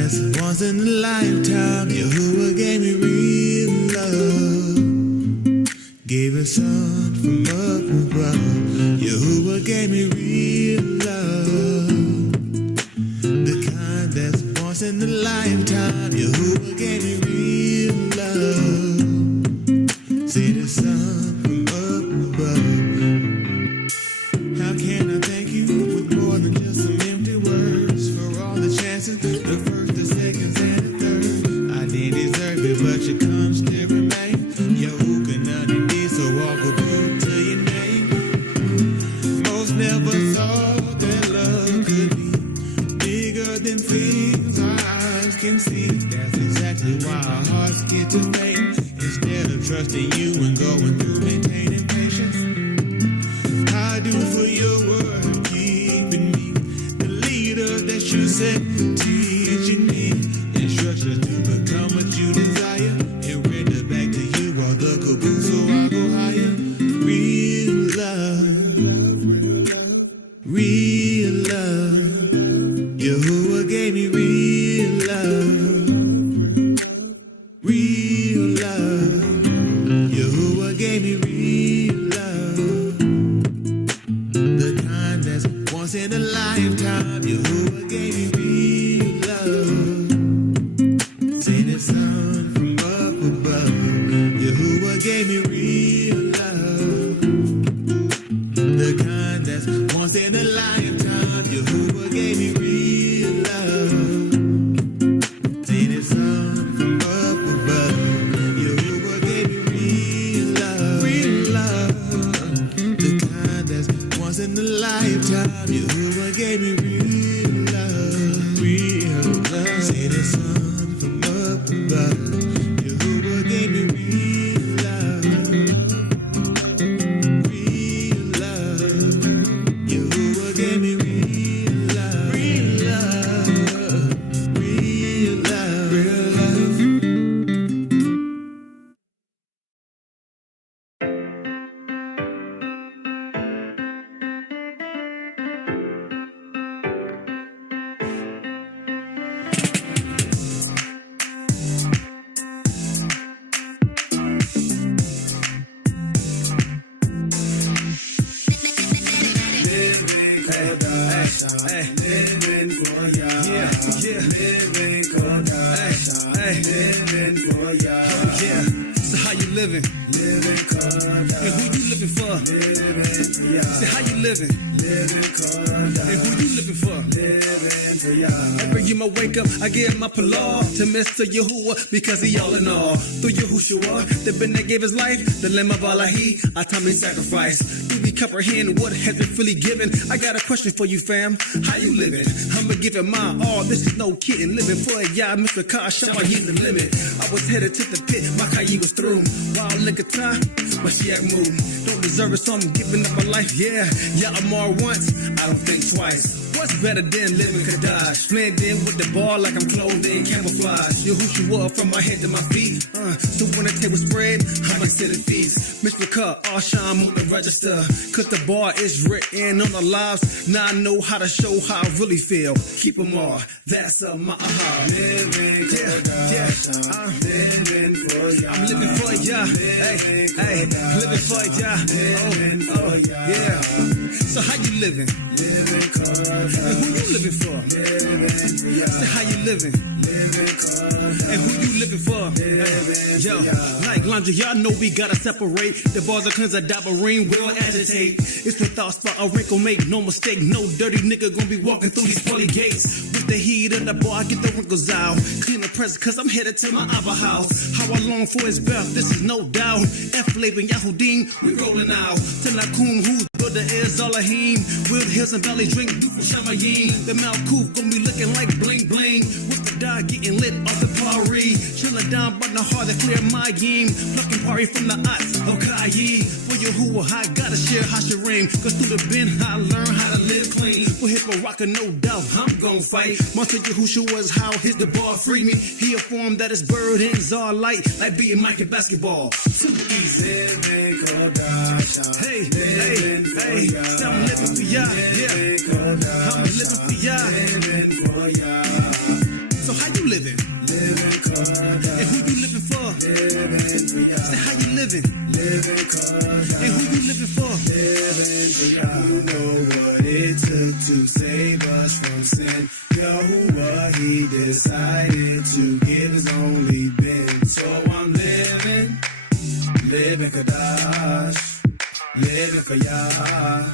that's once in a lifetime. Yahuwah gave me real love, gave his son from up above. Yahuwah gave me real love, the kind that's once in a lifetime. Yahuwah gave me real love, see the sun from up above. How can I thank you with more than just some empty words for all the chances, the first, the seconds, and the third? I didn't deserve it, but you come still remain. Yahuwah underneath, so walk a boot to your name. Most never thought that love could be bigger than things our eyes can see. That's exactly why our hearts get to faith instead of trusting you and going through maintaining patience. I do for your word, keeping me the leader that you said, teaching me instructions to become what you desire and render back to you all the caboose so I go higher. Real love, real love. Yahuwah gave me real love, real love. Yahuwah gave me real love, the kind that's once in a lifetime. Yahuwah gave me real love, see the sun from up above. Yahuwah gave me real love, the kind that's once in a lifetime. Yahuwah gave me real love, see the sun from up above. Yahuwah gave me real love, the kind that's once in a lifetime. Yahuwah gave me real love, see the sun from up above. Yahuwah gave me real love, real love. Yahuwah gave me real love, real love, real love, real love. So how you living? And who you living for? Say how you living? And who you living for? Every year I wake up, I give my palaw to Mr. Yahuwah because he all in all. Through Yahushua, the Ben that gave his life, the Lamb of Allahi, our time in sacrifice. Do we comprehend what has been freely given? I got a question for you, fam. How you living? I'ma give it my all. This is no kidding. Living for it, y'all, Mr. Q'dash Zamar, you the limit. I was headed to the pit, my Kai was through. Wild liquor time, my Shiak move. Don't deserve it, so I'm giving up my life, yeah. Yeah, I'm all once, I don't think twice. What's better than living Q'dash? Blend in with the ball like I'm clothed in camouflage. Yahushua from my head to my feet. So when the table spread, I'ma sit at feast. Mr. Cut, all shine on the register. Cause the bar is written on the lives. Now I know how to show how I really feel. Keep them all, that's my aha. Living living for ya. I'm living for ya. Hey, living for ya. Oh, yeah. So how you living? And who you living for? Say how you living? And who you living for? Yo, like laundry, y'all know we gotta separate. The bars are cleanse, a dabbering will agitate. It's without spot, a wrinkle, make no mistake. No dirty nigga gonna be walking through these pearly gates. With the heat of the bar, I get the wrinkles out. Clean the present, cause I'm headed to my Abba house. How I long for his breath, this is no doubt. F-Flavor, Yahudim, we rolling out. Tanakum, who's brother is Allahim. With hills and valleys, drink beautiful Shamayim. The Malkuf gon' be looking like bling bling. With the dog getting lit off the party. Chillin' down by the heart to clear my game. Plucking party from the ots of Kayi. For Yahuwah, I gotta share Hashirim. Cause through the bin, I learn how to live clean. For hippo rocker, no doubt, I'm gon' fight. Monster Yahushua's how hit the ball free me. He informed that his burdens are light, like beating Mike in basketball. Too easy. Hey, so I'm living for ya, yeah. I'm living for ya. So how you living for y'all. Say how you living? Living cause y'all. And who you living for? Living for y'all. You know what it took to save us from sin. Know what he decided to give his only Ben. So I'm living Q'dash, living for y'all,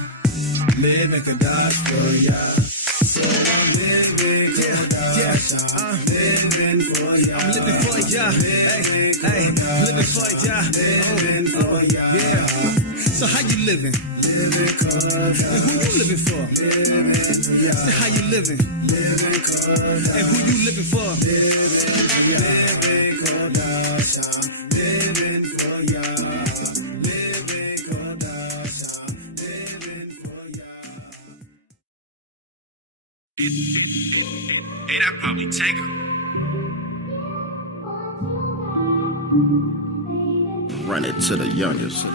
living Q'dash for y'all. So I'm living Q'dash, I'm living for y'all. I'm living for y'all. Hey, living for y'all. Living for y'all. Yeah. So how you living? Living Q'dash. And who you living for? Living for y'all. Say how you living? Living Q'dash. And who you living for? Living for y'all. Living Q'dash. I'm living for y'all. Living Q'dash. I'm living for y'all. Hey, that probably take her. Run it to the youngest.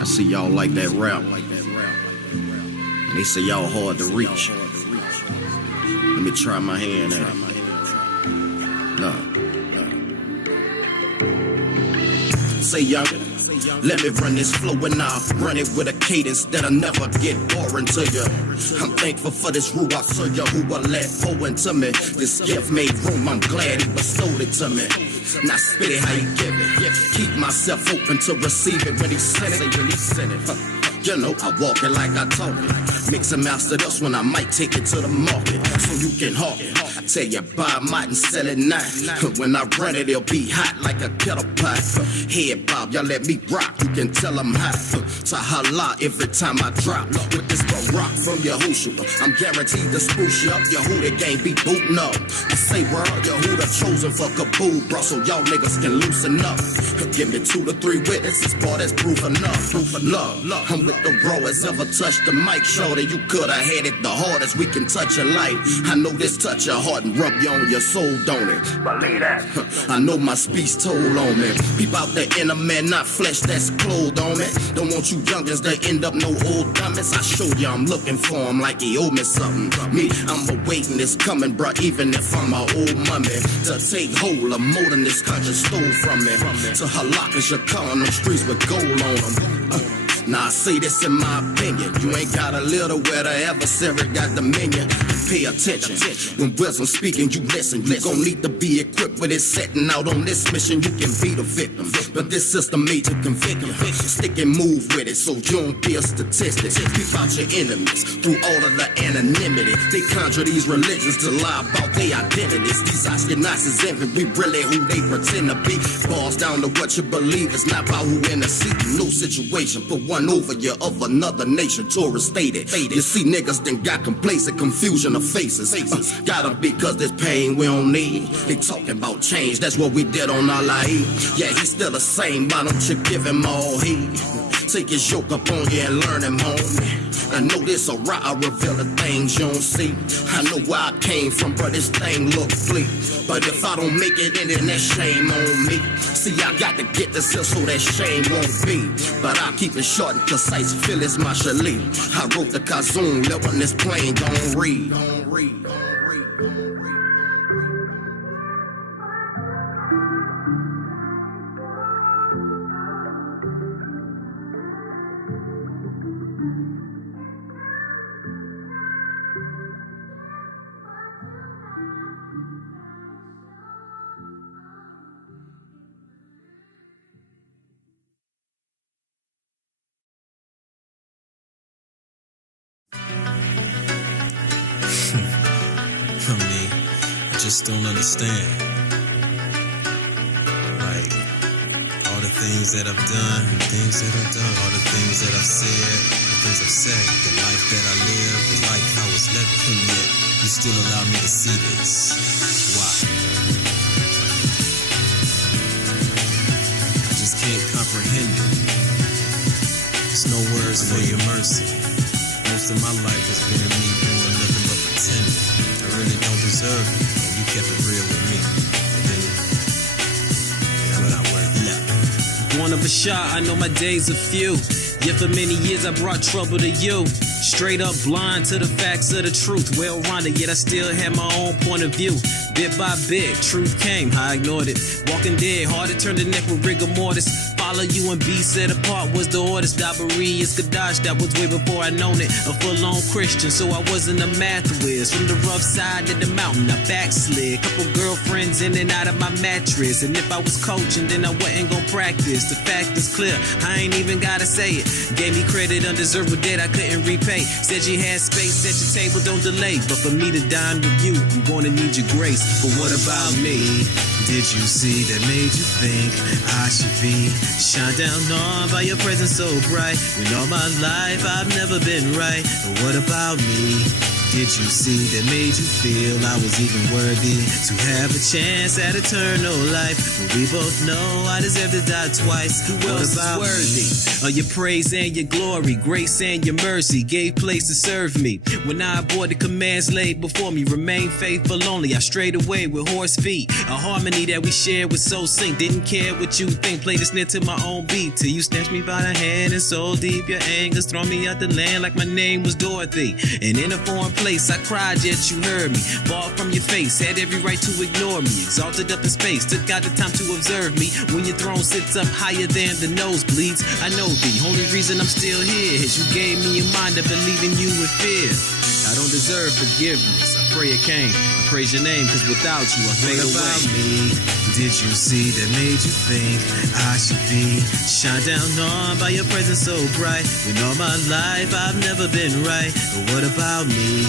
I see y'all like that rap. And they say y'all hard to reach. Let me try my hand at it. No. Say younger. Let me run this flow and I'll run it with a cadence that'll never get boring to you. I'm thankful for this ruach soya who will let pour into me. This gift made room, I'm glad he bestowed it to me. Now spit it how you give it. Keep myself open to receive it when he sent it. You know, I walk it like I talk it. Mix and master this when I might take it to the market so you can hawk it. I tell you, buy a mite and sell it now. When I run it, it'll be hot like a kettle pot. Head bob, y'all let me rock. You can tell I'm hot. To holla every time I drop. With this rock from Yahushua, I'm guaranteed to spruce you up. Yahuda gang be booting up. I say word, Yahuda chosen for Kabul, bro, so y'all niggas can loosen up. Give me 2 to 3 witnesses, boy, that's proof enough. Proof of love. I'm with the rawest ever touched the mic. Shorty, you coulda had it the hardest. We can touch your life. I know this touch your heart and rub you on your soul, don't it? Believe that. I know my speech told on me. Peep out the inner man, not flesh that's clothed on me. Don't want you youngins to end up no old dummies. I showed you I'm looking for him like he owe me something. Me, I'm awaiting it's coming, bruh, even if I'm a old mummy. To take hold of more than this country stole from me. To halak is your car on them streets with gold on them. Now I say this in my opinion. You ain't got a little where the adversary got dominion. Pay attention. When wisdom speaking, you listen. You gon' need to be equipped with it. Setting out on this mission, you can be the victim. But this system made to convict you. Stick and move with it so you don't be a statistic. Keep out your enemies through all of the anonymity. They conjure these religions to lie about their identities. These Ashkenazis envy, we really who they pretend to be. Falls down to what you believe. It's not about who in the seat. No situation. Put one over you of another nation. Torah stated. You see niggas then got complacent, confusion of faces. Gotta be cause this pain we don't need. They talking about change, that's what we did on our life. Yeah, he's still the same, why don't you give him all heed? Take his yoke up on you and learn him, homie. I know this a right, I reveal the things you don't see. I know where I came from, but this thing look bleak. But if I don't make it in, then that shame on me. See, I got to get this here so that shame won't be. But I'll keep it short and concise, feel it's my chalet. I wrote the Kazoon, let when this plane gon' read. I mean, I just don't understand. Like, all the things that I've done, all the things that I've said, the life that I live, the life I was living, and yet you still allow me to see this. Why? I just can't comprehend it. There's no words for your mercy. Most of my life has been me doing nothing but pretending. I really don't deserve it, and you kept it real with me. And then, when I went left. Born of a shot, I know my days are few. Yeah, for many years I brought trouble to you. Straight up blind to the facts of the truth. Well-rounded, yet I still had my own point of view. Bit by bit, truth came, I ignored it. Walking dead, hard to turn the neck with rigor mortis. Follow you and be set apart was the orders. Dabari is Q'dash, that was way before I known it. A full-on Christian, so I wasn't a math whiz. From the rough side of the mountain, I backslid. Couple girlfriends in and out of my mattress. And if I was coaching, then I wasn't gon' practice. The fact is clear, I ain't even gotta say it. Gave me credit undeserved with debt I couldn't repay. Said you had space at your table, don't delay. But for me to dine with you, I'm gonna need your grace. But what about me? Did you see that made you think I should be shine down on by your presence so bright? When all my life I've never been right. But what about me? Did you see that made you feel I was even worthy to have a chance at eternal life? But we both know I deserve to die twice. Who else is worthy of your praise and your glory, grace and your mercy? Gave place to serve me when I abhorred the commands laid before me. Remain faithful only. I strayed away with horse feet. A harmony that we shared was so synced. Didn't care what you think. Played a snare to my own beat till you snatched me by the hand and so deep your anger's thrown me out the land like my name was Dorothy. And in a foreign place I cried yet you heard me. Ball from your face, had every right to ignore me. Exalted up in space, took out the time to observe me. When your throne sits up higher than the nosebleeds, I know the only reason I'm still here is you gave me a mind to believe in you with fear. I don't deserve forgiveness, I pray it came. I praise your name, cause without you I fade away. What about me? Did you see that made you think I should be shine down on by your presence so bright? When all my life I've never been right. But what about me?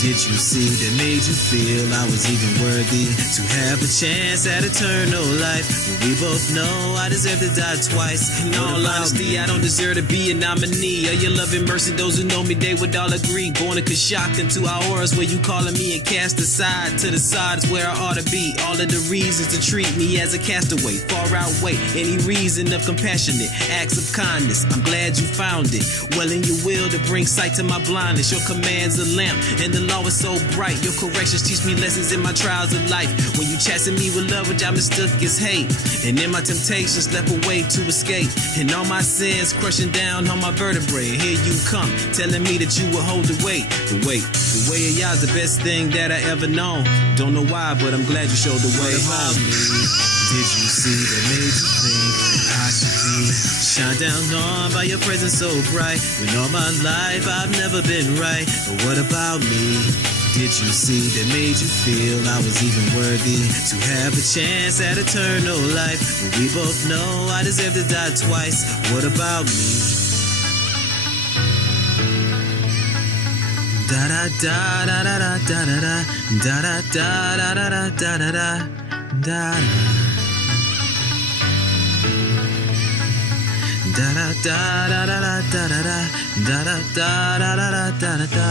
Did you see that made you feel I was even worthy to have a chance at eternal life? When we both know I deserve to die twice. In all honesty, I don't deserve to be a nominee of your loving mercy. Those who know me, they would all agree. Born to Kashak into our auras where you calling me and cast aside. To the side is where I ought to be. All of the reasons to treat me as a castaway far outweigh any reason of compassionate acts of kindness. I'm glad you found it. Well in your will to bring sight to my blindness. Your command's a lamp and the law is so bright. Your corrections teach me lessons in my trials of life. When you chasten me with love, which I mistook as hate. And in my temptations left a way to escape. And all my sins crushing down on my vertebrae. Here you come, telling me that you will hold the weight. The weight, the way of y'all's the best thing that I ever known. Don't know why, but I'm glad you showed the way home. Did you see that made you think I should be shine down on by your presence so bright? When all my life I've never been right. But what about me? Did you see that made you feel I was even worthy to have a chance at eternal life? When we both know I deserve to die twice. What about me? Da da da da da da da da da da da da da da da da da. Da da da da da da da da da da da da da da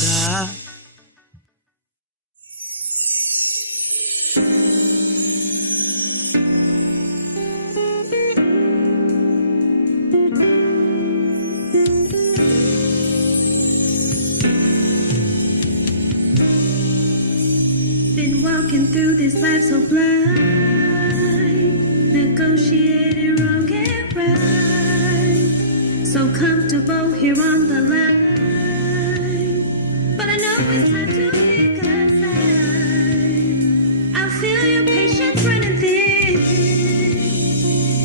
da. Been walking through this life so blind, negotiating wrong and right, so comfortable here on the line, but I know it's time to pick a side. I feel your patience running thin.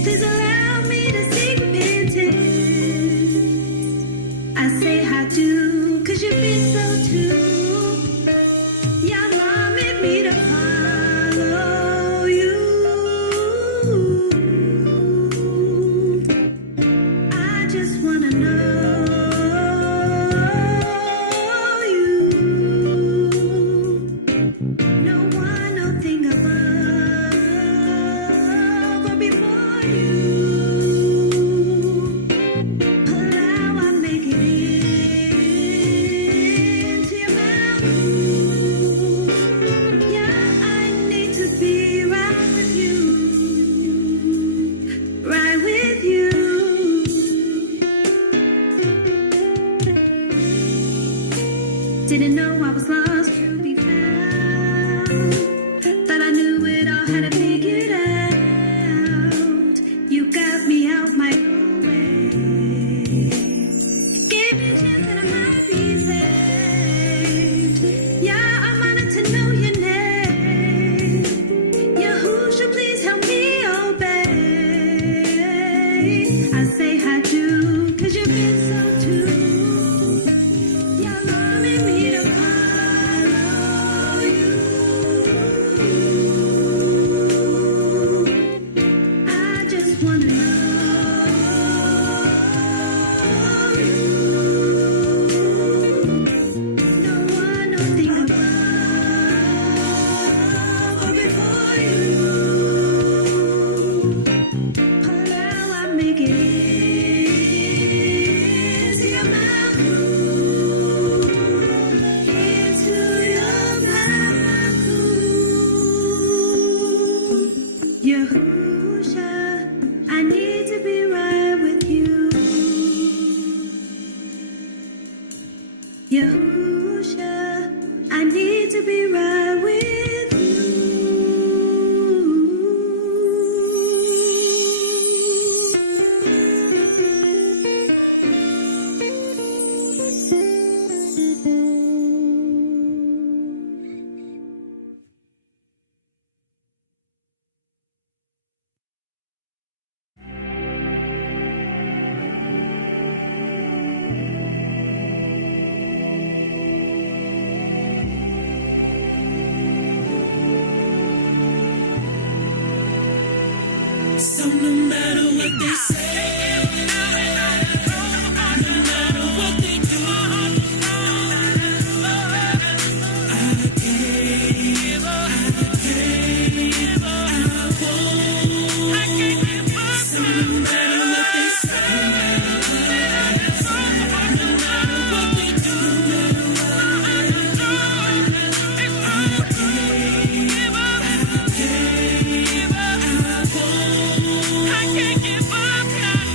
Please allow me to seek repentance. I say I do, cause you've been so too. Me to follow you. I just wanna know you. So no matter what they say, no matter what they do, I can't give up, I won't, I can't give up. So no matter what they say, no matter what they do, I can't give up, I can't give up now.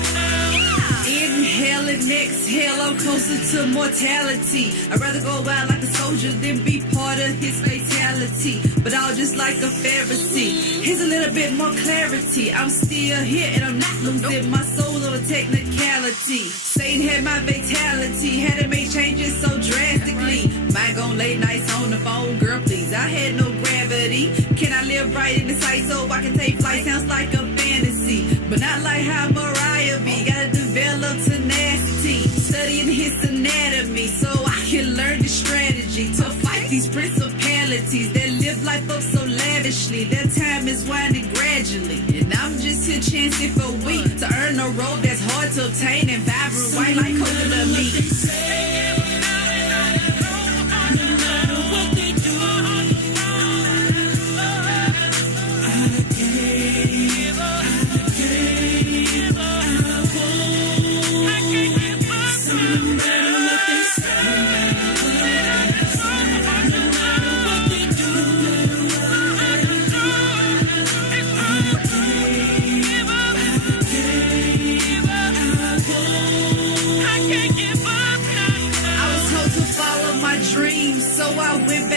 Inhale and exhale, I'm closer to mortality. I'd rather go out like a soldier than be part of his fatality. But all just like a Pharisee. Here's a little bit more clarity. I'm still here and I'm not losing my soul on a technicality. Satan had my fatality, had to make changes so drastically. Might gon' late nights on the phone, girl, please. I had no gravity. Can I live right in the sight so I can take flight? Sounds like a fantasy, but not like how Mariah be. Gotta develop tenacity, studying his anatomy so I can learn the strategy to fight these principalities that live life up so lavishly. Their time is winding gradually, and I'm just here chancing for a week to earn a role that's hard to obtain and vibrant white like coconut meat.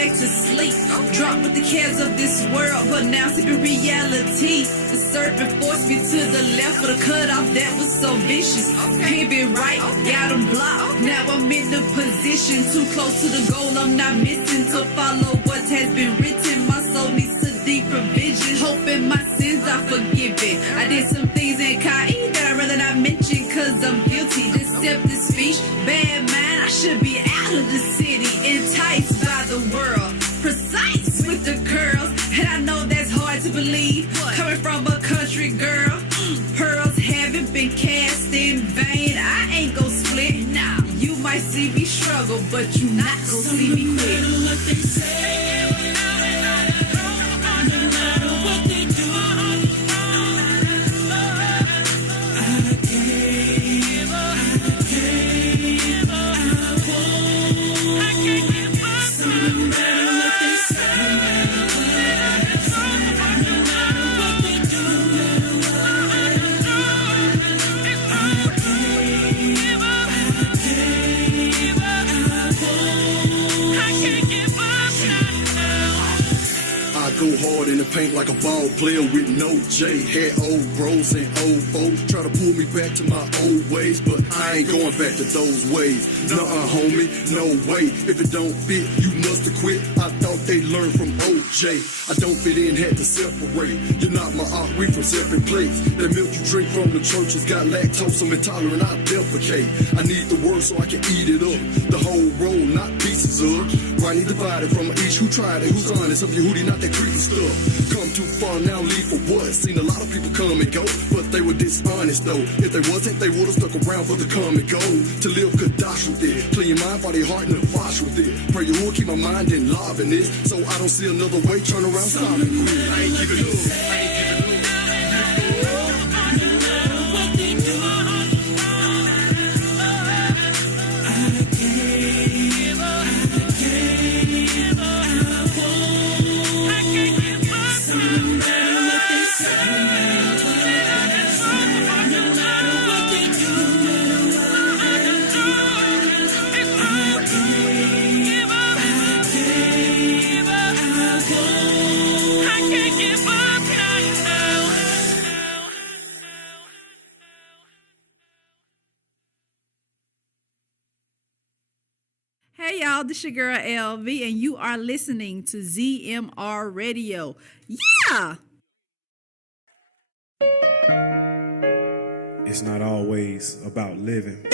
To sleep, drop with the cares of this world, but now sipping reality. The serpent forced me to the left for the cutoff that was so vicious. Pivot right, got him blocked. Now I'm in the position, too close to the goal. I'm not missing to follow what has been written. My soul needs a deep provision, hoping my sins are forgiven. I did some things in Kai that I'd rather not mention, cause I'm guilty. Deceptive speech, bad mind. I should be out of the city, enticed by the world. Precise with the curls, and I know that's hard to believe. Coming from a country girl, pearls haven't been cast in vain. I ain't gon' split. Nah, you might see me struggle, but you not gon' see me quit. No matter what they say, no matter what they do, I can't give up, I won't, I can't give up. So no matter what they say, no matter what they do, I can't give up, I can't give up now. I go hard in the paint like a ball player with no J. Had old bros and old folks try to pull me back to my old ways, but I ain't going back to those ways. Nuh-uh, homie, no way. If it don't fit, you must have quit. I thought they learned from OJ. I don't fit in, had to separate. You're not my aunt, we from separate plates. That milk you drink from the church has got lactose, I'm intolerant, I defecate. I need the word so I can eat it up. The whole roll, not pieces of. Rightly divided from each who tried it, who's honest, of Yehudi, not that creepy stuff. Come too far, now leave for what? Seen a lot of people come and go, but they were dishonest though. If they wasn't, they would've stuck around for the come and go. To live Q'dash with it, clean your mind, body, heart, and wash with it. Pray you will keep my mind in love in this, so I don't see another way, turn around, stop and quit. I ain't giving up, I ain't giving up. Hey y'all, this your girl LV, and you are listening to ZMR Radio. Yeah! It's not always about living.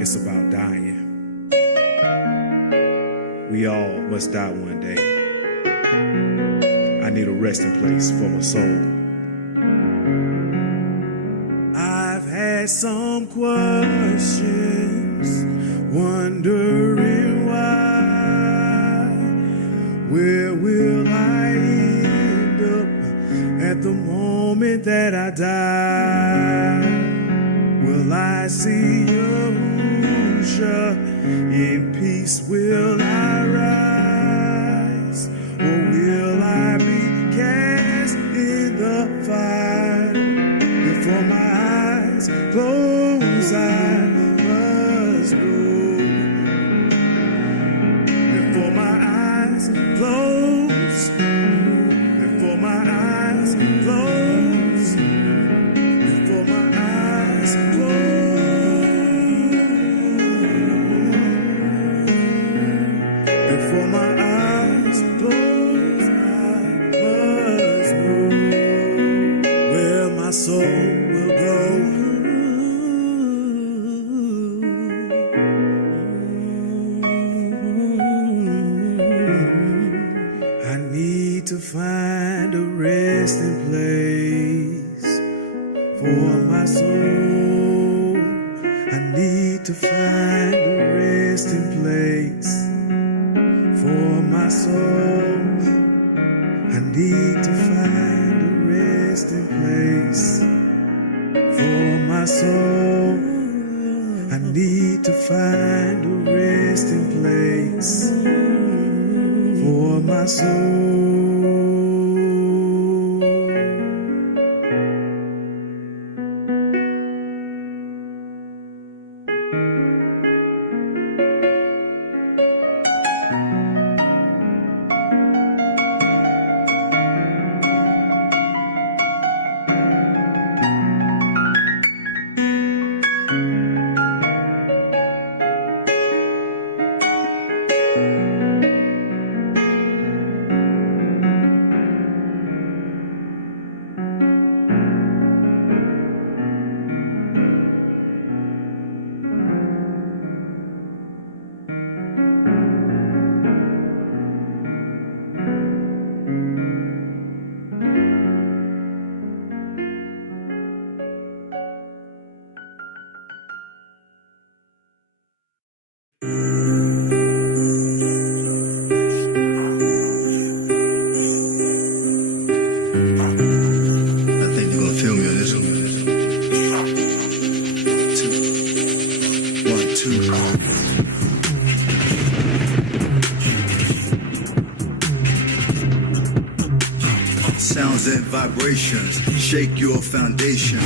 It's about dying. We all must die one day. I I need a resting place for my soul. I've had some questions, wondering why. Where will I end up at the moment that I die? Will I see Yahushua in peace? Will I rise? Or will I be cast in the fire? Before my eyes close, I must go. Before my eyes close, before my eyes close, before my eyes close, before my eyes close, I must know where my soul will go. I need to find a resting place for my soul. I need to find a resting place for my soul. I need to find a resting place for my soul. I need to find a resting place for my soul. Sounds and vibrations, shake your foundation.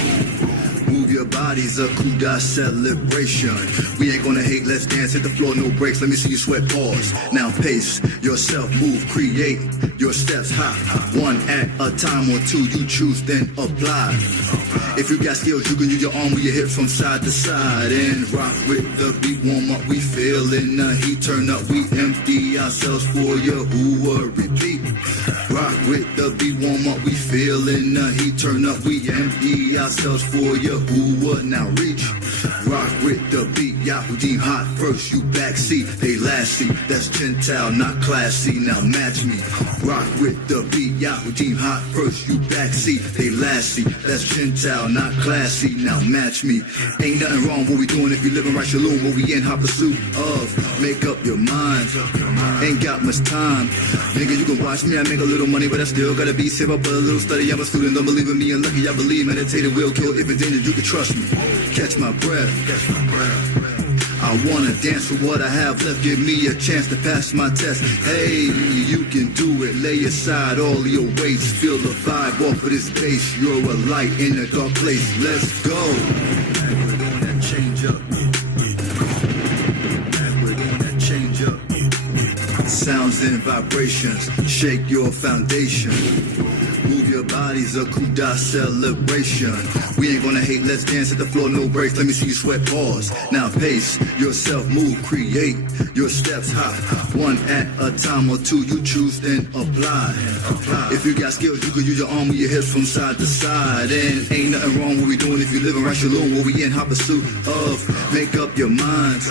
Move your bodies, a Q'dash celebration. We ain't gonna hate, let's dance, hit the floor, no breaks. Let me see you sweat, pause. Now pace yourself, move, create your steps high. One at a time or two, you choose, then apply. If you got skills, you can use your arm with your hips from side to side and rock with the beat. Warm up, we feeling the heat. Turn up, we empty ourselves for Yahuwah. Repeat. Rock with the beat. Warm up, we feeling the heat. Turn up, we empty ourselves for Yahuwah. Now reach. Rock with the beat. Yahudim hot first, you backseat. They last seat. That's Gentile, not classy. Now match me. Rock with the beat. Yahudim hot first, you backseat. They last seat. That's Gentile, not classy. Now match me. Ain't nothing wrong what we doing if you living right shalom. What we in hot pursuit of. Make up your mind. Ain't got much time. Nigga, you can watch me. I make a little money, but I still gotta be safe. I put a little study. I'm a student. Don't believe in me. Unlucky, I believe. Meditated will kill. If it's dangerous, you can trust me. Catch my breath. I wanna dance for what I have left. Give me a chance to pass my test. Hey, you can do it. Lay aside all your weights. Feel the vibe off of this bass. You're a light in a dark place. Let's go. We're doing that change up. We're doing that change up. Sounds and vibrations. Shake your foundation. Move your bodies, a Q'dash celebration. We ain't gonna hate, let's dance at the floor, no breaks. Let me see you sweat, pause. Now pace yourself, move, create your steps high. One at a time or two, you choose then apply. If you got skills, you can use your arm or your hips from side to side. And ain't nothing wrong what we doing if you living right shalom. What we in hot pursuit of. Make up your minds.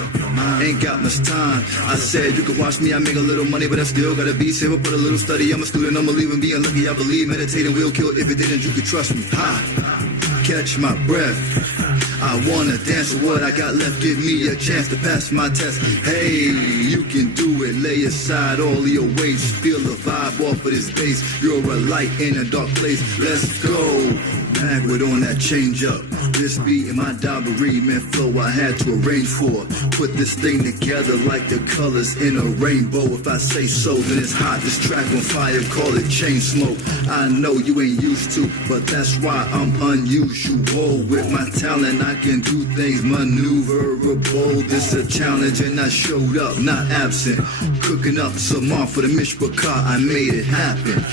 Ain't got much time. I said you could watch me, I make a little money, but I still gotta be safe. Put a little study. I'm a student, I'm believing, being lucky. I believe meditating will kill. If it didn't, you could trust me. Catch my breath. I wanna dance with what I got left. Give me a chance to pass my test. Hey, you can do it. Lay aside all your weights. Feel the vibe off of this bass. You're a light in a dark place. Let's go. Magwood on that change up. This beat in my diary, man, flow I had to arrange for. Put this thing together like the colors in a rainbow. If I say so, then it's hot. This track on fire, call it chain smoke. I know you ain't used to, but that's why I'm unusual. With my talent, I can do things maneuverable. This a challenge and I showed up, not absent. Cooking up some more for the Mishpachah, I made it happen.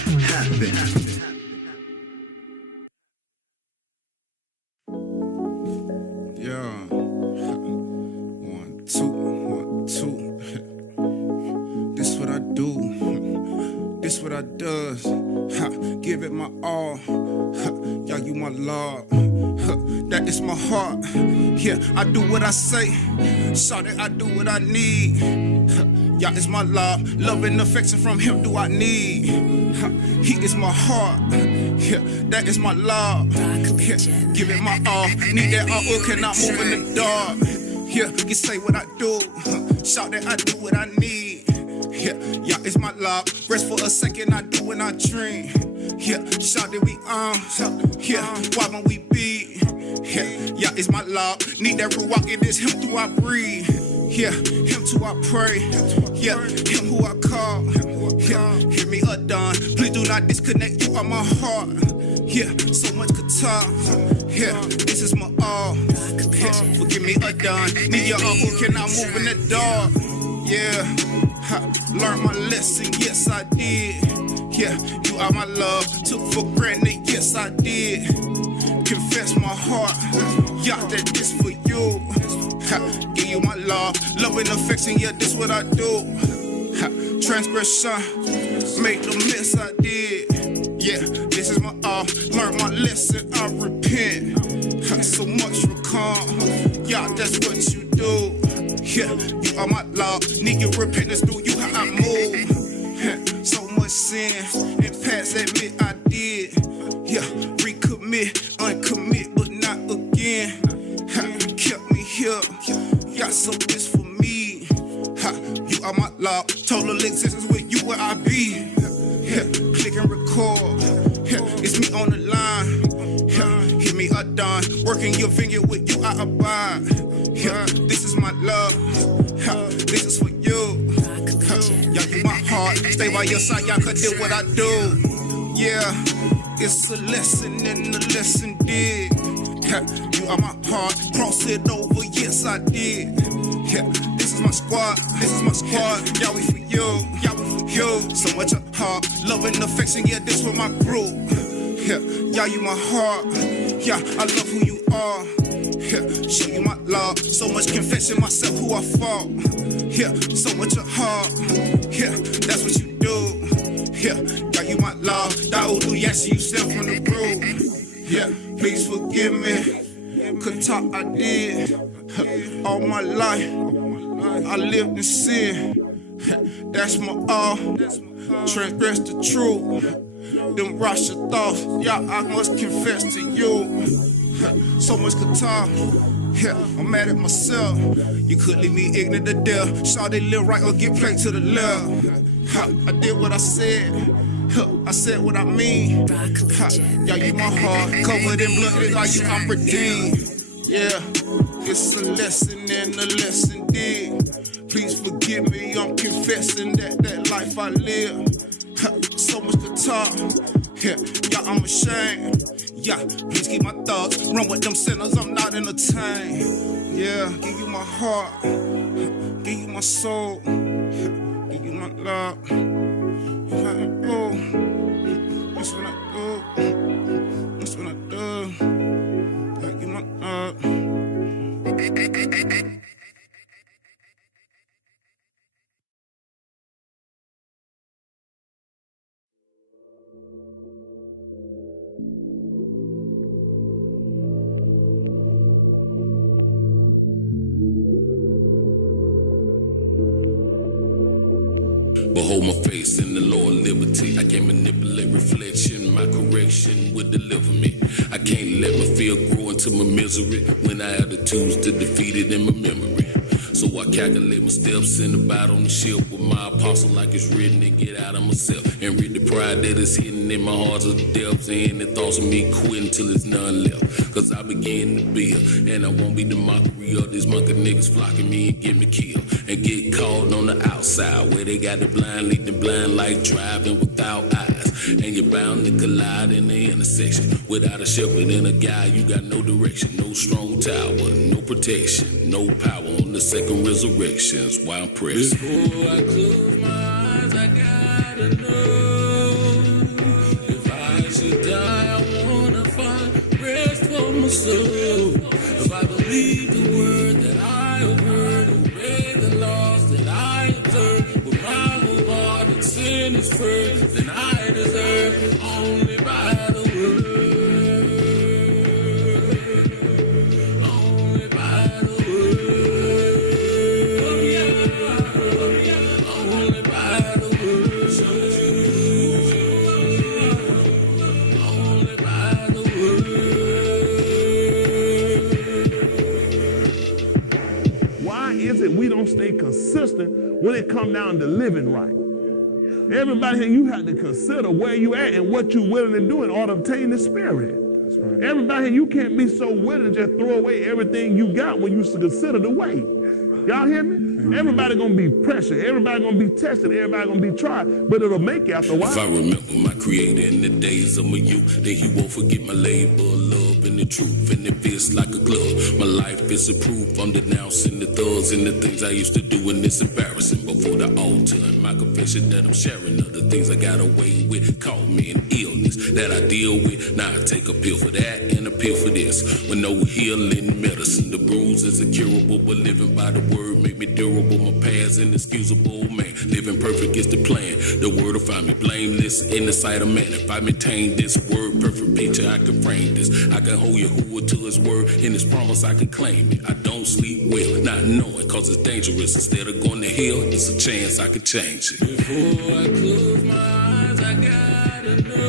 Yeah. 1, 2, 1, 2. This what I do. This what I does. Give it my all. Y'all, you my Lord. That is my heart. Yeah, I do what I say. Shout it, I do what I need. Y'all is my love. Love and affection from him do I need. He is my heart. Yeah, that is my love. Yeah, give it my all. Need that all, cannot move in the dark. Yeah, you say what I do. Shout that I do what I need. Yeah, y'all is my love. Rest for a second, I do when I dream. Yeah, shout that we on. Yeah, why won't we be? Yeah, y'all is my love. Need that ruach, it is him who I breathe. Yeah, him too I pray. Yeah, him who I call. Yeah, hear me done. Please do not disconnect, you are my heart. Yeah, so much guitar. Yeah, this is my all. Yeah, forgive me done. Need your uncle, can I move in the dark? Yeah, learn my lesson, yes I did. Yeah, you are my love. Took for granted, yes I did. Confess my heart, yeah, that this for you. Give you my love, love and affection, yeah, this what I do. Transgression, make the mess I did. Yeah, this is my all. Learn my lesson, I repent. So much recall, yeah, that's what you do. Yeah, you are my love. Need your repentance, do you how I move. So much sin, in past admit I did. Yeah, recommit, uncommit, but not again. Kept me here, yeah, so it's for me. You are my love, total existence with you where I be. Yeah, click and record, yeah, it's me on the line. Yeah, hear me done, working your finger with you I abide. Yeah, this is my love, this is for you. Y'all do my heart, stay by your side, y'all could do what I do. Yeah, it's a lesson and the lesson did. You are my heart, cross it over, yes I did. Yeah, this is my squad, y'all we for you, so much heart, love and affection, yeah, this for my group. Yeah, y'all you my heart, yeah, I love who you are. Yeah, show you my love, so much confession myself who I fought. Yeah, so much heart, yeah, that's what you do. Yeah, y'all you my love, Daudu, yes, you step from the groove. Yeah, please forgive me, could talk I did. All my life, I lived in sin. That's my all, transgress the truth. Them rush your thoughts, yeah, I must confess to you. So much guitar, yeah, I'm mad at myself. You could leave me ignorant to death. Saw they live right or get played to the left. I did what I said. I said what I mean. Yeah, you my heart, covered in blood, it's like you I'm redeemed. Yeah, it's a lesson and a lesson did. Please forgive me, I'm confessing that life I live. So much guitar, yeah, I'm ashamed. Yeah, please keep my thoughts, run with them sinners, I'm not entertained. Yeah, give you my heart, give you my soul, give you my love. That's what I do, that's what I do. Give you my love. Behold my face in the Lord liberty. I can't manipulate reflection. My correction would deliver me. I can't let my fear grow into my misery when I have the tools to defeat it in my memory. So I calculate my steps and abide on the ship with my apostle like it's written and get out of myself and read the pride that is hidden in my heart of the depths and the thoughts of me quitting till there's none left. Cause I begin to build and I won't be the mockery of these monkey niggas flocking me and get me killed and get caught on the outside where they got the blind lead the blind like driving without eyes. And you're bound to collide in the intersection without a shepherd and a guide. You got no direction, no strong tower, no protection, no power on the second resurrections. Why I'm pressed. Before I close my eyes, I gotta know if I should die, I wanna find rest for my soul. If I believe the word that I have heard, obey the laws that I observe, with my whole heart and sin is first, then I deserve only by the word. Only by the word. Only by the word. Only by the word. Why is it we don't stay consistent when it comes down to living right? Everybody here, you have to consider where you at and what you're willing to do in order to obtain the spirit. Right. Everybody here, you can't be so willing to just throw away everything you got when you consider the way. Y'all hear me? Mm-hmm. Everybody gonna be pressured. Everybody gonna be tested. Everybody gonna be tried. But it'll make you after a while. If I remember my creator in the days of my youth, then he won't forget my labor, love, and the truth. And it fits like a glove. My life is a proof. I'm denouncing the thugs and the things I used to do, and it's embarrassing before the altar. And my confession that I'm sharing of the things I got away with caught me an illness that I deal with. Now I take a pill for that and a pill for this. With no healing medicine, the bruise is incurable, but living by the word make me durable. My past inexcusable, man. Living perfect is the plan. The word will find me blameless in the sight of man. If I maintain this word, perfect picture, I can frame this. I can hold Yahuwah to his word. In his promise, I can claim it. I don't sleep well, not knowing, cause it's dangerous. Instead of going to hell, it's a chance I can change it. Before I close my eyes, I gotta know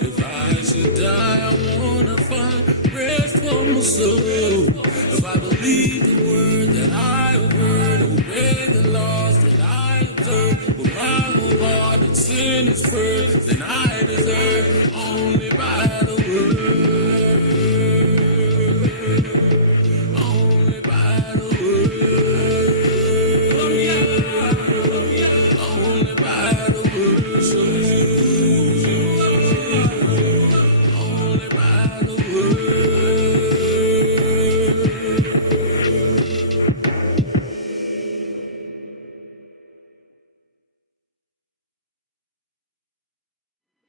if I should die, I wanna find rest for my soul. If I believe the word that I have heard, obey the laws that I observe, with my whole heart and sin is first, then I deserve only by the word. Only by the word. Only by the word. Only by the word.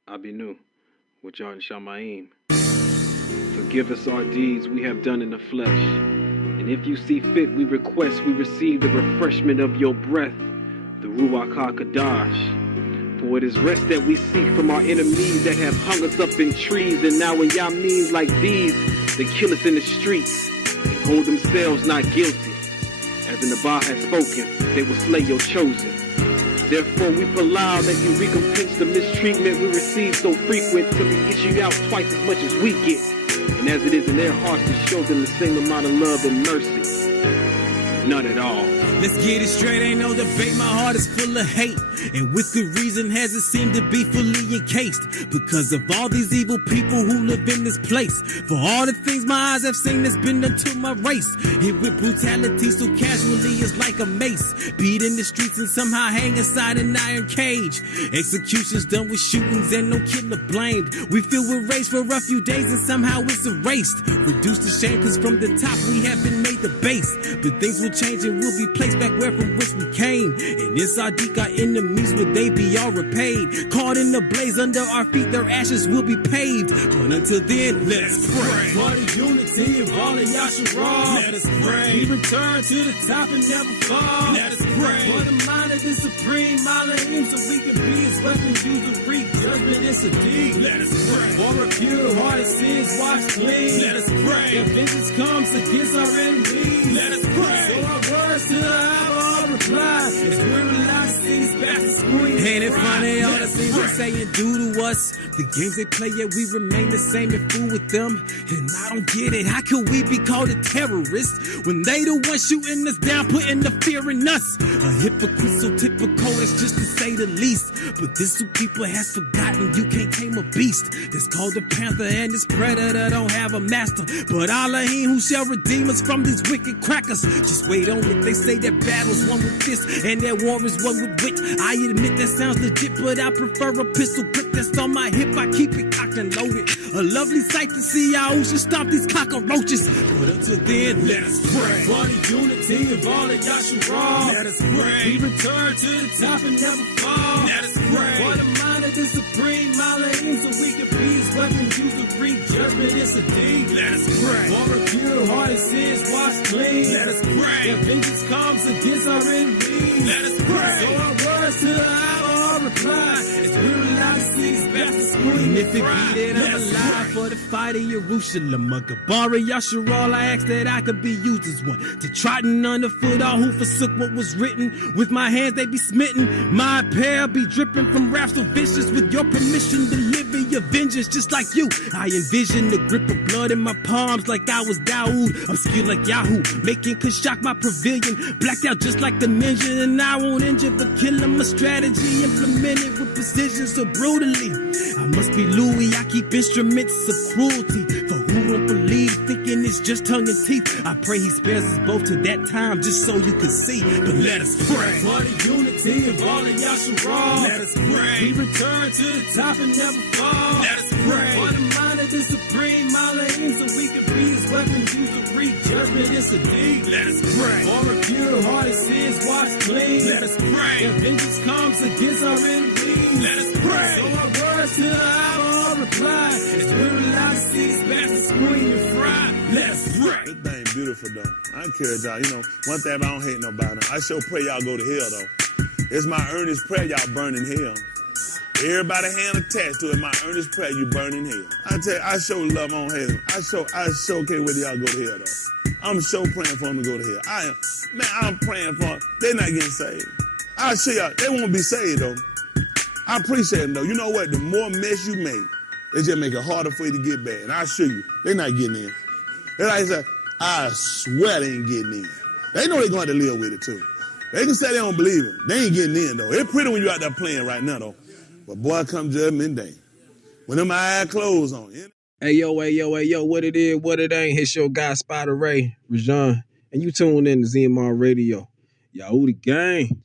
Abinu, with Jordan Shamaim. Forgive us our deeds we have done in the flesh. And if you see fit, we request we receive the refreshment of your breath, the Ruach HaKadosh. For it is rest that we seek from our enemies that have hung us up in trees, and now in Yameens like these, they kill us in the streets and hold themselves not guilty. As the Nabah has spoken, they will slay your chosen. Therefore, we allow that you recompense the mistreatment we receive so frequent till we issue out twice as much as we get. And as it is in their hearts to show them the same amount of love and mercy, none at all. Let's get it straight, ain't no debate, my heart is full of hate. And with good reason has it seemed to be fully encased, because of all these evil people who live in this place. For all the things my eyes have seen that's been done to my race, hit with brutality so casually it's like a mace. Beat in the streets and somehow hang inside an iron cage. Executions done with shootings and no killer blamed. We feel with rage for a few days and somehow it's erased. Reduced to shame cause from the top we have been made the base. But things will change and we'll be placed back where from which we came. And in Sadiq our enemies will they be all repaid. Caught in the blaze under our feet their ashes will be paved. But until then, let's pray for the unity of all of Yasharah. Let us pray we return to the top and never fall. Let us pray for the mind of the supreme Elohim, so we can be his weapons used to wreak judgment judgment is a deed. Let us pray. For a pure hearted sins washed clean. Let us pray. If vengeance comes against our enemies. Let us pray. So our words to the Abba reply. As we relax things back to screen. Ain't it funny all the things they say and do to us? The games they play, yet we remain the same and fool with them. And I don't get it. How could we be called a terrorist when they the ones shooting us down, putting the fear in us? A hypocrite so typical, that's just to say the least. But this who people has forgotten, you can't tame a beast. That's called a panther, and this predator don't have a master. But Elohim who shall redeem us from these wicked crackers. Just wait on it. They say that battle's won with this, and that war is won with wit. I admit that sounds legit, but I prefer a pistol grip that's on my hip. I keep it cocked and loaded. A lovely sight to see how should stop these cockroaches. But until then, let us pray for the unity of all of Yahshua. Let us pray. We return to the top and never fall. Let us pray for the mind of the supreme Elohim, so we can be his weapon, use to reap judgment is a deed. Let us pray for a pure hearted sins washed clean. Let us pray. If vengeance comes against our enemies. Let us pray. So our words to the hour reply. It's real life sees best to scream. And if it be that I'm alive for the fight in Jerusalem, a Gabara Yasharal, I ask that I could be used as one to trodden underfoot all who forsook what was written. With my hands they be smitten, my apparel be dripping from wrath so vicious. With your permission, deliver your vengeance just like you. I envision the grip of blood in my palms like I was Daoud. I'm skilled like Yahoo, making Q'dash my pavilion. Blacked out just like the ninja, and I won't injure but kill him. A strategy implemented with precision so brutally. I must be Louis, I keep instruments of cruelty. For who won't believe, thinking it's just tongue and teeth. I pray he spares us both to that time just so you can see. But let us pray for the unity of all of Yahshua. Let us pray. We return to the top and never fall. Let us pray for the mind of the supreme Elohim, so we can be his weapon, use to reap judgment is a deed. Let us pray for a pure hearted sins washed clean. Let us pray. If vengeance comes against our enemies. Let us pray. So our words to the hour reply. As we relax these back to scream and fry. Let's pray. This thing beautiful though. I encourage y'all. You know, one thing I don't hate nobody. I sure pray y'all go to hell though. It's my earnest prayer y'all burn in hell. Everybody hand attached to it. My earnest prayer you burn in hell. I tell you, I show love on hell. I show can't wait till y'all go to hell though. I'm so praying for them to go to hell. I'm praying for them. They're not getting saved. I show y'all, they won't be saved though. I appreciate them though. You know what? The more mess you make, it just make it harder for you to get back. And I assure you, they're not getting in. They're like, I swear they ain't getting in. They know they're going to have to live with it too. They can say they don't believe it. They ain't getting in though. It's pretty when you out there playing right now though. But boy, come judgment day. When them eyes close on you. Hey yo, what it is, what it ain't. It's your guy Spider Ray, Rajon, and you tuned in to ZMR Radio. Y'all the gang.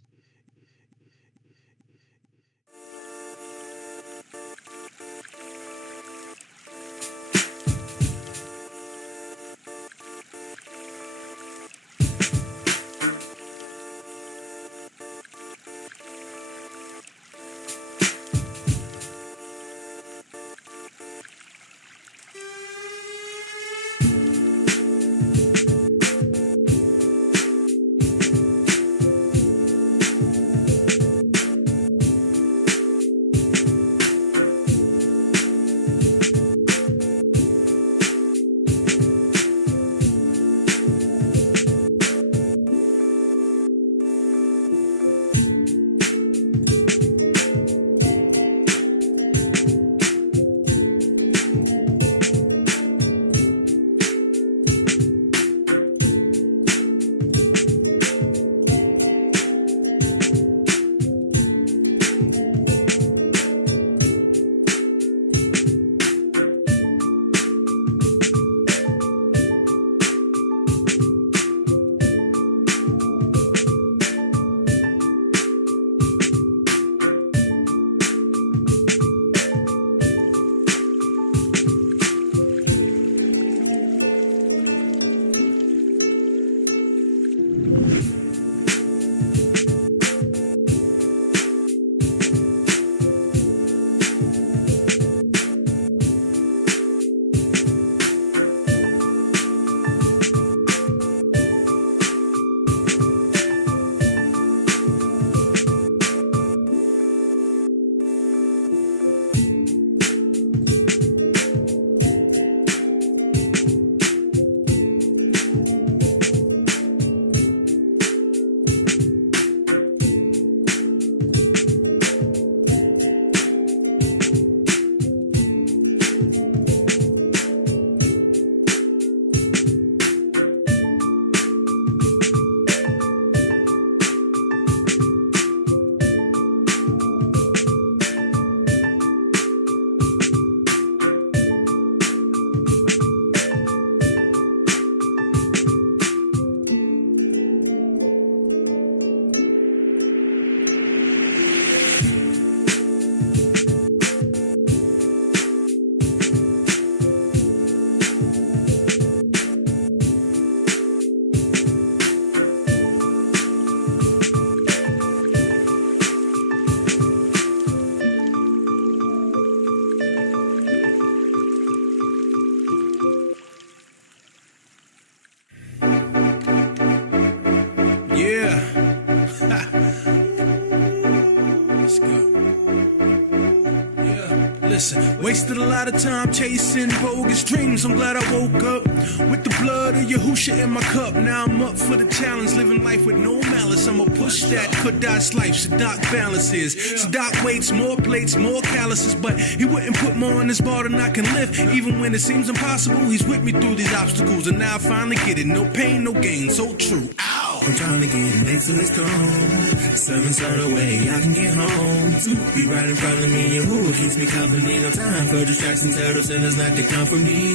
Listen, wasted a lot of time chasing bogus dreams. I'm glad I woke up with the blood of Yahusha in my cup. Now I'm up for the challenge, living life with no malice. I'ma push that Q'dash life, Sadak balances. Sadak waits, more plates, more calluses, but he wouldn't put more on this bar than I can lift. Even when it seems impossible, he's with me through these obstacles, and now I finally get it. No pain, no gain, so true. Ow! I'm trying to get next to his throne. Serving so the way I can get home. Be right in front of me, and who keeps me company? No time for distractions, turtle sinners not to come from me.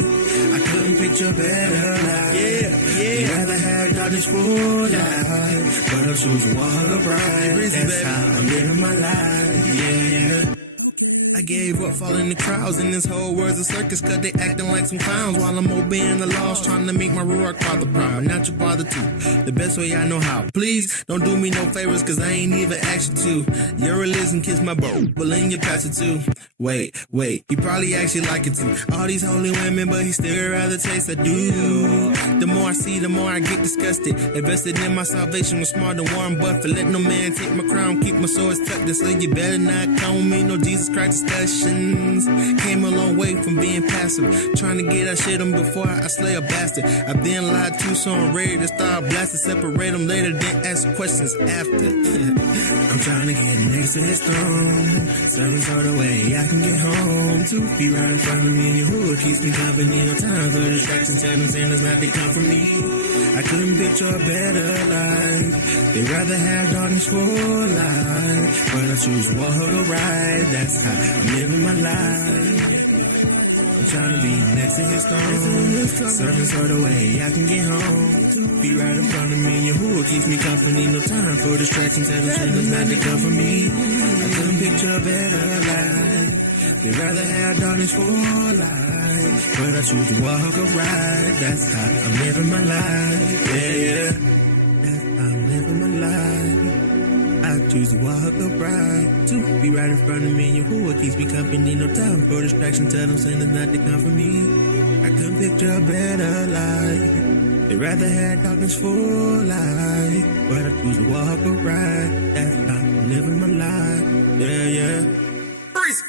I couldn't picture better life. I'd rather have darkness for life, but I'm choosing walk upright. That's how I'm living my life. Yeah. I gave up following the crowds, and this whole world's a circus, cause they acting like some clowns while I'm obeying the laws, trying to make my Ruach father proud, not your father too, the best way I know how. Please, don't do me no favors, cause I ain't even asked you to. Your religion kiss my butt, but then you pass it too. Wait, he probably actually like it too. All these holy women, but he still rather taste a dude. The more I see, the more I get disgusted. Invested in my salvation was smart than Warren Buffett. Let no man take my crown, keep my swords tucked, so you better not come with me, no Jesus Christ discussions. Came a long way from being passive, trying to get our shit on before I slay a bastard. I've been lied to, so I'm ready to start blasting. Separate them later, then ask questions after. I'm trying to get next to his throne, serving so the way I can get home. 2 feet right in front of me, who keeps me company? No time for distractions, telling sinners not to come from me. I couldn't picture a better life. They'd rather have darkness for life, but I choose to walk upright. That's how I'm living my life. I'm trying to be next to his throne, serving so the way I can get home. Be right in front of me, and who keeps me company? No time for distractions, telling sinners not to come from me. I couldn't picture a better life. They'd rather have darkness for life, but I choose to walk upright. That's how I'm living my life. Yeah. That's how I'm living my life. I choose to walk upright, to be right in front of me, and who keeps me company? No time for distraction, tell them sinners not to come for me. I couldn't picture a better life. They'd rather have darkness for life, but I choose to walk upright. That's how I'm living my life. Yeah. Freeze!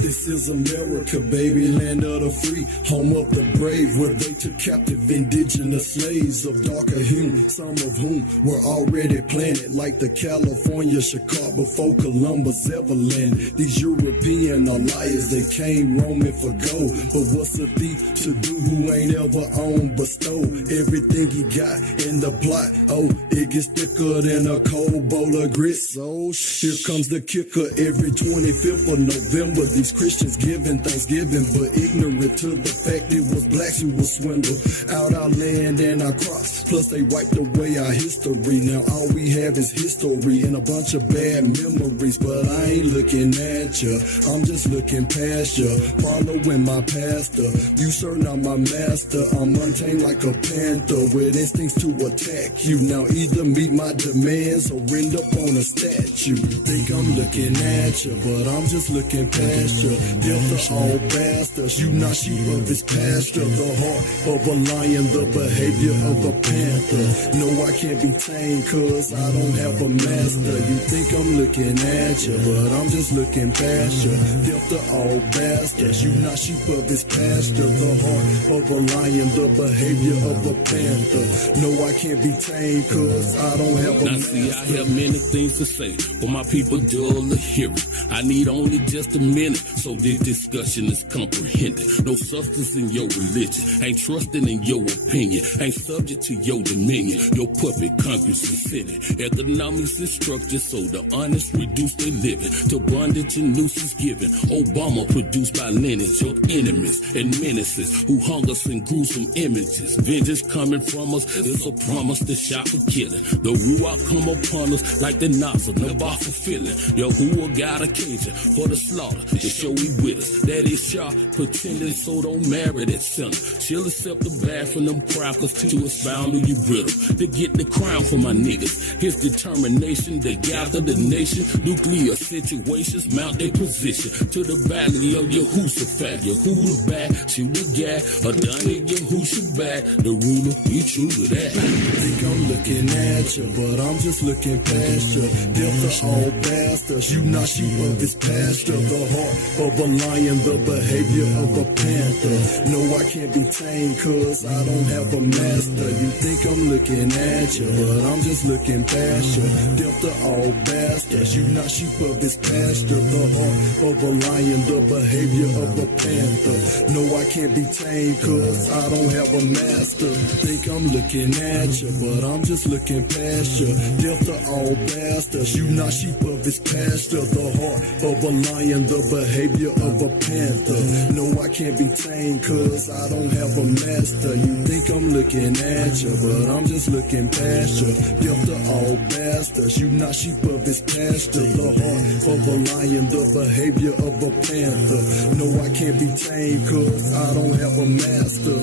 This is America, baby, land of the free, home of the brave, where they took captive indigenous slaves of darker hue, some of whom were already planted, like the California Chicago before Columbus ever landed. These European are liars, they came roaming for gold, but what's a thief to do who ain't ever owned but stole everything he got in the plot? Oh, it gets thicker than a cold bowl of grits. So here comes the kicker. Every 25th of November, these Christians giving Thanksgiving, but ignorant to the fact it was blacks who was swindled out our land and our crops. Plus they wiped away our history. Now all we have is history and a bunch of bad memories. But I ain't looking at ya, I'm just looking past ya, following my pastor. You sir not my master, I'm untamed like a panther with instincts to attack you. Now either meet my demands or end up on a statue. Think I'm looking at ya, but I'm just looking past ya. Death to all bastards, you not sheep of his pasture. The heart of a lion, the behavior of a panther. No, I can't be tamed cause I don't have a master. You think I'm looking at ya, but I'm just looking past ya. Death to all bastards, you not sheep of his pasture. The heart of a lion, the behavior of a panther. No, I can't be tamed cause I don't have a master. See, I have many things to say, but my people dull of hearing. I need only just a minute so this discussion is comprehended. No substance in your religion, ain't trusting in your opinion, ain't subject to your dominion. Your puppet, Congress and Senate. Economics is structured so the honest reduce their living to bondage and nooses given. Obama produced by lineage of enemies and menaces who hung us in gruesome images. Vengeance coming from us is a promise to shot for killing. The Ruach come upon us like the Nazar, no bar for feeling. Yahuwah got occasion for the slaughter to show he with us. That is sharp, pretending so don't marry that sinner. She'll accept the bad from them crackers to expound who you brittle. To get the crown for my niggas. His determination to gather the nation. Nuclear situations mount their position to the valley of Yehoshaphat. Yahuwah back, shoot the guy, Adonai Yehoshaphat. The ruler, he true to that. Think I'm looking at you, but I'm just looking past you. Delta all bastards, you not sheep of this pasture. The heart of a lion, the behavior of a panther. No, I can't be tamed, cause I don't have a master. You think I'm looking at you, but I'm just looking past you. Delta all bastards, you not sheep of this pasture. The heart of a lion, the behavior of a panther. No, I can't be tamed, cause I don't have a master. Think I'm looking at you, but I'm just looking past you. Delta all bastards, you not sheep of this pasture. The heart of a lion, the behavior of a panther. No, I can't be tamed, cause I don't have a master. You think I'm looking at you, but I'm just looking past you. Delta all bastards, you not sheep of this pasture. The heart of a lion, the behavior of a panther. No, I can't be tamed, cause I don't have a master.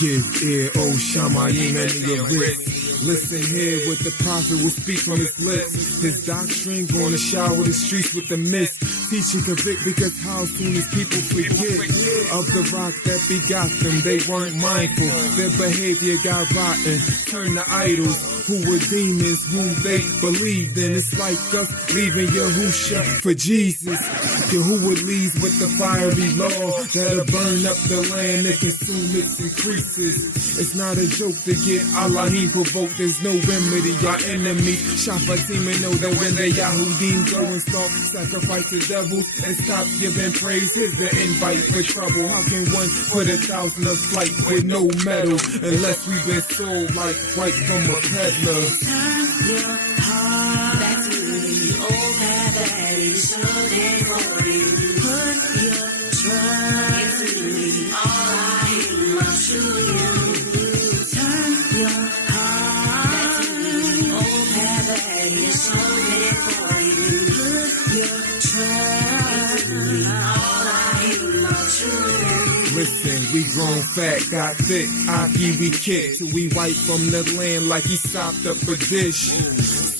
Give ear, O Shamayim, and your wrist. Listen here what the prophet will speak from his lips. His doctrine gonna shower the streets with the mist. Teach and convict, because how soon as people forget of the rock that begot them, they weren't mindful. Their behavior got rotten, turned to idols who were demons whom they believed in. It's like us leaving Yahusha for Jesus. Yahuwah leads with the fiery law that'll burn up the land and consume its increases. It's not a joke to get Allahim provoked. There's no remedy. Our enemies Shafatim and know that when the Yahudim go and start sacrifice the devils and stop giving praise, here's the invite for trouble. How can one put 1,000 of flight with no metal unless we've been sold like white from a peddler? Turn your heart back to the old path that he showed it for you. Put your trust into me. All I hear my true. Turn your heart back to the old path that he showed it for you. Put your trust into me. All I hear my true. Listen, we grown fat, got thick, Aki we kick till we wipe from the land like he sopped up a dish.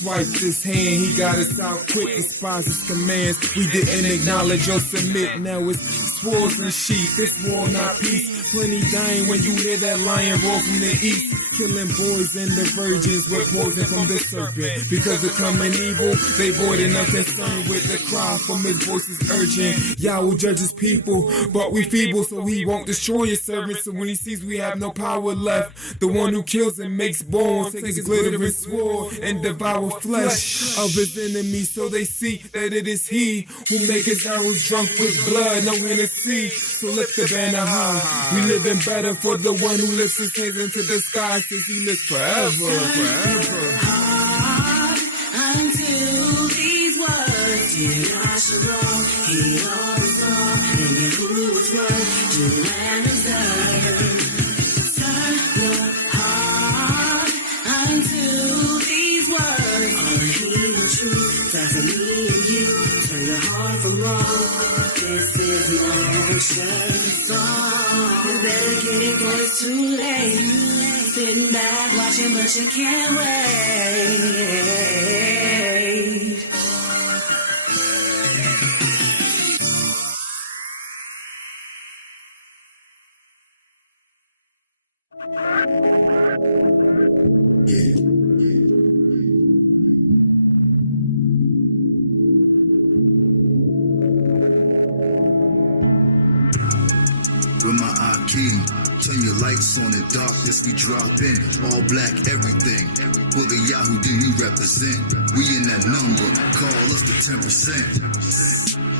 Swiped his hand, he got us out quick, despise his commands. We didn't acknowledge or submit, now it's swords and sheep, this war not peace. Plenty dying when you hear that lion roar from the east. Killing boys and the virgins with poison from the serpent. Because of coming evil, they void and unconcerned with the cry from his voices urgent. Yahweh judges people, but we feeble, so he won't destroy his servants. So when he sees we have no power left, the one who kills and makes bones, take his glittering sword and devour flesh of his enemies, so they see that it is he who make his arrows drunk with blood, no Hennessy. So lift the banner high, we living better for the one who lifts his hands into the sky, since he lives forever. Until these words, Q'dash Zamar, he always saw, and Yahuwah's word, to land and serve. Turn your heart unto these words, all the healing truth, die for me and you, turn your heart from wrong. This is no song, you better get it, 'cause it's too late. sitting back watching, but you can't wait. With my Akeem, turn your lights on in darkness, we drop in. All black, everything. For the Yahudi we represent. We in that number, call us the 10%.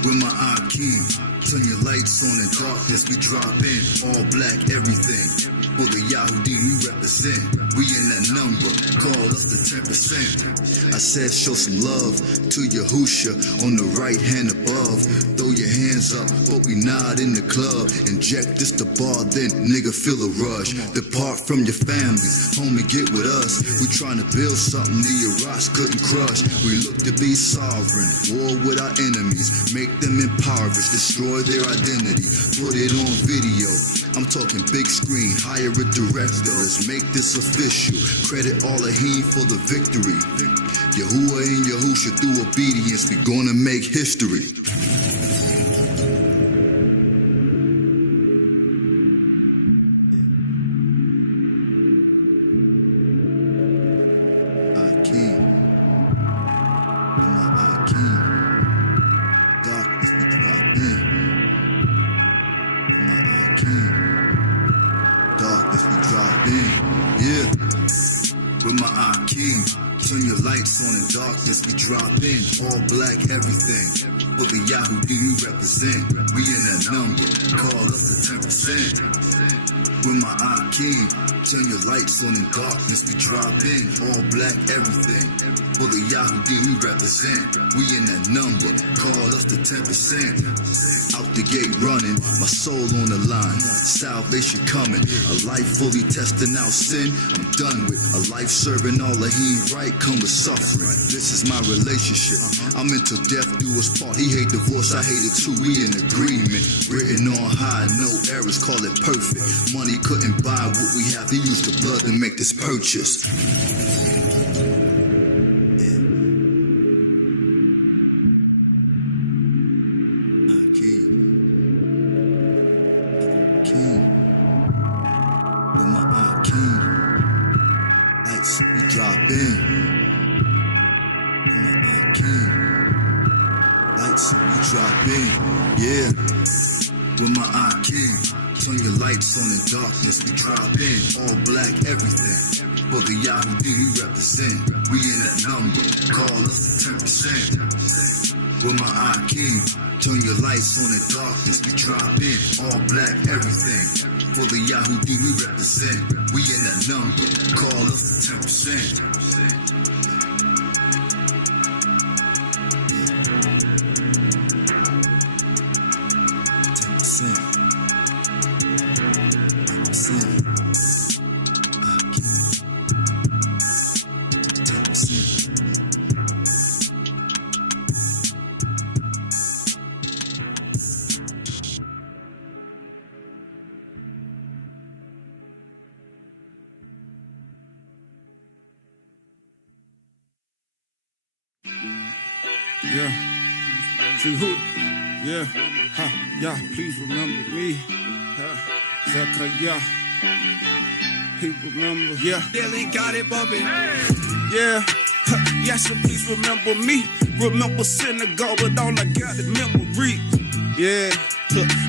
With my Akeem, turn your lights on in darkness, we drop in. All black, everything. For the Yahudi we represent. We in that number, call us the 10%. I said show some love to Yahusha on the right hand above. Throw your hands up, but we not in the club. Inject this the bar, then nigga feel a rush. Depart from your families, homie get with us. We trying to build something the Iraqs couldn't crush. We look to be sovereign, war with our enemies. Make them impoverished, destroy their identity. Put it on video, I'm talking big screen, hire a director. Let's make this official, credit Allahim for the victory. Yahuwah and Yahusha through obedience, we gonna make history. Drop in, all black, everything. For the Yahudi we represent. We in that number, call us the 10%. With my Akeem, turn your lights on in darkness, we drop in, all black, everything. For the Yahudi we represent. We in that number, call us the 10%. Out the gate running, my soul on the line. Salvation coming, a life fully testing out sin. I'm done with a life serving Allahim right, come with suffering. This is my relationship. I'm until death do us part. He hate divorce, I hate it too. We in agreement. Written on high, no errors, call it perfect. Money couldn't buy what we have. He used the blood to make this purchase. Darkness, we drop in, all black, everything. For the Yahudi we represent. We in that number, call us the 10%. With my Akeem, turn your lights on in darkness, we drop in, all black, everything. For the Yahudi we represent. We in that number, call us the 10%. Yeah, True. Yeah, ha, yeah, please remember me. Zachariah, he remember, yeah. Dylan got it bumping. Yeah, yeah, so please remember me. Remember synagogue, but all I got is memory. Yeah,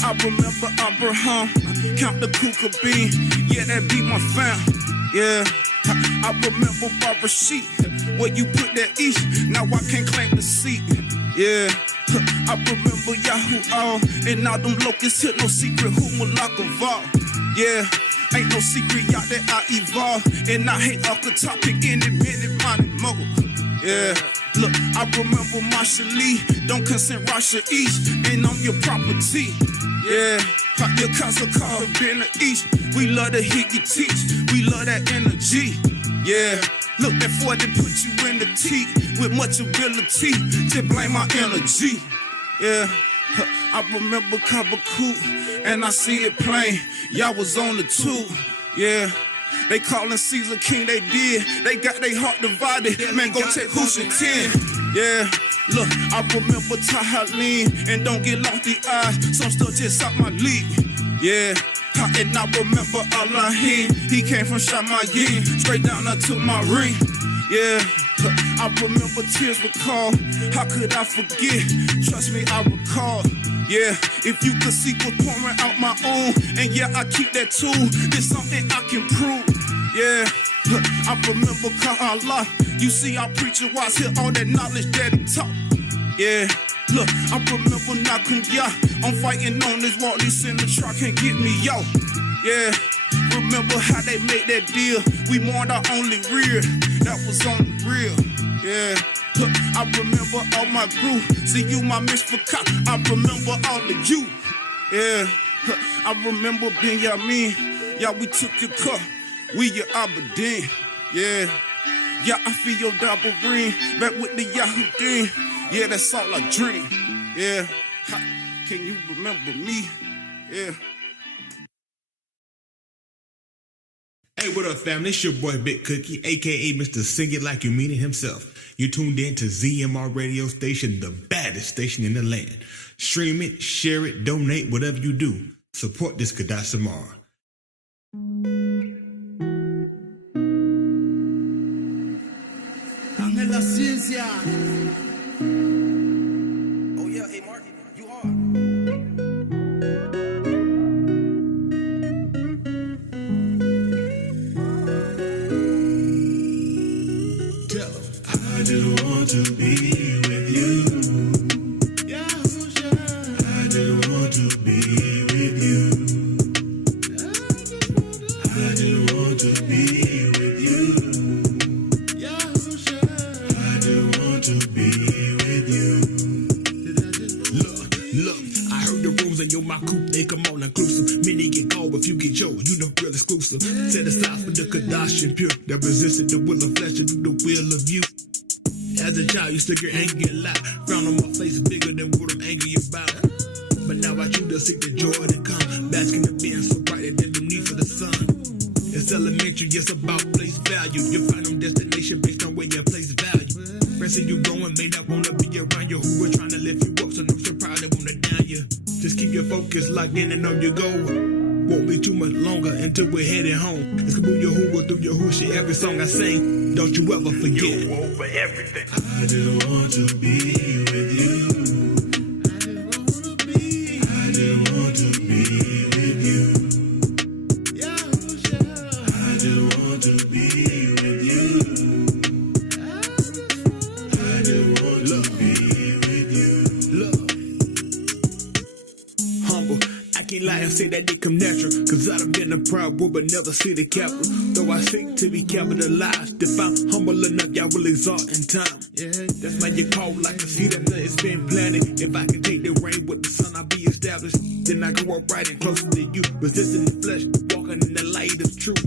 I remember Abraham, count the kuka bean. Yeah, that be my fam. Yeah, I remember Barbara Sheep. Where you put that east, now I can't claim the seat. Yeah, I remember Yahoo all, and all them locusts hit no secret who Malakaval. Yeah, ain't no secret y'all that I evolve, and I hate off the topic any minute, money more. Yeah, look, I remember Marsha Lee, don't consent Russia East, and I'm your property. Yeah, your cousin called her been the East. We love to hear you teach, we love that energy. Yeah. Look, that 40 put you in the teeth with much ability to blame my energy. Yeah, I remember Kabaku, and I see it plain. Y'all was on the tube. Yeah, They callin' Caesar King, they did. They got their heart divided. Man, go take who's your 10. Yeah, look, I remember Tahaleen and don't get lost the eyes. Some stuff just out my league. Yeah, and I remember Allahim. He came from Shamayim, straight down to my ring. Yeah, I remember tears would call. How could I forget? Trust me, I recall. Yeah, if you could see what's pouring out my own, and yeah, I keep that too. There's something I can prove. Yeah, I remember Allah. You see, I preach and watch, hear all that knowledge that he taught. Yeah, look, I remember Nakunya. I'm fighting on this walk, this in the truck can't get me, yo. Yeah, remember how they made that deal. We mourned our only rear. That was on the real. Yeah. I remember all my crew. See you, my miss for cop. I remember all of you. Yeah. I remember Benjamin. Yeah, we took your cup. We your Aberdeen. Yeah. Yeah, I feel your double ring. Back with the Yahoo thing. Yeah, that's all I dream. Yeah. Can you remember me? Yeah. Hey, what up, family? It's your boy Big Cookie, a.k.a. Mr. Sing It Like You Mean It himself. You tuned in to ZMR Radio Station, the baddest station in the land. Stream it, share it, donate, whatever you do. Support this Q'dash Zamar. Angela Ciencia. Oh yeah, hey Mark, you hard. I just want to be with you. Yeah, I just want to be with you. I just want to be with you. Yeah, I just want to be with you. Look, I heard the rules and yo, my coupe, they come on inclusive. Many get called, but few get yours, you know, real exclusive. Set aside for the Q'dash and pure that resisted the will of flesh and do the will of you. As a child, used to get angry a lot. Frown on my face bigger than what I'm angry about. But now I choose to seek the joy to come. Basking in being so bright than the need for the sun. It's elementary, it's about place value. Your final destination based on where you place value. Pressing you growing, may not want to be around you. Who are trying to lift you up, so no surprise they want to down you. Just keep your focus locked in and on your goal. Won't be too much longer until we're heading home. It's gonna move your hoover through your hoochie. Every song I sing, don't you ever forget. You over everything. I just want to be with you. I just want to be with you. I just want to be with you. I just want to be with you. Love. Humble. Can't lie and say that they come natural. Cause I done been a proud boy but never see the capital. Though I seek to be capitalized. If I'm humble enough, y'all will exalt in time. Yeah, that's why you call like a seed after it's been planted. If I can take the rain with the sun, I'll be established. Then I go upright and closer to you. Resisting the flesh, walking in the light of truth.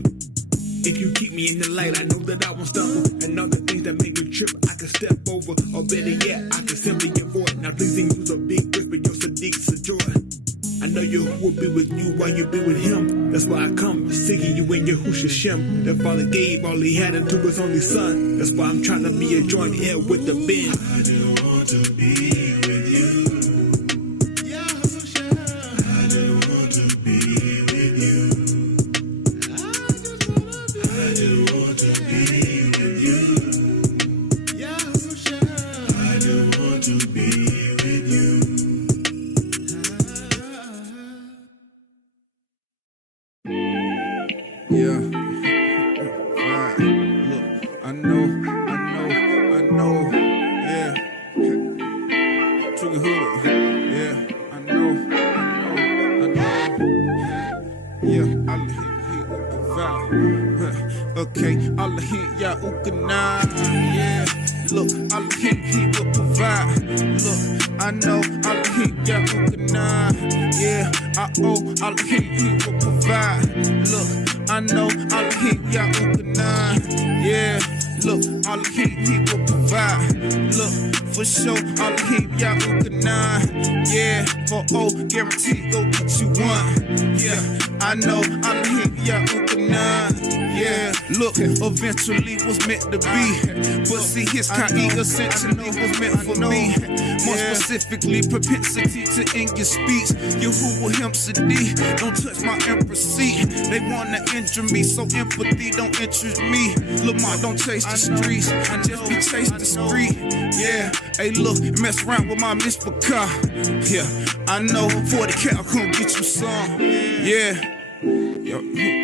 If you keep me in the light, I know that I won't stumble. And all the things that make me trip, I can step over. Or better yet, I can simply avoid. Now pleasing you's a big risk, but your Sadiq's a joy. I know Yahuwah will be with you while you be with him. That's why I come, seeking you in Yahushua Shem. That Father gave all he had unto his only son. That's why I'm trying to be a joint heir with the Ben. I just want to be with you. I just want to be with you. I just want to be with you. I just want to be with you. Yeah. Right. Look, I know. Yeah. Trigger Hood. Yeah. I know. Yeah. Allah he okay. Allah he ya ukana. Yeah. Look, Allah he will provide. Look, I know. Allah he ya ukana. Yeah. I owe. Allah he will provide. Look. I know I'll hit ya ukana. Yeah, Look, all the heat he will provide. Look, for sure, all the heat y'all who could nine. Yeah, for guarantee go get you one. Yeah, I know all the heat y'all who could nine. Yeah, look, eventually was meant to be. But see, his kind essentially was meant for me. More specifically, propensity to end your speech. Yahuwah him Sadi, don't touch my empress seat. They wanna injure me, so empathy don't interest me. Lamar, don't chase the streets, just be chase the street. Yeah, hey look, mess around with my Miss for car. Yeah, I know 40 cal come get you some. Yeah, yo,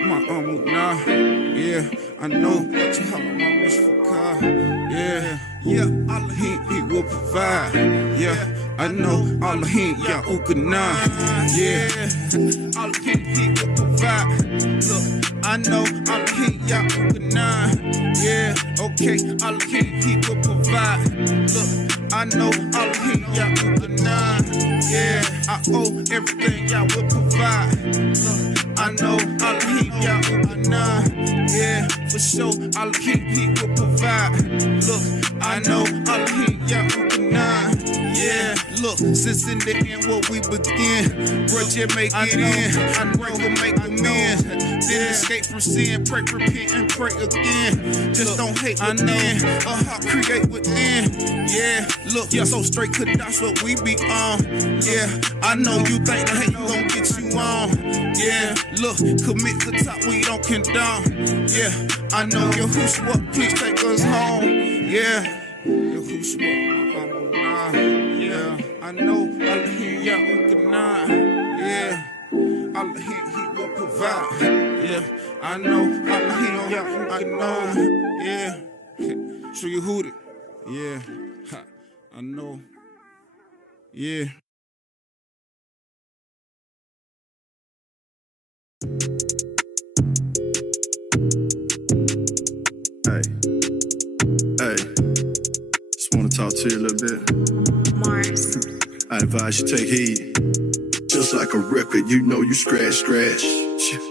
my nah. Yeah, I know what you have on my Miss for car. Yeah, all the he will provide. Yeah, I know all the he got ukana. Yeah, all the he will provide. Look, I know all the he got ukana. Yeah, okay, all the he will provide. Look, I know all the he got ukana. Yeah, I owe everything y'all will provide. Look, I know all the he got ukana. Yeah, for sure, all the he will provide. Look, I know all the he got ukana. Yeah, look, since in the end what we begin, bro, just make it in. I know we'll make amends. Then escape from sin, pray, repent, and pray again. Just don't hate within, a heart create within. Yeah, look, so straight Q'dash what we be on. Yeah, I know you think the hate gon' get you on. Yeah, look, commit the top we don't condone. Yeah, I know your Yahushua, please take us home. Yeah, Yahushua, yeah, I know all the him y'all ukana. Yeah, all the him he will provide. Yeah, I know all the him y'all I know. Yeah, show you who it. Yeah, I know. Yeah. Hey, just wanna talk to you a little bit. Mars. I advise you take heed. Just like a record, you know you scratch.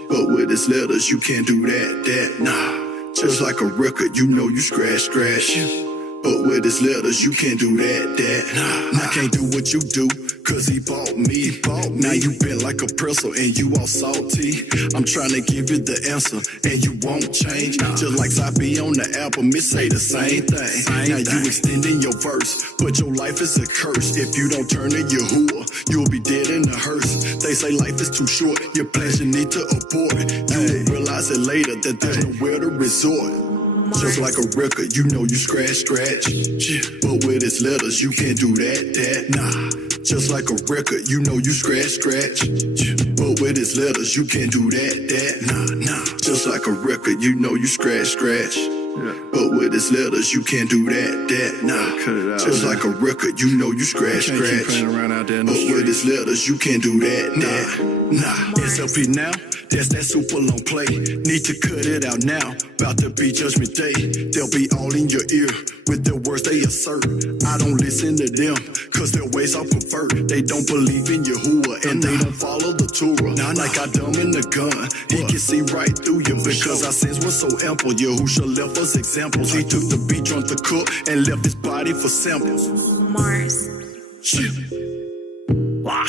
But with his letters, you can't do that, nah. Just like a record, you know you scratch. But with his letters, you can't do that, nah. I can't do what you do, cause he bought me. Now you been like a pretzel and you all salty. I'm trying to give you the answer and you won't change. Just like Sabi on the album, it say the same thing. Now you extending your verse, but your life is a curse. If you don't turn to Yahuwah, you'll be dead in a hearse. They say life is too short, your plans you need to abort. You will realize it later that there's nowhere to resort. Just like a record, you know you scratch. But with his letters, you can't do that, nah. Just like a record, you know you scratch. But with his letters, you can't do that, nah. Just like a record, you know you scratch. But with his letters, you can't do that, nah. Just like a record, you know you scratch. But with his letters, you can't do that, nah. SLP now. That's that super long play. Need to cut it out now. About to be judgment day. They'll be all in your ear with their words they assert. I don't listen to them, cause their ways are pervert. They don't believe in Yahuwah and they don't follow the Torah. Like I dumb in the gun, he can see right through you. Because our sins were so ample, Yahusha left us examples. He took the beat, drunk the cook, and left his body for samples. Mars. Wow.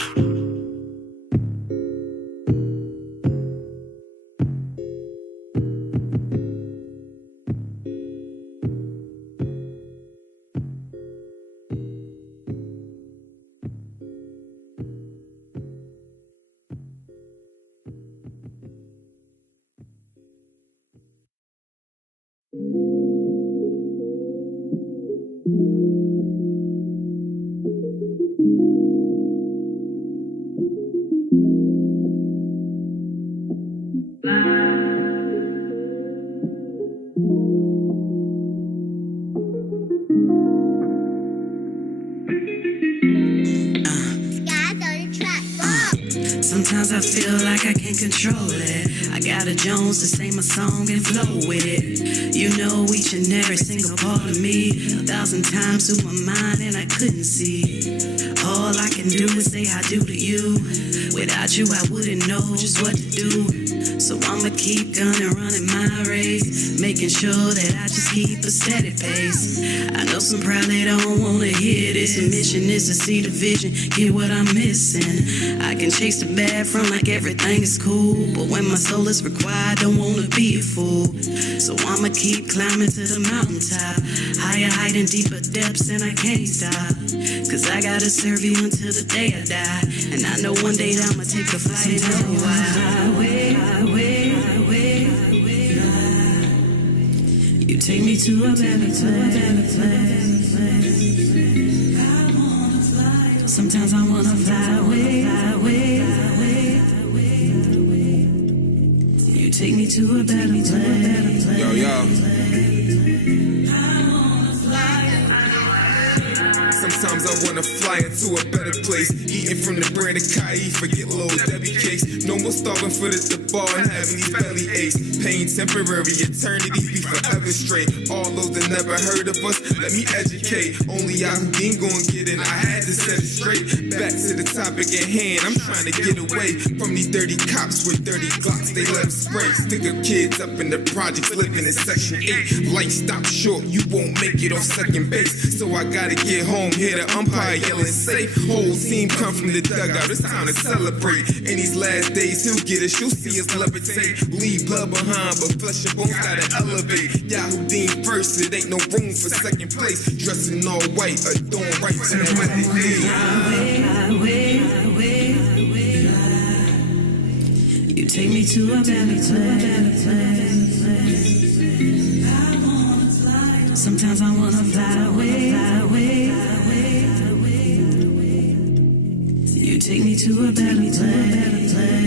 Sometimes I feel like I can't control it. I got a Jones to sing my song and flow with it. You know each and every single part of me 1,000 times through my mind and I couldn't see. All I can do is say I do to you. Without you I wouldn't know just what to do. So I'ma keep gunning, running my race, making sure that I just keep a steady pace. I know some probably don't wanna hear this. The mission is to see the vision, get what I'm missing. I can chase the bad from like everything is cool, but when my soul is required, don't wanna be a fool. So I'ma keep climbing to the mountaintop, higher height and deeper depths, and I can't stop. Cause I gotta serve you until the day I die, and I know one day that I'ma take the flight and know why. You take me to a better place. Sometimes I wanna fly away. You take me to a better place. Yo. Sometimes I wanna fly into a better place, eating from the bread of Kai, forget little Debbie cakes. No more starving for the bar and having these belly aches. Pain temporary, eternity be forever straight. All those that never heard of us, let me educate. Only I who ain't gonna get in, I had to set it straight. Back to the topic at hand, I'm trying to get away from these dirty cops with dirty Glocks, they let them spray. Stick up kids up in the projects, living in section 8. Life stop short, you won't make it off second base. So I gotta get home, hear the umpire yelling safe. Whole team come from the dugout, it's time to celebrate. In these last days, he'll get us, you'll see us levitate. Leave blood behind, but flesh and bones gotta elevate. Yahudim first, it ain't no room for second place. Dressing all white, adorned right to the wedding day. You take me to a better place. Sometimes I wanna fly away. You take me to a better place.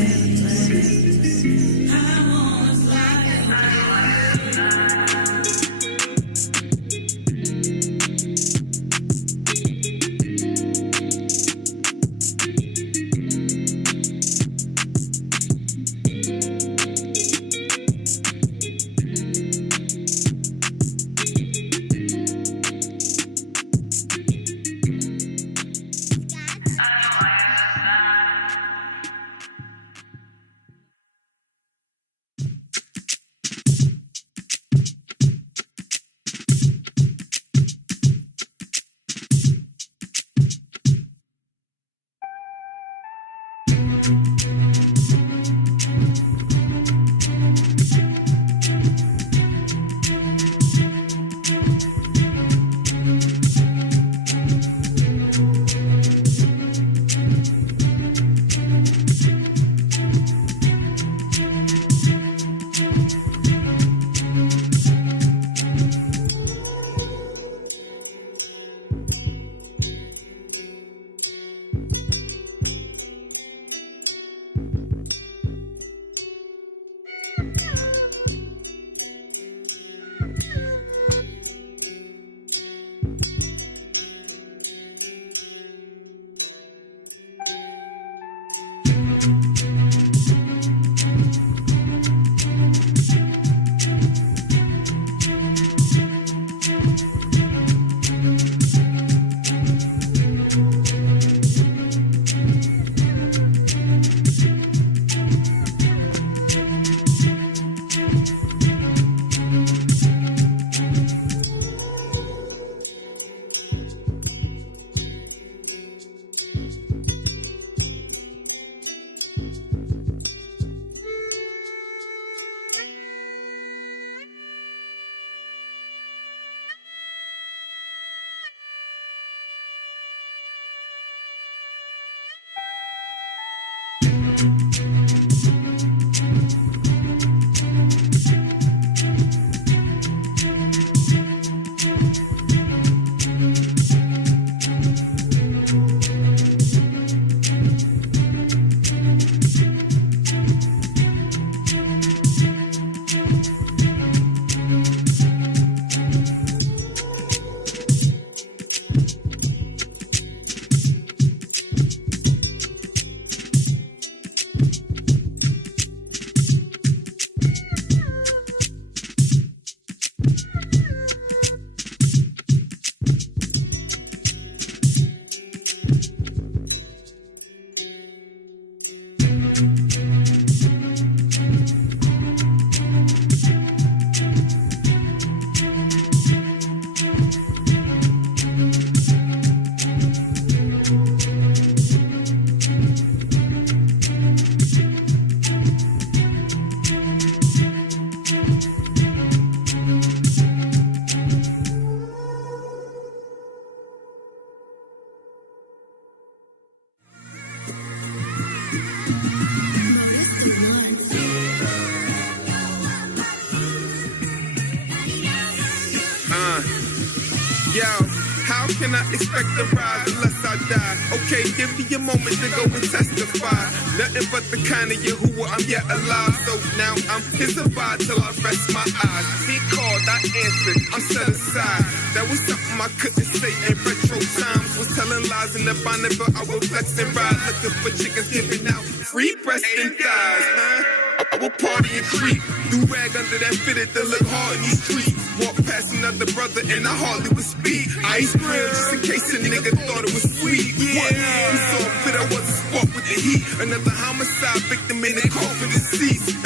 cannot expect to rise unless I die. Okay, give me a moment to go and testify. Nothing but the kind of Yahuwah, I'm yet alive. So now I'm his abide till I rest my eyes. He called, I answered, I'm set aside. That was something I couldn't say in retro times. Was telling lies in the bonnet, but I will flex and ride. Looking for chickens giving out free breast and thighs, huh? I will party and creep. Do rag under that fitted to look hard in these streets. Walk past another brother and I hardly would speak. Ice grill just in case a nigga thought it was sweet. What? We saw a fit, I wasn't sparked with the heat. Another homicide victim in the coffin deceased.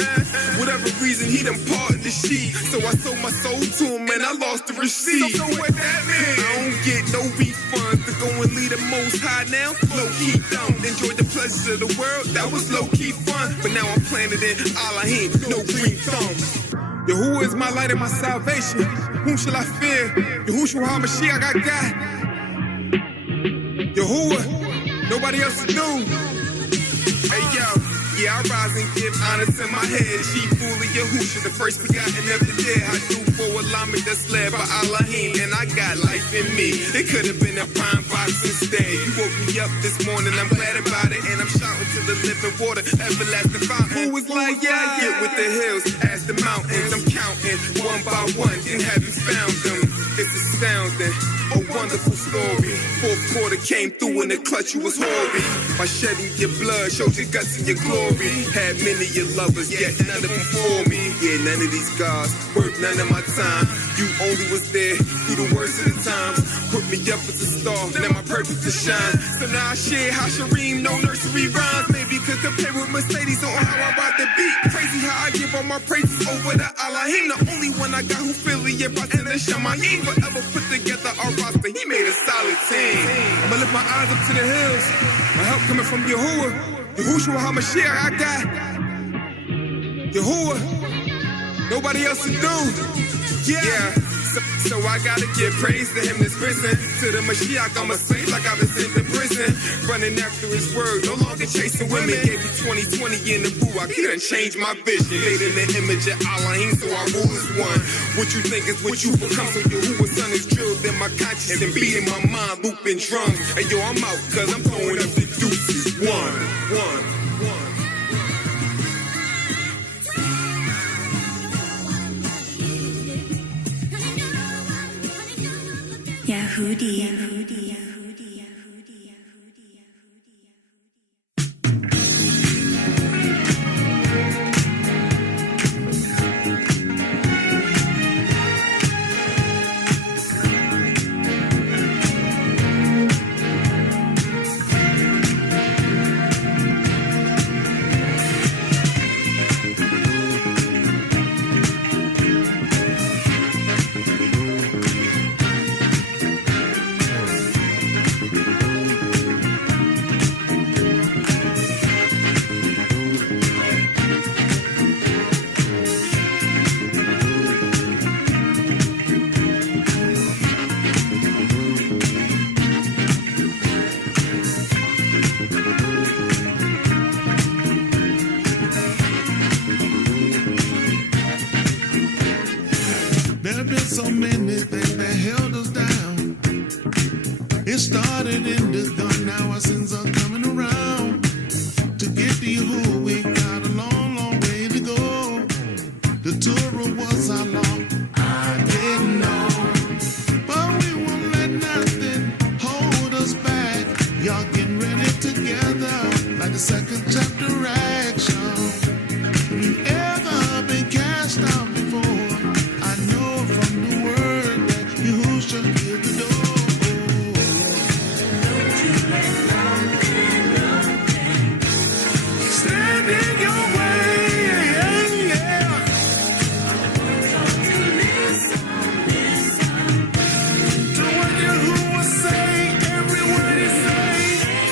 Whatever reason, he done pardoned the sheet. So I sold my soul to him and I lost the receipt. So what that mean? I don't get no refunds to go and lead the most high now. Low key don't enjoy the pleasures of the world. That was low key fun. But now I'm planted in Elohim, no green thumb. Yahuwah is my light and my salvation. Whom shall I fear? Yahushua HaMashiach I got. Yahuwah, nobody else to do. Hey yo, yeah, I rise and give honor to my head. She fully Yahushua, the first begotten of the dead. I do for alignment that's led by Elohim, and I got life in me. It could have been a pine box instead. You woke me up this morning, I'm glad about it, and I'm shouting to the living water, everlasting fountain. Who was like, yeah, I get with the hills, as the mountains. I'm counting one by one, and have you found them? It's astounding, a wonderful story. Fourth quarter came through in the clutch, you was hoary. By shedding your blood, showed your guts and your glory. Had many of your lovers, yet none of them for me. Yeah, none of these gods worth none of my time. You only was there through the worst of the times. Put me up as a star, now my purpose to shine. So now I share Hasharim, no nursery rhymes. Maybe could compare with Mercedes on how I ride the beat. Crazy how I give all my praises over to Elohim. The only one I got who feel it, yeah, by the Shamayim. Forever put together our roster, he made a solid team. I'ma lift my eyes up to the hills. My help coming from Yahuwah. Yahushua HaMashiach I got. Yahuwah, nobody else to do. Yeah. So I gotta give praise to him that's risen. To the Mashiach, I'm a slave like I was sent to prison. Running after his word, no longer chasing women. Gave me 20/20 in the ruach, he done changed my vision. Made in the image of Elohim, so I rule as one. What you think is what you become, so Yahuwah's son is drilled in my conscience and beating my mind, looping drums. And yo, I'm out, cause I'm throwing up the deuces. One. Yahudi. So many things that held us down. It started in this gun, now our sins are coming around. To get to you, we got a long, long way to go. The Torah was our law, I didn't know. But we won't let nothing hold us back. Y'all getting ready together, like the second chapter action. Have you ever been cast out before? I know from the word that Yahushua is the door. Stand in your way, yeah. To what Yahuwah say, every word he say.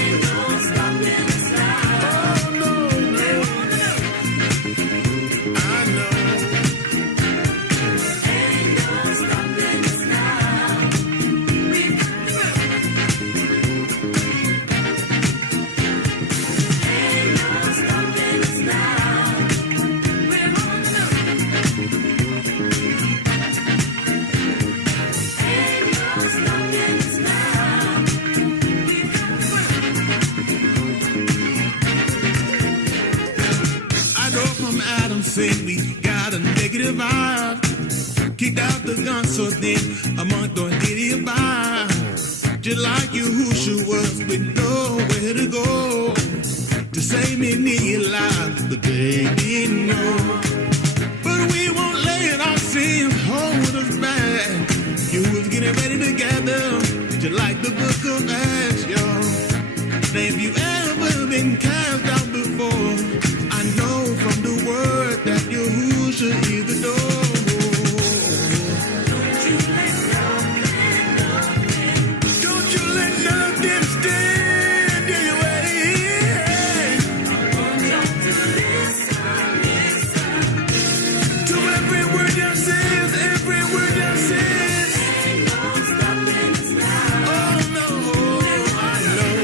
Ain't no stopping us now. Oh, on sin, we got a negative vibe. Kicked out the gun, so then a month or idiot by. Just like Yahushua was with nowhere to go. To save many alive, but they didn't know. But we won't let our sins hold us back. You was getting ready to gather, just like the book of Acts, y'all. Now if you ever been cast out before, I know from the word that Yahushua is the door. Don't you let nothing stand in your way. To every word that says, every word that says. Oh no, I know.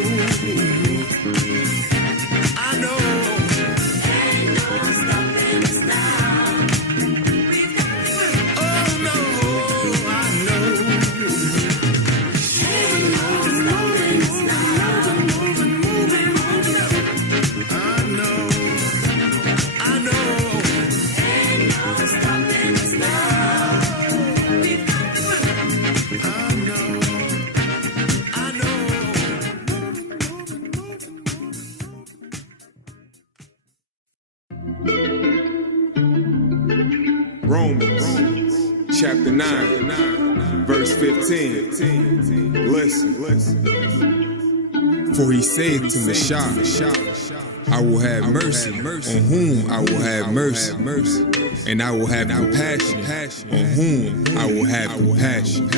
Romans, chapter 9, verse 15. Listen. For he said to Messiah, I will have mercy on whom I will have mercy, and I will have compassion on whom I will have compassion.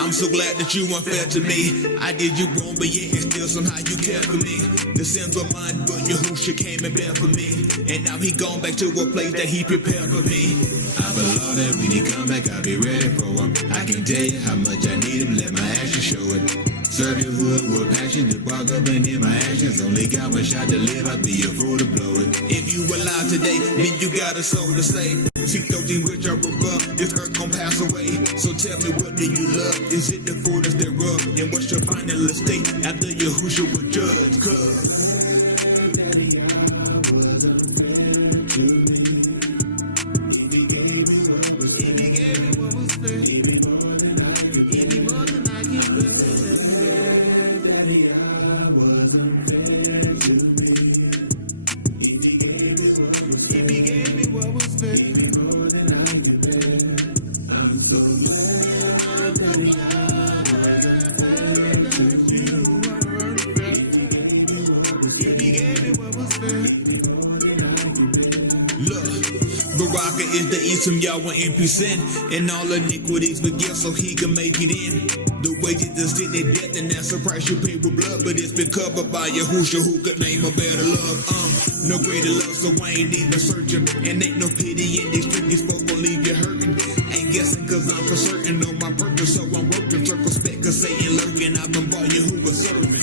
I'm so glad that you weren't fair to me. I did you wrong, but yet and still somehow you care for me. The sins were mine, but Yahushua came and bare for me. And now he gone back to a place that he prepared for me. I believe that when he come back, I'll be ready for him. I can tell you how much I need him, let my actions show it. Serve your hood with passion, to walk up and in my actions. Only got one shot to live, I'd be a fool to blow it. If you alive today, then you got a soul to save. Seek those things which are above, this earth gon' pass away. So tell me, what do you love? Is it the fullness thereof? And what's your final estate after Yahushua was judged? Cause Baraka is the Eastern Yahweh in percent, and all iniquities forgive so he can make it in. The wages of sin is death, and that's the price you pay with blood, but it's been covered by Yahushua, who could name a better love. No greater love, so I ain't even searching, and ain't no pity in these streets, these folks will leave you hurting. Ain't guessing cause I'm for certain on my purpose, so I'm working circumspect, cause Satan lurking, I've been by Yahuwah serving.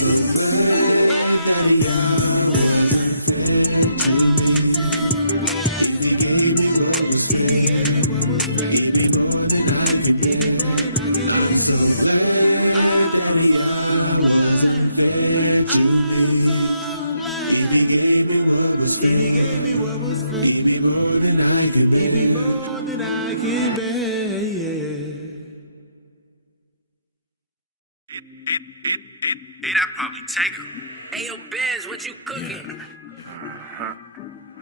I'd probably take her. Hey, yo, Bez, what you cooking?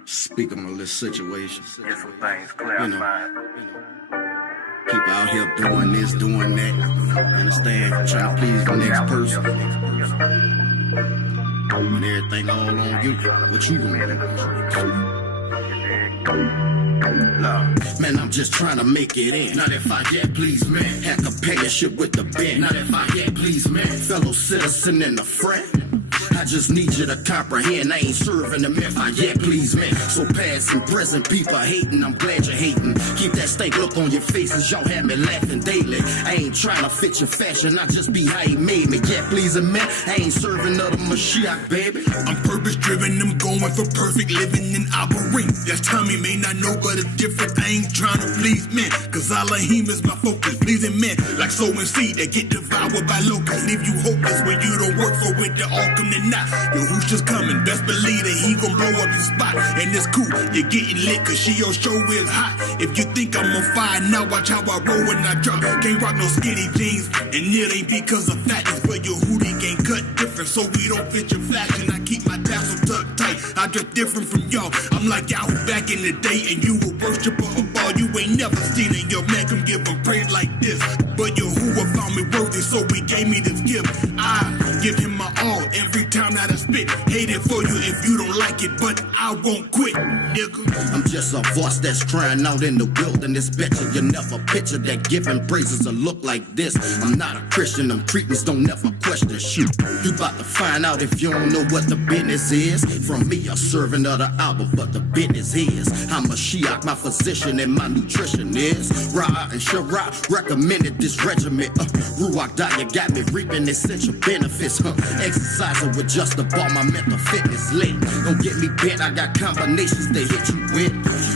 Speaking on this situation. Get some things clarified. People out here doing this, doing that. You understand? Trying to please the next person. When everything all on you, what you gonna do? Man, I'm just trying to make it in. Not if I get, please, man. Had companionship with the band. Not if I get, please, man. Fellow citizen and a friend. I just need you to comprehend. I ain't serving them if I yet please, man. So past and present people hating, I'm glad you're hating. Keep that stank look on your faces, y'all have me laughing daily. I ain't trying to fit your fashion, I just be how he made me. Yet pleasing, man. I ain't serving other Mashiach, baby. I'm purpose driven, I'm going for perfect living and operating. That's Tommy may not know, but it's different. I ain't trying to please men, cause Elohim is my focus. Pleasing men, like sowing seed that get devoured by locusts. Leave you hopeless when you don't work for it, the Arkham and not. Yo, who's just coming? Best believe that he gon' blow up the spot. And it's cool, you're getting lit cause she your show is hot. If you think I'm on fire, now watch how I roll when I drop. Can't rock no skinny jeans, and it ain't because of fatness, but your hoodie ain't cut different, so we don't fit your fashion. I keep my tassel tucked tight, I dress different from y'all. I'm like Yahoo back in the day, and you a worshiper of all. You ain't never seen it, your man come give him praise like this. But Yahuwah found me worthy, so he gave me this gift. I give him my all every time that I spit. Hate it for you if you don't like it, but I won't quit, nigga. I'm just a voice that's crying out in the wilderness. Betcha you never picture that giving praises a look like this. I'm not a Christian, them treatments don't never question shit. You about to find out if you don't know what the business is. From me, a servant of the album, but the business is I'm a Shiach, my physician and my nutrition is Ra and Shara recommended this regimen. Ruach Daya got me reaping essential benefits. Exercising with just the ball, my mental fitness lit. Don't get me bent, I got combinations to hit you with.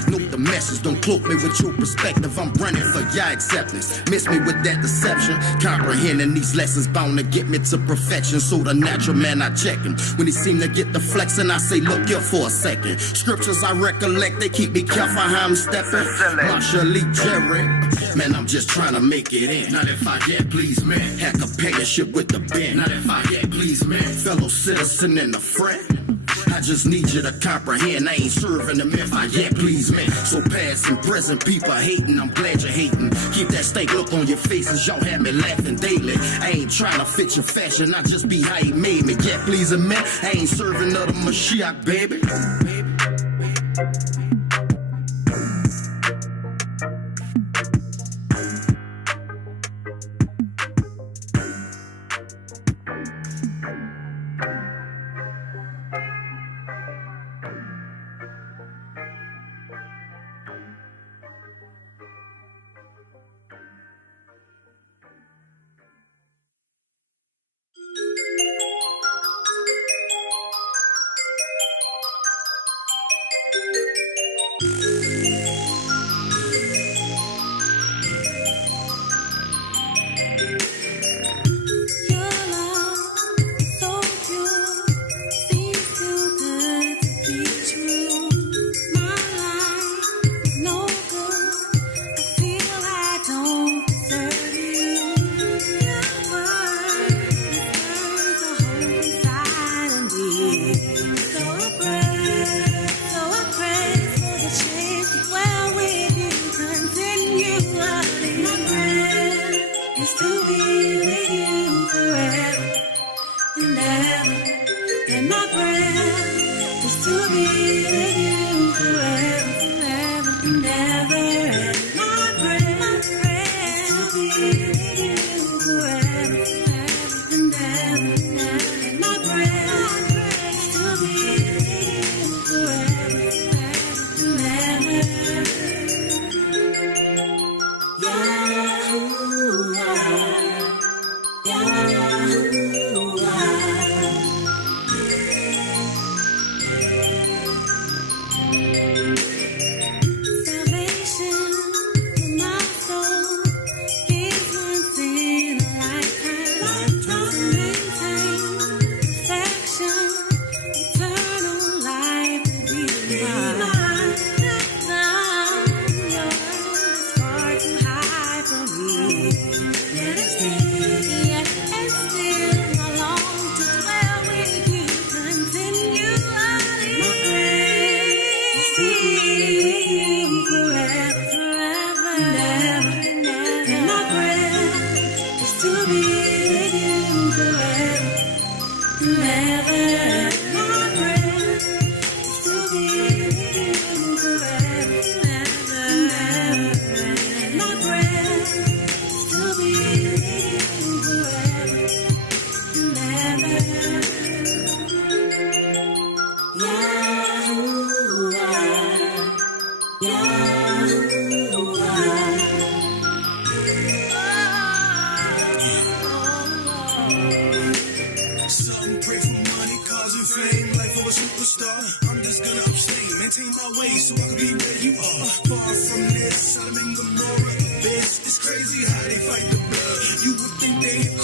Note the message, don't cloak me with your perspective. I'm running for your acceptance. Miss me with that deception. Comprehending these lessons bound to get me to perfection. So the natural man, I check him. When he seem to get the flexing, I say, look here for a second. Scriptures I recollect, they keep me careful how I'm stepping. Marshall Lee Jerry. Man, I'm just trying to make it in. Not if I get, please, man. Had companionship with the band. Not if I get, please, man. Fellow citizen and a friend. I just need you to comprehend. I ain't serving them if I get, please, man. So past and present people hating, I'm glad you're hating. Keep that stank look on your faces, y'all have me laughing daily. I ain't trying to fit your fashion, I just be how he made me. Get pleasing, man. I ain't serving other Mashiach, baby.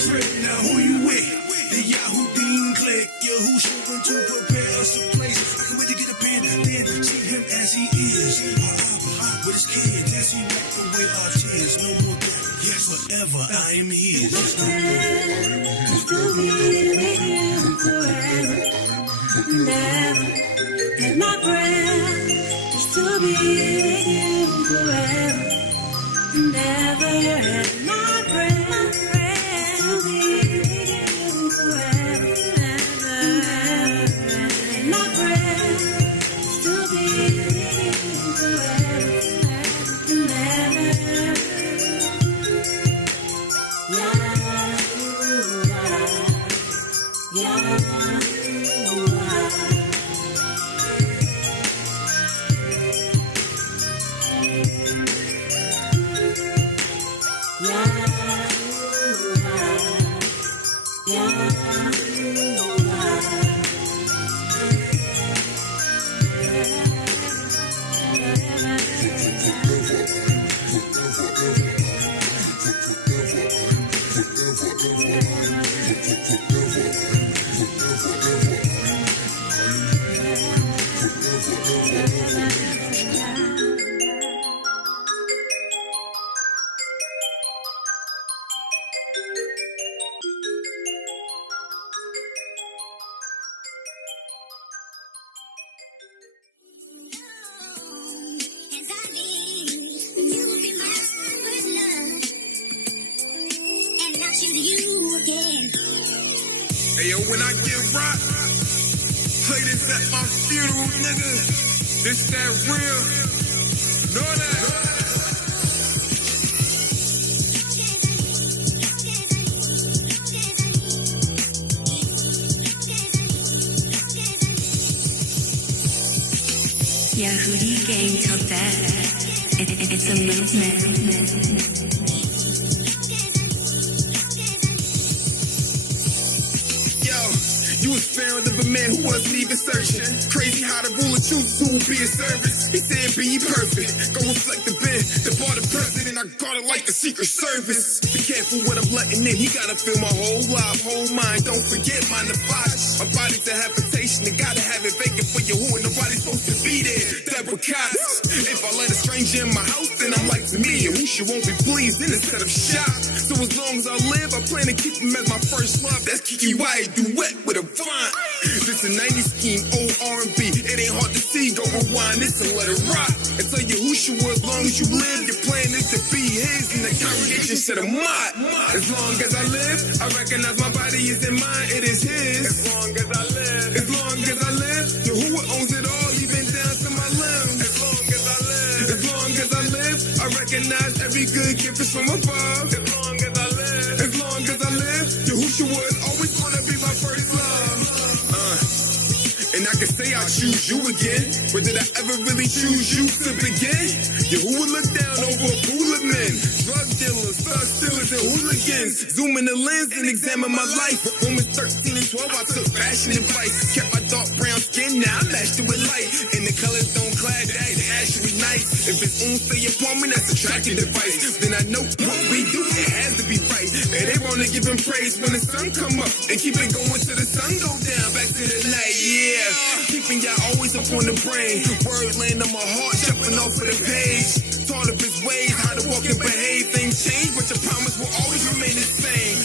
trick. Now who you with? The Yahoo click. Yahushua went to prepare us a place. I can wait to get a pen, then see him as he is. Our Abba with his kids as he wipe away our tears. No more death. Yes, forever I am his. To be with him forever. Never get my breath. Just to be with him forever. Never had my breath. To be with him forever. Never had my breath. To be with him forever. Never. Hey yo, when I get rock, play this at my funeral, nigga. This that real. Know that. Yahudi gang took that. It's a movement. You was found of a man who wasn't even searching. Crazy how the ruler chooses who will be his service. He said be ye perfect. Go reflect the bin. The bar the president, I got it like the Secret Service. Be careful what I'm letting in. He gotta feel my whole life, whole mind. Don't forget mind the flash. My body's a habitation. I gotta have it vacant for you who and nobody's supposed to be there. Deborah Cox. If I let a stranger in my house, then I'm like to me. And who she won't be pleased in a set of shots. So as long as I live, I plan to keep him as my first love. That's Kiki White duet with a vine. This a 90s scheme, old R&B. It ain't hard to see, go rewind this and let it rock. And tell you who she was, as long as you live, your plan is to be his. And the congregation said I'm mine. As long as I live, I recognize my body is in mine, it is his. As long as I live, as long as I live, Yahuwah owns it all, even down to my limbs. As long as I live, as long as I live, I recognize every good gift is from above. As long as I live, as long as I live, Yahushua is always gonna be my first love. And I can say I choose you again, but did I ever really choose you to begin? Yahuwah look down over a pool of men, drug dealers, thug stealers, and hooligans. Zoom in the lens and examine my life. Romans 13 and 12, I took fashion advice. Kept my dark brown skin, now I matched it with light. And the colors don't clash, they actually nice. If it's stay upon me, that's a tracking device. Then I know what we do, it has to be right. And they wanna give him praise when the sun come up, and keep it going till the sun go down. Back to the night, yeah. Keeping y'all always up on the brain. Word land on my heart, jumping off of the page. Taught of his ways, how to walk and behave. Things change, but your promise will always remain the same.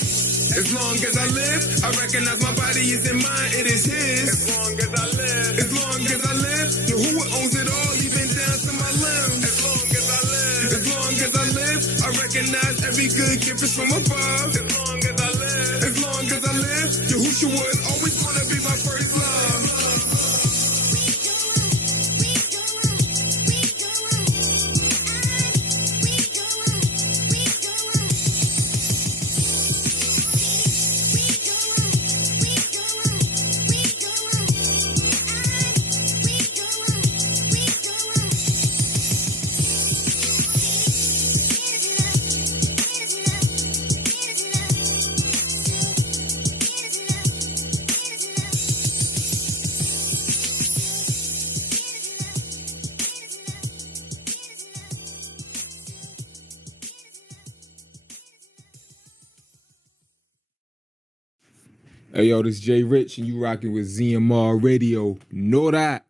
As long as I live, I recognize my body is in mine, it is his. As long as I live, as long as I live, Yahuwah owns it all, even down to my limbs. As long as I live, as long as I live, I recognize every good gift is from above. As long as I live, as long as I live, Yahushua is always gonna be my first love. Hey, yo, this Jay Rich, and you rocking with ZMR Radio. Know that.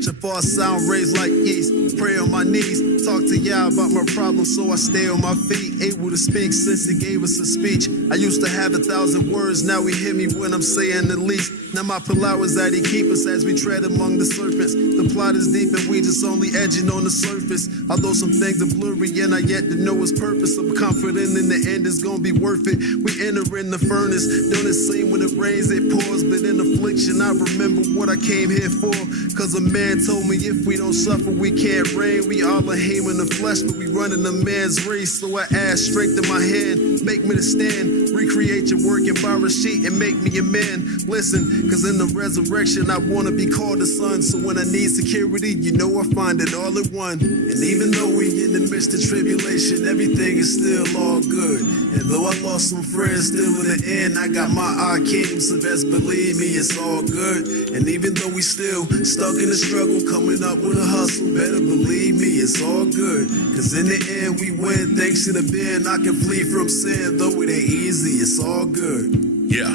Jafar sound raised like yeast. Pray on my knees. Talk to y'all about my problems, so I stay on my feet. Able to speak since he gave us a speech. I used to have 1,000 words, now he hear me when I'm saying the least. Now my powers that he keep us as we tread among the serpents. The plot is deep and we just only edging on the surface. Although some things are blurry and I yet to know his purpose. I'm confident in the end it's gonna be worth it. We enter in the furnace. Don't it seem when it rains it pours? But in affliction I remember what I came here for. Cause a man told me if we don't suffer we can't reign. We all are in the flesh but we running a man's race. So I ask, strengthen my hand, make me to stand. Recreate your work and borrow a sheet and make me a man. Listen, cause in the resurrection I wanna be called a son. So when I need security, you know I find it all at one. And even though we in the midst of tribulation, everything is still all good. And though I lost some friends, still in the end I got my king. So best believe me, it's all good. And even though we still stuck in the struggle, coming up with a hustle, better believe me, it's all good. Cause in the end we win, thanks to the Ben I can flee from sin. Though it ain't easy, it's all good. Yeah.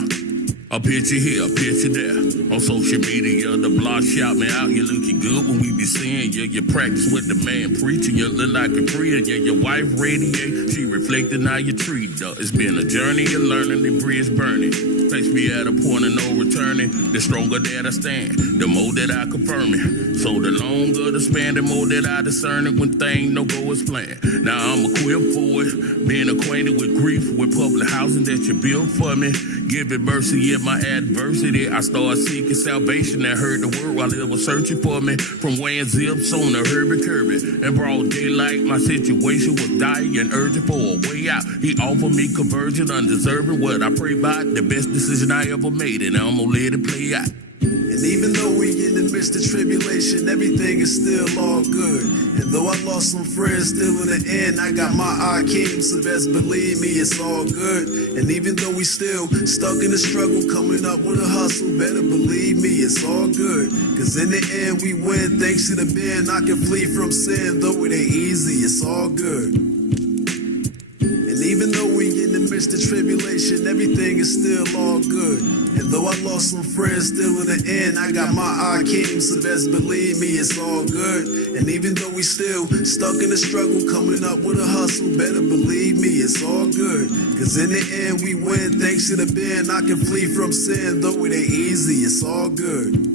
A picture here, a picture there. On social media, the blog shout me out. You looking good when we be seeing you. You practice with the man preaching. You look like a friend. Yeah, your wife radiate. She reflecting how you treat her. It's been a journey of learning. The bridge burning. Place me at a point of no returning. The stronger that I stand, the more that I confirm it. So the longer the span, the more that I discern it when things no go as planned. Now I'm equipped for it. Being acquainted with grief, with public housing that you built for me. Giving mercy in my adversity. I started seeking salvation that heard the word while it was searching for me. From weighing zips on the Herbie Kirby. In broad daylight, my situation was dire and urgent for a way out. He offered me conversion, undeserving what I pray about. The best decision I ever made, and I'm gonna let it play out. And even though we in the midst of tribulation, everything is still all good. And though I lost some friends, still in the end I got my king. So best believe me, it's all good. And even though we still stuck in the struggle, coming up with a hustle, better believe me, it's all good. Cause in the end we win, thanks to the Ben I can flee from sin. Though it ain't easy, it's all good. And even though we in the midst of tribulation, everything is still all good. And though I lost some friends, still in the end I got my king. So best believe me, it's all good. And even though we still stuck in the struggle, coming up with a hustle, better believe me, it's all good. Cause in the end we win, thanks to the Ben I can flee from sin. Though it ain't easy, it's all good.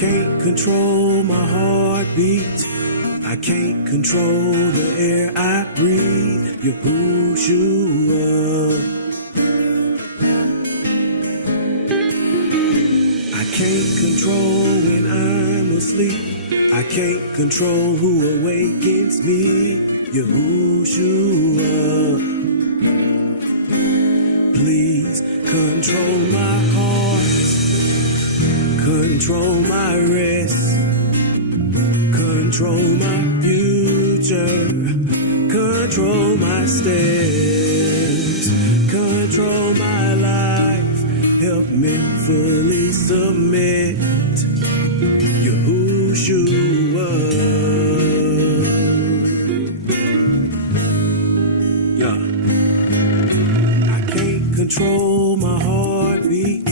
Can't control my heartbeat. I can't control the air I breathe. Yahushua. I can't control when I'm asleep. I can't control who awakens me. Yahushua. Please control my heart. Control my rest, control my future, control my steps, control my life, help me fully submit, Yahushua. Yeah. I can't control my heartbeat,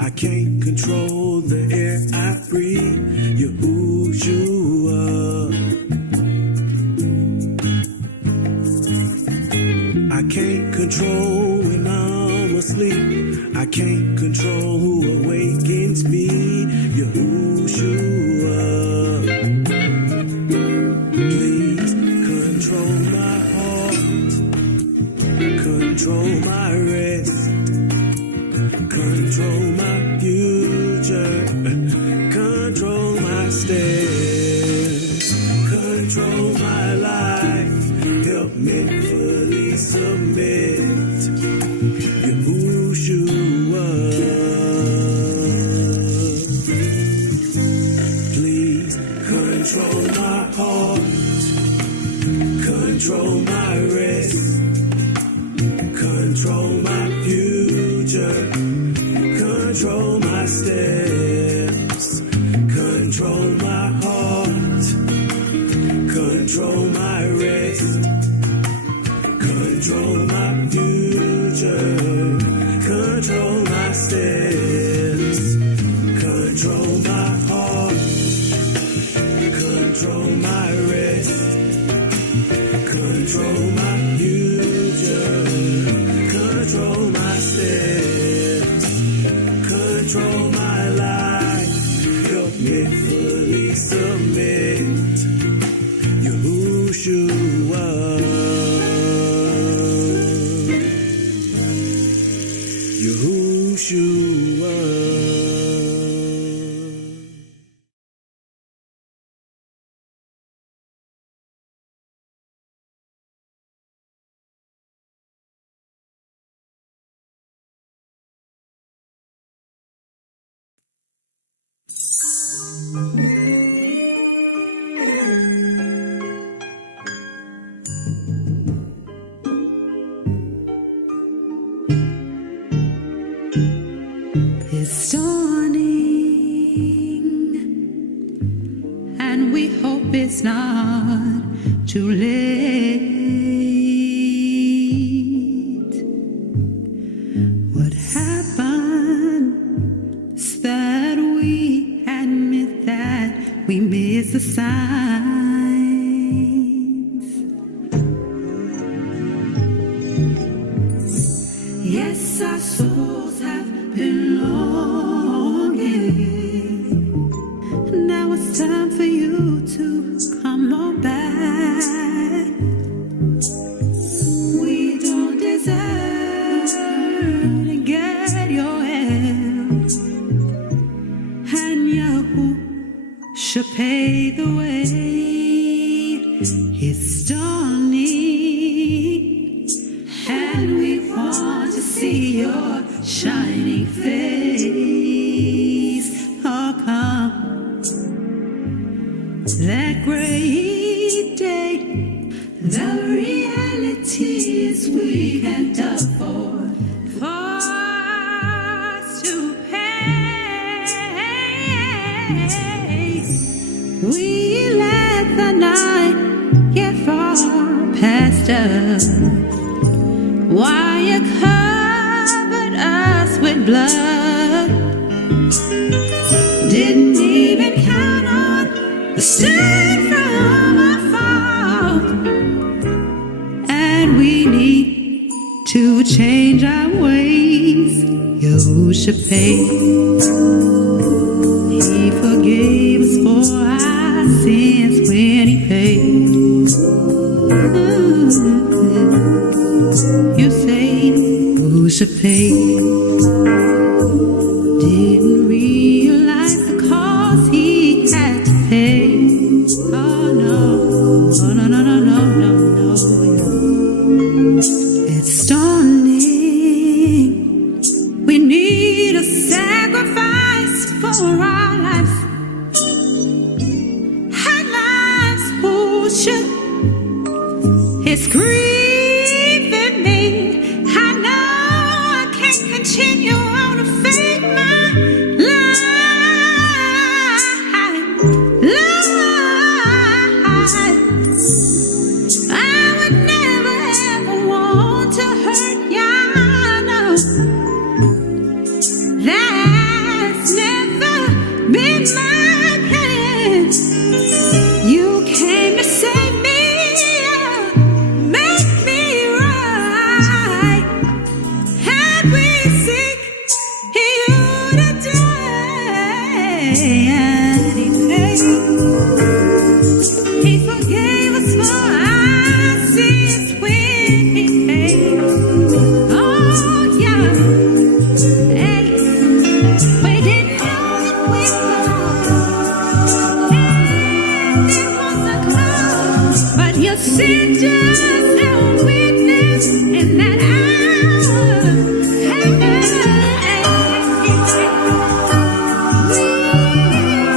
I can't control the air I breathe, Yahushua. I can't control when I'm asleep. I can't control who awakens me, Yahushua. Please control my heart, control my rest, control my future, control my steps, control my life, help me fully submit, Yahushua. control my future, control my steps, control my heart, control my rest, control my future, control my steps, control my heart, control my rest, control my future, control my steps, control my life, help me fully submit. Yahushua, Yahushua. It's dawning, and we hope it's not too late. What happened is that we admit that we missed the signs. Yes, our souls have been longing. Now it's time for you to come on back. We don't deserve to get your help, and Yahoo should pay the way. It's dawning, and we want to see your shining face. Oh, come that great day. The reality is we can't afford for us to pay. We let the night get far past us. Why you covered us with blood? Didn't even count on the stain from our fault. And we need to change our ways. You should pay. He forgave us for our sins when he paid. You say who should pay? Didn't realize the cost he had to pay. Oh no, oh no, no, no, no, no, no. It's dawning. We need a sacrifice for our lives. Our lives who should. It's grieving me. I know I can't continue on to fake my life. I would never ever want to hurt ya. No, that's never been my plan. You came to save me. Make me right, and we seek you today. And he forgave us for our sins when he paid. Oh yeah, hey, we didn't know that we were, and it was a cause, but you sent just a witness in that hour. Hey, we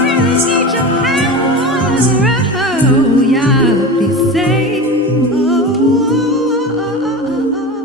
really need your power. Oh, yeah, please say, oh, oh, oh, oh, oh.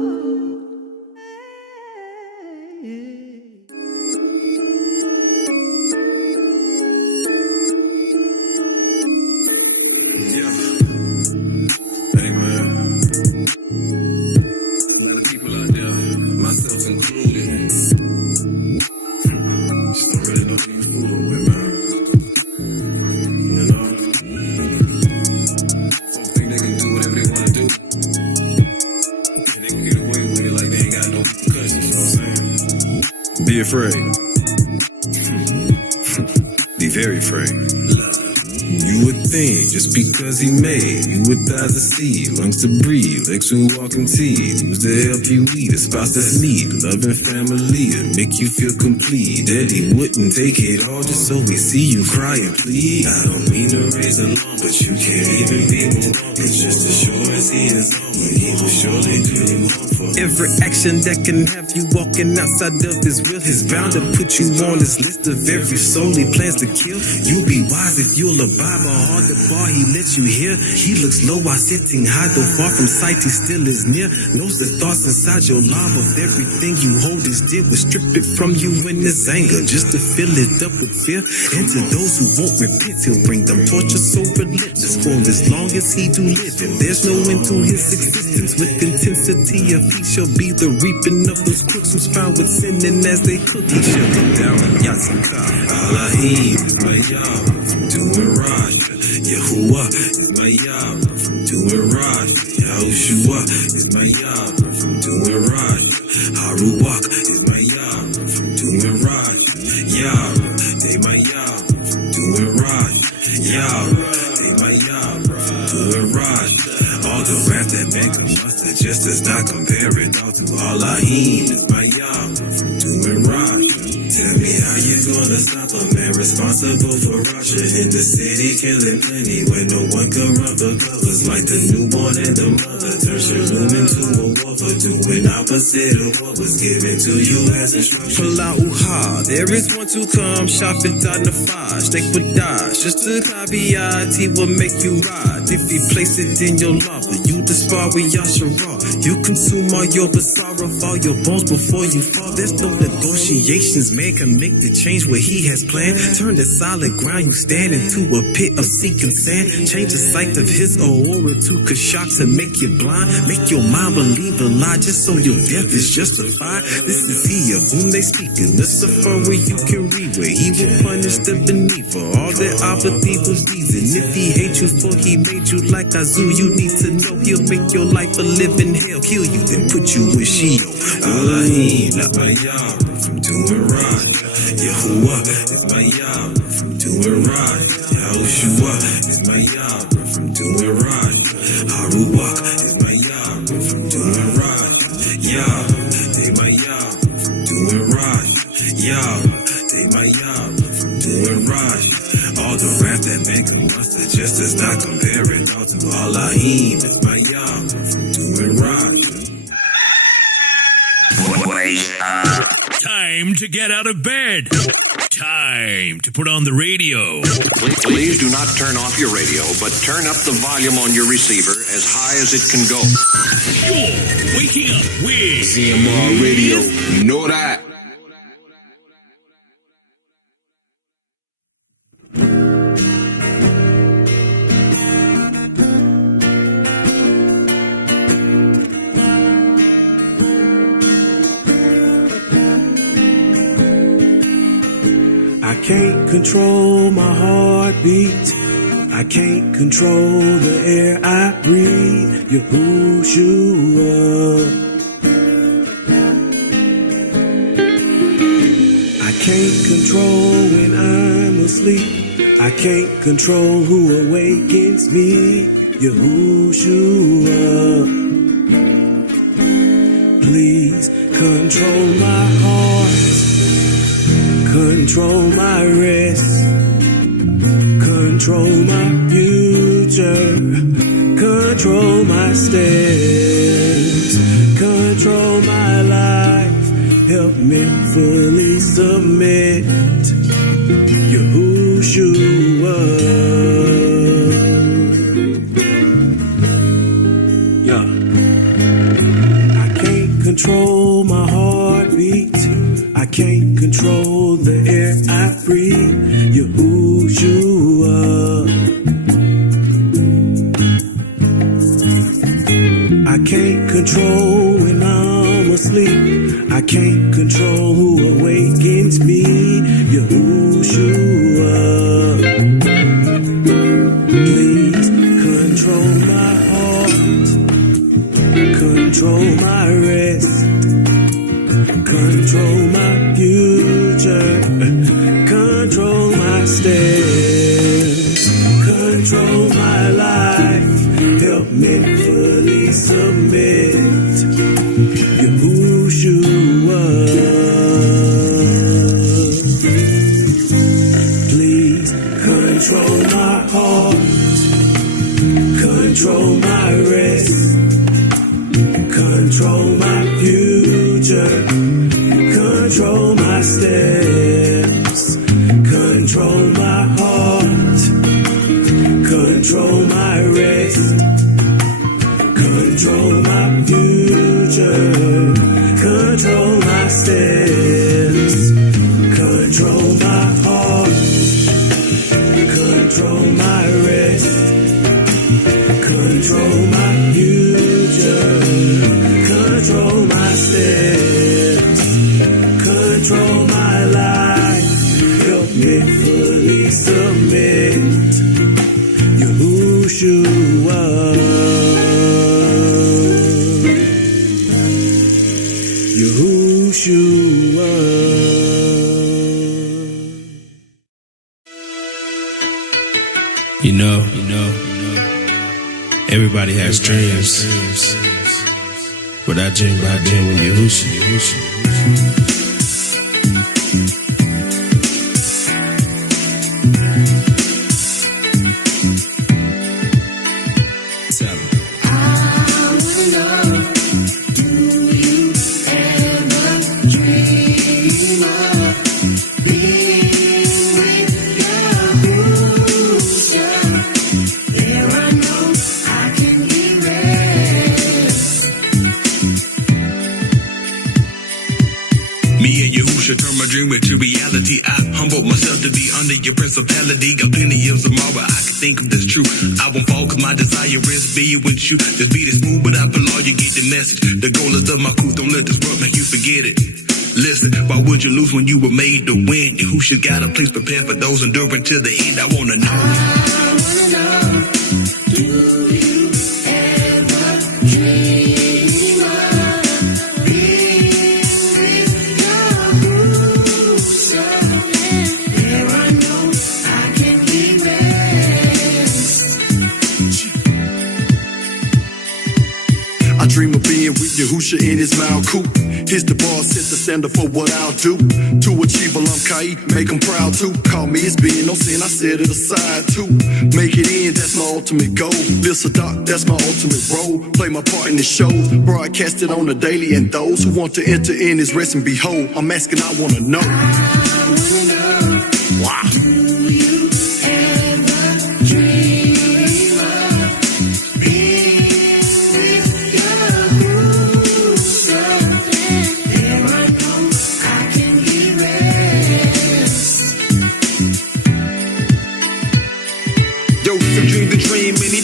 know what I'm saying? Be afraid. Be very afraid. You would think just because he made you with eyes to see, lungs to breathe, legs to walk and teeth, who's to help you eat, a spouse that's need, love and family to make you feel complete. That he wouldn't take it all just so we see you cry and plead. I don't mean to raise alarm, but you can't even be more wrong. It's just as sure as he is on, but he will surely do you harm for every action that can have you walking outside of his will. He's bound to put you on his list of every soul he plans to kill. You'll be wise if you'll abide. By hard the bar, he lets you hear. He looks low while sitting high, though far from sight, he still is near. Knows the thoughts inside your love of everything you hold is dear. Will strip it from you in his anger, just to fill it up with fear. And to those who won't repent, he'll bring them torture so relentless. For as long as he do live, and there's no end to his existence. With intensity of he shall be the reaping of those crooks who's found with sinning as they cook. He shall come down on Yatsaka. Elohim, my Yahweh, from doing right. Yahuwah is my Yahweh from doing right. Yahushua is my Yahweh from doing right. Haruwak is my Yahweh from doing right. Yahweh, they my Yahweh from doing right. Yahweh, they my Yahweh from doing right. All the wrath that man can muster just does not compare it all to Elohim is my Yahweh from doing right. Tell me how you gonna stop a man responsible for Russia in the city, killing plenty when no one can rub the covers like the newborn and the mother. Turn Shalom into a war for doing opposite of what was given to you as instruction. There is one to come, Shafit Nafaj, take Q'dash, just to Kabiyat, he will make you ride. If he place it in your lava, you despise with Yashara. You consume all your basar of all your bones before you fall. There's no negotiations, man can make the change what he has planned. Turn the solid ground you stand into a pit of sinking sand. Change the sight of his aura to Q'dash to make you blind. Make your mind believe a lie just so your death is justified. This is he of whom they speak in the Sephora where you can read, where he will punish the beneath for all their awful evil deeds. And if he hates you for he made you like Azu, you need to know he'll make your life a living hell. Kill you, then put you in Sheol. Elohim, not my Yahweh from doing right. Yahuwah is my Yahweh from doing right. Yahushua is my Yahweh from doing right. Haruwak is my Yahweh from doing right. Yahweh, they my Yahweh from doing right. Yahweh, they my Yahweh from doing right. All the wrath that man can muster just does not compare it all to Elohim is my Yahweh from doing right. Time to get out of bed. Time to put on the radio. Please do not turn off your radio, but turn up the volume on your receiver as high as it can go. You're waking up with ZMR Radio. You know that. I can't control my heartbeat. I can't control the air I breathe. Yahushua. I can't control when I'm asleep. I can't control who awakens me. Yahushua. Please control my heart. Control my rest, control my future, control my steps, control my life, help me fully submit, Yahushua. Yeah. I can't control my heartbeat. I can't control the air I breathe, Yahushua. I can't control when I'm asleep. I can't control who awakens me, Yahushua. Please control my heart, control my rest. control my future, control my steps, control my life, help me fully submit. Yahushua, please control my heart, control my rest, control my future, control my steps, control my heart, control my rest, control my future, control my steps, control my heart, control my rest, control my future, control my steps, control my life, help me fully submit. Yahushua, Yahushua. You know, everybody has dreams, but I dream about being with Yahushua. Turn my dream into reality. I humble myself to be under your principality. Got plenty of Zamar, but I can think of this true. I won't fall cause my desire is be with you. This beat is smooth, but I feel all you get the message. The goal is of my crew, don't let this world make you forget it. Listen, why would you lose when you were made to win? Yahushua got a place prepared for those enduring till the end. I wanna know. Do you ever dream? Dream of being with Yahushua in his mouth coop. Here's the bar, set the standard for what I'll do. To achieve a Kai, make him proud too. Call me as being no sin, I set it aside too. Make it in, that's my ultimate goal. Bill Sadak, that's my ultimate role. Play my part in the shows, broadcast it on the daily. And those who want to enter in his rest and behold, I'm asking, I wanna know. Wow.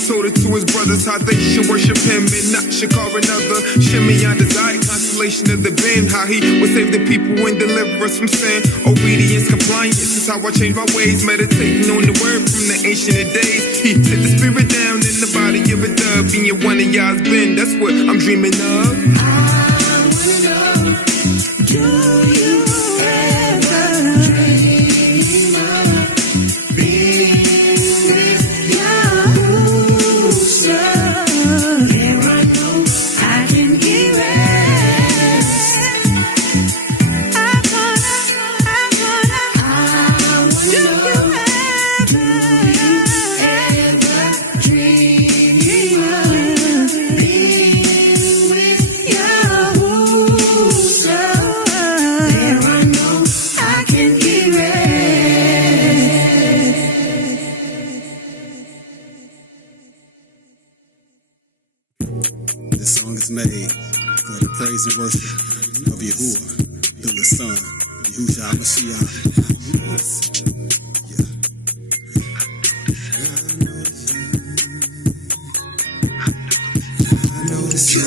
Told it to his brothers how they should worship him and not Shakar another. Shimmy on desire, constellation of the bin. How he would save the people and deliver us from sin. Obedience, compliance is how I change my ways. Meditating on the word from the ancient of days. He set the spirit down in the body of a dove. Being one of y'all's been, that's what I'm dreaming of. I wanna know, do you ever dream of being with made for the praise and worship of Yahuwah through his son, Yahushua HaMashiach. I know this, yeah.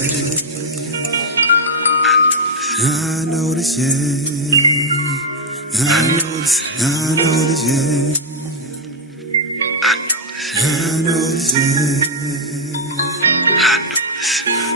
I know this, yeah. I know this, yeah. I know this, yeah.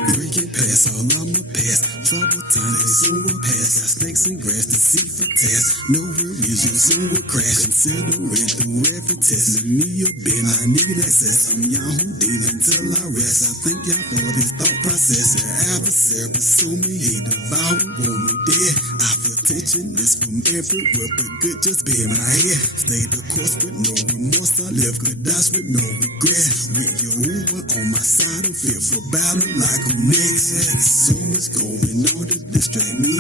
We get past all of my past. Trouble times, they soon will pass. I stay Jackson grass to see for test. No worries, you soon will crash. Considering through every test. Let me a bit, I need access. I'm Yahoo dealing until I rest. I think y'all for this thought process. Your adversary pursue me, he devour, want me dead. I feel tension, it's from everywhere, but good just be in my head. Stay the course with no remorse, I live Q'dash with no regret. With your Uber on my side, I'm fit for battle like who next. So much going on to distract me.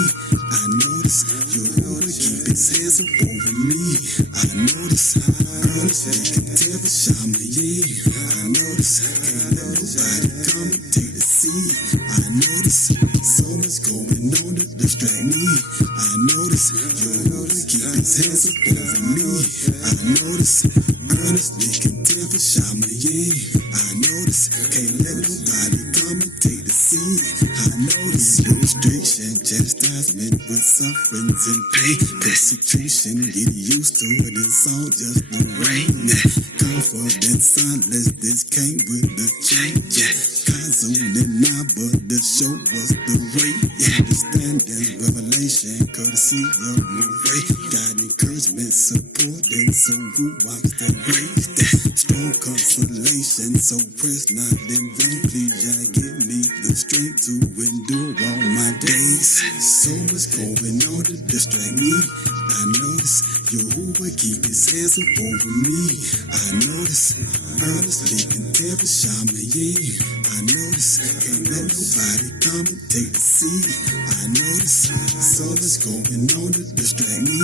I notice your Uber keep his hands up over me. I notice, honestly, can tell the shaman, yeah. I notice, can't let nobody come and take the seat. I notice, so much going on to distract me. I notice, your Uber keep his hands up over me. I notice, honestly, can tell the shaman, yeah. I notice, can't let nobody come and take the seat. I notice, illustration, chastisement with sufferings and pain. Persecution, get used to it, it's all just the rain. Confidence, unless this came with the change. Kazoo and I, but the show was the rate. Understanding, revelation, courtesy of movie. Got encouragement, support, and so who walks the grace. Strong consolation, so press not in vain. Please, y'all give me the strength to endure all my days. So much going on to distract me. I notice Jehovah keep his hands up over me. I notice, honestly, can tell the shaman, yeah. I notice, can't let nobody come and take the seat. I notice, so much going on to distract me.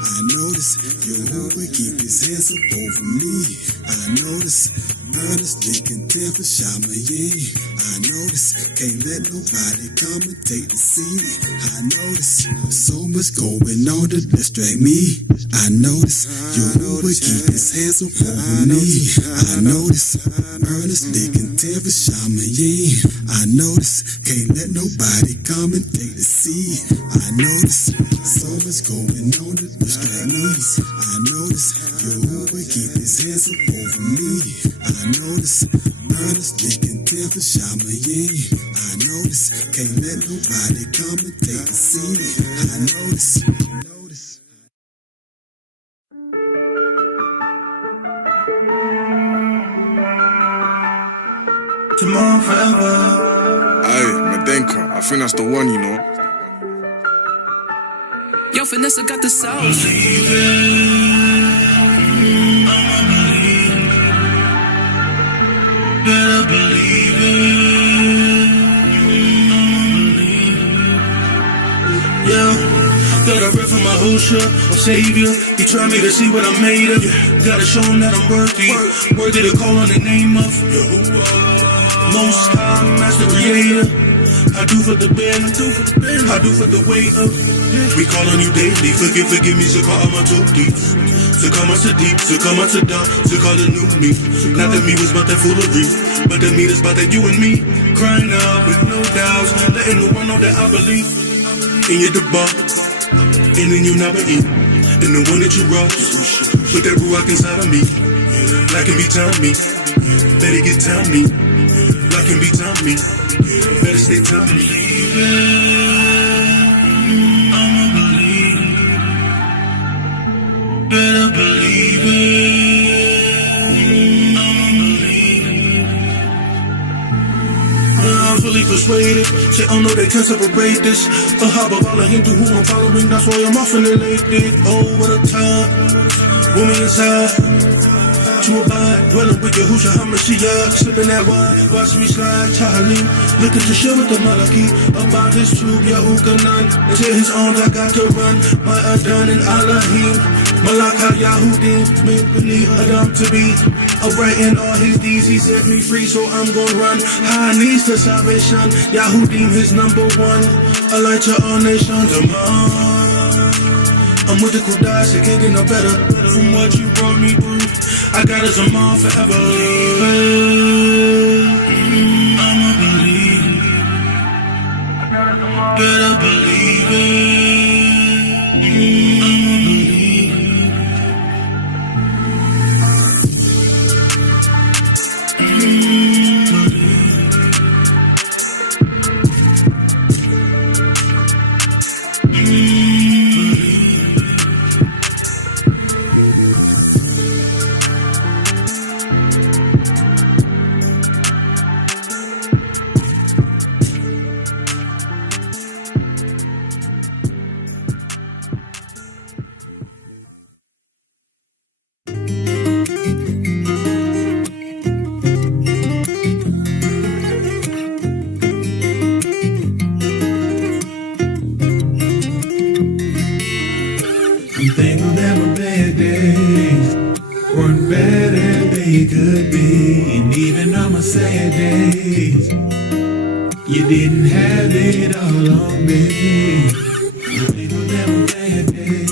I notice, Jehovah keep his hands up over me. I notice, honestly, can tell the shaman, yeah. I notice, can't let nobody come and take the seat. I notice, so much going on to distract me. I notice, Jehovah keep his hands up over me. I notice, honestly, can tell the shaman, yeah. I notice, can't let nobody come and take the seat. I notice, so much going on to distract me. I notice, Jehovah keep his hands up over me. I notice, honestly, can tell the shaman, yeah. I notice, can't let nobody come and take the seat. I notice. Tomorrow forever. Aye, Madenka, I think that's the one, you know. Yo, Vanessa got the sauce. Better believe it. Yeah, got a rip from my Hosha, my savior. He tried me to see what I'm made of. Gotta show him that I'm worthy to call on the name of Most High, Master Creator. I do for the band, I do for the way up. We call on you daily, forgive me, so call my too deep. So come out so deep, so come out so dark, so call a new me. Not that me was about that foolery, but that me that's about that you and me. Crying out with no doubts, letting the one know that I believe. In your bar, and then you never eat. And the one that you rose, put that ruach inside of me. Like can be time me, let it get time me. Like can be time me, better stay time me. I'ma believe, better believe it. I'ma believe. I'm fully persuaded. Say, oh no, they can't separate this. A hub of all of him to who I'm following. That's why I'm often elated. Oh, what a time, woman inside. To abide, dwelling with Yahusha HaMashiach, sipping that wine, watch me slide, Tahalim, looking to share with the Malaki, about his truth, Yahukanan, into his arms I got to run, my Adon and Elohim, Malaka Yahudim, made me Adam to be, upright in all his deeds, he set me free, so I'm gonna run, high knees to salvation, Yahudim his number one, a light to all nations, I'm with the Q'dash, it can't get no better from what you brought me through. I got a Zamar forever. I'ma believe. Better believe it. I'ma believe. day could be. And even on my sad days, you didn't have it all on me. It was never a bad day.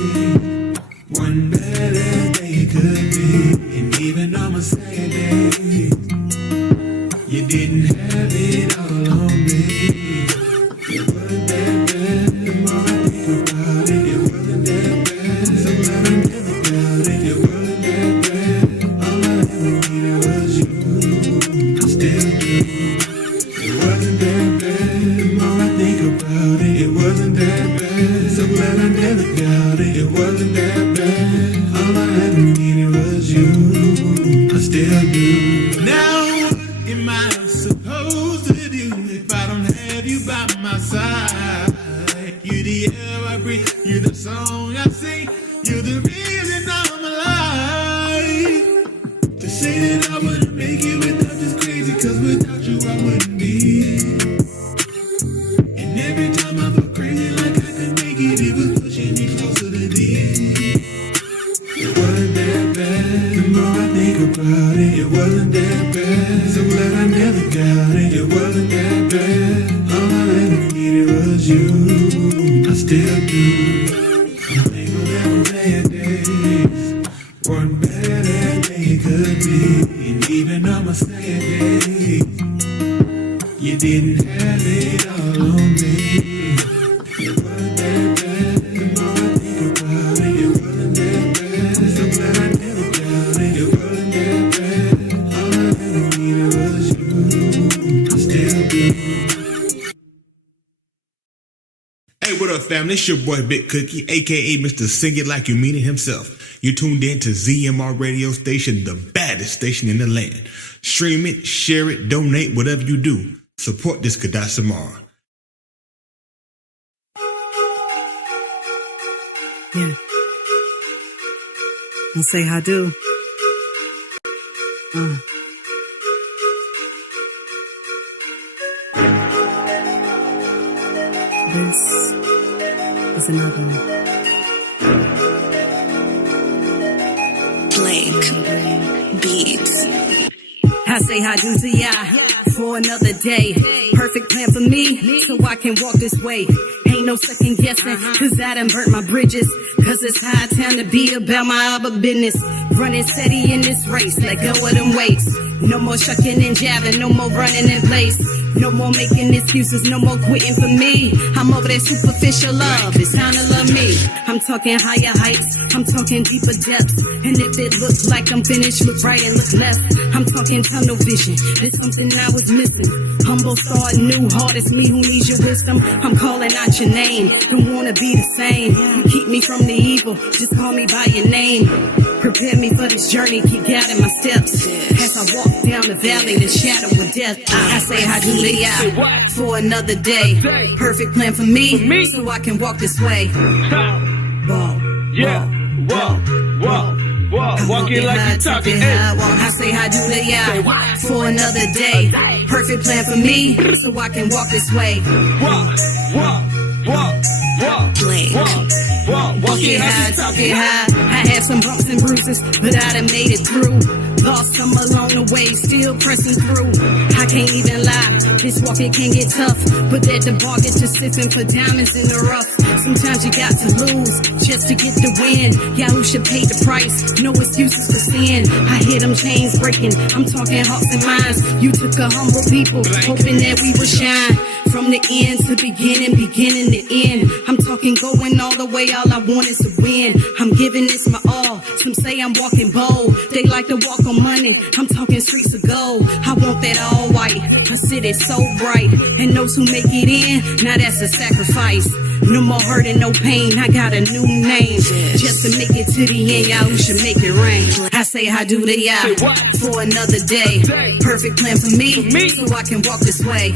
One better day could be. And even on my sad days, you didn't have it all on me. It wasn't that bad. The more I think about it, it wasn't that bad. So glad I never got it. It wasn't that bad. All I ever needed was you. I still do. It wasn't that bad. The more I think about it, it wasn't that bad. So glad I never got it. It wasn't that bad. All I ever needed was you. I still do. Now what am I supposed to do if I don't have you by my side? You're the air I breathe, you're the song I sing, you're the reason I'm alive. To say that I wouldn't make it without this crazy, cause without you I wouldn't be. And every time I felt crazy like I could make it, it was pushing me closer to thee. It wasn't that bad. The more I think about it, it wasn't that bad. So glad I never got it. It wasn't that bad. All I ever needed was you. I still do. I'm thankful that my bad days one better they could be. And even on my sad days, you didn't have it all on me. It wasn't that bad. The more I think about it, it wasn't that bad. So glad I never got it. It wasn't that bad. All I ever needed was you. I still do. Hey, what up, family? It's your boy Big Cookie, aka Mr. Sing It Like You Mean It himself. You tuned in to ZMR Radio Station, the baddest station in the land. Stream it, share it, donate, whatever you do. Support this Q'dash Zamar. Yeah. I'll say how do. This is another Blake Beats. I say how do to ya for another day. Perfect plan for me, so I can walk this way. Ain't no second guessing, cause I done burnt my bridges. Cause it's high time to be about my other business. Running steady in this race, let go of them weights. No more shucking and jabbing, no more running in place. No more making excuses, no more quitting for me. I'm over that superficial love, it's time to love me. I'm talking higher heights, I'm talking deeper depths. And if it looks like I'm finished, look right and look left. I'm talking tunnel vision, there's something I was missing. Humble start, new heart, it's me who needs your wisdom. I'm calling out your name, don't wanna be the same. Keep me from the evil, just call me by your name. Prepare me for this journey, keep guiding my steps. As I walk down the valley, the shadow of death, I say how do they out for another day. Perfect plan for me, so I can walk this way. Walk it like you talking. I say how do they out for another day. Perfect plan for me, so I can walk this way. Walk it high, talk it high. I had some bumps and bruises, but I done made it through. Lost some along the way, still pressing through. I can't even lie, this walking can get tough. But at the bar, get to sipping for diamonds in the rough. Sometimes you got to lose just to get the win. Yeah, who should pay the price? No excuses for sin. I hear them chains breaking, I'm talking hearts and minds. You took a humble people, hoping that we would shine. From the end to beginning, beginning to end. I'm talking going all the way, all I want is to win. I'm giving this my all, some say I'm walking bold. They like to walk on money, I'm talking streets of gold. I want that all white, a city so bright. And those who make it in, now that's a sacrifice. No more hurt and no pain, I got a new name. Just to make it to the end, y'all who should make it rain. I say how do they out for another day. Perfect plan for me, so I can walk this way.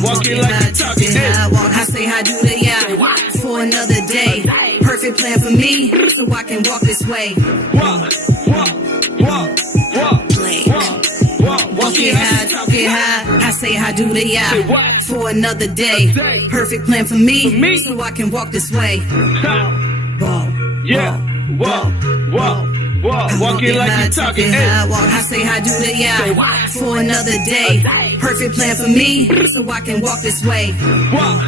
Walk it like you talking. I say how do they out for another day. Perfect plan for me, so I can walk this way. Walk it high, talk it high. I say how do they out for another day. Perfect plan for me, so I can walk this way. Walk it like you talking. I walk, I say hi do the yeah for another day. Perfect plan for me, so I can walk this way. Walk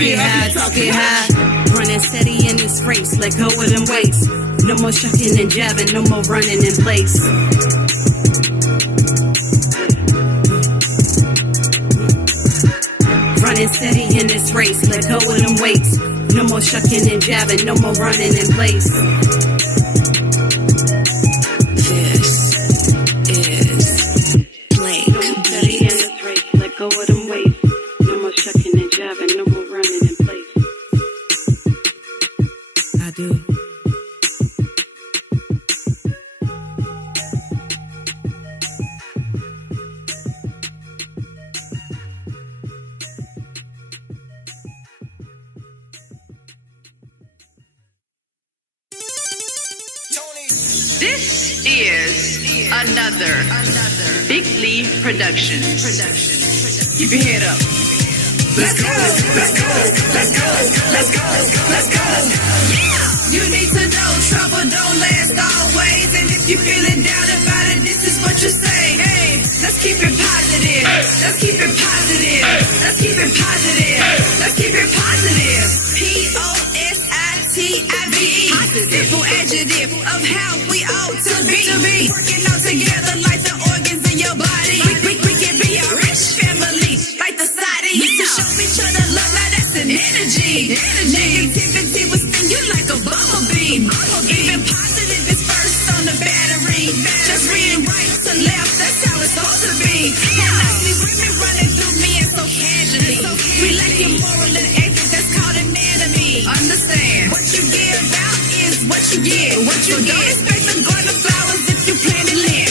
it high, talk it high. Running steady in this race, let go of them weights. No more shucking and jabbing, no more running in place. Running steady in this race, let go of them weights. No more shucking and jabbing, no more running in place. This is Blake Beats. Let go of them weights. No more shucking and jabbing, no more running in place. I do. This is another Big League production. Keep your head up. Let's go, let's go, let's go, let's go, let's go. Yeah! You need to know trouble don't last always. And if you're feeling down about it, this is what you say. Hey, let's keep it positive. Let's keep it positive. Let's keep it positive. Let's keep it positive. Positive. Simple adjective of how we ought to be. Working out together like the organs in your body. We can be a rich family like the side of you. To show each other love, now that's an energy. Negativity will sting you like a bumblebee. Even positive is first on the battery. Just reading right to left, that's how it's supposed to be. And I see women running through me and so casually. We lack your moral and ethics, that's called an enemy. Understand what you give out is what you get. What you don't expect them garden flowers if you plant it in.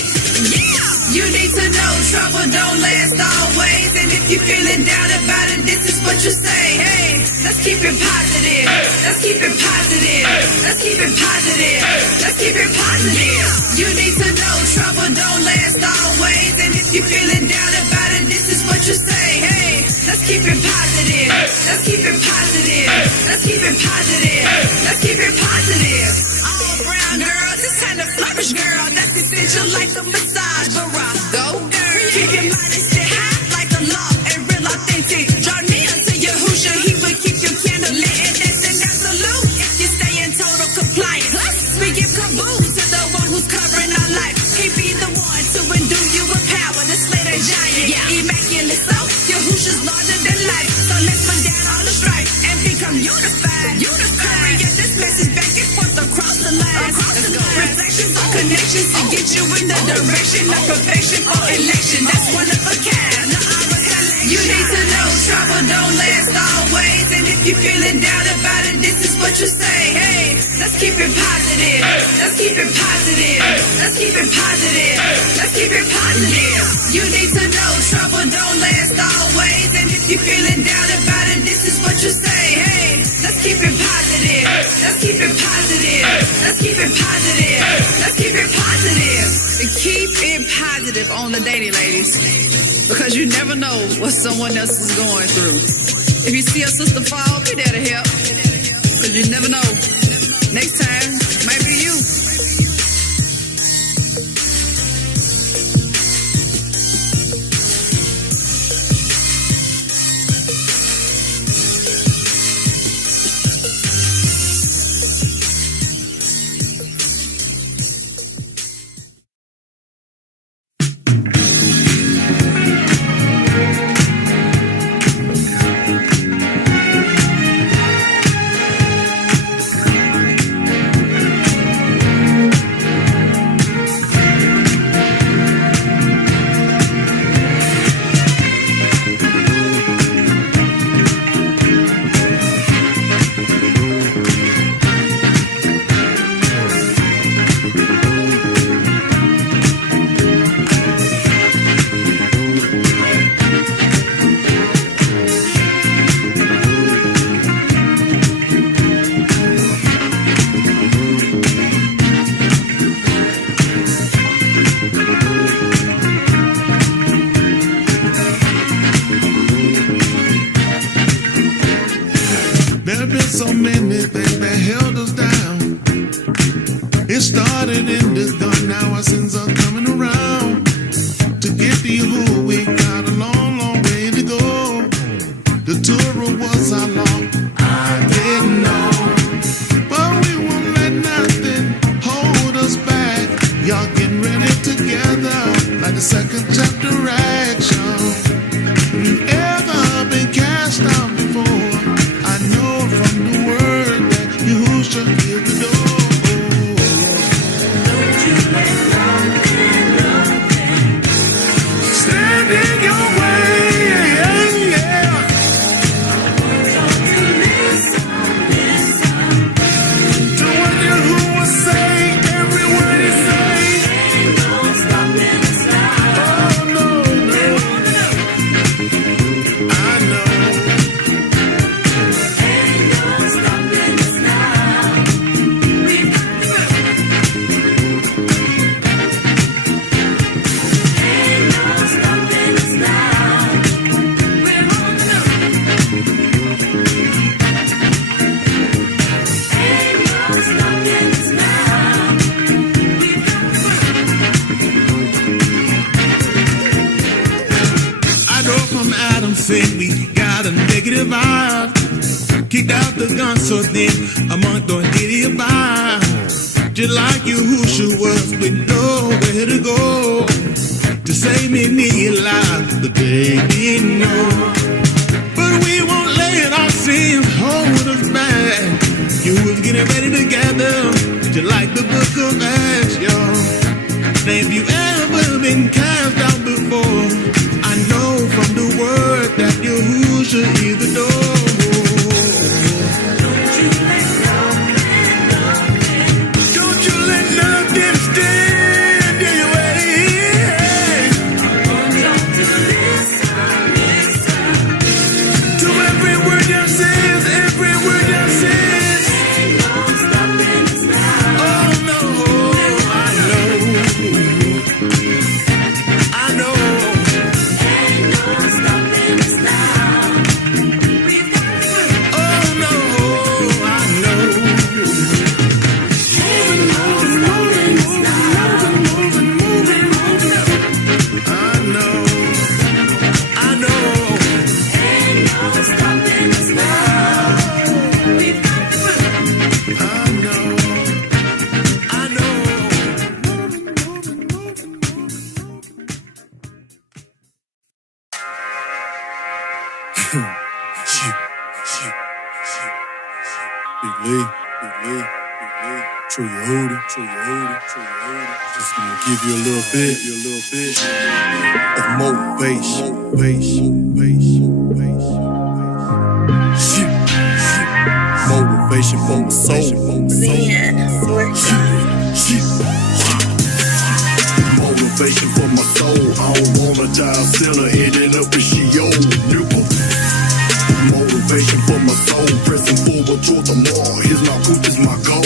Yeah, you need to know trouble don't last always. And if you feeling down about it, this is what you say. Hey, let's keep it positive. Let's keep it positive. Let's keep it positive. Let's keep it positive. You need to know trouble don't last always. And if you feeling down about it, this is what you say. Hey, let's keep it positive. Let's keep it positive. Let's keep it positive. Let's keep it positive. All brown girls, it's time to flourish, girl. That's essential like a massage. Barack, go girl. Keep your mind and stay high like a loft and real authentic. Draw near to your Hoosier, he will keep your candle lit. And that's an absolute if you stay in total compliance. Plus, we give kaboom to the one who's covering our life. He be the one to endue you with power to slay the giant. Yeah, immaculate so your Hoosier's larger than life. So let's put down all the strife and become unified. Unified. Get this message back and forth across the line. Reflections on connections to get you in the direction of perfection or election. That's one of a kind. You need to know trouble don't last always. And if you feeling down about it, this is what you say. Hey, let's keep it positive. Let's keep it positive. Let's keep it positive. Let's keep it positive. You need to know trouble don't last always. And if you feeling down about it, this is what you say. Hey, let's keep it positive. Let's keep it positive. Let's keep it positive. Let's keep it positive. And keep it positive on the daily, ladies. Because you never know what someone else is going through. If you see a sister fall, be there to help. Because you never know. Next time, might be you. in your way. To what Yahuwah say, every word he say. Ain't no stopping us now. Oh no, no. I know. Ain't no stopping us now. Said we got a negative vibe. Kicked out the gun, so then a month don't get it by. Just like Yahushua was with nowhere to go to save many lives, but they didn't know. But we won't let our sins hold us back. You was getting ready to gather, just like the book of Acts, y'all. Now if you ever been cast out before, I know from the word that Yahushua is the door. Don't you let nothing stand in your way. To every word that says, every word that says. Oh no, I know. I know. Just gonna give you a little bit of motivation. Motivation for my soul. Motivation for my soul. I don't wanna die a sinner, ending up in Sheol. Motivation for my soul, pressing forward toward the mark. His Malkuth is my goal.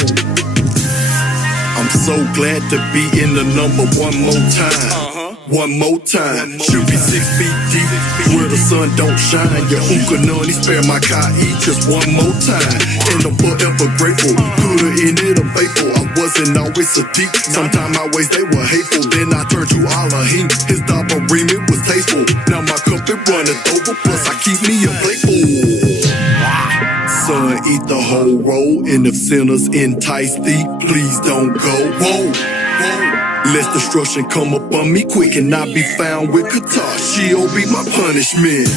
I'm so glad to be in the number one more time. One more time. Should be 6 feet deep where the sun don't shine. Your Ukanani spare my Kai just one more time. And I'm forever grateful. Coulda ended up faithful. I wasn't always so deep. Sometimes my ways they were hateful. Then I turned to Elohim. His Dabarim, it was tasteful. Now my cup it runneth over. Plus I keep me a plateful. Son, eat the whole roll. And if sinners entice thee, please don't go. Whoa, whoa. Lest destruction come upon me quick and I be found with Q'dash. She'll be my punishment.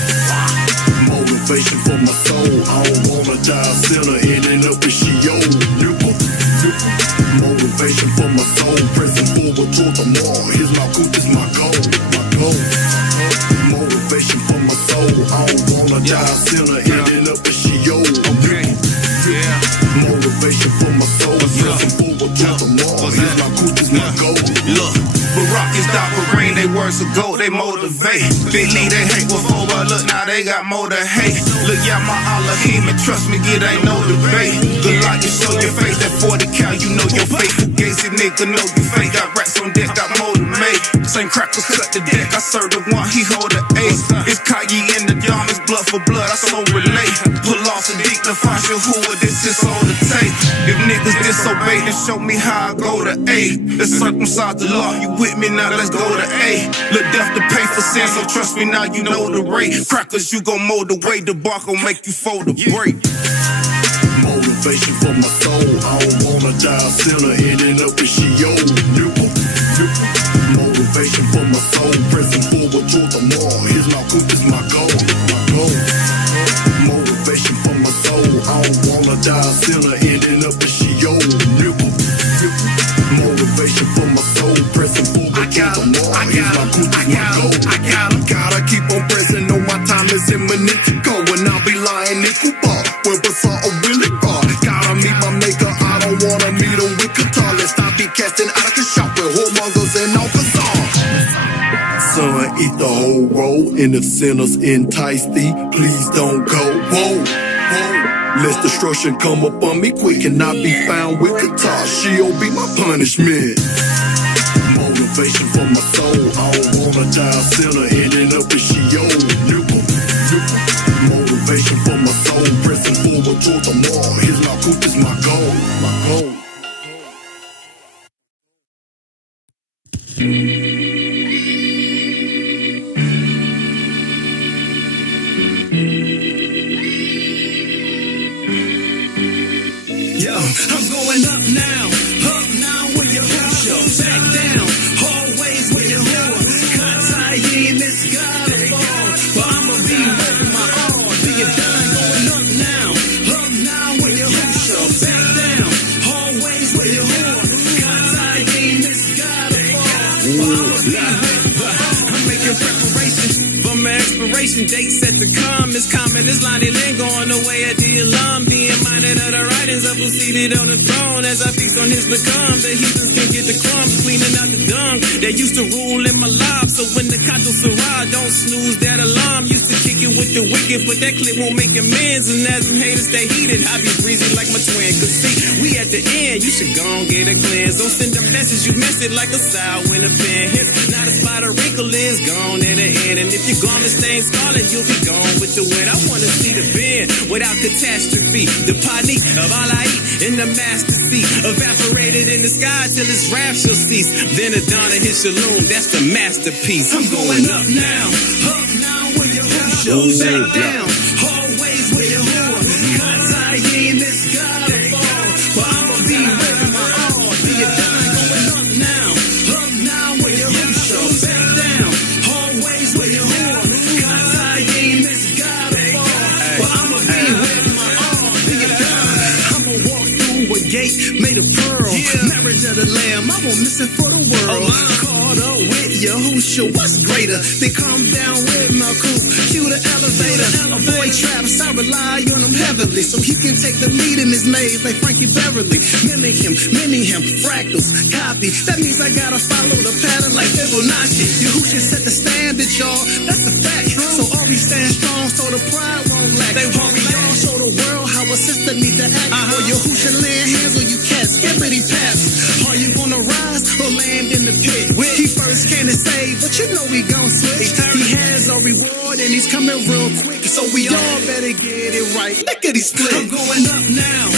Motivation for my soul. I don't wanna die a sinner, ending up in Sheol. Motivation for my soul, pressing forward toward the mark. His Malkuth is my goal. Motivation for my soul. I don't wanna die a sinner, ending up in Sheol. Motivation for my soul, pressing forward toward the mark. His Malkuth is my goal. Look, Barack is Dabarim, they words of gold, they motivate. Big Lee, they hate before, but look, now they got more to hate. Look, y'all my Elohim, and trust me, it ain't no debate. Good luck, you show your face, that 40 cal, you know your faithful Gacy nigga, know you fake. Got rats on deck, got more to make. Same crackers cut the deck, I serve the one, he hold the ace. It's Kanye in the yard, it's blood for blood, I so relate. Pull off the deep to find you who this is all the tape. If niggas disobey, then show me how I go to A. Let's circumcise the law, you with me now, let's go to A. Look, death to pay for sin, so trust me now, you know the rate. Crackers, you gon' mold the way, the bark gon' make you fold the break. Motivation for my soul. I don't wanna die a sinner, ending up in Sheol. Motivation for my soul, pressing forward toward the mark. His Malkuth is my goal. Motivation for my soul. I don't wanna die a sinner, ending up in Sheol. Motivation for my soul, pressing forward toward the mark. His Malkuth is my goal. Gotta keep on pressing, know my time is imminent to go. And I'll be lying nickel bar, where was all a willing bar. Gotta meet my maker, I don't wanna meet a wicked tar. Let's not be casting out of shop with whoremongers and all bazaars. Son, eat the whole roll, and if sinners entice thee, please don't go. Whoa, whoa. Lest destruction come upon me quick and not be found with guitar. She'll be my punishment. Motivation for my soul. I don't wanna die a sinner, ending up in Sheol. Motivation for my soul, pressing forward toward tomorrow. His malkuth is my goal, my goal. Yo, I'm going up now with your show. Back down, always with your whore. Katayi, Miss God of all, but I'ma be with my all. Be it done, going up now with your show. Back down, always with your whore. Katayi, Miss God of all, but I'ma be with my all. I'm making preparations for my expiration date set to come. It's common, it's Lonnie Lynn going away at the alarm. Being minded of the writings up who's seated on the throne. As I feast on his become, the heathens can get the crumbs, cleaning out the dung that used to rule in my life. So when the Kato Sarah don't snooze that alarm, used to kick it with the wicked, but that clip won't make amends. And as them haters stay heated, I be breezy like my twin. Cause see, we at the end, you should go and get a cleanse. Don't send a message, you miss it like a sow in a pen. Hits, not a spot of wrinkle is gone at the end. And if you're gone to stay scarlet, you'll be gone with the wind. I wanna see the bend without catastrophe. The panique of all I eat in the master seat, evaporated in the sky till its wrath shall cease. Then the dawn of his shalom, that's the masterpiece. I'm going up now with your show. Back down, always with your whore. Katayi, Miss God of all, but I'ma be with my all. Be it done, going up now with your show. Back down, always with your whore. Katayi, Miss God of all, but I'ma be with my all. Be it done, I'ma walk through a gate made of pearl. Marriage of the lamb, I won't miss it for the world. Caught up with Yahusha, what's greater than come down with Malkuth? Cue the elevator, avoid traps, I rely on him heavily, so he can take the lead in his maze like Frankie Beverly. Mimic him, mini him, fractals, copy. That means I gotta follow the pattern like Fibonacci. Yahusha set the standard, y'all, that's a fact. So always stand strong, so the pride won't lack. They won't all show the world how a sister need to act. Or Yahusha land hands on you cats, skippity pass. Are you gonna rise or land in the pit? He first came to save, but you know we gon' switch. He has a reward and he's coming real quick, so we all better get it right. Look at these split. I'm going up now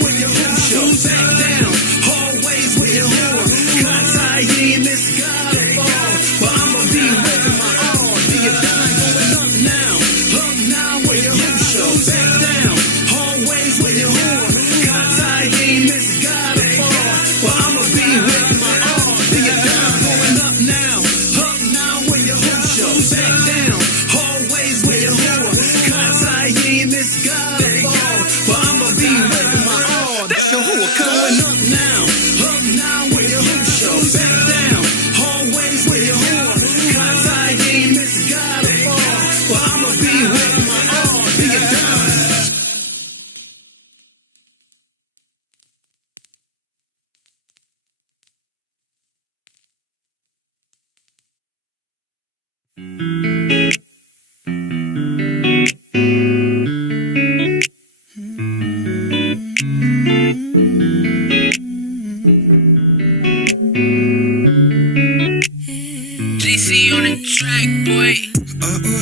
with your show. Back down, always with your whore. Katayi, Miss God of all, but I'ma be with my all. Be it done, going up now with your show. Back down, always with your whore. Katayi, Miss God of all, but I'ma be with my all. Be it done, going up now with your show. Back down, always with your whore. Katayi, Miss God of all, but I'ma be with my all. That's your whore going up now with your show. Back down, always with your whore. Katayi, Miss God of all, but I'ma be with my all. Be it done. JC on the track, boy.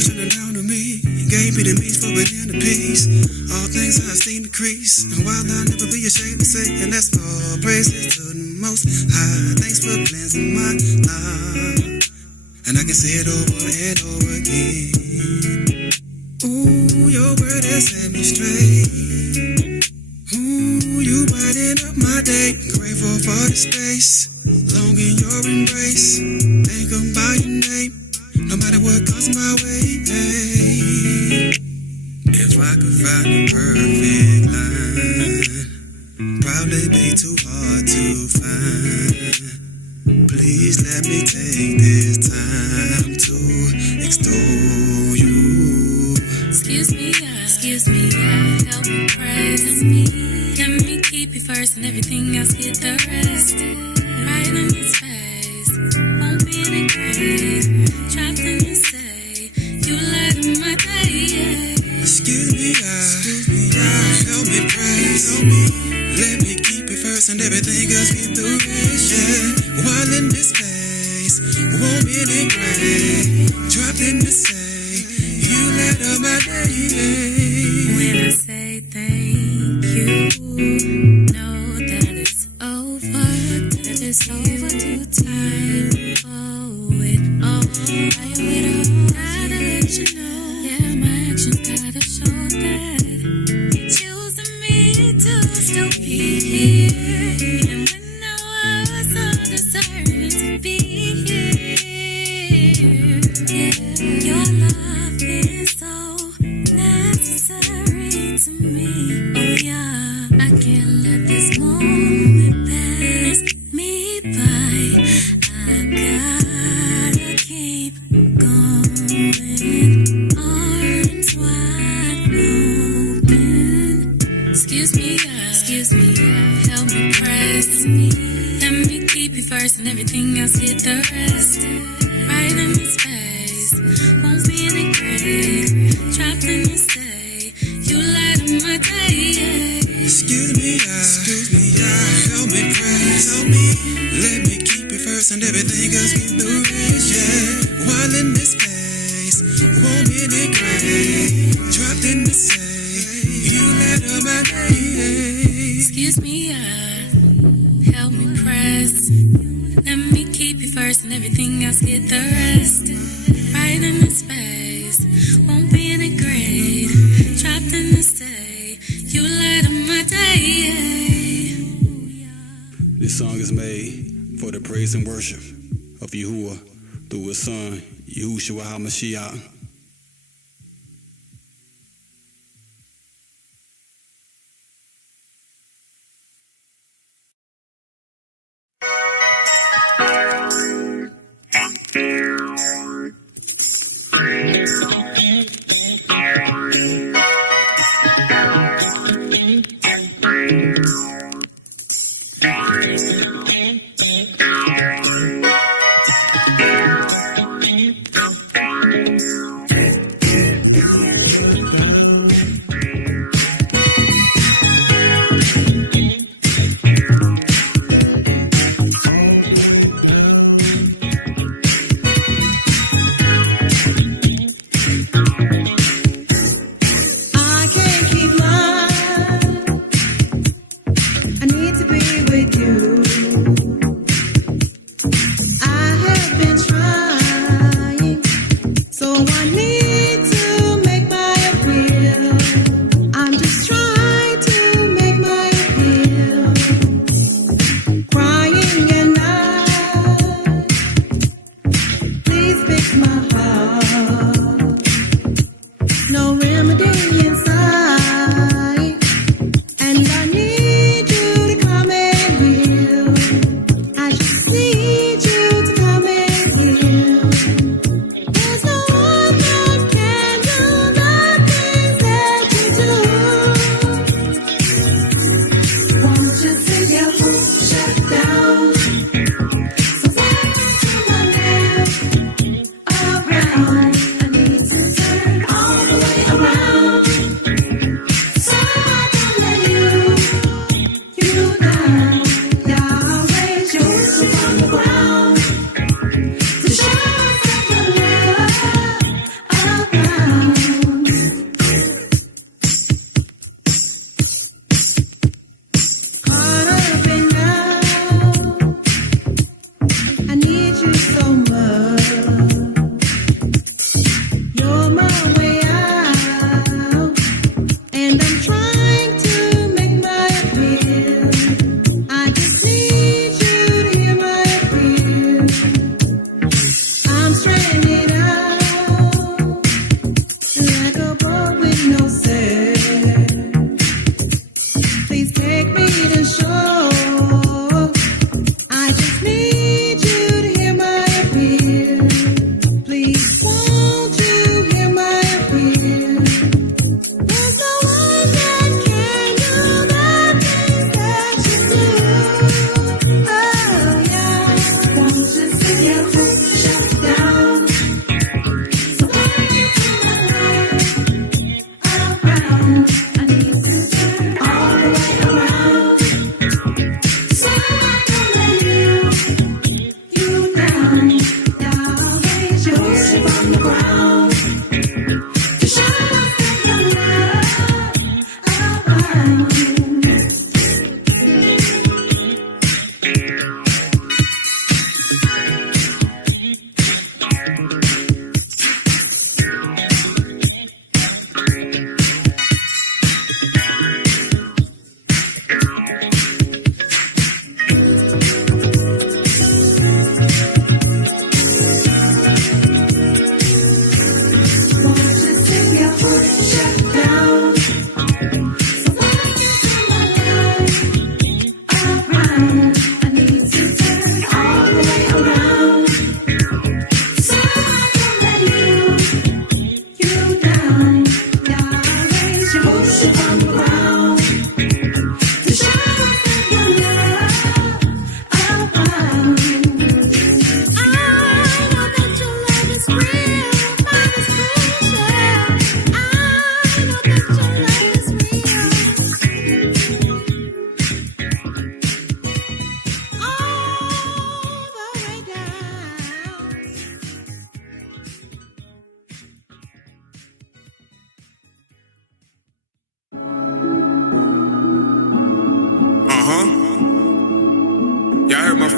Shutting down on me, gave me the means for it in the peace. All things I've seen decrease, and while I'll never be ashamed to say, and that's all praises to the Most High. Thanks for cleansing my life, and I can say it over and over again. Ooh, your word has set me straight. Ooh, you brighten up my day. Grateful for the space, long in your embrace. Think about your name, no matter what comes my way. Hey, if I could find the perfect line, probably be too hard to find. Please let me take this time to first and everything else get the rest. Right in this phase, won't be any grade. Trapped in the say, you light up my day. Excuse me, help me praise. Let me keep it first and everything else get the rest. Yeah, while in this phase, won't be any grade. Trapped in the say, you light up my day. When I say thank you, know that it's over. That it's over to time. Oh, it all. Gotta let you know. Yeah, my actions gotta show that you're choosing me to still be here. And when I was undeserving to be here, yeah, your love is so necessary to me. Oh yeah, I can't let this moment pass me by. I gotta keep going. Arms wide open. Excuse me, help me press me. Let me keep you first and everything else get the rest. Right in this space, won't be any grade. Trapped in the say, you light up my day. Excuse me, help me praise. Let me keep it first and everything else get the rest. Yeah, while in this space, won't be any grade. Trapped in the say, you light up my day. Excuse me, help me press. Let me keep you first and everything else get the rest. Right in this space, won't be any grade. Trapped in the say, you light up my day. This song is made for the praise and worship of Yahuwah through his son, Yahushua HaMashiach. Need you to come in here. There's no one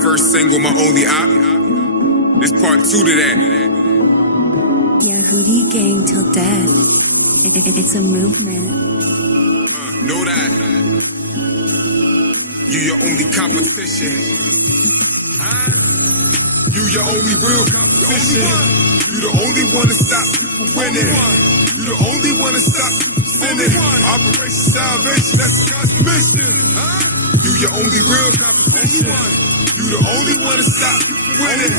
first single, my only op. This part 2 to that. Yahudi gang till death. It's a movement. Know that. You your only competition. Huh? You your only real competition. You the only one to stop people winning. You the only one to stop people sinning. Operation Salvation, that's the mission. Huh? You your only real competition. You the only one to stop people winning.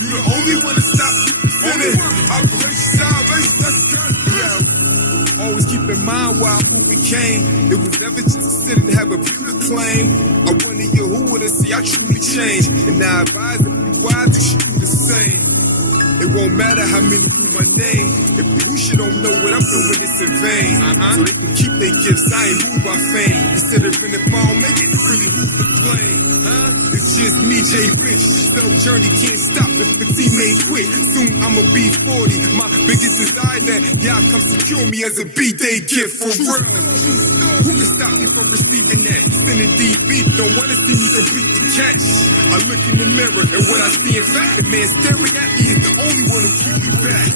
You the only one to stop people sinning. Operation Salvation, that's the mission. Always keep in mind why who we came. It was never just to sit and have a view to claim. I wanted you who would see I truly changed. And now I advise them why you should do the same. It won't matter how many do my name. If you should don't know what I'm doing, it's in vain. So they can keep their gifts, I ain't moved by fame. Considering if I don't make it, really who's to blame? Huh? It's just me, Jay Rich. Self-journey can't stop if the team ain't quit. Soon I'ma be 40. My biggest desire that y'all come secure me as a B-Day gift for real. Who can stop me from receiving that? Sending DB, don't wanna see me complete the catch. I look in the mirror and what I see in fact, the man staring at me is the only one who keep me back.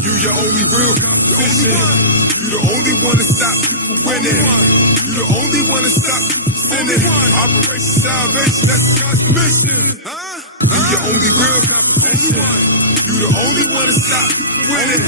You your only real competition. You the only one to stop people winning. You the only one to stop people sinning. Operation Salvation, that's the mission. Huh? You your only real competition. You the only one to stop people winning.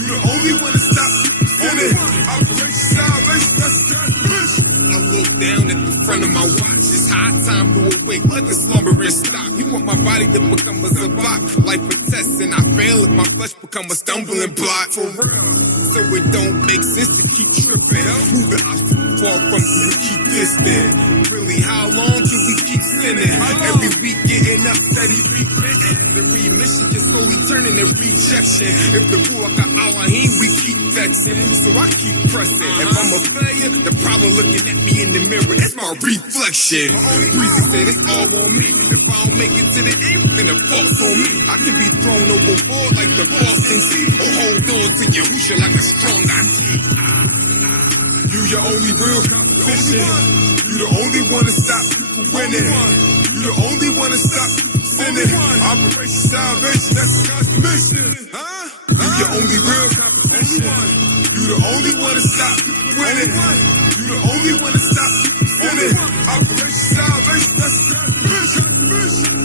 You the only one to stop people sinning. Operation Salvation, that's the mission. I look down at the front of my watch. It's high time to awake. Let the slumber stop. You want my body to become a zabak. Life a test and I fail if my flesh become a stumbling block. For real. So it don't make sense to keep tripping. Who the obstacle far from you to keep distant? Really, how long can we keep sinning? Every week getting up, steady repenting. The remission is slowly turning to rejection. If the Ruach Elohim, we keep vexing. So I keep pressing. If I'm a failure, the problem looking at me in the mirror, it's my reflection. Breezy said it's all on me. If I don't make it to the end, then the fault's on me. I can be thrown overboard like the Boston Sea, or hold on to your Yahusha like a strong IP. You your only real competition. You the only one to stop people winning. You the only one to stop people sinning. Operation Salvation, that's the mission. Huh? You your only real competition. You the only one to stop people winning. You the only one to stop people sinning. Operation Salvation, that's the mission.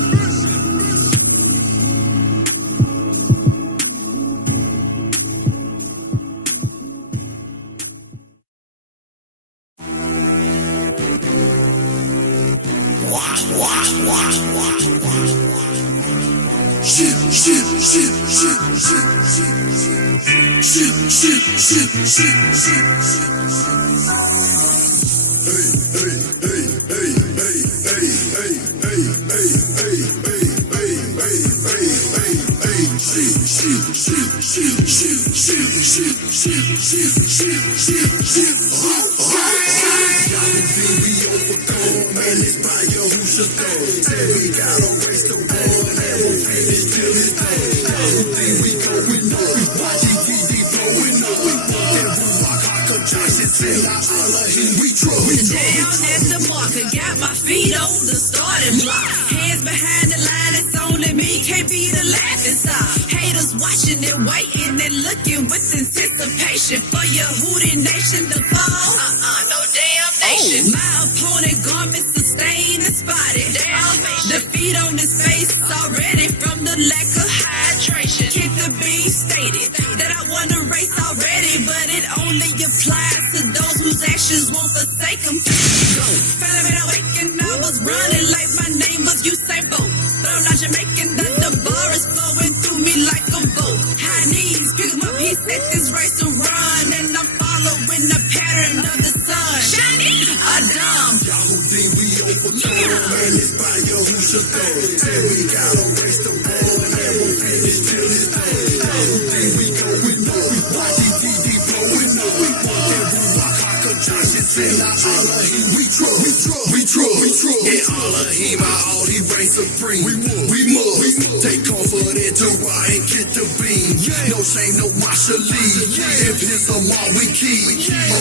If his Zamar we keep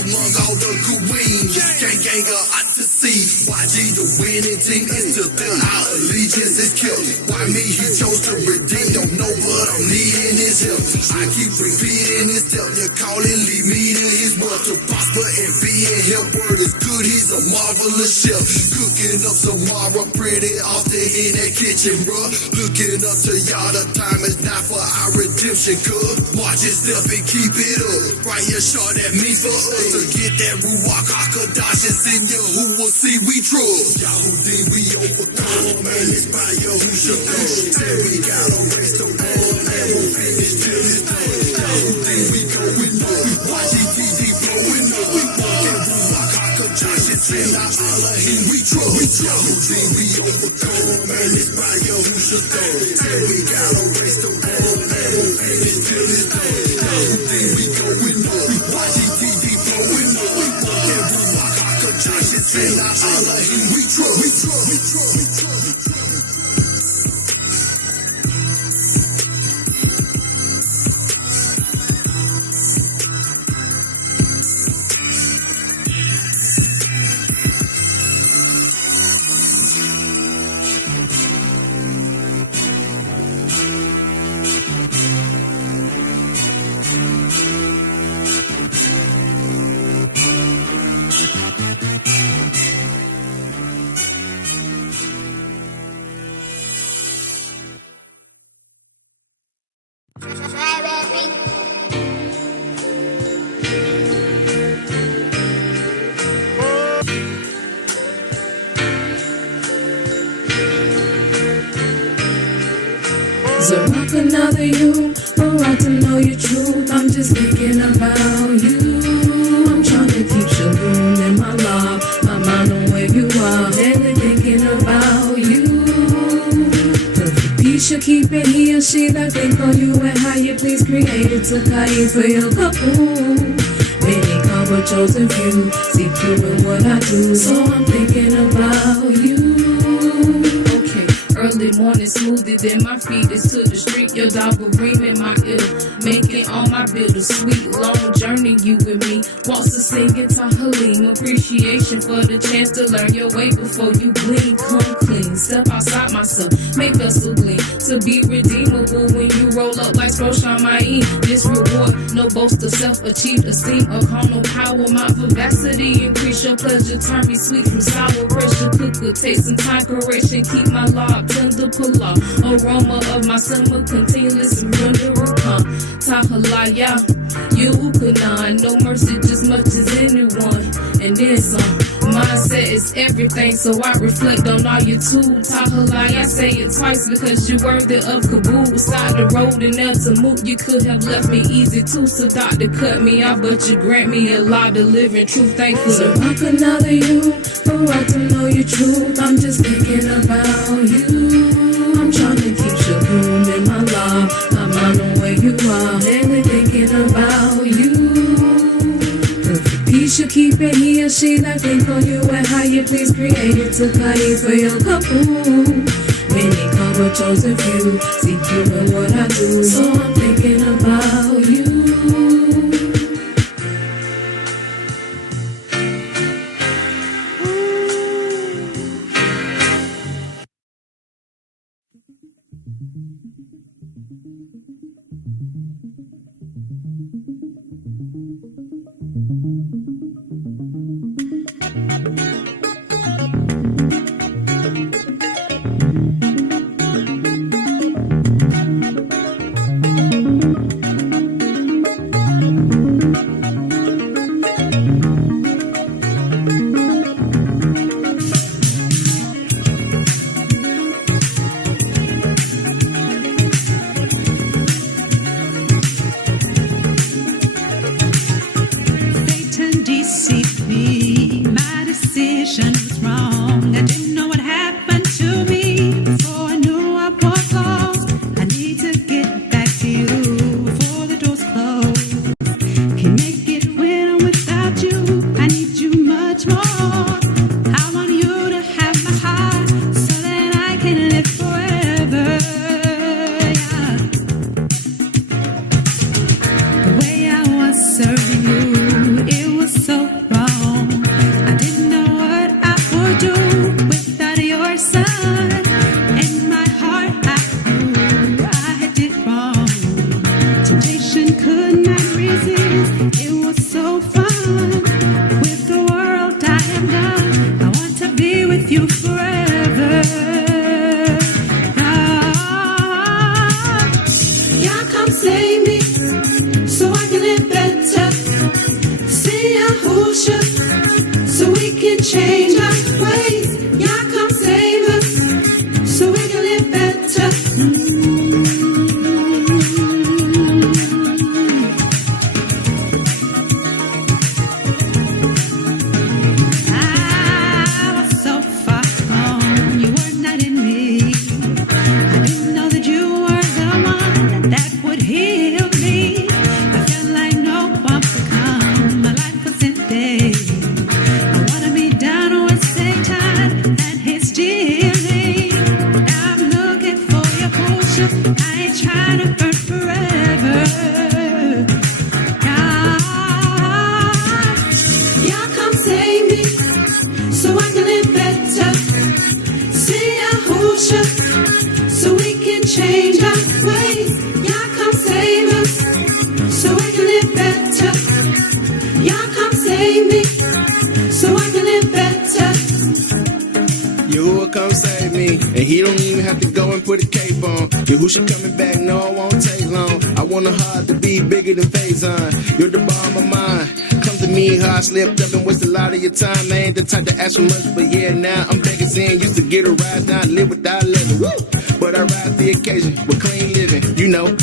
among all the queens, gang of See, watching the winning team is still that our allegiance is killed. Why me? He chose to redeem. Don't know, but I'm needing his help. I keep repeating his step. You call it, lead me to his word to prosper and be in him. Word is good. He's a marvelous chef. Cooking up Zamar pretty often in that kitchen, bruh. Looking up to y'all, the time is now for our redemption, cuz. Watch it step and keep it up. Right here, short that means for us to get that Ruach HaKodesh and sing you who will see we trust. Yahudi, we overcome, and it's by Yahushua. Said we gotta race the world and we'll finish till it's done. Yahudi, we going up. Watch ETD blowing up. And Ruach HaKodesh and sing our Elohim we trust. Yahudi, we overcome, and it's by Yahushua. Said we gotta race the world and we'll finish till it's done. Yahudi, we going up. Watch ETD blowing up. And Ruach HaKodesh and sing our Elohim we trust. We trust. We trust. We trust. We trust. Zamar, another you, right to know your truth. I'm just thinking about you. I'm trying to teach Shalom in my life. My mind on where you are, daily thinking about you. Perfect peace, you keep it he or she that think on you and how you please created to Kai for your couple. Many called but chosen few, see through in what I do. So I'm thinking about you. Early morning smoothie, then my feet is to the street. Your dog will ring in my ear, making all my bills sweet. Long journey, you and me. Walks to singing Tahalim. Appreciation for the chance to learn your way before you bleed. Come clean, step outside myself, make us so clean. To be redeemable when you roll up like Sprosh Shamayim. This reward, no boast of self, achieved esteem, a carnal power. My vivacity increase your pleasure, turn me sweet from sour. Pressure cooker, take some time, correction, keep my law. Tender pull off, aroma of my summer continuous surrender come. Tahalaya, you Ukanan, no mercy just much as anyone. And then some. Mindset is everything, so I reflect on all your tools. Tahalaya, I say it twice because you're worthy of Kabul. Side the road and El Tamut, you could have left me easy too. So doctor cut me out, but you grant me a lot of living truth. Thankful. So I could another you, right to know your truth. I'm just thinking about you. I'm trying to keep Shalom in my life. My mind on where you are, daily thinking about you. Perfect peace, you keep it he or she that think on you and how you please created to Kai for your couple. Many called but chosen few, see through in what I do. So I'm thinking about you. Satan deceit temptation could not resist. It was so fun. With the world I am done. I want to be with you forever. Y'all come save me so I can live better. See Yahusha so we can change our ways. Y'all come save us so we can live better. I was so far gone, you were not in me. I didn't know that you were the one that would heal me. I felt like no one could come, my life was empty. I wanna be done with Satan and his stealing. Now I'm looking for your bullshit. I ain't trying to burn forever. Y'all come save me so I can live better. See Yahusha so we can change our ways. Y'all come save us so I can live better. Y'all come save me so I can live better. Yahuwah come save me, and he don't even have to go and put a cape on. Yahushua coming back, no, it won't take long. I want a heart to be bigger than Faison. You're the bomb of mine. Come to me, how I slipped up and wasted a lot of your time. I ain't the type to ask for much, but yeah, now I'm begging sin. Used to get a rise, now I live without living. Woo! But I rise the occasion with clean living, you know,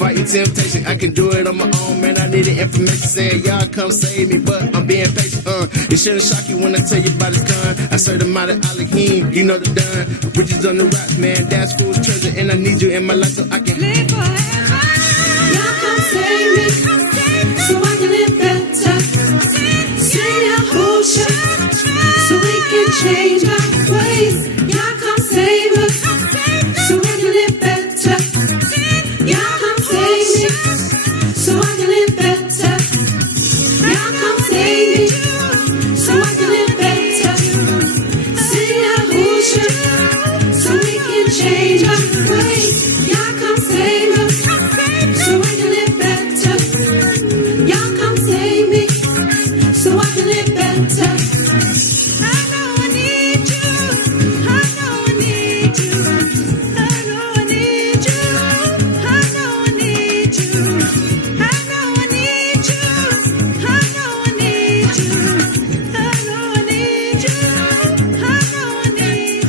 fighting temptation. I can do it on my own, man. I needed information saying y'all come save me, but I'm being patient. It shouldn't shock you when I tell you about his gun. I serve him out of Elohim, you know the done. Riches on the rocks, man. That's fool's treasure, and I need you in my life so I can live forever. Y'all come save me so I can live better. See Yahusha so we can change our ways. Y'all come save us so we can live better. Y'all come save me so I can live better. Y'all come save me so I can live better. See Yahusha so we can change our ways. Y'all come save us so I can live better. Y'all come save me so I can live better. I know I need you. I know I need you. I know I need you. I know I need you. I know I need you. I know I need you. I know I need you. I know I need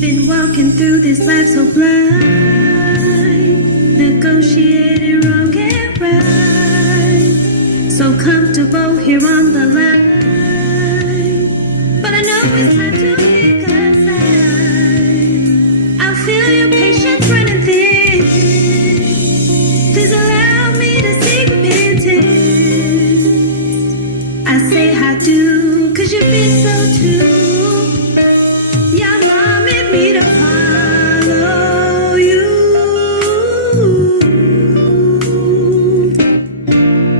been walking through this life so blind, negotiating wrong and right, so comfortable here on the line. But I know it's time to pick a side. I feel your patience running thin. Please allow me to seek repentance. I say I do, 'cause you've been so true. Me to follow you.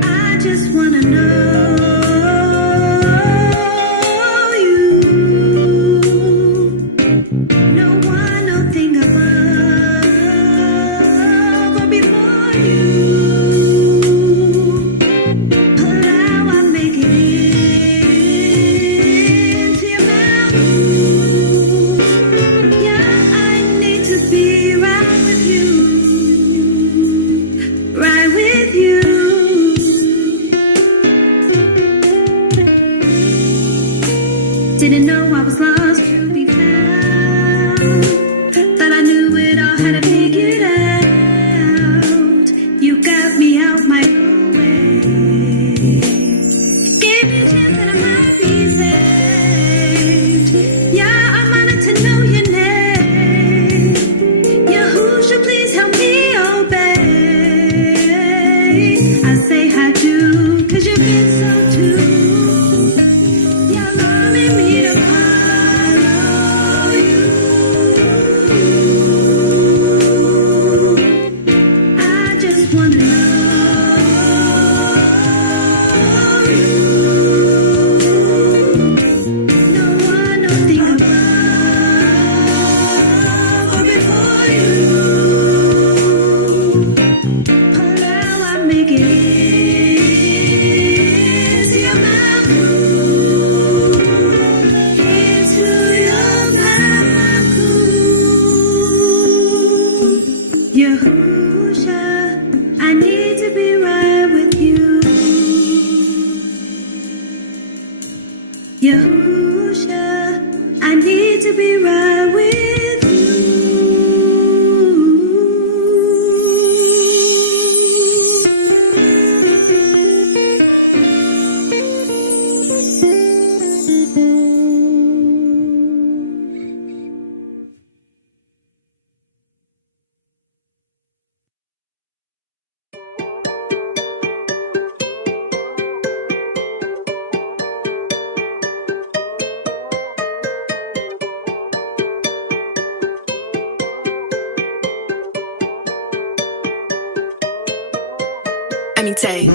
I just wanna know you. No one, nothing above or before you. Allow I make it into your mouth. Be right with you, right with you. Didn't know I was lost to be found. Thought I knew it all, had to figure it out. Let me tell you.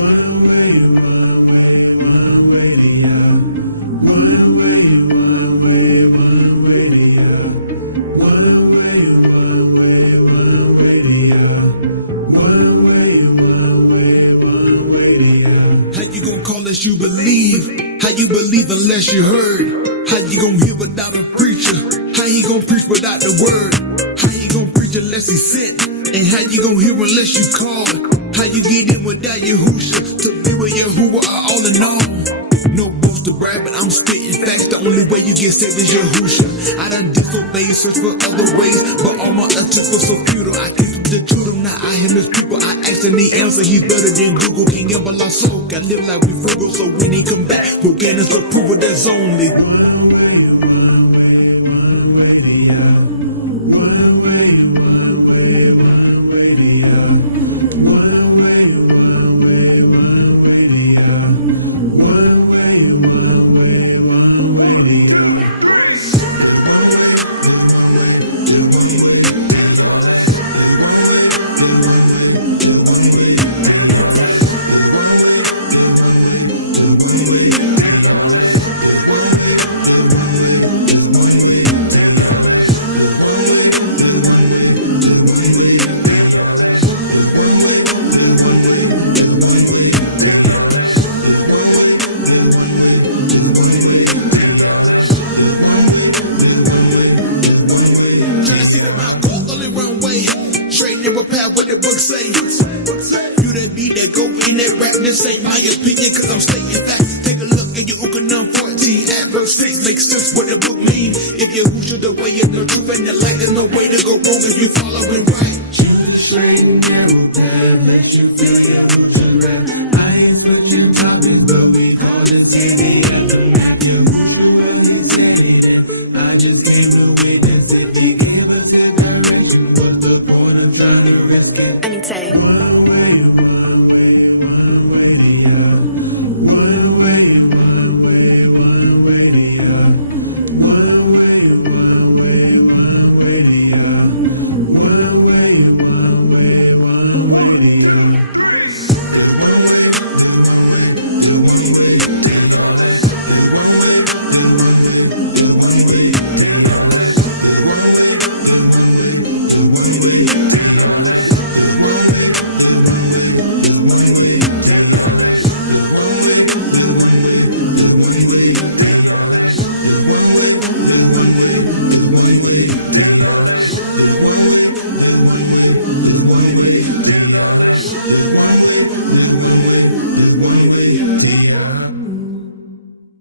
How you gonna call unless you believe? How you believe unless you heard? How you gonna hear without a preacher? How he gonna preach without the word? How he gonna preach unless he sent? And how you gonna hear unless you call? How you get in without Yahusha to be with Yahuwah are all in all? No boast to brag, but I'm spitting facts. The only way you get saved is Yahusha. I done disobeyed, search for other ways, but all my attempts were so futile. I came to the truth, now I am his people. I asked and the answer, he's better than Google. Can't gamble our soul, got live like we frugal. So when he come back, we'll gain us approval, that's only.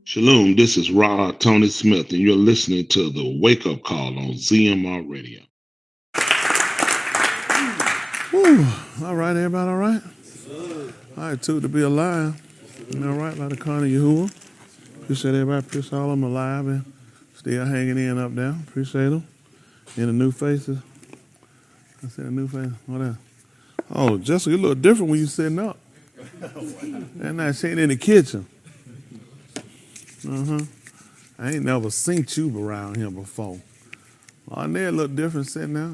Shalom, this is Rod Tony Smith, and you're listening to the Wake Up Call on ZMR Radio. Woo. All right, everybody, all right? All right, too, to be alive. You know, right, by the corner of Yahuwah. Appreciate everybody, appreciate all of them alive and still hanging in up there. Appreciate them. And the new faces. I said a new face. What else? Oh, Jessica, you look different when you sitting up. And I sitting in the kitchen. I ain't never seen you around here before. Oh, they look different sitting there.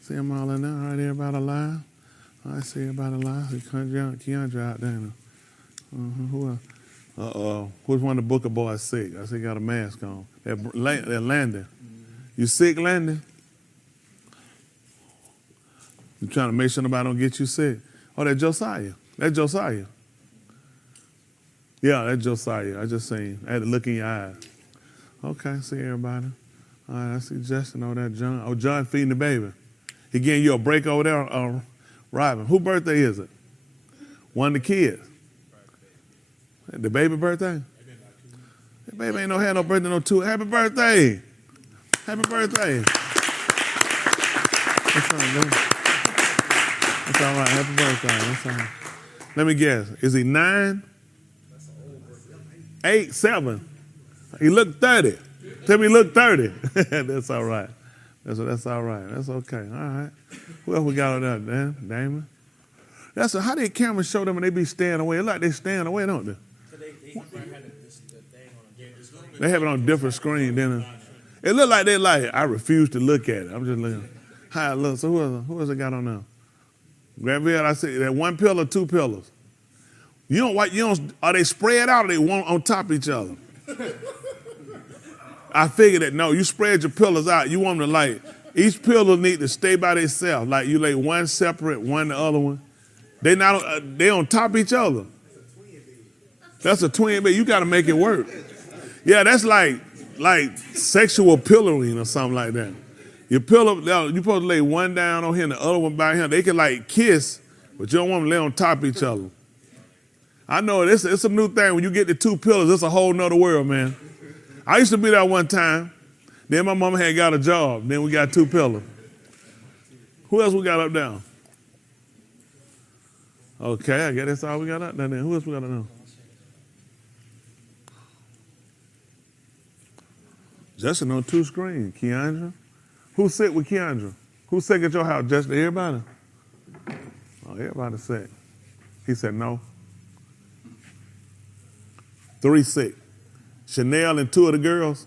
See them all in there. All right, everybody alive. I see everybody alive. See Keandra out there. Who else? Who's one of the Booker boys sick? I see he got a mask on. That Landon. You sick, Landon? You trying to make sure nobody don't get you sick? Oh, that's Josiah. That's Josiah. Yeah, that's Josiah. I just seen. I had to look in your eyes. Okay, see everybody. All right, I see Justin over there, John. Oh, John feeding the baby. He getting you a break over there, Robin. Whose birthday is it? One of the kids. The baby birthday? The baby ain't had no birthday, no two. Happy birthday. Happy birthday. That's all right, baby. That's all right. Happy birthday. That's all right. Let me guess. Is he 9? 8, 7. He looked 30. Tell me he looked 30. That's all right. That's all right. That's okay. All right. Who else we got on there? Damon? How do cameras show them when they be staying away? It's like they staying away, don't they? They have it on a different screen. Then it look like they I refuse to look at it. I'm just looking. How it looks. So who else I got on there? Granville, I see that 1 pillar, 2 pillars. Are they spread out or they one on top of each other? I figured that no, you spread your pillars out. You want them to each pillar need to stay by themselves. Like you lay one separate, one the other one. They on top of each other. That's a twin bed. You got to make it work. Yeah, that's like sexual pillaring or something like that. You supposed to lay one down on here and the other one by him. They can kiss, but you don't want them to lay on top of each other. I know it's a new thing. When you get the 2 pillars, it's a whole nother world, man. I used to be there one time. Then my mama had got a job. Then we got 2 pillars. Who else we got up there? Okay, I guess that's all we got up there. Who else we got up there? Justin on 2 screens. Keandra. Who's sick with Keandra? Who's sick at your house, Justin? Everybody? Oh, everybody sick. He said no. 3 sick. Chanel and 2 of the girls?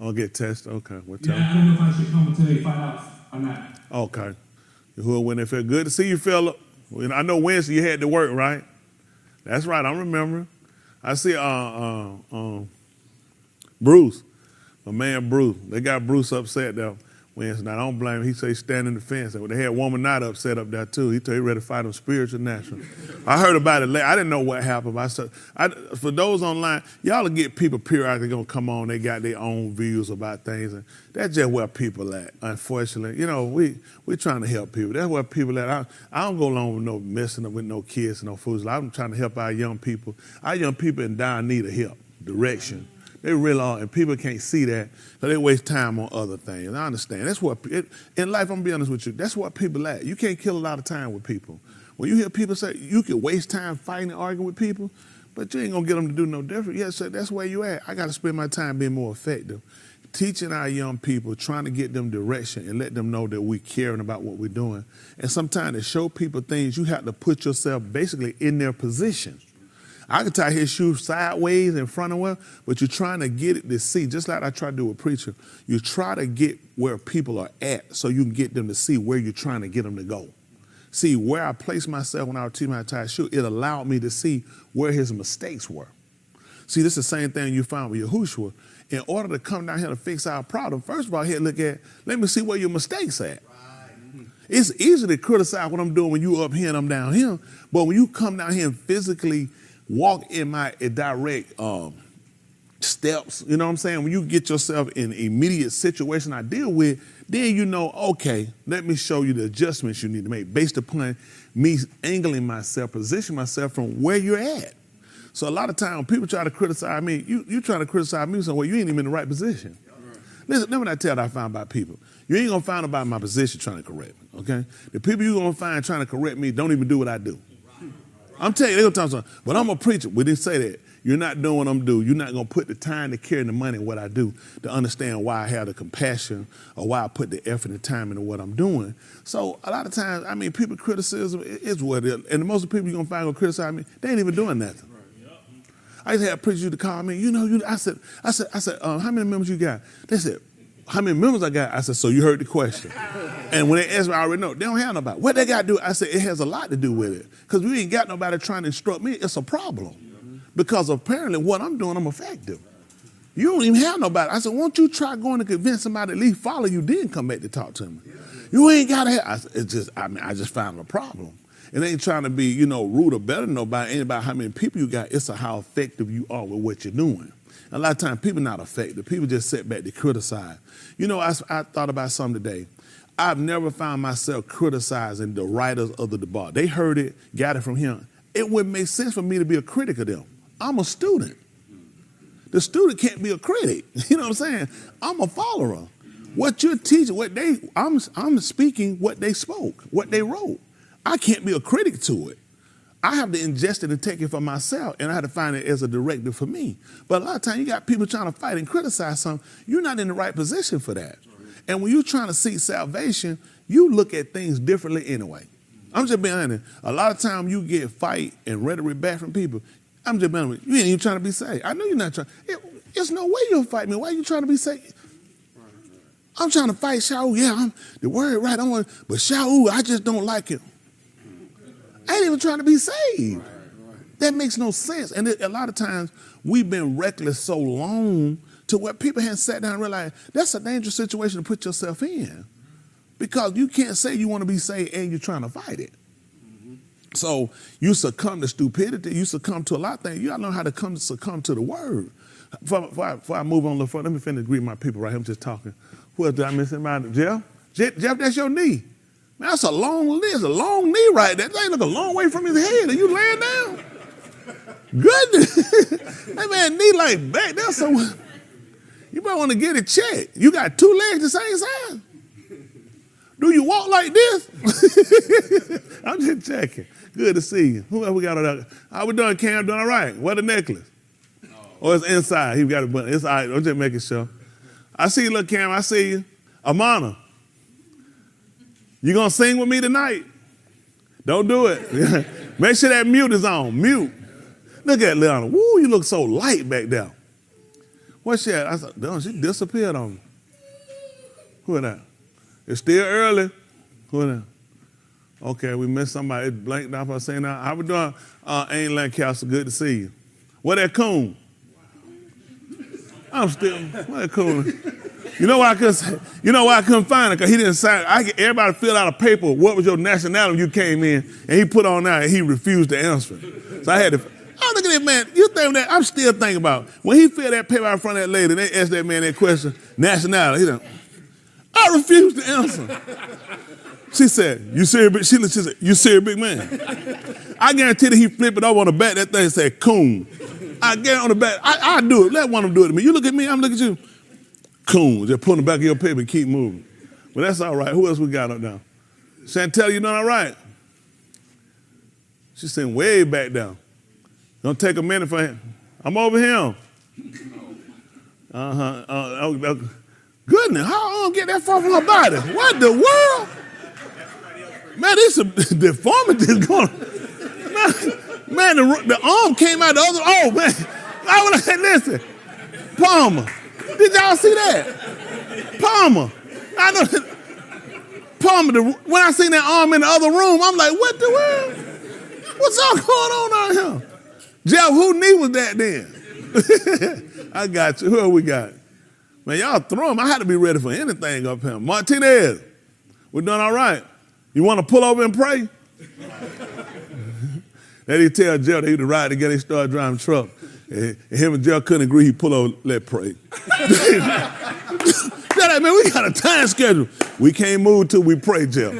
Oh, get tested. Okay. What time? Yeah, I don't know if I should come until they find out or not. Okay. When they feel good to see you, Philip. I know Wednesday you had to work, right? That's right. I'm remembering. I see Bruce, my man Bruce. They got Bruce upset though Wednesday night. I don't blame him. He said he's standing in the fence. They had Woman Night upset up there too. He told he ready to fight them spiritual natural. I heard about it late. I didn't know what happened. For those online, y'all will get people periodically gonna come on. They got their own views about things, and that's just where people at. Unfortunately, we trying to help people. That's where people at. I don't go along with no messing up with no kids and no fools. I'm trying to help our young people. Our young people in dire need of help, direction. They really are, and people can't see that, so they waste time on other things. I understand. That's what in life. I'm gonna be honest with you. That's what people at. You can't kill a lot of time with people. When you hear people say you can waste time fighting and arguing with people, but you ain't gonna get them to do no different. Yeah, so that's where you at. I got to spend my time being more effective, teaching our young people, trying to get them direction and let them know that we caring about what we're doing. And sometimes to show people things, you have to put yourself basically in their position. I can tie his shoes sideways in front of him, but you're trying to get it to see, just like I try to do with preacher. You try to get where people are at so you can get them to see where you're trying to get them to go. See, where I placed myself when I was teaching my tie shoe, it allowed me to see where his mistakes were. See, this is the same thing you found with Yahushua. In order to come down here to fix our problem, first of all, here, look at, let me see where your mistakes at. It's easy to criticize what I'm doing when you up here and I'm down here, but when you come down here and physically walk in my direct steps, you know what I'm saying? When you get yourself in an immediate situation I deal with, then you know, okay, let me show you the adjustments you need to make based upon me angling myself, positioning myself from where you're at. So a lot of times when people try to criticize me, you trying to criticize me, so well, you ain't even in the right position. Listen, that's what I tell that I find about people. You ain't gonna find about my position trying to correct me, okay? The people you're gonna find trying to correct me don't even do what I do. I'm telling you, they're gonna tell me something, but I'm a preacher. We didn't say that. You're not doing what I'm doing. You're not gonna put the time, the care, and the money in what I do to understand why I have the compassion or why I put the effort and time into what I'm doing. So a lot of times, I mean, people criticism is what it is. And most of the people you're gonna find gonna criticize me, they ain't even doing nothing. I used to have preachers to call me, I said, how many members you got? They said, how many members I got? I said, so you heard the question. And when they asked me, I already know. They don't have nobody. What they got to do? I said, it has a lot to do with it. Because we ain't got nobody trying to instruct me. It's a problem. Because apparently what I'm doing, I'm effective. You don't even have nobody. I said, won't you try going to convince somebody to at least follow you, then come back to talk to me? You ain't got to have. I just found a problem. It ain't trying to be, rude or better than nobody. It ain't about how many people you got. It's how effective you are with what you're doing. A lot of times, people not effective. People just sit back to criticize. I thought about something today. I've never found myself criticizing the writers of the debate. They heard it, got it from him. It wouldn't make sense for me to be a critic of them. I'm a student. The student can't be a critic. You know what I'm saying? I'm a follower. What you're teaching, I'm speaking what they spoke, what they wrote. I can't be a critic to it. I have to ingest it and take it for myself, and I have to find it as a directive for me. But a lot of times you got people trying to fight and criticize something. You're not in the right position for that. And when you're trying to seek salvation, you look at things differently anyway. I'm just being honest. A lot of times you get fight and rhetoric back from people. I'm just being honest. You ain't even trying to be saved. I know you're not trying. There's no way you'll fight me. Why are you trying to be saved? I'm trying to fight Shaul. Yeah, I'm the word right. But Shaul, I just don't like him. I ain't even trying to be saved. That makes no sense. And a lot of times we've been reckless so long to where people haven't sat down and realized that's a dangerous situation to put yourself in. Because you can't say you want to be saved and you're trying to fight it. So you succumb to stupidity, you succumb to a lot of things. You gotta learn how to succumb to the word. Before I move on a little further, let me finish greeting my people right here. I'm just talking. Who else did I miss? Anybody? Jeff? Jeff, that's your knee. Man, that's a long knee right there. That ain't look a long way from his head. Are you laying down? Goodness. That man knee like back there somewhere. You might want to get it checked. You got two legs the same size? Do you walk like this? I'm just checking. Good to see you. Who else we got on that? How we doing, Cam? Doing all right? What the necklace? Oh, it's inside. He got it, but it's all right. I'm just making sure. I see you, little Cam. I see you. Amana, you gonna sing with me tonight? Don't do it. Make sure that mute is on. Mute. Look at Leona. Woo, you look so light back there. What's that? I said, damn, she disappeared on me. Who is that? It's still early. Who is that? Okay, we missed somebody. It blanked off. I was saying that. How we doing? Ain Lancaster, good to see you. What that coon? I'm still, what that coon? You know why I couldn't find it? Because he didn't sign it. Everybody filled out a paper, what was your nationality when you came in, and he put on that and he refused to answer. So I had to, oh, look at that man. You think that, I'm still thinking about, when he filled that paper out in front of that lady, they asked that man that question, nationality, he said, I refuse to answer. She said, you serious? She said, you serious, big man? I guarantee that he flipped it over on the back, that thing said, coon. I guarantee on the back, I do it. Let one of them do it to me. You look at me, I'm looking at you. Coon, just pull the back of your paper and keep moving. Well, that's all right. Who else we got up now? Chantel, you doing all right? She's sitting way back down. Don't take a minute for him. I'm over here. Goodness, how long get that far from her body? What the world? Man, this is deformity is going on. Man, the arm came out the other. Oh, man. I want to say, listen. Palmer. Did y'all see that? Palmer. I know. Palmer, when I seen that arm in the other room, I'm like, what the world? What's all going on out here? Jeff, who knee was that then? I got you. Who else we got? Man, y'all throw him. I had to be ready for anything up here. Martinez, we're doing all right. You want to pull over and pray? Then he tell Jeff they to ride together. He started driving the truck. And him and Jeff couldn't agree. He pull over, let pray. Tell that man, we got a time schedule. We can't move till we pray, Jeff.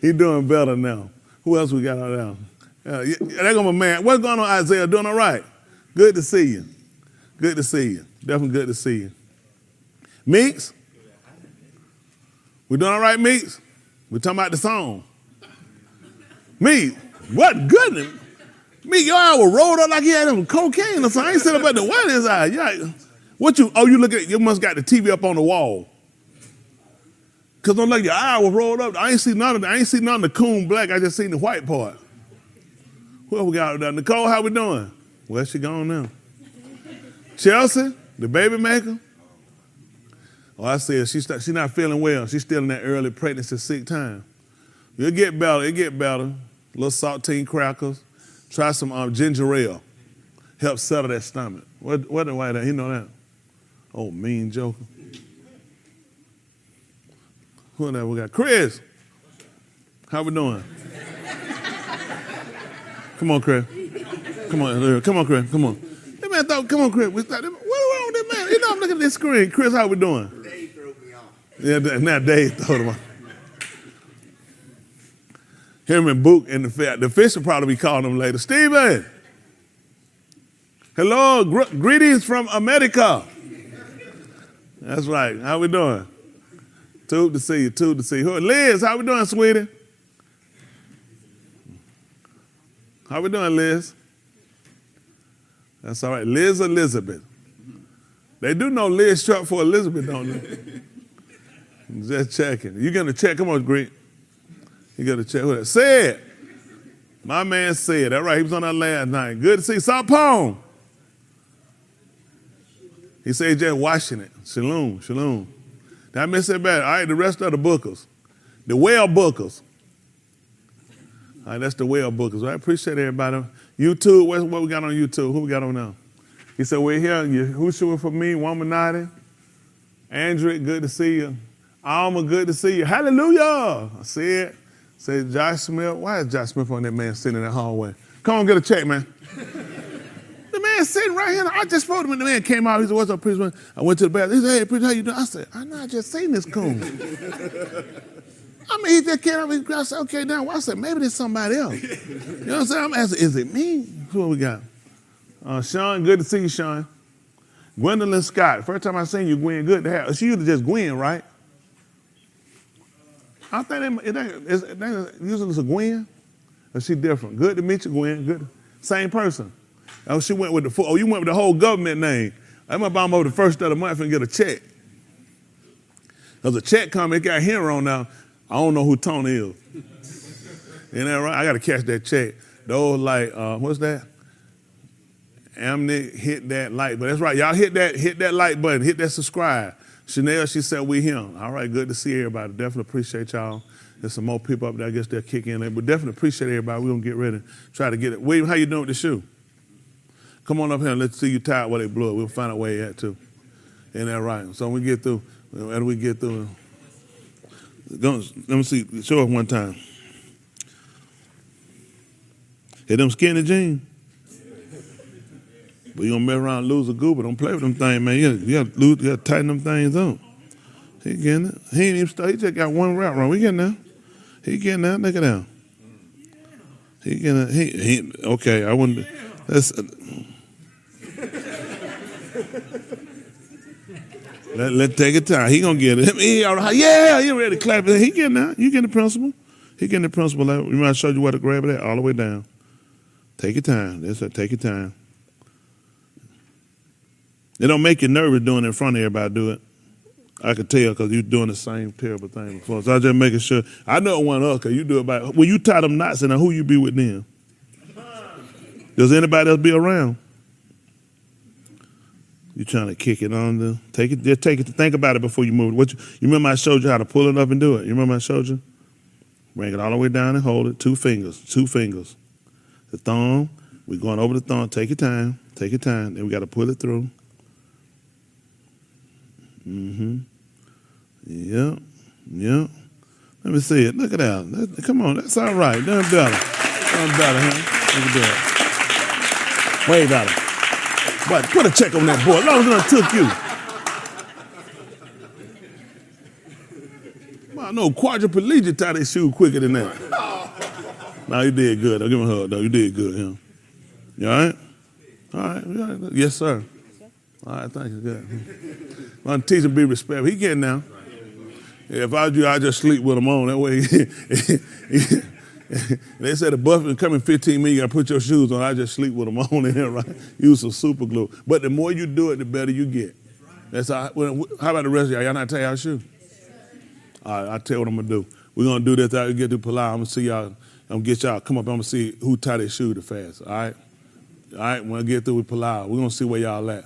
He doing better now. Who else we got out there? There go my man. What's going on, Isaiah? Doing all right? Good to see you. Good to see you. Definitely good to see you. Meeks? We doing all right, Meeks? We talking about the song. Meeks, what goodness. Meeks, your eye was rolled up like you had some cocaine or something. I ain't sitting up at the one his eye. You look at, you must got the TV up on the wall. Cause don't like your eye was rolled up. I ain't seen none of the coon black. I just seen the white part. Who else we got out there? Nicole, how we doing? Well, she gone now. Chelsea, the baby maker. Oh, I said she's not feeling well. She's still in that early pregnancy sick time. It'll get better. It get better. A little saltine crackers. Try some ginger ale. Help settle that stomach. What the white at? He know that? Oh, mean joker. Who that we got? Chris. How we doing? Come on, Chris. Come on, Chris. Come on. That man thought, come on, Chris. What's wrong with that man? You know I'm looking at this screen. Chris, how we doing? Dave threw me off. Yeah, now Dave throwed him off. Him and Book and the fish will probably be calling him later. Steven. Hello, greetings from America. That's right. How we doing? Tube to see you. Liz, how we doing, sweetie? How we doing, Liz? That's all right. Liz Elizabeth. They do know Liz short for Elizabeth, don't they? Just checking. You gonna check? Come on, Greek. You gotta check with it. Said. My man said. All right, he was on that last night. Good to see Sapone. He said just watching it. Shalom. Did I miss that bad? All right, the rest of the bookers. The well bookers. All right, that's the well bookers. I appreciate everybody. YouTube, what we got on YouTube? Who we got on now? He said, we're here. Who's shooting for me? Womanati. Andrew, good to see you. Alma, good to see you. Hallelujah. I said Josh Smith. Why is Josh Smith on that man sitting in that hallway? Come on, get a check, man. The man sitting right here. I just spoke to him. The man came out. He said, what's up, preacher? I went to the bathroom. He said, hey, preacher, how you doing? I said, I know, I just seen this coon. I mean, he just came up. I said, okay, now. I said, maybe there's somebody else. You know what I'm saying? I'm asking, is it me? Who we got? Sean, good to see you, Sean. Gwendolyn Scott. First time I seen you, Gwen, good to have. She used to just Gwen, right? I think usually it's a Gwen. Or she different? Good to meet you, Gwen. Good. Same person. Oh, she went with you went with the whole government name. I'm going to buy them over the first of the month and get a check. Because a check coming, it got here on now. I don't know who Tony is. Isn't that right? I got to catch that check. Those what's that? Amnick, hit that like button. That's right. Y'all hit that like button. Hit that subscribe. Chanel, she said we him. All right, good to see everybody. Definitely appreciate y'all. There's some more people up there. I guess they'll kick in there. But definitely appreciate everybody. We're going to get ready. Try to get it. William, how you doing with the shoe? Come on up here and let's see you tired while they blow it. We'll find out where you at too. Ain't that right? So when we get through, let me see, show us one time. Hit them skinny jeans. But you gonna mess around and lose a goober. Don't play with them things, man. You gotta tighten them things up. He getting it. He ain't even started. He just got one route wrong. We getting there. He getting there. Look at that. He getting it. Okay, I wouldn't. Let's take it time. He gonna get it. He ready to clap it. He getting that. You getting the principle. He getting the principle. We might show you where to grab it at, all the way down. Take your time. That's it. Take your time. It don't make you nervous doing it in front of everybody. Do it. I could tell because you're doing the same terrible thing before. So I just making sure. I know it wasn't us because you do it by when you tie them knots and who you be with them. Does anybody else be around? You trying to kick it on the take it. Just take it. Think about it before you move it. You remember I showed you how to pull it up and do it. You remember I showed you? Bring it all the way down and hold it. Two fingers. The thumb. We're going over the thumb. Take your time. Then we got to pull it through. Yep. Let me see it. Look at that. Come on. That's all right. Done better, huh? Look at that. Way better. But put a check on that boy. As long as it done took you. Well, I know quadriplegic tie their shoe quicker than that. No, you did good. I'll give him a hug, though. You did good, huh? You all right? All right. Yes, sir. All right, thank you. Good. I'm teaching be respectful. He getting now. If I was you, I'd just sleep with him on. That way, they said the buffet coming 15 minutes, you got to put your shoes on. I just sleep with them on in here, right? Use some super glue. But the more you do it, the better you get. That's how about the rest of y'all? Y'all not tie y'all shoe? All right, I'll tell you what I'm going to do. We're going to do this after we get to Palau. I'm going to see y'all. I'm going to get y'all. Come up. I'm going to see who tie their shoe the fastest. All right? All right, when I get through with Palau, we're going to see where y'all at.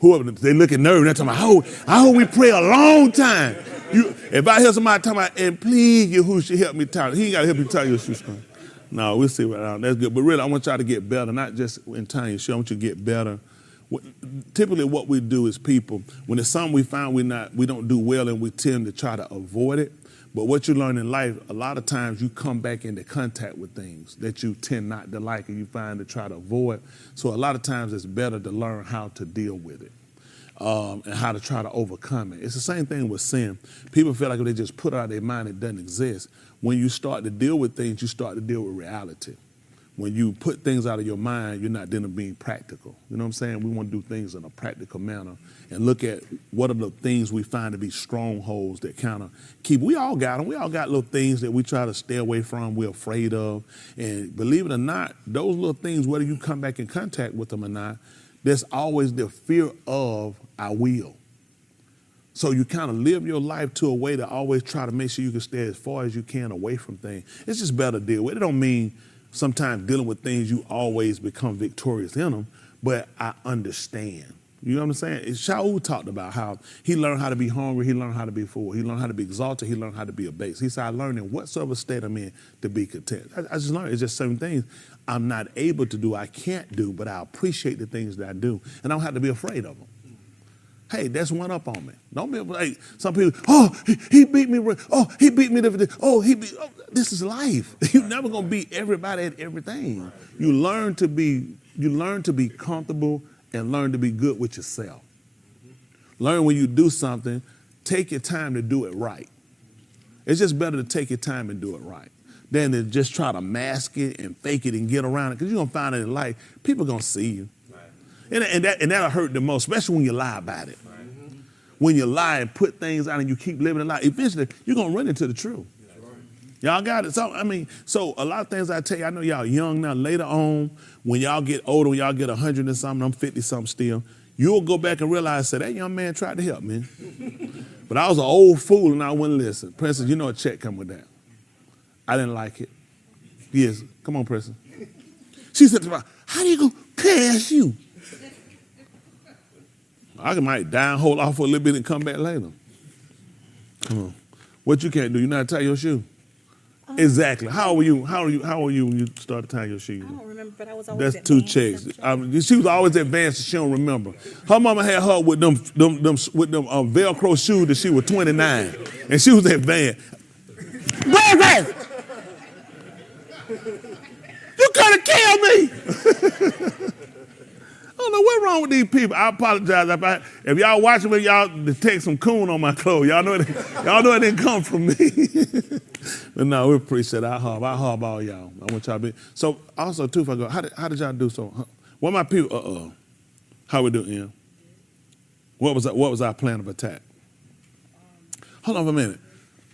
Whoever, they looking nervous. They're talking about, I hope we pray a long time. If I hear somebody talking about, and please, Yahushua, help me tie. He ain't got to help me tie your shoes. No, we'll see what that's good. But really, I want y'all to get better, not just in tying your shoe. I want you to get better. Typically, what we do as people, when it's something we find we don't do well, and we tend to try to avoid it. But what you learn in life, a lot of times you come back into contact with things that you tend not to like and you find to try to avoid. So a lot of times it's better to learn how to deal with it and how to try to overcome it. It's the same thing with sin. People feel like if they just put it out of their mind, it doesn't exist. When you start to deal with things, you start to deal with reality. When you put things out of your mind, you're not then being practical. You know what I'm saying? We want to do things in a practical manner and look at what are the things we find to be strongholds that kind of keep. We all got them. We all got little things that we try to stay away from, we're afraid of. And believe it or not, those little things, whether you come back in contact with them or not, there's always the fear of I will. So you kind of live your life to a way to always try to make sure you can stay as far as you can away from things. It's just better to deal with it. It don't mean sometimes dealing with things you always become victorious in them, but I understand. You know what I'm saying? Shaul talked about how he learned how to be hungry, he learned how to be full, he learned how to be exalted, he learned how to be abased. He said, I learned in whatsoever state I'm in to be content. I just learned it's just certain things I'm not able to do, I can't do, but I appreciate the things that I do, and I don't have to be afraid of them. Hey, that's one up on me. Don't be like some people, he beat me, he beat me, this is life. You're never gonna beat everybody at everything. You learn to be comfortable and learn to be good with yourself. Learn when you do something, take your time to do it right. It's just better to take your time and do it right than to just try to mask it and fake it and get around it, because you're gonna find it in life, people gonna see you. And that'll hurt the most, especially when you lie about it. Right. When you lie and put things out and you keep living a lie, eventually you're going to run into the truth. Right. Y'all got it? So a lot of things I tell you, I know y'all young now, later on, when y'all get older, when y'all get 100 and something, I'm 50 something still, you'll go back and realize, that young man tried to help me. But I was an old fool and I wouldn't listen. Princess, you know a check come with that. I didn't like it. Yes, come on, Princess. She said to me, how do you go past you? I might die and hold off for a little bit and come back later. Come on. What you can't do, you know how to tie your shoe? Exactly. How were you when you started tying your shoe? I don't remember, but I was always That's two checks. She was always advanced, she don't remember. Her mama had her with them Velcro shoes that she was 29. And she was advanced. Baby! You could have killed me! I don't know what's wrong with these people. I apologize if y'all watching me, y'all detect some coon on my clothes. Y'all know it didn't come from me. But no, we appreciate it. I hub all y'all. I want y'all to be. So also too, if I go, how did y'all do so? What my people? How we doing? Ian? What was our plan of attack? Hold on for a minute.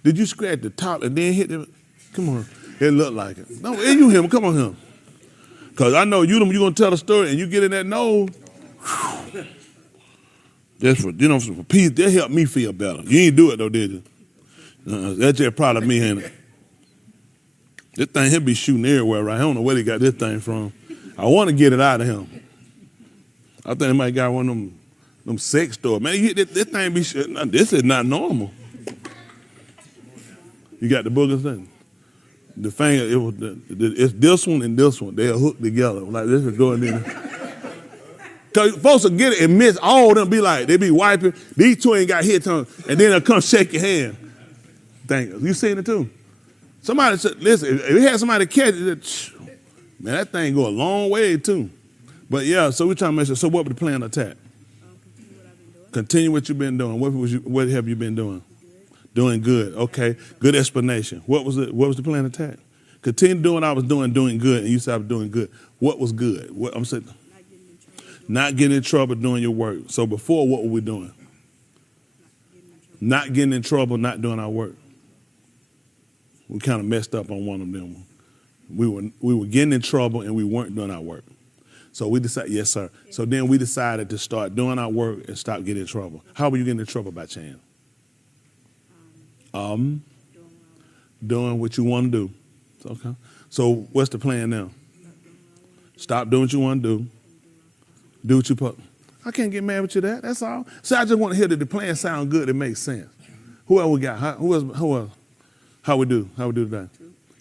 Did you scratch the top and then hit it? Come on. It looked like it. No, and you him. Come on, him. Because I know you gonna tell the story and you get in that nose. That's for peace. That helped me feel better. You ain't do it though, did you? That's just part of me, ain't it? This thing he'll be shooting everywhere, right? I don't know where he got this thing from. I want to get it out of him. I think he might got one of them sex stores. Man, this thing be shooting. This is not normal. You got the boogers thing. The finger, it's this one and this one. They're hooked together. Like this is going in. Because folks will get it and miss all of them. They be wiping. These two ain't got hit on, and then they'll come shake your hand. Thank you. You seen it too? Somebody said, listen, if we had somebody catch it, man, that thing go a long way too. But yeah, so we're trying to make sure. So what was the plan of attack? Continue what you've been doing. What have you been doing? Doing good. Okay. Good explanation. What was the plan of attack? Continue doing what I was doing good, and you said I was doing good. What was good? What I'm saying, not getting in trouble doing your work. So before, what were we doing? Not getting in trouble, not doing our work. We kind of messed up on one of them. We were getting in trouble and we weren't doing our work. So we decided, yes, sir. So then we decided to start doing our work and stop getting in trouble. How were you getting in trouble by chance? Doing what you want to do. Okay. So what's the plan now? Stop doing what you want to do. Do what you put. I can't get mad with you that. That's all. So I just want to hear that the plan sound good. It makes sense. Who else we got? Who else? How we do? How we do today?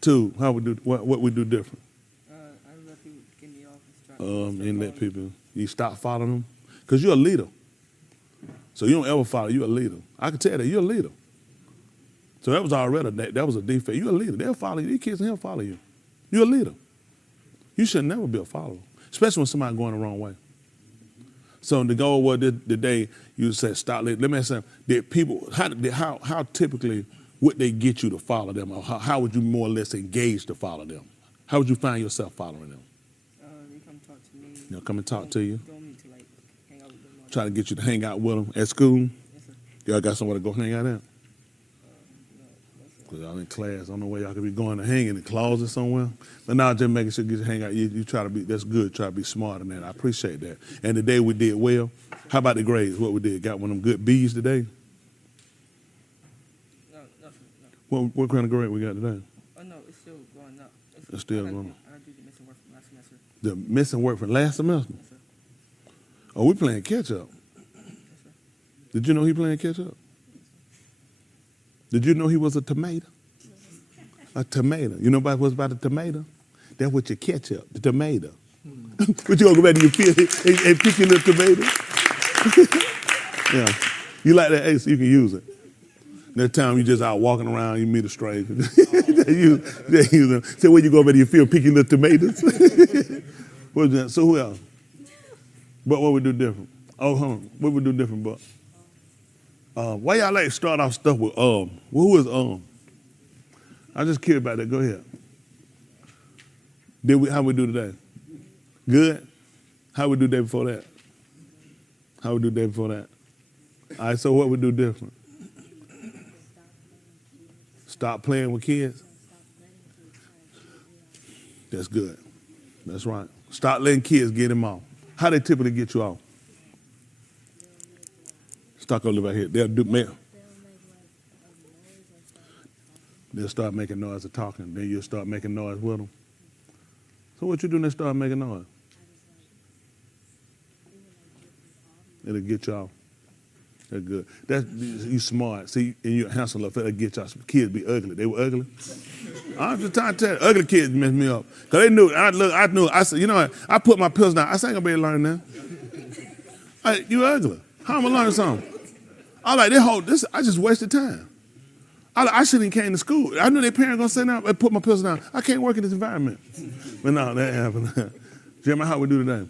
Two. How we do? What we do different? I don't know if you give me off. And let people. You stop following them because you're a leader. So you don't ever follow. You're a leader. I can tell that you're a leader. So that was already that was a defect. You're a leader. They'll follow you. These kids will follow you. You're a leader. You should never be a follower, especially when somebody's going the wrong way. So the goal was the day you said stop. Let me ask you, did people how typically would they get you to follow them, or how would you more or less engage to follow them? How would you find yourself following them? They come talk to me. They'll come and talk to you. Don't need to like hang out with them. Try to get you to hang out with them at school. Yes, sir. Y'all got somewhere to go hang out at? Because y'all in class. I don't know where y'all could be going to hang in the closet somewhere. But now just making sure you get to hang out. You try to be, that's good. Try to be smarter than that. I appreciate that. And today we did well. How about the grades? What we did? Got one of them good B's today? No. What kind of grade we got today? Oh, no, it's still going up. It's still going up. I do the missing work from last semester. The missing work from last semester? Yes, sir. Oh, we playing catch up. Yes, sir. Did you know he playing catch up? Did you know he was a tomato? A tomato. You know what's about a tomato? That's what you catch up, the tomato. But you gonna go back to your field and pick your little tomato? Yeah. You like that ace, you can use it. Next time you just out walking around, you meet a stranger. they use them. Say, where you go back to your field, pick your little tomatoes? What's that? So who else? But what we do different? Oh, hold on. What we do different, but? Why y'all like start off stuff with Who is I'm just curious about that. Go ahead. How we do today? Good? How we do day before that? How we do day before that? All right, so what we do different? Stop playing with kids? That's good. That's right. Stop letting kids get them off. How they typically get you off? Stuck over right here. They'll start making noise and talking. Then you'll start making noise with them. So what you do when they start making noise? It'll get y'all. That's good. You smart. See, and you're handsome enough. That'll get y'all. Some kids be ugly. They were ugly. I'm just trying to tell you, ugly kids messed me up. Because they knew. I knew. I said, you know what? I put my pills down. I said, I ain't going to be able to learn that. You ugly. How am I learning something? I like this. I just wasted time. I shouldn't have came to school. I knew their parents gonna say now. I put my pills down. I can't work in this environment. But no, that happened. Jeremiah, how we do today?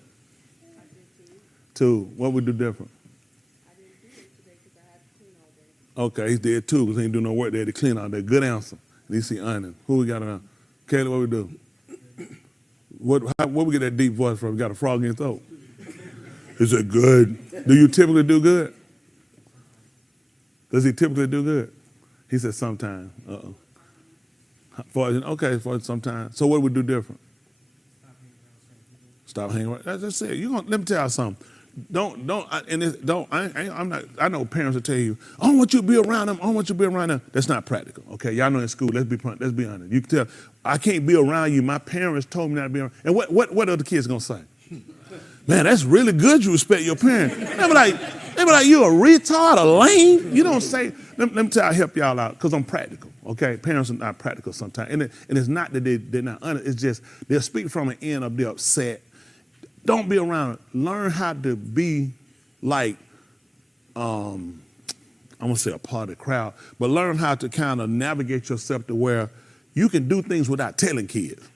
Two. What we do different? Okay, he did too because he ain't do no work. They had to clean all day. Good answer. And you see onion. Who we got around? Kayla, what we do? What we get that deep voice from? We got a frog in your throat. Is it good? Do you typically do good? Does he typically do good? He said sometimes. Okay, for sometimes. So what do we do different? Stop hanging around. That's just it. Let me tell you something. I know parents will tell you, I don't want you to be around them. I don't want you to be around them. That's not practical. Okay, y'all know in school. Let's be honest. You can tell I can't be around you. My parents told me not to be around. And what are the kids gonna say? Man, that's really good. You respect your parents. They be like, you a retard, a lame. You don't say. Let me tell you, I help y'all out because I'm practical. Okay, parents are not practical sometimes, and it's not that they're not honest. It's just they'll speak from an end of they're upset. Don't be around it. Learn how to be like, I'm gonna say a part of the crowd, but learn how to kind of navigate yourself to where you can do things without telling kids.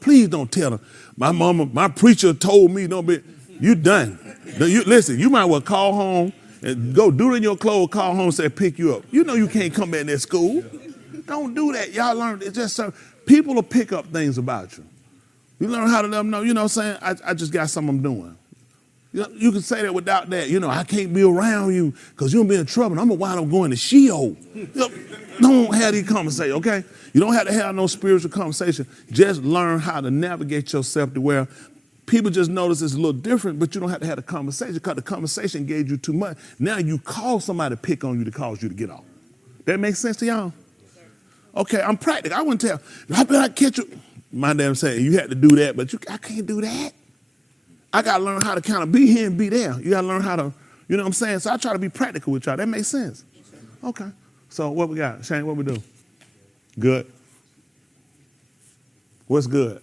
Please don't tell them. My preacher told me, don't be, you done. Listen, you might well call home and go do it in your clothes, call home and say, pick you up. You know you can't come back to that school. Don't do that. Y'all learn, it's just people will pick up things about you. You learn how to let them know, you know what I'm saying? I just got something I'm doing. You can say that without that. I can't be around you because you'll be in trouble. I'm going to wind up going to Sheol. Don't have these conversations, okay? You don't have to have no spiritual conversation. Just learn how to navigate yourself to where people just notice it's a little different, but you don't have to have a conversation because the conversation gave you too much. Now you call somebody to pick on you to cause you to get off. That makes sense to y'all? Okay, I'm practical. I wouldn't tell. I bet I catch you. My dad saying you had to do that, but I can't do that. I got to learn how to kind of be here and be there. You got to learn how to, you know what I'm saying? So I try to be practical with y'all. That makes sense. Okay. So what we got? Shane, what we do? Good. What's good?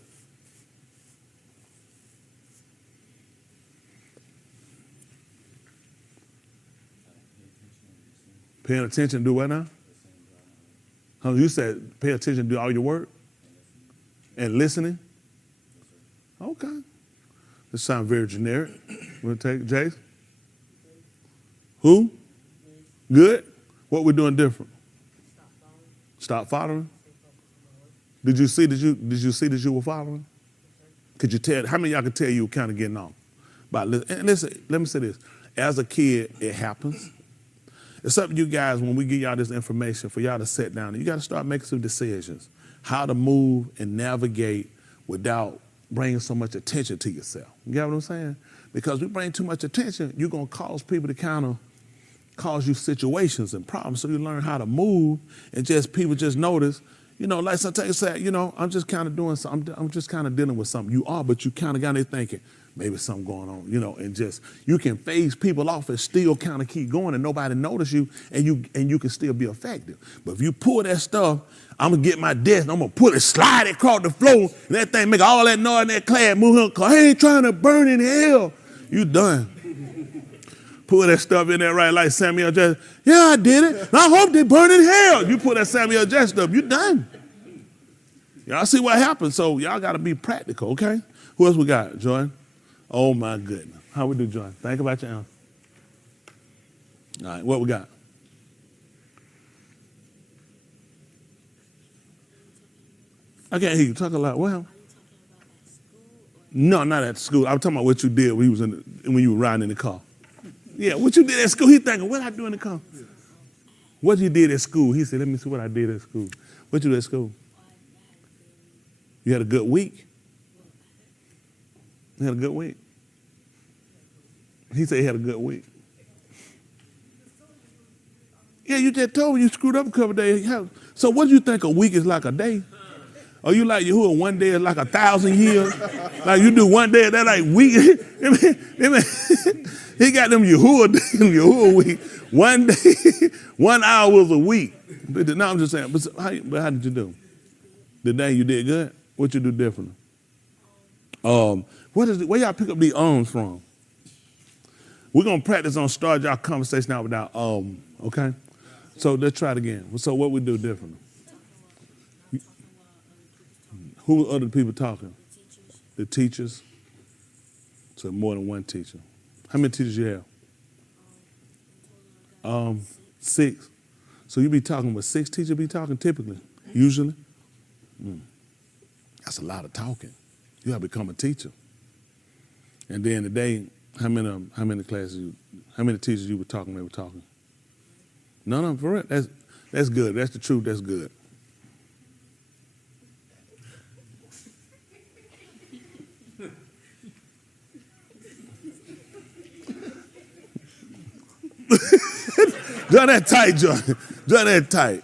Paying attention, do what now? You said pay attention, do all your work? And listening? Okay. This sounds very generic. We'll take Jace. Who? Good. What we doing different? Stop following. Did you see that you were following? Could you tell? How many of y'all could tell you were kind of getting off? And listen, let me say this. As a kid, it happens. It's up to you guys when we give y'all this information for y'all to sit down. You got to start making some decisions. How to move and navigate without bringing so much attention to yourself. You get what I'm saying? Because we bring too much attention, you're going to cause people to kind of cause you situations and problems. So you learn how to move and just people just notice, you know, like sometimes you say, you know, I'm just kind of doing something. I'm just kind of dealing with something. You are, but you kind of got there thinking, maybe something going on, you know, and just you can phase people off and still kind of keep going and nobody notice you and you can still be effective. But if you pull that stuff, I'm gonna get my desk and I'm gonna pull it, slide it across the floor, and that thing make all that noise in that class, move on, cause I ain't trying to burn in hell. You done. Pull that stuff in there right like Samuel Jackson. Yeah, I did it. I hope they burn in hell. You put that Samuel Jackson stuff, you done. Y'all see what happened. So y'all gotta be practical, okay? Who else we got? Joy? Oh my goodness. How we do, Joy? Think about your answer. All right, what we got? I can't hear you. Talk a lot. Well, no, not at school. I'm talking about what you did when you were riding in the car. Yeah, what you did at school. He thinking, what I do in the car? What you did at school? He said, let me see what I did at school. What you did at school? You had a good week? You had a good week? He said he had a good week. Yeah, you just told me you screwed up a couple of days. So what do you think a week is like a day? Or you like Yahuwah, one day is like 1,000 years? Like you do one day, that like week. He got them Yahuwah week. One day, 1 hour was a week. No, I'm just saying, but how did you do? The day you did good? What you do differently? Where y'all pick up these ums from? We're going to practice on start y'all conversation out without okay? So let's try it again. So what we do differently? Who are other people talking? The teachers. So more than one teacher. How many teachers you have? 6. So you be talking with 6 teachers be talking typically, usually? That's a lot of talking. You got to become a teacher. And then today, how many classes how many teachers you were talking, they were talking? No, for real. That's good. That's the truth. That's good. Draw that tight, John. Draw that tight.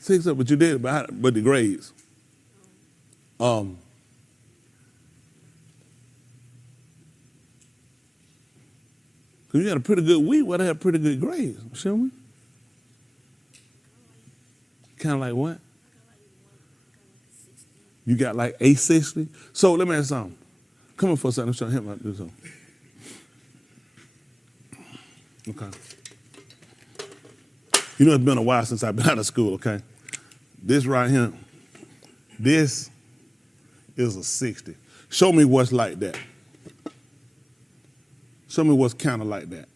6 up, but you did it, but the grades. Because you had a pretty good week, well, they had pretty good grades, shouldn't we? Kind of like what? You got like 860? So let me ask you something. Come on for a second, I'm trying to help me do something. Okay. You know, it's been a while since I've been out of school, okay? This right here, this is a 60. Show me what's like that. Show me what's kind of like that.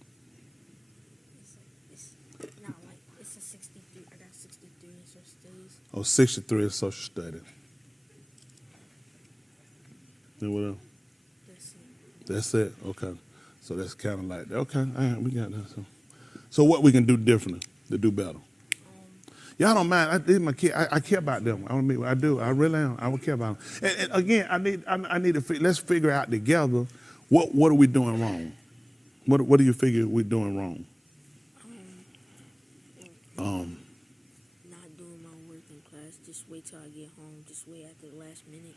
It's not like, it's a 63. I got 63 in social studies. Oh, 63 in social studies. And what else? That's it. Okay. So that's kind of like that. Okay, all right, we got that. So what we can do differently to do better? Y'all don't mind. These my kids. I care about them. I do. I really am. I would care about them. And again, I need to let's figure out together what are we doing wrong. What do you figure we're doing wrong? Not doing my work in class. Just wait till I get home. Just wait at the last minute.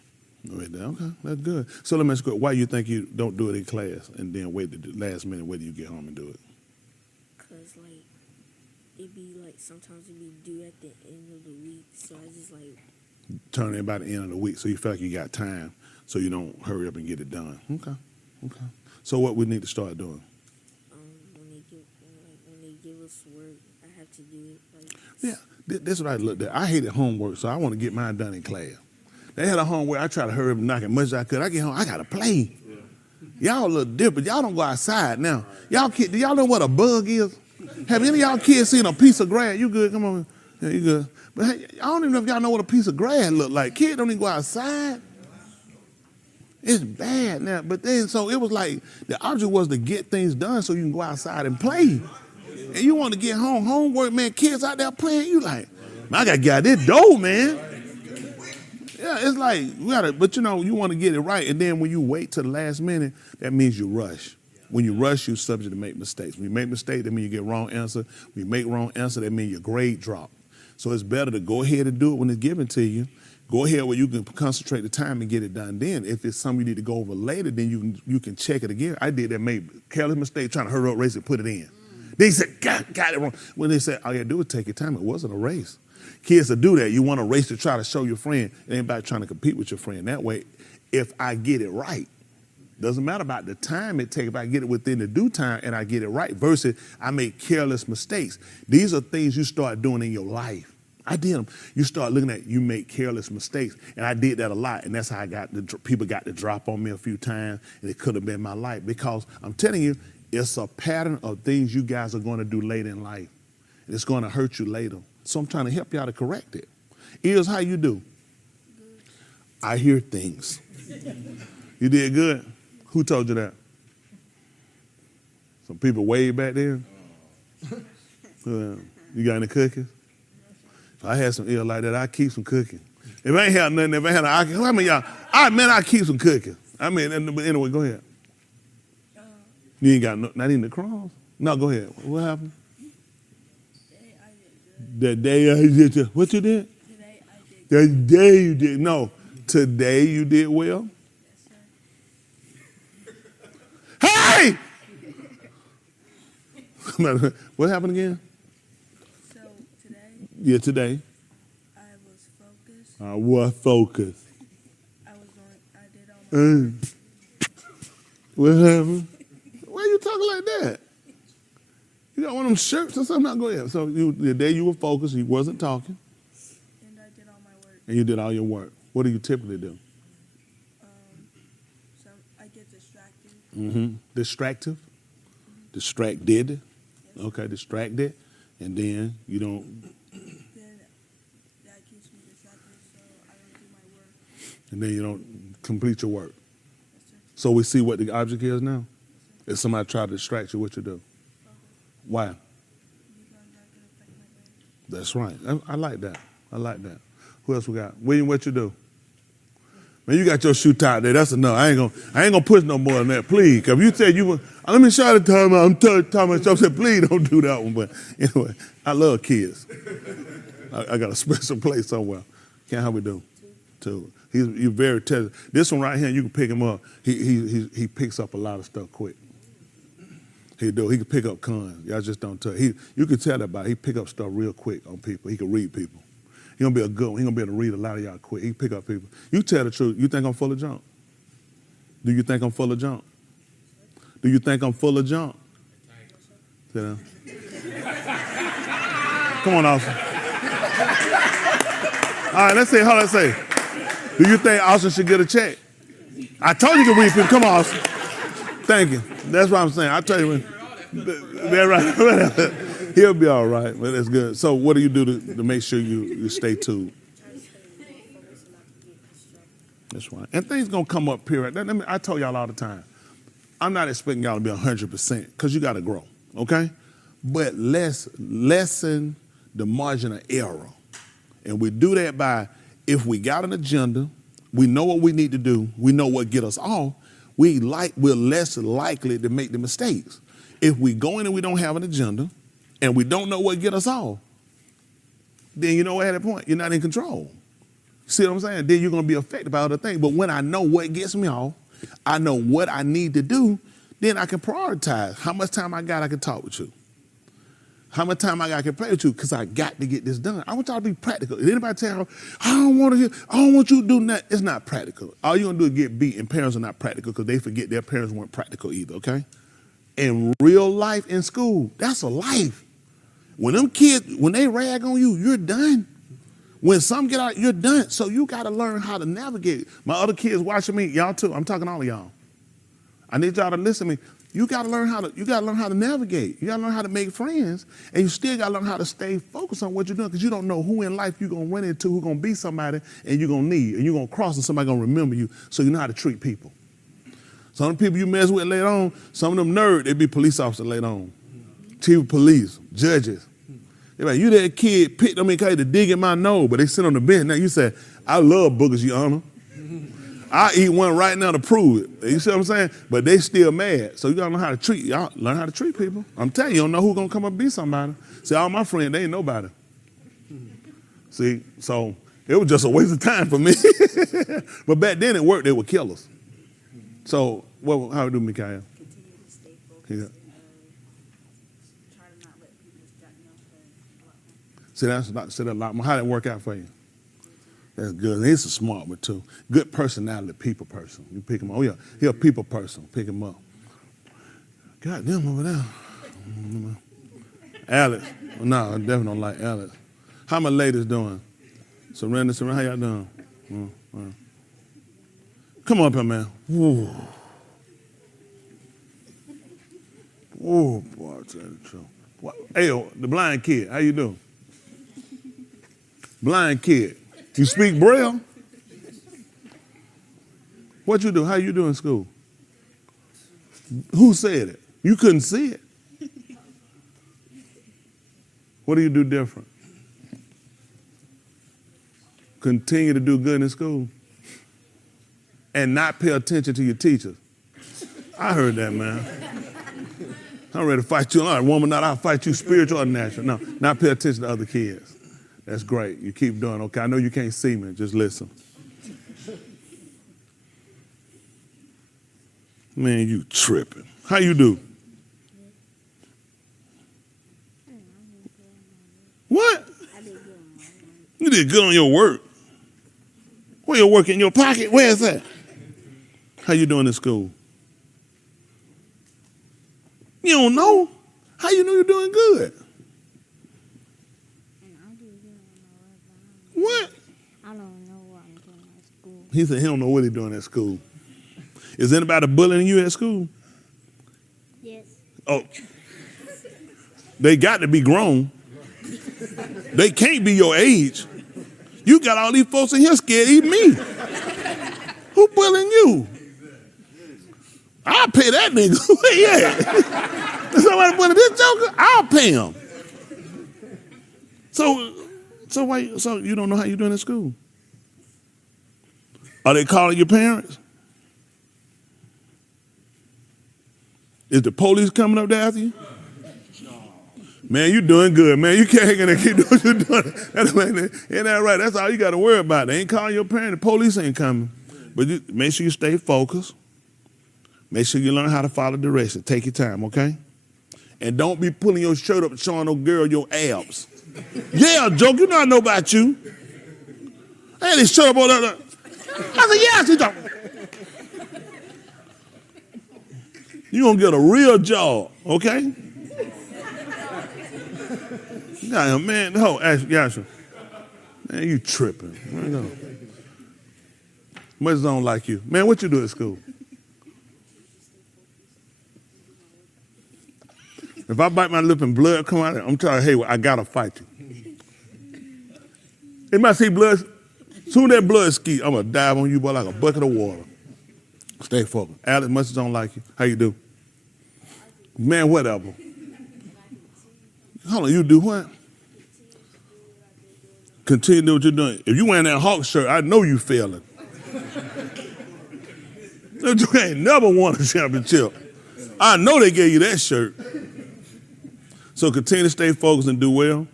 Right there. Okay, that's good. So let me ask you, why you think you don't do it in class and then wait to the last minute, wait till you get home and do it? Cause like it be like sometimes it be due at the end of the week, so I just like Turn it by the end of the week, so you feel like you got time, so you don't hurry up and get it done. Okay. So what we need to start doing? when they give us work, I have to do it. Like, Yeah, this is what I looked at. I hated homework, so I want to get mine done in class. They had a homework. I try to hurry up and knock as much as I could. I get home, I gotta play. Y'all a little different. Y'all don't go outside now. Y'all kid, do y'all know what a bug is? Have any of y'all kids seen a piece of grass? You good? Come on. Yeah, you good. But hey, I don't even know if y'all know what a piece of grass look like. Kids don't even go outside. It's bad now. But then, so it was like the object was to get things done so you can go outside and play. And you want to get home, homework, man, kids out there playing, you like, man, I got to get out this door, man. Yeah, it's like, we gotta, but you know, you want to get it right. And then when you wait till the last minute, that means you rush. When you rush, you're subject to make mistakes. When you make mistakes, that means you get wrong answer. When you make wrong answer, that means your grade drop. So it's better to go ahead and do it when it's given to you. Go ahead where you can concentrate the time and get it done. Then if it's something you need to go over later, then you can check it again. I did that, made careless mistake trying to hurry up, race it, put it in. They said, got it wrong. When they said, all you had to do was take your time. It wasn't a race. Kids will do that. You want a race to try to show your friend. It ain't about trying to compete with your friend. That way, if I get it right, doesn't matter about the time it takes, if I get it within the due time and I get it right, versus I make careless mistakes. These are things you start doing in your life. I did them. You start looking at, you make careless mistakes. And I did that a lot. And that's how people got to drop on me a few times. And it could have been my life. Because I'm telling you, it's a pattern of things you guys are going to do later in life. And it's going to hurt you later. So I'm trying to help y'all to correct it. Ears, how you do? I hear things. You did good? Who told you that? Some people way back there? You got any cookies? If I had some ear like that, I'd keep some cooking. If I ain't had nothing, if I had I keep some cooking. I mean, anyway, go ahead. You ain't got not even the crumbs? No, go ahead. What happened? The day I did, what you did? The day you did. No, today you did well. Hey! What happened again? So today? Yeah, today. I was focused. What focus? I did all my What happened? Why you talking like that? You got one of them shirts or something? Not go ahead. So the day you were focused, you wasn't talking. And I did all my work. And you did all your work. What do you typically do? I get distracted. Distractive? Distracted? Okay, distracted. And then you don't. Then that keeps me distracted, so I don't do my work. And then you don't complete your work. So we see what the object is now? If somebody try to distract you, what you do? Why? That's right. I like that. I like that. Who else we got? William, what you do? Man, you got your shoe tied there. That's enough. I ain't gonna push no more than that, please. Cause you said you were. Let me show the time. I'm telling myself. Said, please don't do that one. But anyway, I love kids. I got a special place somewhere. Can't how we do? Two. You're very talented. This one right here, you can pick him up. He picks up a lot of stuff quick. He do. He can pick up cons. Y'all just don't tell. You can tell that about it. He pick up stuff real quick on people. He can read people. He gonna be a good one. He gonna be able to read a lot of y'all quick. He can pick up people. You tell the truth. You think I'm full of junk? Do you think I'm full of junk? Do you think I'm full of junk? Sit down. Come on, Austin. All right, let's say. Do you think Austin should get a check? I told you to read people. Come on, Austin. Thank you. That's what I'm saying. I tell you, they're right. He'll be all right, but that's good. So what do you do to make sure you stay tuned? That's right. And things going to come up, period. I told y'all all the time, I'm not expecting y'all to be 100% because you got to grow, okay? But let's lessen the margin of error. And we do that by, if we got an agenda, we know what we need to do, we know what get us off, we're less likely to make the mistakes. If we go in and we don't have an agenda and we don't know what get us off, then you know what, at that point, you're not in control. See what I'm saying? Then you're going to be affected by other things. But when I know what gets me off, I know what I need to do, then I can prioritize. How much time I got, I can talk with you. How much time I got, I can play with you, because I got to get this done. I want y'all to be practical. If anybody tell you, I don't want you to do that, it's not practical. All you're going to do is get beat, and parents are not practical because they forget their parents weren't practical either, okay? In real life in school, that's a life. When them kids, when they rag on you, you're done. When some get out, you're done. So you got to learn how to navigate. My other kids watching me, y'all too. I'm talking to all of y'all. I need y'all to listen to me. You got to learn how to navigate. You got to learn how to make friends, and you still got to learn how to stay focused on what you're doing, because you don't know who in life you're going to run into, who's going to be somebody, and you're going to need, and you're going to cross, and somebody going to remember you, so you know how to treat people. Some of the people you mess with later on, some of them nerds, they be police officers later on. Chief of police, judges. They're like, you that kid picked them in case to dig in my nose, but they sit on the bench. Now you say, I love boogers, Your Honor. I eat one right now to prove it. You see what I'm saying? But they still mad. So you gotta know how to treat, y'all learn how to treat people. I'm telling you, you don't know who's gonna come up and be somebody. See, all my friends, they ain't nobody. See, so it was just a waste of time for me. But back then it worked, they were killers. So, how do we do, Mikael? Yeah. See, that's a lot more. How did it work out for you? That's good. He's a smart one, too. Good personality, people person. You pick him up. Oh, yeah, he's a people person. Pick him up. God damn, over there. Alex. No, I definitely don't like Alex. How my ladies doing? Surrender, how y'all doing? Come on up here, man. Woo. Oh, boy, I tell you the truth. Hey, the blind kid, how you doing? Blind kid. You speak Braille? What you do? How you do in school? Who said it? You couldn't see it. What do you do different? Continue to do good in school and not pay attention to your teachers. I heard that, man. I'm ready to fight you. All right, woman, not I'll fight you spiritual or natural. No, not pay attention to other kids. That's great. You keep doing okay. I know you can't see me. Just listen. Man, you tripping. How you do? What? You did good on your work. Where your work in your pocket? Where is that? How you doing in school? You don't know? How you know you're doing good? What? I don't know what I'm doing at school. He said he don't know what he's doing at school. Is anybody bullying you at school? Yes. Oh. They got to be grown. They can't be your age. You got all these folks in here scared to eat me. Who bullying you? I'll pay that nigga. Where you at? Somebody bullying this joker? I'll pay him. So you don't know how you're doing at school? Are they calling your parents? Is the police coming up there after you? Man, you doing good, man. You can't keep doing what you're doing. Ain't that right? That's all you got to worry about. They ain't calling your parents. The police ain't coming. But make sure you stay focused. Make sure you learn how to follow directions. Take your time, okay? And don't be pulling your shirt up and showing no girl your abs. Yeah, joke. You know I know about you. I had this shirt up on that. I said, yeah, she talking. You gonna get a real job, okay? Yeah, man. Yasha. Man, you tripping. Much don't like you. Man, what you do at school? If I bite my lip and blood come out, I'm telling you, hey, I gotta fight you. If I see blood, soon that blood ski, I'm gonna dive on you, boy, like a bucket of water. Stay focused. Alex, much don't like you. How you do? Man, whatever. Hold on, you do what? Continue to do what you're doing. If you wearing that Hawk shirt, I know you failing. You ain't never won a championship. I know they gave you that shirt. So continue to stay focused and do well. And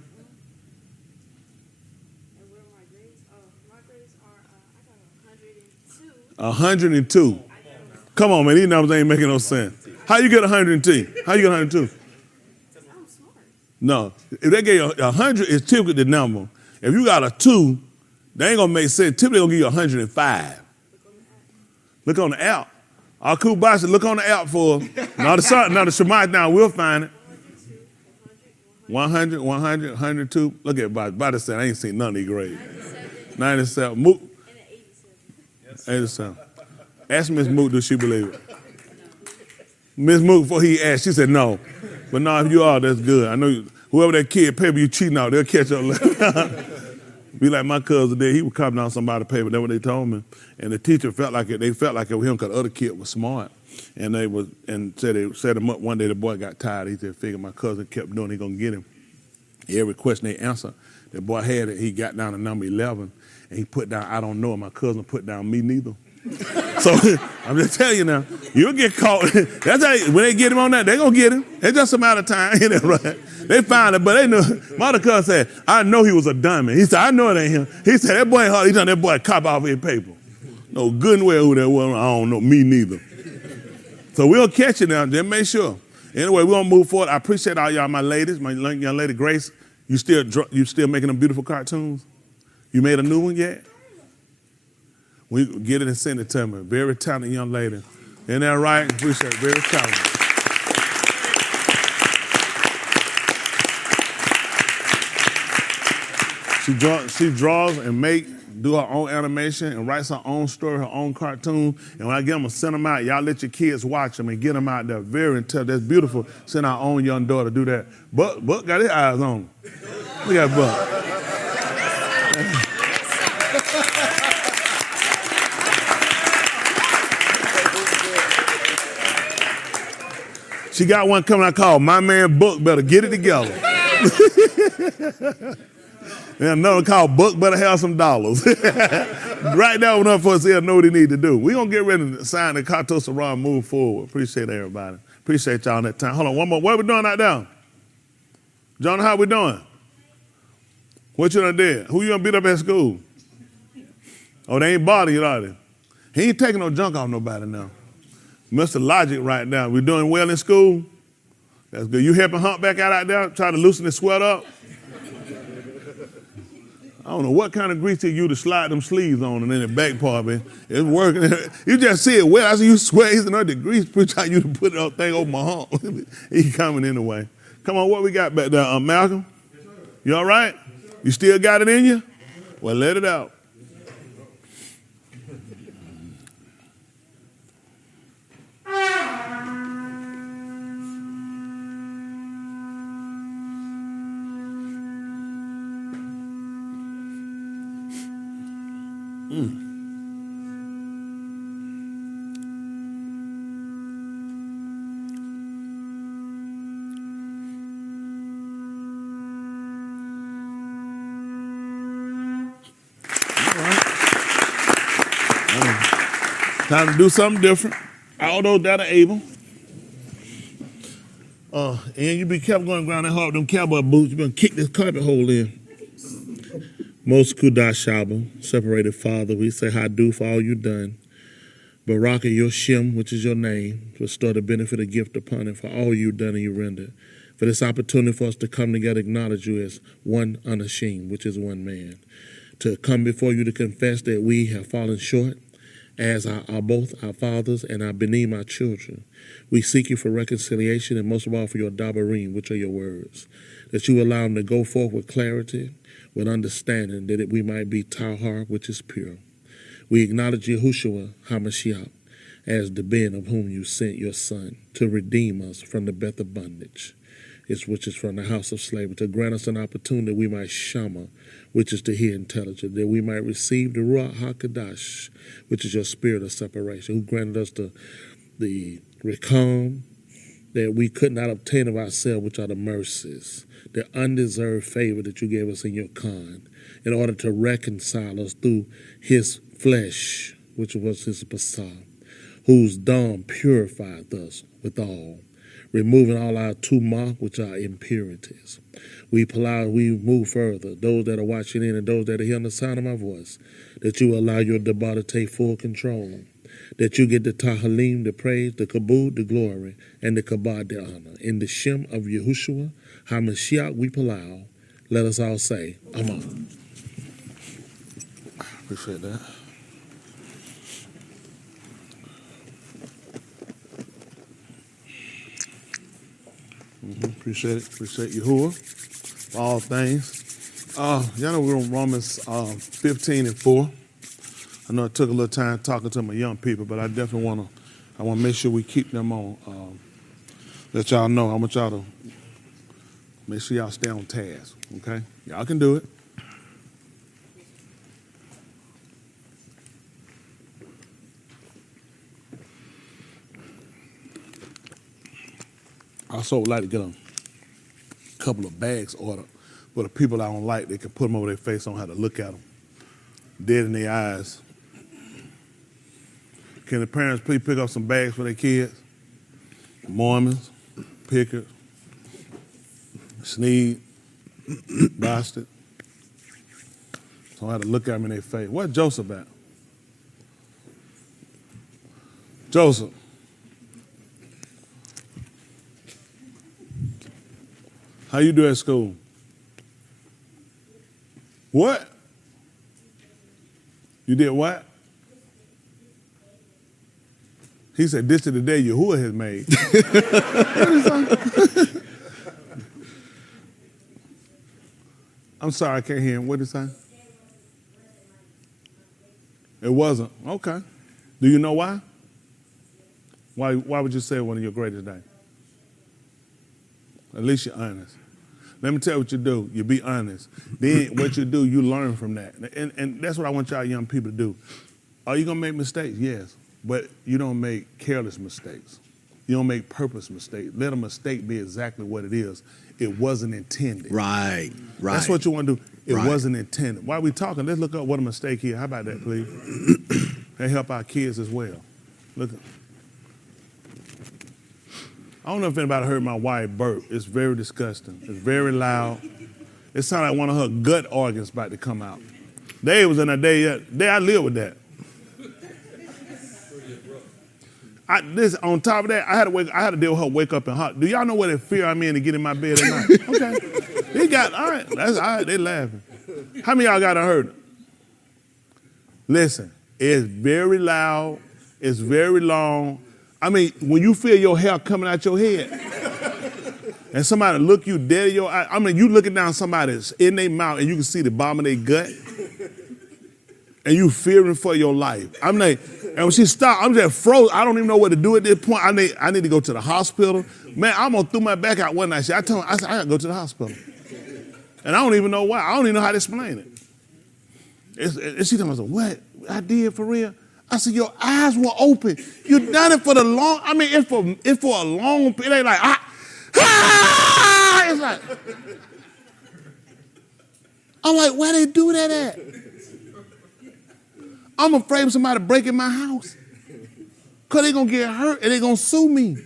where my grades? My grades are 102. Come on, man. These numbers ain't making no sense. How you get 102? How you get 102? No. If they gave you 100, it's typically the number. If you got a 2, they ain't going to make sense. Typically, they're going to give you 105. Look on the app. Our Q'dash, look on the app for now the Shema now, we'll find it. 100, 100, 102. Look at by the set. I ain't seen none of these grades. 97. Mook. 87. Ask Miss Mook, does she believe it? Miss Mook, before he asked, she said no. But no, if you are, that's good. I know whoever that kid paper you cheating out, they'll catch up later. Be like my cousin there, he was copying on somebody's paper. That's what they told me. And the teacher felt like it. They felt like it was him because the other kid was smart. And they set him up. One day the boy got tired. He said, figure my cousin kept doing, he gonna get him. Every question they answered, the boy had it. He got down to number 11, and he put down, I don't know. And my cousin put down, me neither. So I'm just telling you now, you'll get caught. That's how when they get him on that, they gonna get him. It's just a matter of time, you know, right? They find it, but they know. My other cousin said, I know he was a dummy. He said, I know it ain't him. He said, that boy ain't hard. He done that boy cop off his paper. No good and well who that was. I don't know, me neither. So we'll catch you now, just make sure. Anyway, we're gonna move forward. I appreciate all y'all, my ladies, my young lady Grace. You still making them beautiful cartoons? You made a new one yet? We get it and send it to me. Very talented young lady. Isn't that right? Appreciate it. Very talented. She draws and do her own animation and writes her own story, her own cartoon. And when I get them, send them out. Y'all let your kids watch them and get them out there. Very intelligent. That's beautiful. Send our own young daughter to do that. Buck got his eyes on him. Look at Buck. She got one coming out called My Man Buck Better Get It Together. And another called Buck Better Have Some Dollars. Right now, enough for us here know what he need to do. We're going to get ready to sign the Q'dash Zamar, move forward. Appreciate everybody. Appreciate y'all that time. Hold on, one more. What are we doing out there? John, how we doing? What you done did? Who you gonna beat up at school? Oh, they ain't bothering you, are they? He ain't taking no junk off nobody now. Mr. Logic right now. We doing well in school? That's good. You helping Humpback out there, try to loosen his sweat up? I don't know what kind of grease he used to slide them sleeves on and then the back part, man. It's working. You just see it well. I see you sweat. He's another grease. Trying you to put that thing over my hump. He coming anyway. Come on, what we got back there, Malcolm? You all right? You still got it in you? Well, let it out. Time to do something different. All those that are able. And you be careful going around that hard with them cowboy boots. You're going to kick this carpet hole in. Most Q'dash Zamar, separated Father, we say Hadu for all you done. Baraka your Shem, which is your name, restore the benefit of gift upon it for all you done and you rendered. For this opportunity for us to come together, acknowledge you as one unashamed, which is one man. To come before you to confess that we have fallen short, as are both our fathers and our beneath our children. We seek you for reconciliation and most of all for your dabarim, which are your words. That you allow them to go forth with clarity, with understanding, that we might be tahar, which is pure. We acknowledge Yahushua HaMashiach as the Ben of whom you sent your Son to redeem us from the beth of bondage, which is from the house of slavery, to grant us an opportunity that we might shama, which is to hear intelligence, that we might receive the Ruach HaKadosh, which is your spirit of separation, who granted us the recalm that we could not obtain of ourselves, which are the mercies, the undeserved favor that you gave us in your Khan, in order to reconcile us through his flesh, which was his basar, whose dam purified us with all. removing all our tumah, which are impurities. We move further, those that are watching in and those that are hearing the sound of my voice, that you allow your Debar to take full control, that you get the Tahalim, the praise, the Kabod, the glory, and the Kabod, the honor. In the Shem of Yahushua, HaMashiach, we palau. Let us all say, Amen. Appreciate that. Appreciate it. Appreciate Yahuwah for all things. Y'all know we're on Romans 15:4. I know it took a little time talking to my young people, but I definitely want to make sure we keep them on. Let y'all know. I want y'all to make sure y'all stay on task, okay? Y'all can do it. I also would like to get a couple of bags ordered for the people I don't like. They can put them over their face. I don't have to look at them dead in their eyes. Can the parents please pick up some bags for their kids? Mormons, Pickers, Sneed, Bastard. So I had to look at them in their face. Where's Joseph at? Joseph. How you do at school? What? You did what? He said, this is the day Yahuwah has made. I'm sorry, I can't hear him. What did he say? It wasn't. Okay. Do you know why? Why would you say one of your greatest days? At least you're honest. Let me tell you what you do. You be honest. Then what you do, you learn from that. And that's what I want y'all young people to do. Are you going to make mistakes? Yes. But you don't make careless mistakes. You don't make purpose mistakes. Let a mistake be exactly what it is. It wasn't intended. Right. That's what you want to do. It wasn't intended. While we talking, let's look up what a mistake is. How about that, please? They help our kids as well. Look. I don't know if anybody heard my wife burp. It's very disgusting. It's very loud. It sounded like one of her gut organs about to come out. Dave was in a day I live with that. On top of that, I had to deal with her wake up and hot. Do y'all know what fear I'm in to get in my bed at night? Okay. All right. That's all right. They laughing. How many of y'all got heard it? Listen, it's very loud. It's very long. I mean, when you feel your hair coming out your head and somebody look you dead in your eye, I mean, you looking down somebody's in their mouth and you can see the bottom of their gut and you fearing for your life. I'm like, and when she stopped, I'm just froze. I don't even know what to do at this point. I need to go to the hospital. Man, I'm going to throw my back out one night. I told her, I said, I got to go to the hospital. And I don't even know why. I don't even know how to explain it. And she told me, I said, what? I did for real? I said, your eyes were open. You done it for the long, I mean, it's for a long, it ain't like, it's like, I'm like, where they do that at? I'm afraid of somebody breaking my house. Because they're going to get hurt and they're going to sue me.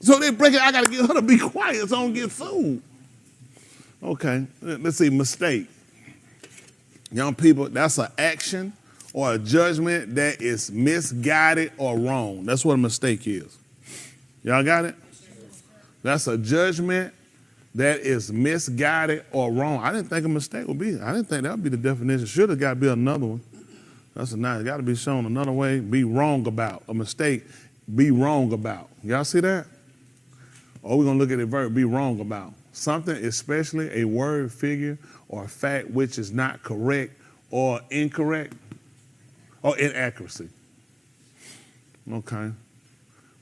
So they break it, I got to get her to be quiet so I don't get sued. Okay, let's see, mistake. Young people, that's an action or a judgment that is misguided or wrong. That's what a mistake is. Y'all got it? That's a judgment that is misguided or wrong. I didn't think a mistake would be. I didn't think that would be the definition. Should have got to be another one. That's a nice. Got to be shown another way. Be wrong about. A mistake, be wrong about. Y'all see that? Or we're going to look at the verb, be wrong about. Something, especially a word, figure, or a fact which is not correct or incorrect or inaccuracy. Okay.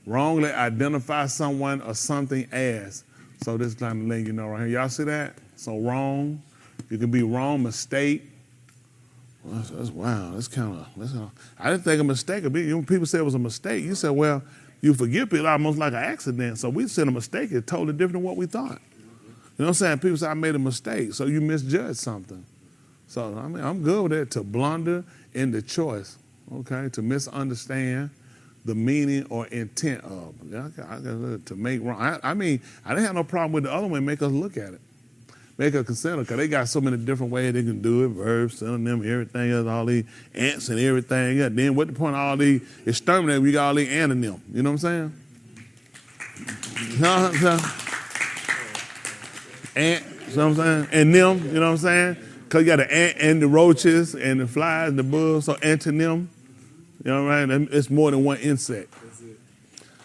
Wrongly identify someone or something as. So this is time to let you know right here. Y'all see that? So wrong. You can be wrong, mistake. Well, that's wow. That's kind of. I didn't think a mistake would be. When people say it was a mistake, you said, well, you forgive people almost like an accident. So we said a mistake is totally different than what we thought. You know what I'm saying? People say I made a mistake, so you misjudged something. So I mean, I'm good with that. To blunder in the choice, okay? To misunderstand, the meaning or intent of. I got to make wrong. I mean, I didn't have no problem with the other one. Make us look at it. Make us consider, because they got so many different ways they can do it, verbs, synonym, everything else, all these ants and everything else. Then what the point of all these exterminators, we got all these antonyms. You know what I'm saying? Ant, you know what I'm saying? And them, you know what I'm saying? Because you got the ant and the roaches and the flies and the bugs, so antonym. You know what I mean? It's more than one insect.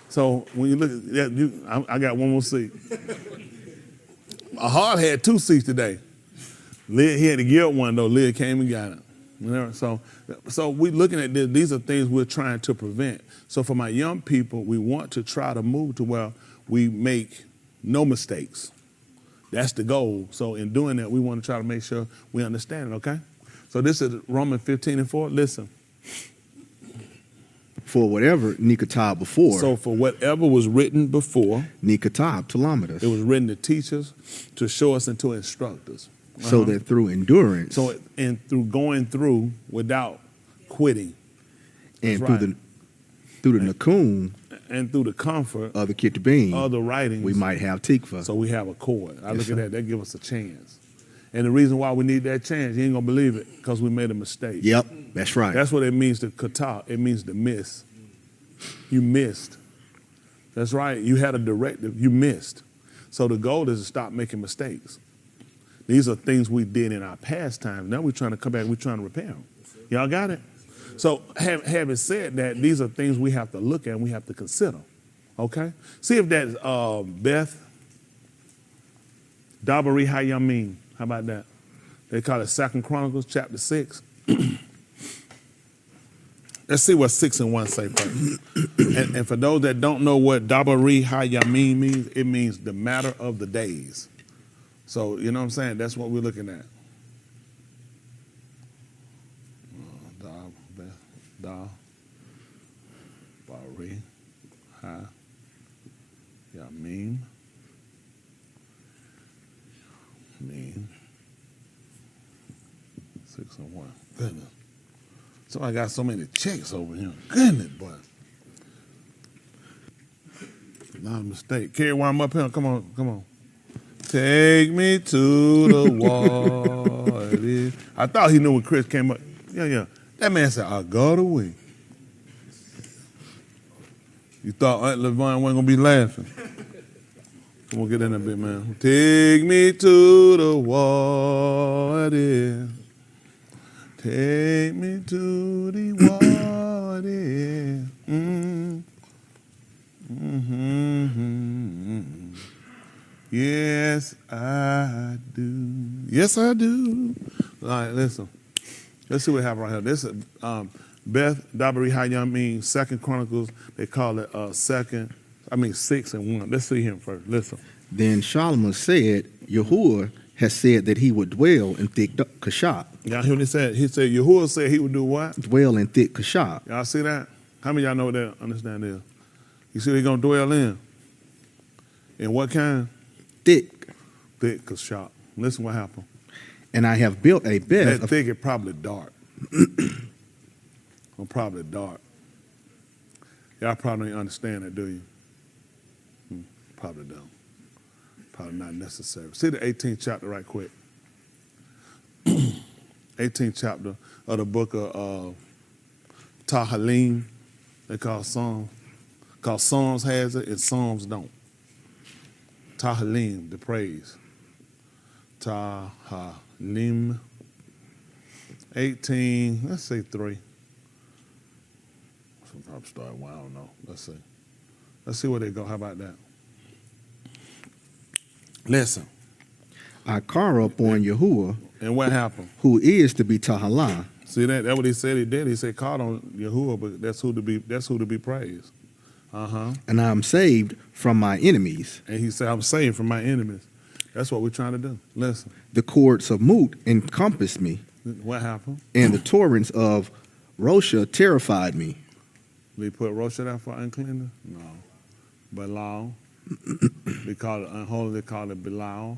So when you look at that, I got one more seat. A hard had 2 seats today. Lid, he had to get one though. Lid came and got it. You know, so we looking at this. These are things we're trying to prevent. So for my young people, we want to try to move to where we make no mistakes. That's the goal. So in doing that, we want to try to make sure we understand it, okay? So this is Romans 15:4. Listen. For whatever Nikatab before. So for whatever was written before. Nikatab Talamadus. It was written to teach us, to show us, and to instruct us. So that through endurance. And through going through without quitting. And through the Nakum. And through the comfort of the Kitabim, of the writings, we might have tikva. So we have a cord. I look at that gives us a chance. And the reason why we need that chance, you ain't gonna believe it, because we made a mistake. Yep, that's right. That's what it means to kata. It means to miss. You missed. That's right. You had a directive. You missed. So the goal is to stop making mistakes. These are things we did in our past time. Now we're trying to come back. We're trying to repair them. Y'all got it? So having said that, these are things we have to look at and we have to consider, okay? See if that's Beth Dabari Hayamin. How about that? They call it 2 Chronicles chapter 6. Let's see what 6 and 1 say first. And for those that don't know what Dabari Hayamin means, it means the matter of the days. So, you know what I'm saying? That's what we're looking at. Da, Bari, Ha, Yamim, Mean, 6 and 1. Goodness. So I got so many checks over here. Goodness, boy. Not a mistake. Carry while I'm up here. Come on. Take me to the water. I thought he knew when Chris came up. Yeah. That man said, I got away. You thought Aunt Levon wasn't going to be laughing. Come on, get in there a bit, man. Take me to the water. Take me to the water. Yes, I do. Yes, I do. All right, listen. Let's see what happened right here. This is Beth Dabari Hayamin, 2 Chronicles. They call it 6 and 1. Let's see him first. Listen. Then Solomon said, Yahuwah has said that he would dwell in thick Kashab. Y'all hear what he said? He said, Yahuwah said he would do what? Dwell in thick Kashab. Y'all see that? How many of y'all know what that understand is? You see he's going to dwell in? In what kind? Thick. Thick Kashab. Listen what happened. And I have built a bed. That thick is probably dark. Probably dark. Y'all probably don't understand that, do you? Probably don't. Probably not necessary. See the 18th chapter right quick. 18th chapter of the book of Tahalim. They call Psalms. Because Psalms has it and Psalms don't. Tahalim, the praise. Tahalim. 18, let's say 3. Some probably start, well, I don't know. Let's see. Let's see where they go. How about that? Listen. I call upon Yahuwah. And what happened? Who is to be Tahalah. See that? That's what he said he did. He said called on Yahuwah, but that's who to be praised. And I'm saved from my enemies. And he said, I'm saved from my enemies. That's what we're trying to do. Listen. The cords of Moot encompassed me. What happened? And the torrents of Rosha terrified me. They put Rosha down for uncleanness? No. Bilal. They call it unholy. They call it Bilal.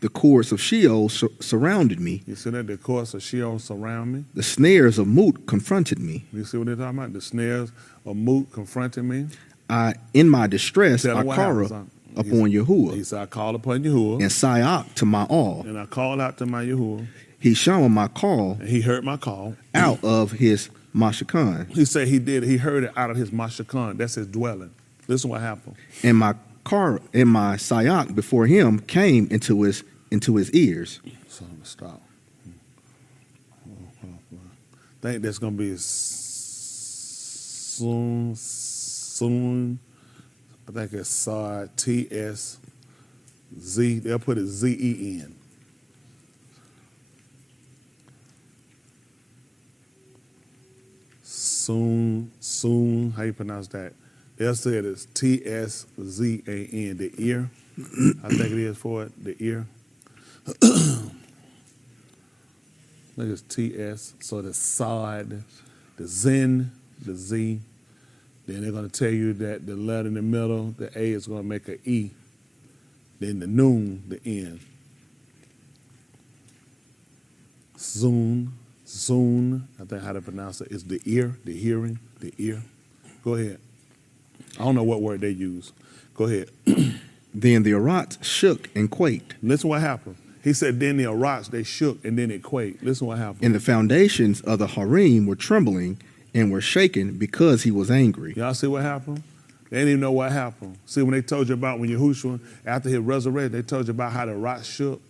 The cords of Sheol surrounded me. You see that? The cords of Sheol surround me. The snares of Moot confronted me. You see what they're talking about? The snares of Moot confronted me. In my distress, Tell I him what called happens, upon Yahuwah. He said, I called upon Yahuwah. And Syak to my all. And I called out to my Yahuwah. He shone my call. And he heard my call. Out of his Mashakan. He said he did. He heard it out of his Mashakan. That's his dwelling. Listen what happened. And my Syak before him came into his ears. So I'm gonna stop. I think that's gonna be soon. I think it's TSZ. They'll put it ZEN. Soon. How you pronounce that? They'll say it is TSZAN. The ear. I think it is for it. The ear. I think it's TS. So the sod, the Zen, the Z. Then they're going to tell you that the letter in the middle, the A, is going to make an E. Then the noon, the N. Soon, I think how to pronounce it, is the ear, the hearing, the ear. Go ahead. I don't know what word they use. Go ahead. Then the Arats shook and quaked. Listen what happened. He said, then the Arats, they shook and then it quaked. Listen what happened. And the foundations of the Harim were trembling and were shaken because he was angry. Y'all see what happened? They didn't even know what happened. See, when they told you about when Yahushua, after he resurrected, they told you about how the rocks shook.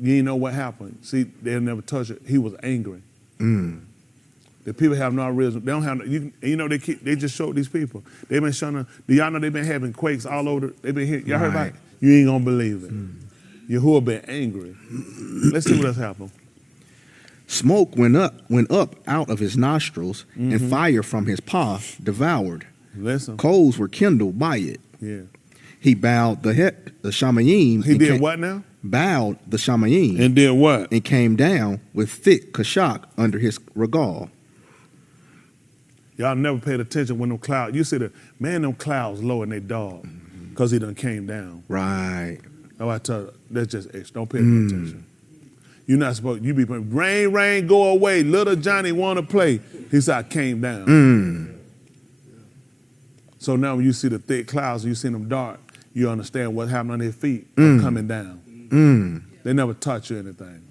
You didn't know what happened. See, they never touched it. He was angry. The people have no reason. They don't have. They just showed these people. They've been showing them. Do y'all know they've been having quakes all over? They've been here. Y'all heard about it? You ain't gonna believe it. Yahuwah been angry. Let's see what else happened. Smoke went up out of his nostrils, and fire from his paw devoured. Listen. Coals were kindled by it. Yeah. He bowed the Shamayim. He did what now? Bowed the Shamayim. And did what? And came down with thick kashak under his regal. Y'all never paid attention when them clouds. You see them clouds low in their dog because he done came down. Right. Oh, I tell you, that's just extra. Don't pay attention. You're not supposed. You be rain, go away. Little Johnny want to play. He said, I came down. So now when you see the thick clouds, you see them dark, you understand what happened on their feet. I'm coming down. They never taught you anything.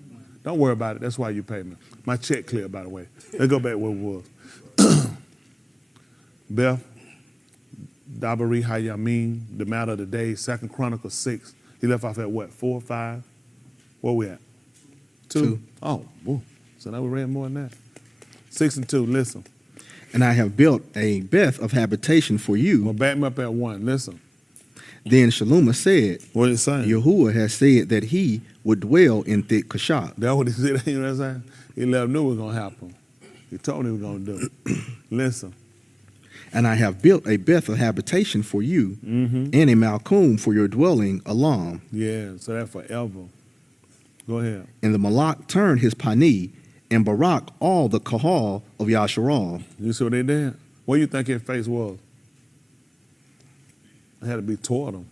Don't worry about it. That's why you pay me. My check clear, by the way. Let's go back where it was. Beth, Dabari Hayamim, the matter of the day, 2 Chronicles 6. He left off at what, 4 or 5? Where we at? 2. Oh, woo. So now we read more than that. 6 and 2, listen. And I have built a beth of habitation for you. Well, back me up at 1, listen. Then Shalomah said, what is it saying? Yahuwah has said that he would dwell in thick kashak. That's what he said, you know what I'm saying? He let him know what was going to happen. He told him he was going to do it. Listen. And I have built a beth of habitation for you, and a malkum for your dwelling, Alam. Yeah, so that's forever. Go ahead. And the Malak turned his pani, and Barak all the kahal of Yasharal. You see what they did? What do you think his face was? It had to be toward them.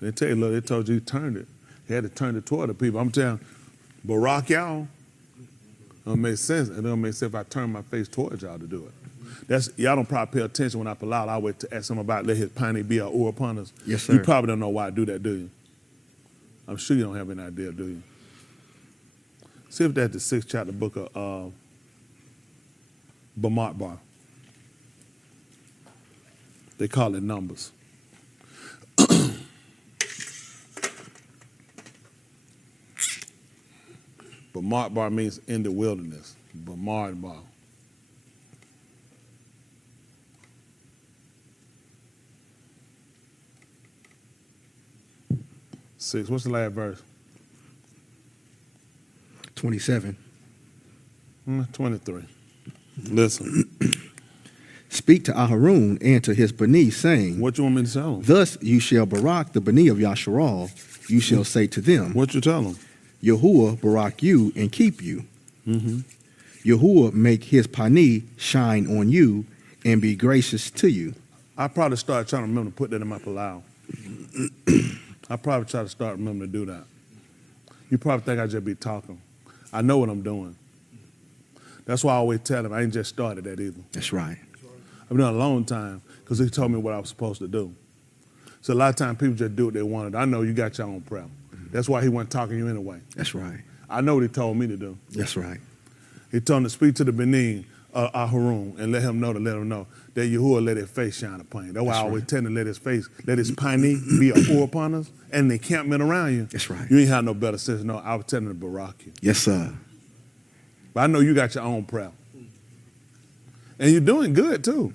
They tell you, look, they told you he turned it. He had to turn it toward the people. I'm telling you, Barak y'all, it don't make sense. It don't make sense if I turn my face towards y'all to do it. Y'all don't probably pay attention when I pull out. I wait to ask him about let his piney be our upon us. Yes, sir. You probably don't know why I do that, do you? I'm sure you don't have any idea, do you? See if that's the 6th chapter book of Bamart. They call it Numbers. Bamart means in the wilderness. Bamart. 6. What's the last verse? 27. 23. Listen. Speak to Aharon and to his Bani, saying, what you want me to tell them? Thus you shall barak the Bani of Yasharal. You shall say to them, what you tell them? Yahuwah barak you and keep you. Yahuwah make his pani shine on you and be gracious to you. I probably start trying to remember to put that in my palau. I probably try to start remembering to do that. You probably think I just be talking. I know what I'm doing. That's why I always tell him I ain't just started that either. That's right. I've been doing it a long time because he told me what I was supposed to do. So a lot of times people just do what they wanted. I know you got your own prayer. That's why he wasn't talking to you anyway. That's right. I know what he told me to do. That's right. He told him to speak to the Benin, Aharon, and let him know that Yahuwah let his face shine upon you. That's why I always tell him to let his piney be a pour upon us and the encampment around you. That's right. You ain't have no better sense. No, I was telling him to barak you. Yes, sir. But I know you got your own prayer. And you're doing good too.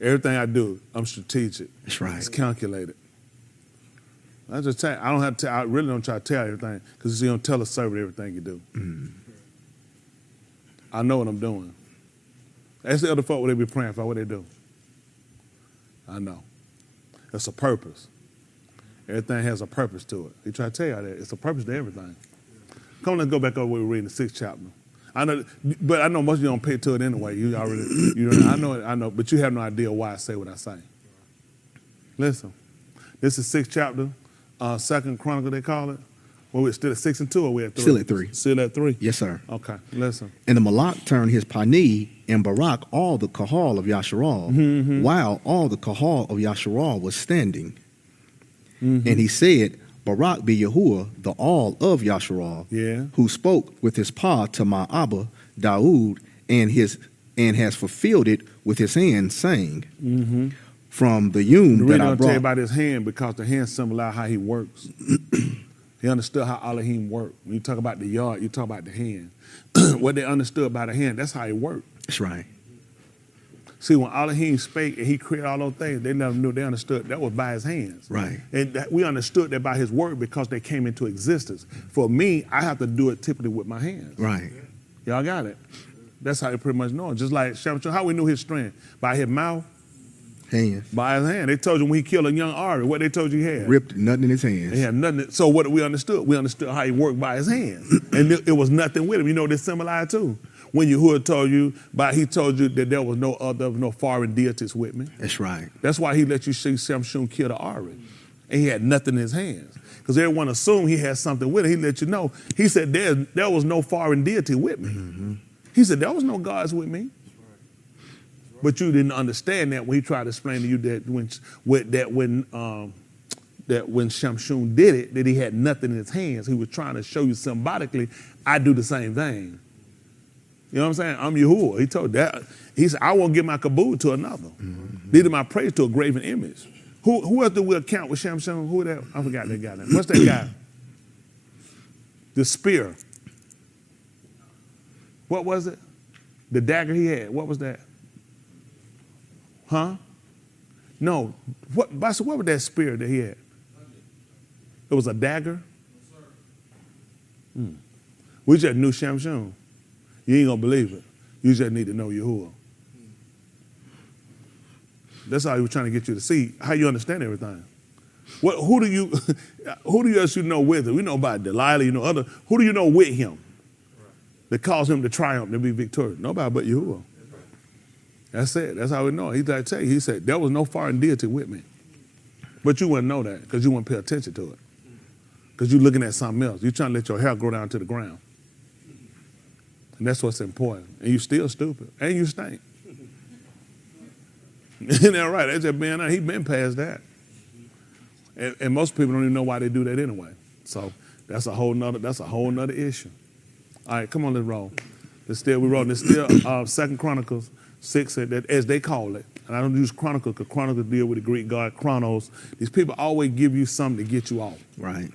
Everything I do, I'm strategic. That's right. It's calculated. I just tell you, I don't have to. I really don't try to tell you everything because you don't tell a servant everything you do. I know what I'm doing. Ask the other folk what they be praying for, what they do. I know. It's a purpose. Everything has a purpose to it. He try to tell you that it's a purpose to everything. Come, let's go back over where we're reading the 6th chapter. I know, but I know most of you don't pay to it anyway. You already, I know, but you have no idea why I say what I say. Listen, this is 6th chapter, 2nd Chronicle they call it. Well, we're still at 6 and 2 or we're at 3? Still at 3. Still at 3? Yes, sir. Okay, listen. And the Malak turned his Pani and Barak all the Kahal of Yasharal, while all the Kahal of Yasharal was standing. And he said, Barak be Yahuwah, the all of Yasharal, who spoke with his paw to my Abba, Daoud, and has fulfilled it with his hand, saying, from the Yum that I brought. Tell you about his hand because the hand symbolize how he works. He understood how Elohim worked. When you talk about the yard, you talk about the hand. What they understood by the hand, that's how he worked. That's right. See, when Elohim spake and he created all those things, they never knew, they understood that was by his hands. Right. And that we understood that by his word because they came into existence. For me, I have to do it typically with my hands. Right. Y'all got it? That's how they pretty much know it. Just like Shamshon, how we knew his strength? By his mouth. Hand. By his hand. They told you when he killed a young Ari, what they told you he had? Ripped nothing in his hands. He had nothing. So what we understood? We understood how he worked by his hand. And it was nothing with him. You know this symbolized too. When Yahuwah told you, he told you that there was no foreign deities with me. That's right. That's why he let you see Shamshon kill the Ari. And he had nothing in his hands. Because everyone assumed he had something with it. He let you know. He said there was no foreign deity with me. He said there was no gods with me. But you didn't understand that when he tried to explain to you that when Shamshon did it, that he had nothing in his hands. He was trying to show you symbolically, I do the same thing. You know what I'm saying? I'm Yahuwah. He told that. He said, I won't give my kabod to another. Neither my praise to a graven image. Who else do we account with Shamshon? Who that? I forgot that guy name. What's that guy? The spear. What was it? The dagger he had. What was that? Huh? No. What was that spear that he had? It was a dagger? We just knew Shamshon. You ain't gonna believe it. You just need to know Yahuwah. That's how he was trying to get you to see how you understand everything. Who do you else you know with him? We know about Delilah, you know other. Who do you know with him that caused him to triumph, to be victorious? Nobody but Yahuwah. That's it. That's how we know. He said, there was no foreign deity with me. But you wouldn't know that because you wouldn't pay attention to it. Because you're looking at something else. You're trying to let your hair grow down to the ground. And that's what's important. And you still stupid. And you stink. Isn't that right? That's just being, he's been past that. And most people don't even know why they do that anyway. So that's a whole nother issue. All right, come on, let's roll. There's still 2nd Chronicles 6, as they call it. And I don't use Chronicles because Chronicles deal with the Greek god Chronos. These people always give you something to get you off. Right.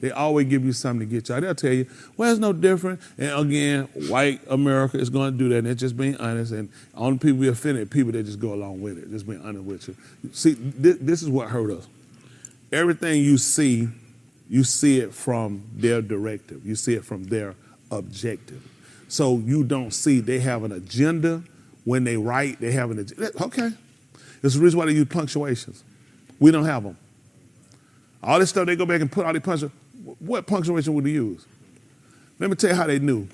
They always give you something to get you out. They'll tell you, well, it's no different. And again, white America is going to do that. And it's just being honest. And only people be offended, people that just go along with it. Just being honest with you. See, this is what hurt us. Everything you see it from their directive. You see it from their objective. So you don't see they have an agenda. When they write, they have an agenda. Okay. That's the reason why they use punctuations. We don't have them. All this stuff, they go back and put all the punctuations. What punctuation would they use? Let me tell you how they knew.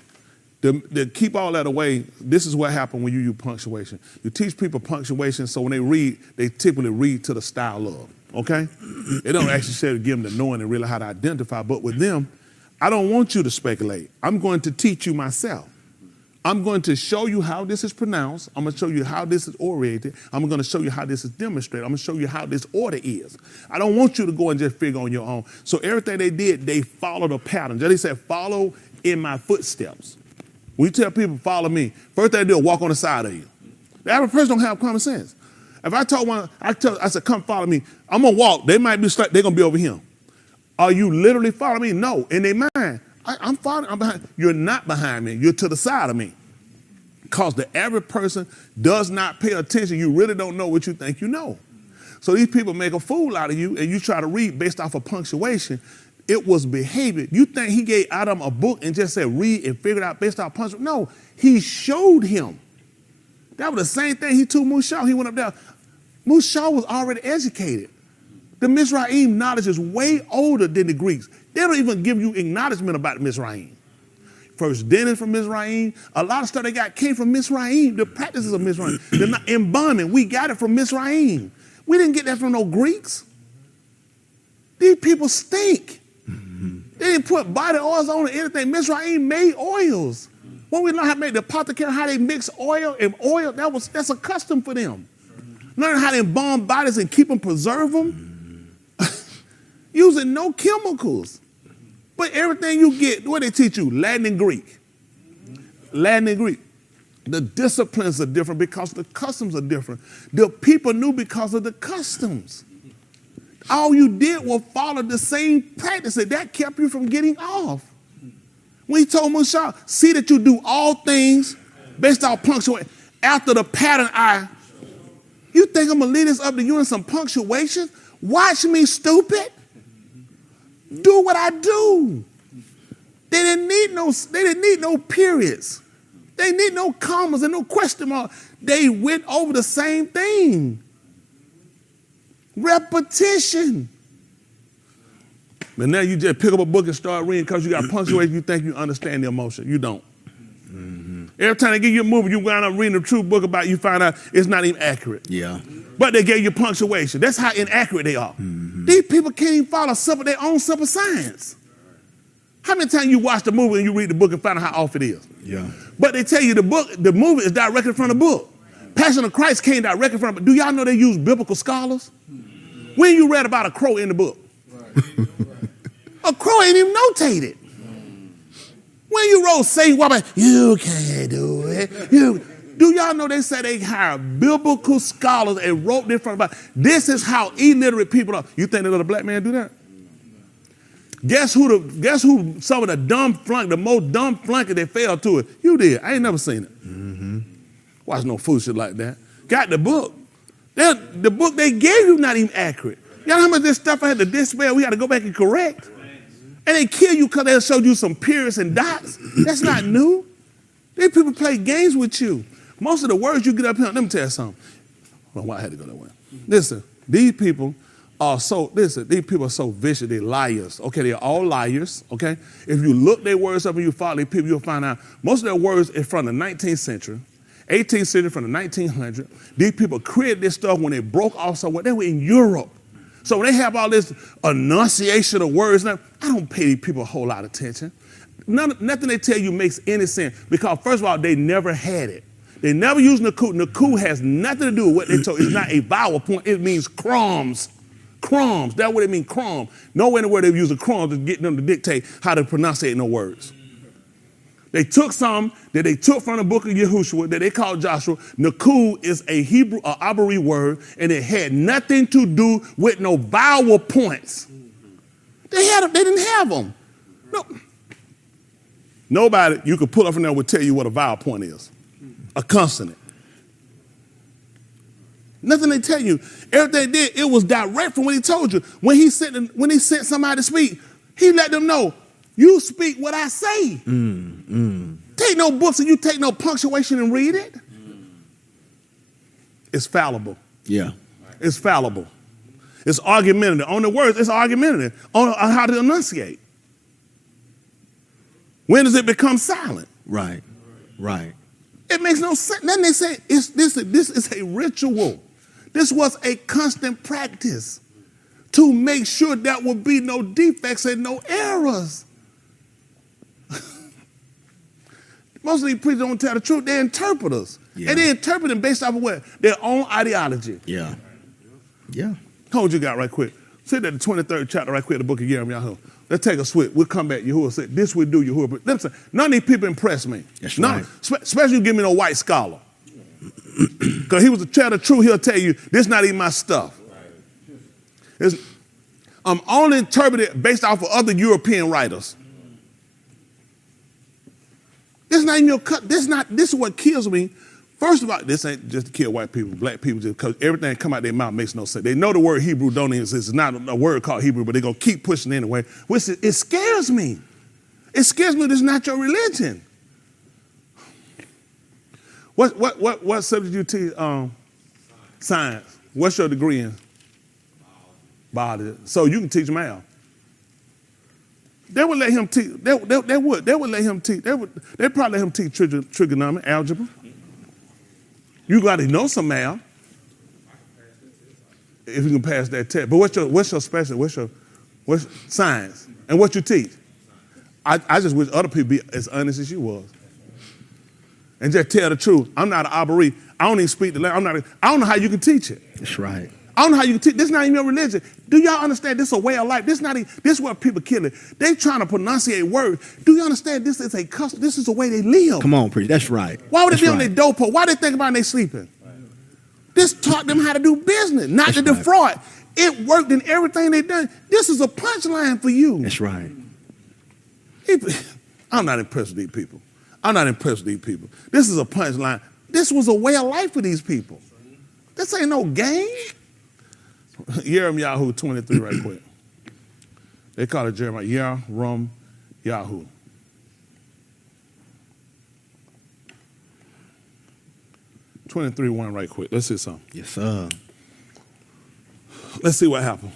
To keep all that away, this is what happened when you use punctuation. You teach people punctuation, so when they read, they typically read to the style of. okay? It don't actually say to give them the knowing and really how to identify, but with them, I don't want you to speculate. I'm going to teach you myself. I'm going to show you how this is pronounced. I'm going to show you how this is orated. I'm going to show you how this is demonstrated. I'm going to show you how this order is. I don't want you to go and just figure on your own. So everything they did, they followed a pattern. They said, follow in my footsteps. When you tell people, follow me, first thing they do is walk on the side of you. The average person don't have common sense. If I told one, I said, come follow me, I'm going to walk. They might be stuck. They're going to be over here. Are you literally following me? No. In their mind, I'm following, I'm behind. You're not behind me. You're to the side of me. Because the average person does not pay attention. You really don't know what you think you know. So these people make a fool out of you and you try to read based off of punctuation. It was behavior. You think he gave Adam a book and just said read and figure it out based off punctuation? No, he showed him. That was the same thing he told Musa. He went up there. Musa was already educated. The Mizraim knowledge is way older than the Greeks. They don't even give you acknowledgement about the Mizraim. First dinners from Mizraim. A lot of stuff they got came from Mizraim. The practices of Mizraim. They're not embalming. We got it from Mizraim. We didn't get that from no Greeks. These people stink. They didn't put body oils on or anything. Mizraim made oils. When we learn how to make the apothecary, how they mix oil and oil, that's a custom for them. Learn how to embalm bodies and keep them, preserve them. Using no chemicals. But everything you get, what they teach you? Latin and Greek. Latin and Greek. The disciplines are different because the customs are different. The people knew because of the customs. All you did was follow the same practices. That kept you from getting off. When he told Musa, see that you do all things based on punctuation. After the pattern you think I'm going to lead this up to you in some punctuation? Watch me, stupid. Do what I do. They didn't need no periods. They didn't need no commas and no question mark. They went over the same thing. Repetition. But now you just pick up a book and start reading because you got punctuation. You think you understand the emotion. You don't. Every time they give you a movie, you wind up reading a true book about it, you find out it's not even accurate. Yeah. But they gave you punctuation. That's how inaccurate they are. These people can't even follow their own simple science. How many times you watch the movie and you read the book and find out how off it is? Yeah. But they tell you the movie is directly from the book. Passion of Christ came directly from it. Do y'all know they use biblical scholars? When you read about a crow in the book? A crow ain't even notated. When you wrote say, you can't do it. Do y'all know they said they hired biblical scholars and wrote this from about this is how illiterate people are. You think they let a black man do that? Guess who some of the most dumb flunky that fell to it? You did. I ain't never seen it. Watch no fool shit like that. Got the book. The book they gave you not even accurate. Y'all know how much of this stuff I had to dispel? We had to go back and correct. And they kill you because they showed you some periods and dots. That's not new. These people play games with you. Most of the words you get up here, let me tell you something. Well, why I had to go that way. Listen, these people are so vicious, they're liars. Okay, they're all liars, okay? If you look their words up and you follow these people, you'll find out most of their words is from the 19th century, 18th century, from the 1900s. These people created this stuff when they broke off somewhere. They were in Europe. So when they have all this enunciation of words, now, I don't pay these people a whole lot of attention. Nothing they tell you makes any sense because, first of all, they never had it. They never used Naku. Naku has nothing to do with what they told. It's not a vowel point. It means crumbs. Crumbs. That's what it means, crumb. Nowhere in the world they use a crumb to get them to dictate how to pronounce no words. They took some that they took from the book of Yahushua that they called Joshua. Naku is a Hebrew or Abari word, and it had nothing to do with no vowel points. They didn't have them. No. Nobody you could pull up from there would tell you what a vowel point is. A consonant. Nothing they tell you. Everything they did, it was direct from what he told you. When he sent somebody to speak, he let them know, you speak what I say. Take no books and you take no punctuation and read it. It's fallible. Yeah. It's fallible. It's argumentative. On the words, it's argumentative. On how to enunciate. When does it become silent? Right. It makes no sense. Then they say this is a ritual. This was a constant practice. to make sure there will be no defects and no errors. Most of these preachers don't tell the truth. They're interpreters. Yeah. And they interpret them based off of what? Their own ideology. Yeah. Yeah. How would you got right quick? Sit at the 23rd chapter right quick, the book of Jeremiah. Let's take a switch. We'll come back. Yahuwah said, this we do, Yahuwah. But listen, none of these people impress me. That's None. right. Especially you give me no white scholar. Because he was to tell the truth, he'll tell you, this not even my stuff. I'm only interpreting based off of other European writers. This is not even your cut. This is what kills me. First of all, this ain't just to kill white people, black people, just because everything come out their mouth makes no sense. They know the word Hebrew don't exist. It's not a word called Hebrew, but they're going to keep pushing it anyway. Which it scares me. It scares me this is not your religion. What subject you teach? Science. What's your degree in? Biology. So you can teach math. They would let him teach. They would let him teach. They'd probably let him teach trigonometry, algebra. You got to know some math if you can pass that test. But what's your special? What's science? And what you teach? I just wish other people be as honest as you was. And just tell the truth. I'm not an arboree. I don't even speak the language. I don't know how you can teach it. That's right. I don't know how you can teach. This is not even your religion. Do y'all understand this is a way of life? This is what people kill it. They trying to pronunciate words. Do you understand this is a custom? This is the way they live. Come on, preach. That's right. Why would That's they be on right. their dope? Why they think about when they sleeping? This taught them how to do business, not to defraud. It worked in everything they done. This is a punchline for you. That's right. I'm not impressed with these people. I'm not impressed with these people. This is a punchline. This was a way of life for these people. This ain't no game. Jeremiah 23 right quick. They call it Jeremiah. Yahoo. 23:1 right quick. Let's see something. Yes, sir. Let's see what happened.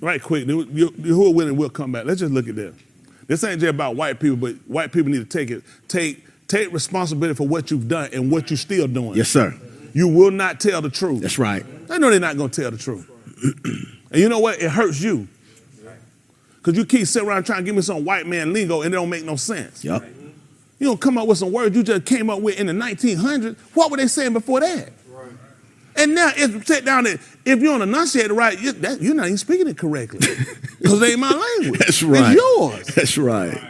Right quick. Yahuwah will and we'll come back. Let's just look at this. This ain't just about white people, but white people need to take responsibility for what you've done and what you're still doing. Yes, sir. You will not tell the truth. That's right. They know they're not going to tell the truth. And you know what? It hurts you. Because you keep sitting around trying to give me some white man lingo and it don't make no sense. Yep. You don't come up with some words you just came up with in the 1900s. What were they saying before that? Right. And now, if sit down there, if you don't enunciate it right, you're not even speaking it correctly. Because it ain't my language. That's right. It's yours. That's right.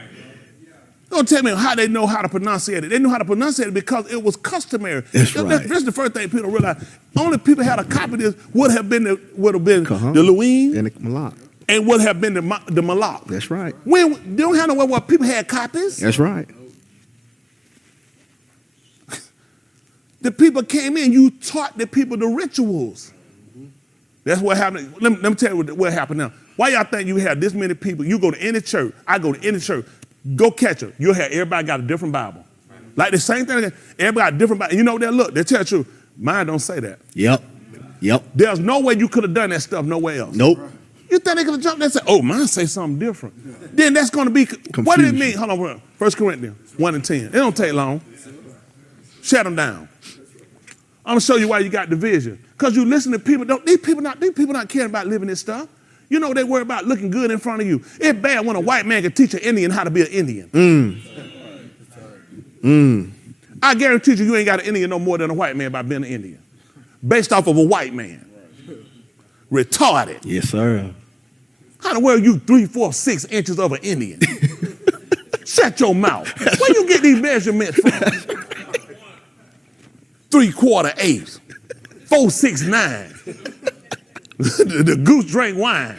Don't tell me how they know how to pronunciate it. They know how to pronunciate it because it was customary. That's right. That's the first thing people realize. Only people had a copy of this would have been the Louis and the Malak. And would have been the Malak. That's right. When they don't have no way where people had copies. That's right. The people came in, you taught the people the rituals. That's what happened. Let me tell you what happened now. Why y'all think you have this many people? You go to any church, I go to any church, go catch them. You'll have everybody got a different Bible. Like the same thing, everybody got a different Bible. And you know what they look, they tell you the truth. Mine don't say that. Yep. There's no way you could have done that stuff nowhere else. Nope. You think they could have jumped and said, oh, mine say something different. Then that's going to be, Confusion. What did it mean? Hold on, 1 Corinthians 1 and 10. It don't take long. Shut them down. I'm gonna show you why you got division. Because you listen to people, these people not caring about living this stuff. You know they worry about looking good in front of you. It's bad when a white man can teach an Indian how to be an Indian. I guarantee you ain't got an Indian no more than a white man by being an Indian. Based off of a white man. Retarded. Yes, sir. How in the world you 3, 4, 6 inches of an Indian? Shut your mouth. Where you get these measurements from? 3/4 8, 4, 6, 9. the goose drank wine.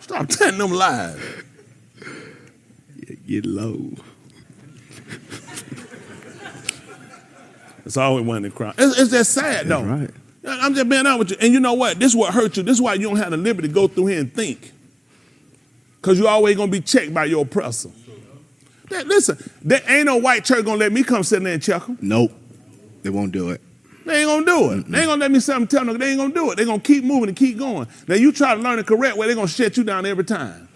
Stop telling them lies. Get low. It's always one in the crowd. It's just sad though. Right. I'm just being honest with you. And you know what? This is what hurts you. This is why you don't have the liberty to go through here and think. Because you're always going to be checked by your oppressor. Listen, there ain't no white church going to let me come sit there and check them. Nope. They won't do it. They ain't going to do it. They ain't going to let me sit and tell them they ain't going to do it. They're going to keep moving and keep going. Now you try to learn the correct way, they're going to shut you down every time.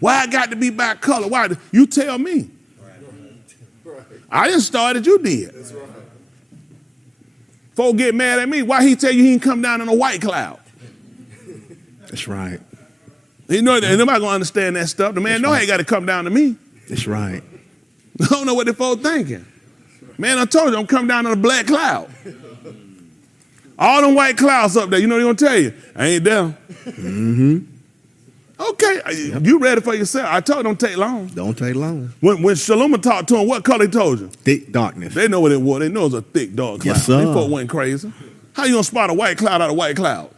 Why I got to be by color? Why? You tell me. I didn't start it, you did. Folks get mad at me. Why he tell you he can come down in a white cloud? That's right. You know, ain't nobody gonna understand that stuff. The man know he ain't got to come down to me. That's right. I don't know what the folks thinking. Man, I told you, I'm coming down on a black cloud. All them white clouds up there, you know what they're gonna tell you? I ain't there. Mm-hmm. Okay, you ready for yourself. I told you, don't take long. Don't take long. When Shaloma talked to him, what color he told you? Thick darkness. They know what it was. They know it was a thick dark cloud. Yes, sir. They folk went crazy. How you gonna spot a white cloud out of white cloud?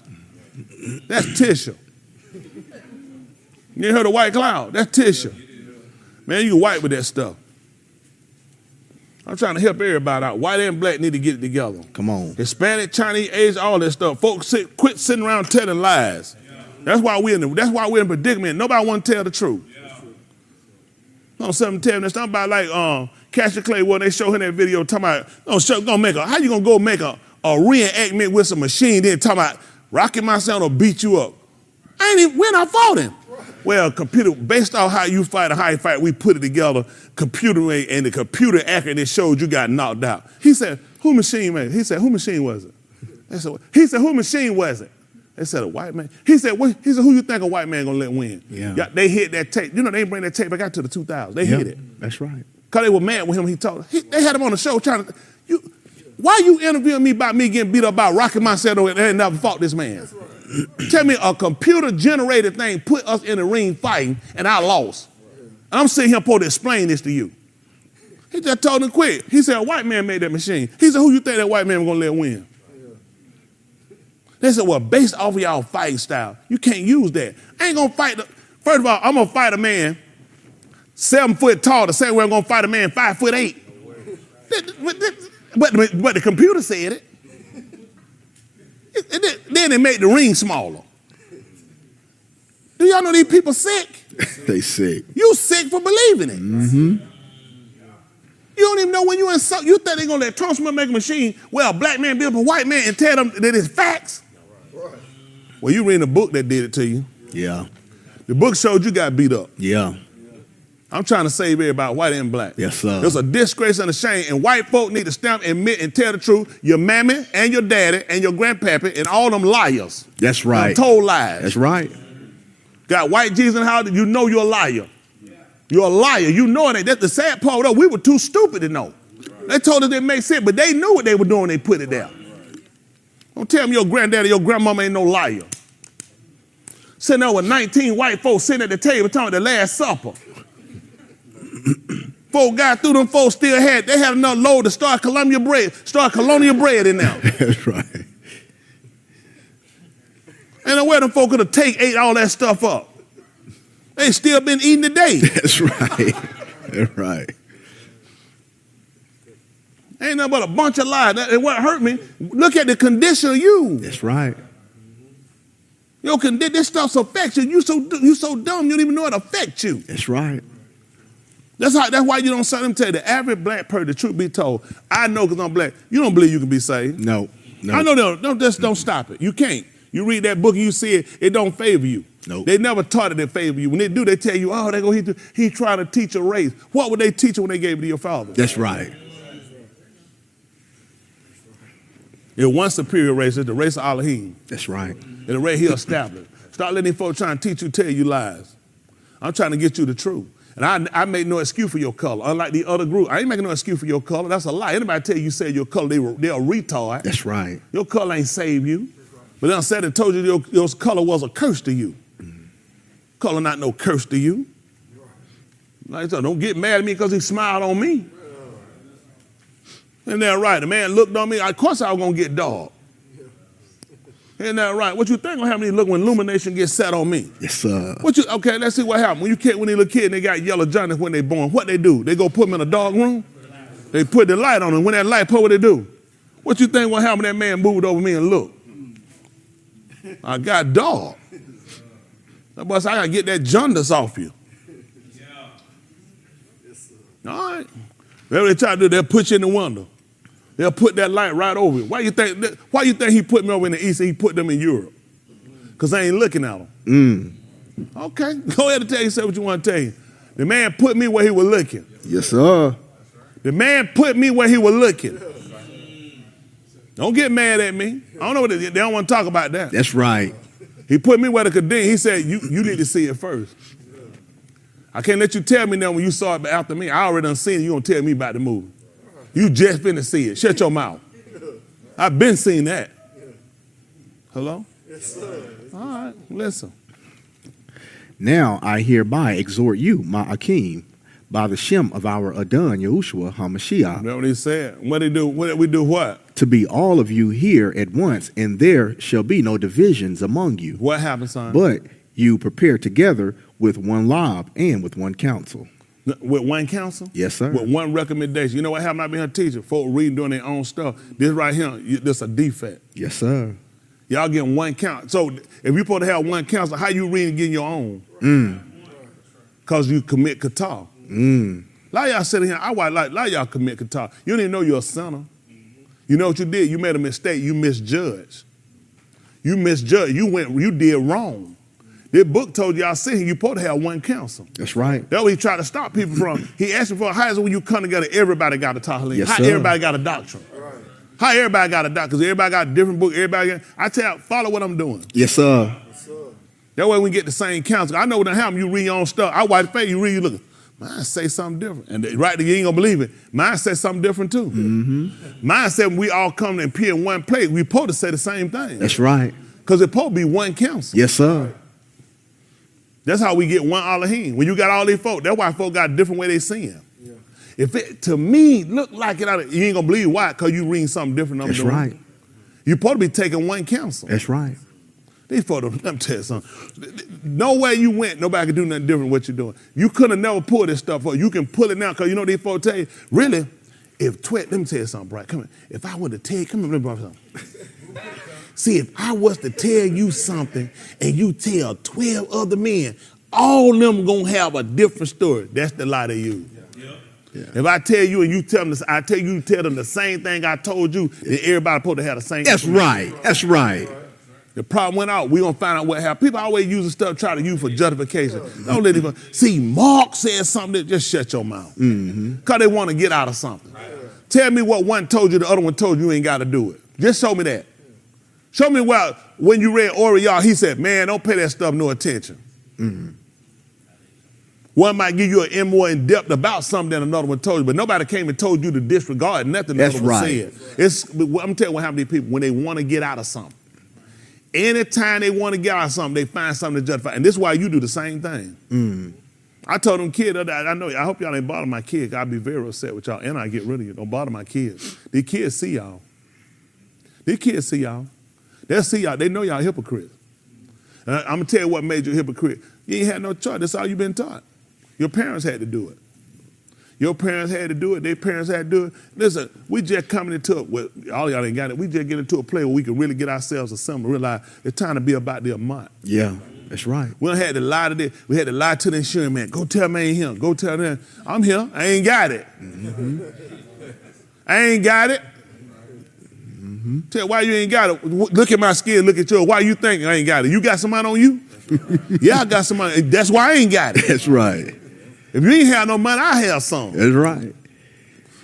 That's tissue. You ain't heard of white cloud? That's tissue. Man, you can white with that stuff. I'm trying to help everybody out. White and black need to get it together. Come on. Hispanic, Chinese, Asian, all that stuff. Folks quit sitting around telling lies. That's why we're in predicament. Nobody want to tell the truth. No, something tell me something about like Cassius Clay when they show him that video talking about how you gonna go make a reenactment with some machine then talking about rocking my sound or beat you up. I ain't even when I fought him. Well, computer, based on how you fight and how you fight, we put it together, computer way, and the computer accurately showed you got knocked out. He said, who machine made it? He said, who machine was it? He said, who machine was it? They said, a white man. He said, who you think a white man gonna let win? Yeah. They hit that tape. You know, they didn't bring that tape back out to the 2000s. They hit it. That's right. Because they were mad with him. He told them. They had him on the show trying to, why you interviewing me about me getting beat up by rocking myself and they never fought this man? Tell me a computer-generated thing put us in the ring fighting, and I lost. And I'm sitting here supposed to explain this to you. He just told him quit. He said, a white man made that machine. He said, who you think that white man was going to let win? They said, well, based off of y'all fighting style, you can't use that. I ain't going to fight. First of all, I'm going to fight a man 7 foot tall the same way I'm going to fight a man 5'8". But the computer said it. Then they made the ring smaller. Do y'all know these people sick? They sick. You sick for believing it. Mm-hmm. You don't even know when you insult. You think they're gonna let Trump make a machine where a black man beat up a white man and tell them that it's facts? Well, you read a book that did it to you. Yeah. The book showed you got beat up. Yeah. I'm trying to save everybody, white and black. Yes, sir. There's a disgrace and a shame, and white folk need to stand, admit, and tell the truth. Your mammy and your daddy and your grandpappy and all them liars. That's right. Told lies. That's right. Got white Jesus in the house, you know you're a liar. You're a liar. You know it. That's the sad part. Though. We were too stupid to know. They told us it made sense, but they knew what they were doing. They put it there. Don't tell me your granddaddy, your grandmama ain't no liar. Sitting there with 19 white folks sitting at the table talking about the Last Supper. Folk got through them folks still had enough load to start colonial bread in there. That's right. And where them folk could have ate all that stuff up. They still been eating today. That's right. That's right. Ain't nothing but a bunch of lies. And what hurt me, look at the condition of you. That's right. This stuff affects you. You so dumb you don't even know it affects you. That's right. That's why you don't say them. Tell you the average black person, the truth be told, I know because I'm black. You don't believe you can be saved. No. I know don't stop it. You can't. You read that book and you see it don't favor you. Nope. They never taught it to favor you. When they do, they tell you, oh, he trying to teach a race. What would they teach you when they gave it to your father? That's right. There's one superior race, it's the race of Elohim. That's right. And the race he established. Start letting folks trying to teach you, tell you lies. I'm trying to get you the truth. And I make no excuse for your color. Unlike the other group, I ain't making no excuse for your color. That's a lie. Anybody tell you say your color, they're a retard. That's right. Your color ain't saved you. But then I said and told you your color was a curse to you. Color not no curse to you. Like I said, don't get mad at me because he smiled on me. Isn't that right? The man looked on me. Of course I was going to get dog. Isn't that right? What you think gonna happen when you look when illumination gets set on me? Yes, sir. Okay, let's see what happened. When they little kid and they got yellow jaundice when they born, what they do? They go put them in a dark room? They put the light on them. When that light put, what they do? What you think gonna happen when that man moved over me and looked? I got dog. I gotta get that jaundice off you. All right. Whatever they try to do, they'll put you in the window. They'll put that light right over you. Why you think he put me over in the east and he put them in Europe? Because I ain't looking at them. Okay, go ahead and tell yourself what you want to tell you. The man put me where he was looking. Yes, sir. The man put me where he was looking. Don't get mad at me. I don't know what they don't want to talk about that. That's right. He put me where the condemn. He said, you need to see it first. I can't let you tell me now when you saw it after me. I already done seen it. You gonna tell me about the movie. You just finna see it. Shut your mouth. I've been seeing that. Hello? Yes, sir. All right, listen. Now I hereby exhort you, my Akeem, by the Shem of our Adon Yahushua HaMashiach. That's what he said. What he do? We do what? To be all of you here at once, and there shall be no divisions among you. What happened, son? But you prepare together with one lob and with one counsel. With one counsel? Yes, sir. With one recommendation. You know what happened? I been her teacher. Folks reading, doing their own stuff. This right here, this a defect. Yes, sir. Y'all getting one count. So if you supposed to have one counsel, how you reading getting your own? Because you commit qatar. A lot of y'all sitting here, a lot of y'all commit qatar. You don't even know you're a sinner. You know what you did? You made a mistake. You misjudged. You misjudged. You did wrong. This book told y'all sitting here, you're supposed to have one counsel. That's right. That's what he tried to stop people from. He asked me for, how is it when you come together, everybody got a tahalim? Yes, how sir. everybody got a doctrine? How everybody got a doctrine? Because everybody got a different book. I tell you, follow what I'm doing. Yes, sir. That way we get the same counsel. I know what happened. You read your own stuff. I watch face, you read, you look. Mine say something different. And right, you ain't gonna believe it. Mine said something different too. Mine said when we all come and appear in one place, we supposed to say the same thing. That's right. Because it's supposed to be one counsel. Yes, sir. That's how we get one Elohim. When you got all these folk, that's why folk got a different way they see him. Yeah. If it, to me, look like it, you ain't gonna believe why, because you reading something different. That's right. You're supposed to be taking one counsel. That's right. These folks, let me tell you something. Nowhere you went, nobody could do nothing different than what you're doing. You could have never pulled this stuff up. You can pull it now, because you know these folks tell you, really, let me tell you something, Brian. Come here. If I were to tell you, come here, let me tell you something. See, if I was to tell you something and you tell 12 other men, all of them gonna have a different story. That's the lie they use. Yeah. If I tell you and you tell them, tell them the same thing I told you, then everybody supposed to have the same. That's right. That's right. The problem went out. We gonna find out what happened. People always use the stuff try to use for justification. Don't let it. See, Mark said something that just shut your mouth. Because they want to get out of something. Tell me what one told you, the other one told you ain't got to do it. Just show me that. Show me when you read Oriel, he said, man, don't pay that stuff no attention. One might give you an more in depth about something than another one told you, but nobody came and told you to disregard nothing the other one said. I'm telling you what happened to these people when they want to get out of something. Anytime they want to get out of something, they find something to justify. And this is why you do the same thing. I told them kids, I hope y'all ain't bother my kids. I'll be very upset with y'all, and I get rid of you. Don't bother my kids. These kids see y'all. These kids see y'all. They'll see y'all. They know y'all hypocrites. And I'm going to tell you what made you a hypocrite. You ain't had no choice. That's all you've been taught. Your parents had to do it. Your parents had to do it. Their parents had to do it. Listen, we just coming into it. Well, all y'all ain't got it. We just get into a place where we can really get ourselves assembled and realize it's time to be about the amount. Yeah, that's right. We don't had to lie to this. We had to lie to the insurance man. Go tell me I ain't him. Go tell them I'm here. I ain't got it. I ain't got it. Tell why you ain't got it. Look at my skin. Look at yours. Why you think I ain't got it? You got somebody on you? Yeah, I got somebody. That's why I ain't got it. That's right. If you ain't have no money, I have some. That's right.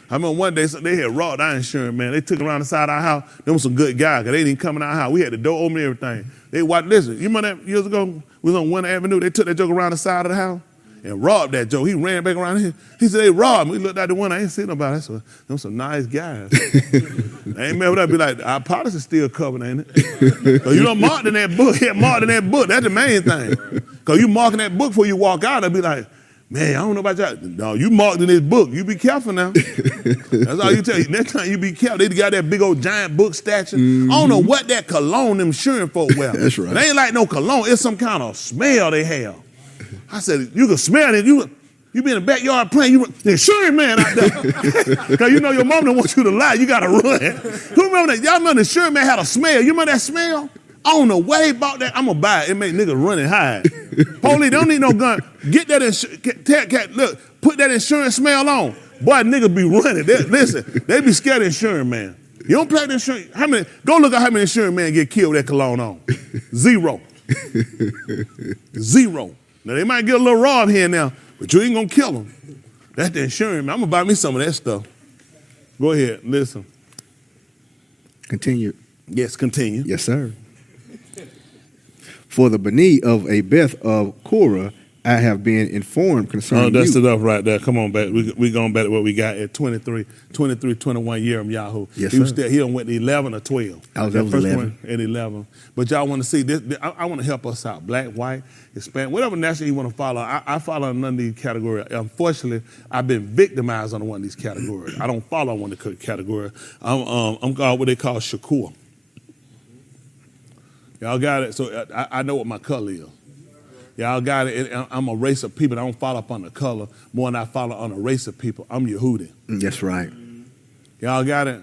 I remember one day they had robbed our insurance, man. They took around the side of our house. Them was some good guys, because they didn't come in our house. We had the door open and everything. They watched, listen, you remember that years ago, we was on 1 Avenue. They took that joke around the side of the house and robbed that joke. He ran back around here. He said, they robbed me. We looked out the window. I ain't seen nobody. I said, them some nice guys. I ain't remember that. Be like, our policy's still covered, ain't it? So you don't mark in that book. Yeah, marked in that book. That's the main thing. Because you marking that book before you walk out, they'll be like, man, I don't know about y'all. No, you marked in this book. You be careful now. That's all you tell you. Next time you be careful. They got that big old giant book statue. I don't know what that cologne them insurance folk wear. That's right. It ain't like no cologne. It's some kind of smell they have. I said, you can smell it. You be in the backyard playing. The insurance man out there. Because you know your mom don't want you to lie. You got to run. Who remember that? Y'all remember the insurance man had a smell. You remember that smell? I don't know where they bought that. I'm going to buy it. It make niggas run and hide. Police don't need no gun. Get that insurance. Look, put that insurance smell on. Boy, niggas be running. Listen, they be scared of insurance, man. You don't play the insurance. Go look at how many insurance men get killed with that cologne on. 0. 0. Now, they might get a little robbed here and now, but you ain't going to kill them. That's the insurance, man. I'm going to buy me some of that stuff. Go ahead. Listen. Continue. Yes, continue. Yes, sir. For the Bani of a Beth of Korah, I have been informed concerning that's you. enough right there. Come on back. We going back to what we got at 23, 21 Yerim Yahoo. Yes, he was sir. still, he done went to 11 or 12. That was That first 11. one at 11. But y'all want to see this. I want to help us out. Black, white, Hispanic, whatever nation you want to follow. I follow none of these categories. Unfortunately, I've been victimized under one of these categories. I don't follow one of the categories. I'm called what they call Shakur. Y'all got it? So I know what my color is. Y'all got it. I'm a race of people. I don't follow up on the color more than I follow on a race of people. I'm Yehudi. That's right. Y'all got it?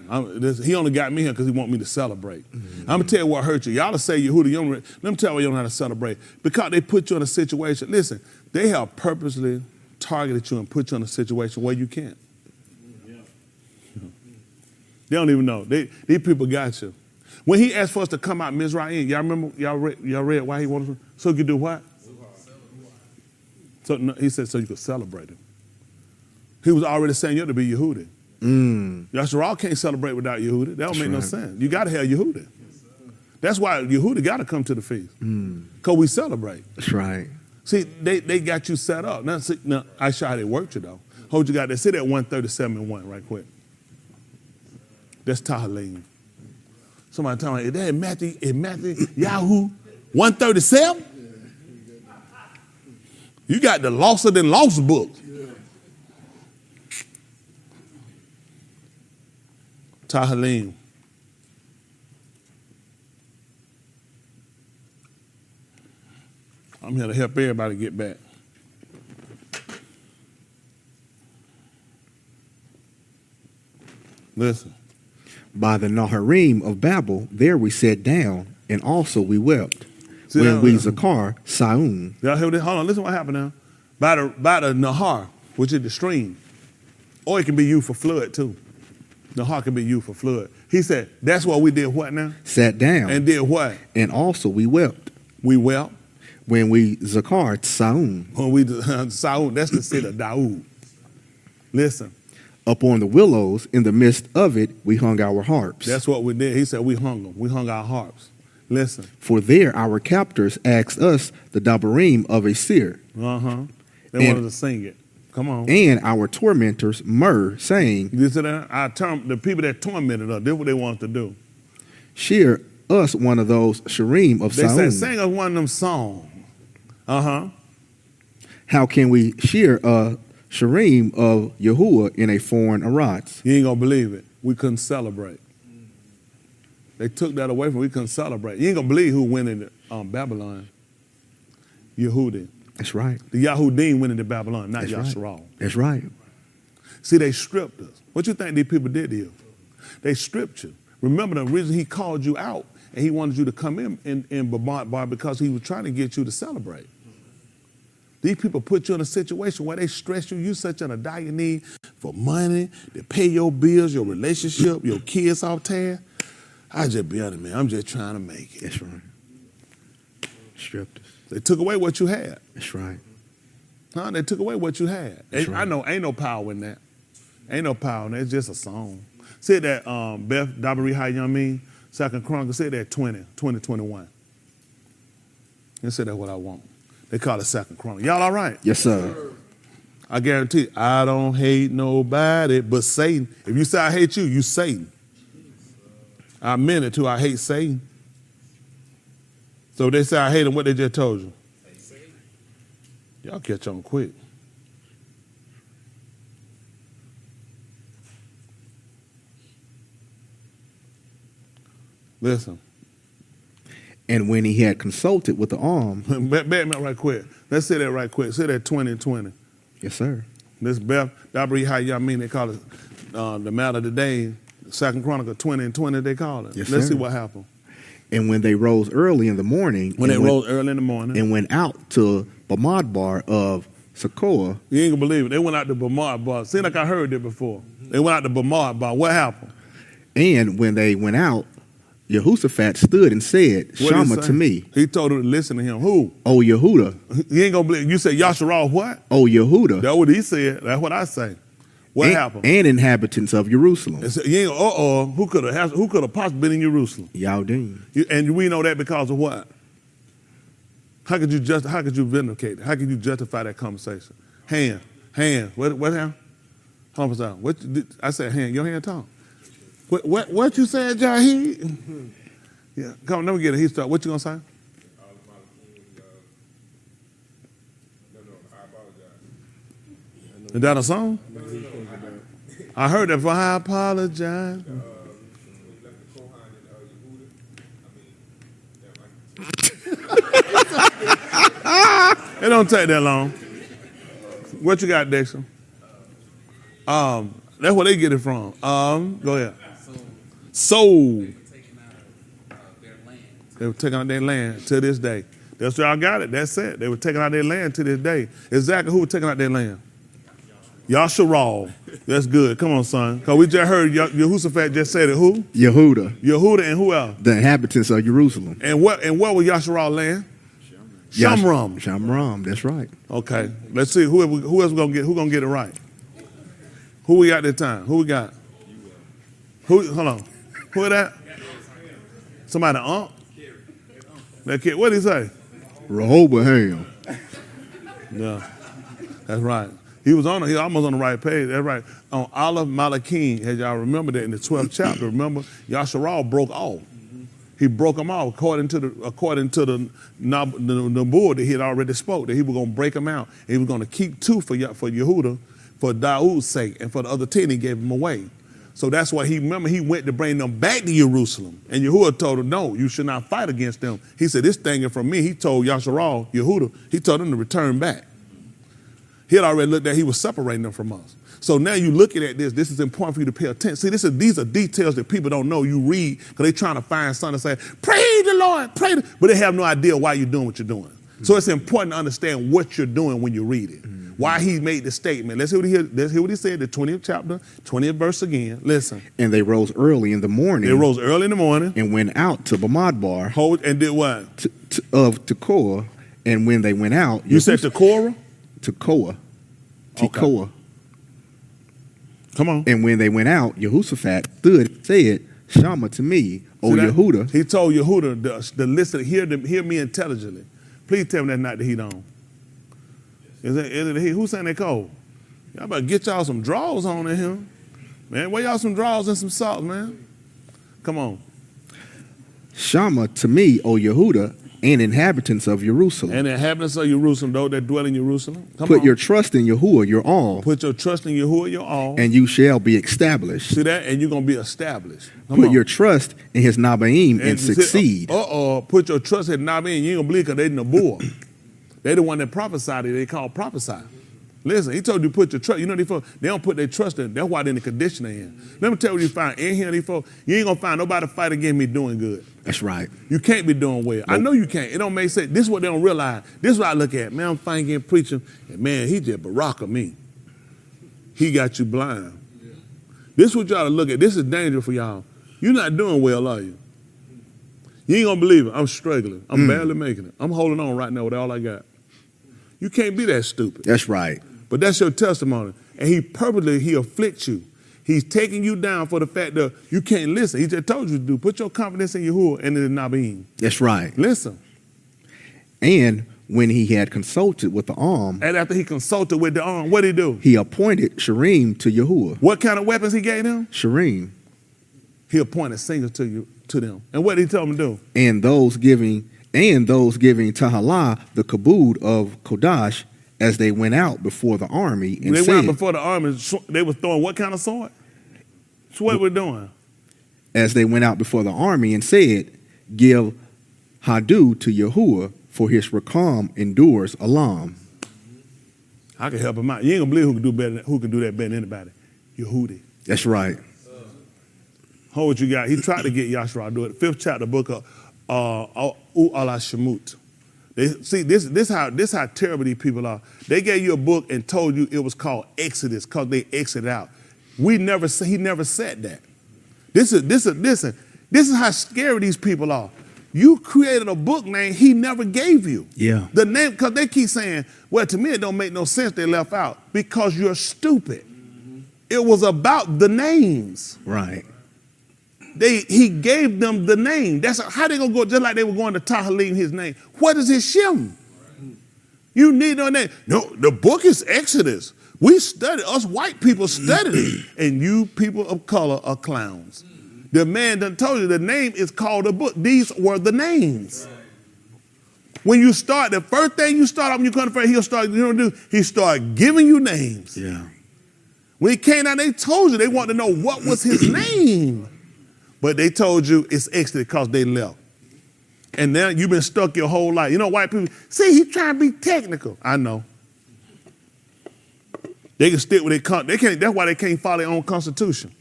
He only got me here because he want me to celebrate. I'm going to tell you what hurt you. Y'all will say Yehudi. Let me tell you why you don't know how to celebrate. Because they put you in a situation. Listen, they have purposely targeted you and put you in a situation where you can't. They don't even know. These people got you. When he asked for us to come out Mizraim, y'all remember? Y'all read why he wanted to? So you could do what? So no, he said so you could celebrate him. He was already saying you have to be Yehudi. Yasharal can't celebrate without Yehudi. That don't make no sense. You got to have Yehudi. That's why Yehudi got to come to the feast. Because we celebrate. That's right. See, they got you set up. Now I show how they worked you, though. Hold you got there. Sit at 137 and 1 right quick. That's Tahalim. Somebody tell me, is that Matthew Yahoo 137? You got the Lost than Lost book. Tahalim. I'm here to help everybody get back. Listen. By the Naharim of Babel, there we sat down, and also we wept. When we Zakar, Saun. Y'all hear this? Hold on, listen what happened now. By the Nahar, which is the stream, or it can be used for flood too. Nahar can be used for flood. He said, that's why we did what now? Sat down. And did what? And also we wept. We wept. When we Zakar, Saun. When we Saun, that's the city of Daoud. Listen. Upon the willows, in the midst of it, we hung our harps. That's what we did. He said we hung them. We hung our harps. Listen. For there our captors asked us the dabarim of a seer. They wanted to sing it. Come on. And our tormentors myrrh, saying, the people that tormented us, did what they wanted to do. Shear us one of those shirim of They Saun. said, sing us one of them songs. How can we shear a shirim of Yahuwah in a foreign arats? You ain't gonna believe it. We couldn't celebrate. They took that away from we couldn't celebrate. You ain't gonna believe who went into Babylon. Yehudi. That's right. The Yahudim went into Babylon, not That's Yasharal. Right. That's right. See, they stripped us. What you think these people did to you? They stripped you. Remember the reason he called you out and he wanted you to come in Bamart Bar because he was trying to get you to celebrate. These people put you in a situation where they stress you. You such in a dire need for money, to pay your bills, your relationship, your kids off task. I just be honest, man. I'm just trying to make it. That's right. Stripped us. They took away what you had. That's right. They took away what you had. That's right. I know ain't no power in that. Ain't no power in that. It's just a song. Say that Beth Dabari Hayyamin, Second Chronicles, say that 2021. And say that's what I want. They call it Second Chronicles. Y'all all right? Yes, sir. I guarantee you, I don't hate nobody but Satan. If you say I hate you, you Satan. I meant it too. I hate Satan. So if they say I hate him, what they just told you? Y'all catch on quick. Listen. And when he had consulted with the arm. Back right quick. Let's say that right quick. Say that 2020. Yes, sir. This Beth, Dabri Hayyamin, they call it the matter of the day. Second Chronicle 20 and 20, they call it. Yes, Let's sir. see what happened. And when they rose early in the morning. And went out to Bamadbar of Sokoa. You ain't gonna believe it. They went out to Bamadbar. Seems like I heard it before. They went out to Bamadbar. What happened? And when they went out, Jehoshaphat stood and said, Shama to me. He told her to listen to him. Who? Oh, Yehuda. You ain't gonna believe. You said Yasharal what? Oh, Yehuda. That's what he said. That's what I say. What happened? And inhabitants of Jerusalem. You ain't, who could have possibly been in Jerusalem? Yaldim. And we know that because of what? How could you vindicate? How could you justify that conversation? Hand. What hand? Hold on. What? I said hand. Your hand talk. What you said, Jahid? Yeah. Come on, let me get it. He start. What you gonna say? Is that a song? I heard that before. I apologize. It don't take that long. What you got, Dexter? That's where they get it from. Go ahead. Soul. They were taking out their land to this day. That's where I got it. That's it. They were taking out their land to this day. Exactly who was taking out their land? Yasharal. That's good. Come on, son. Because we just heard Yehoshaphat just said it. Who? Yehuda. Yehuda and who else? The inhabitants of Jerusalem. And what was Yasharal land? Shamram. Shamram, that's right. Okay. Let's see. Who else gonna get it right? Who we got this time? Who we got? Hold on. Who is that? Somebody That kid, what did he say? Rehoboam. Yeah. That's right. He was almost on the right page. That's right. On Aleph Malachim, as y'all remember that in the 12th chapter, remember, Yasharal broke off. He broke them off according to the board that he had already spoke, that he was going to break them out. He was going to keep 2 for Yehuda, for Dawood's sake, and for the other 10 he gave them away. So that's why he went to bring them back to Jerusalem. And Yehuda told him, no, you should not fight against them. He said, this thing is from me. He told Yasharal, Yehuda, he told him to return back. He had already looked at, he was separating them from us. So now you looking at this is important for you to pay attention. See, these are details that people don't know. You read, because they're trying to find something to say, pray the Lord, but they have no idea why you're doing what you're doing. So it's important to understand what you're doing when you read it. Why he made the statement. Let's hear what he said, the 20th chapter, 20th verse again. Listen. And they rose early in the morning. They rose early in the morning. And went out to Bamidbar. And did what? Of Tekoa. And when they went out. You said Tekoa? Tekoa. Tekoa. Okay. Come on. And when they went out, Yehoshaphat stood and said, Shama to me, O Yehuda. He told Yehuda to listen, hear me intelligently. Please tell me that's not the heat on. Is it the heat? Who's saying they cold? Y'all better get y'all some drawers on in here. Man, wear y'all some drawers and some salt, man. Come on. Shama to me, O Yehuda, and inhabitants of Jerusalem. And inhabitants of Jerusalem, those that dwell in Jerusalem. Put your trust in Yahuwah, your all. Put your trust in Yahuwah, your all. And you shall be established. See that? And you're going to be established. Put your trust in his Nabaim and succeed. Put your trust in Nabaim. You ain't going to believe because they Nabur. They the one that prophesied it. They call prophesy. Listen, he told you to put your trust. You know, they don't put their trust in. That's why they're in the condition they're in. Let me tell you what you find in here. These folks, you ain't going to find nobody fight against me doing good. That's right. You can't be doing well. Nope. I know you can't. It don't make sense. This is what they don't realize. This is what I look at. Man, I'm fighting preaching. And man, he just Baraka me. He got you blind. Yeah. This is what y'all to look at. This is dangerous for y'all. You're not doing well, are you? You ain't going to believe it. I'm struggling. I'm barely making it. I'm holding on right now with all I got. You can't be that stupid. That's right. But that's your testimony. And he afflicts you. He's taking you down for the fact that you can't listen. He just told you to do. Put your confidence in Yahuwah and in the Nabaim. That's right. Listen. And when he had consulted with the arm. And after he consulted with the arm, what did he do? He appointed Sharim to Yahuwah. What kind of weapons he gave them? Sharim. He appointed singers to them. And what did he tell them to do? And those giving Tahalah the kabod of Q'dash as they went out before the army. And they went out before the army. They were throwing what kind of sword? So what we're doing? As they went out before the army and said, give Hadu to Yahuwah, for his rakam endures alam. I can help him out. You ain't gonna believe who can do that better than anybody. Yehudi. That's right. Hold what you got. He tried to get Yashua to do it. 5th chapter, book of U'ala Shemut. This how terrible these people are. They gave you a book and told you it was called Exodus because they exited out. He never said that. Listen. This is how scary these people are. You created a book name he never gave you. Yeah. The name, because they keep saying, well, to me it don't make no sense they left out because you're stupid. It was about the names. Right. he gave them the name. That's how they gonna go, just like they were going to Tahalim, his name. What is his Shem? You need no name. No, the book is Exodus. We studied, us white people studied it, and you people of color are clowns. The man done told you the name is called a book. These were the names. When you start, the first thing you start off when you come to prayer, he start giving you names. Yeah. When he came out, they told you they wanted to know what was his name. But they told you it's Exodus because they left. And now you've been stuck your whole life. You know, white people, see, he's trying to be technical. I know. They can stick with they can't. That's why they can't follow their own constitution.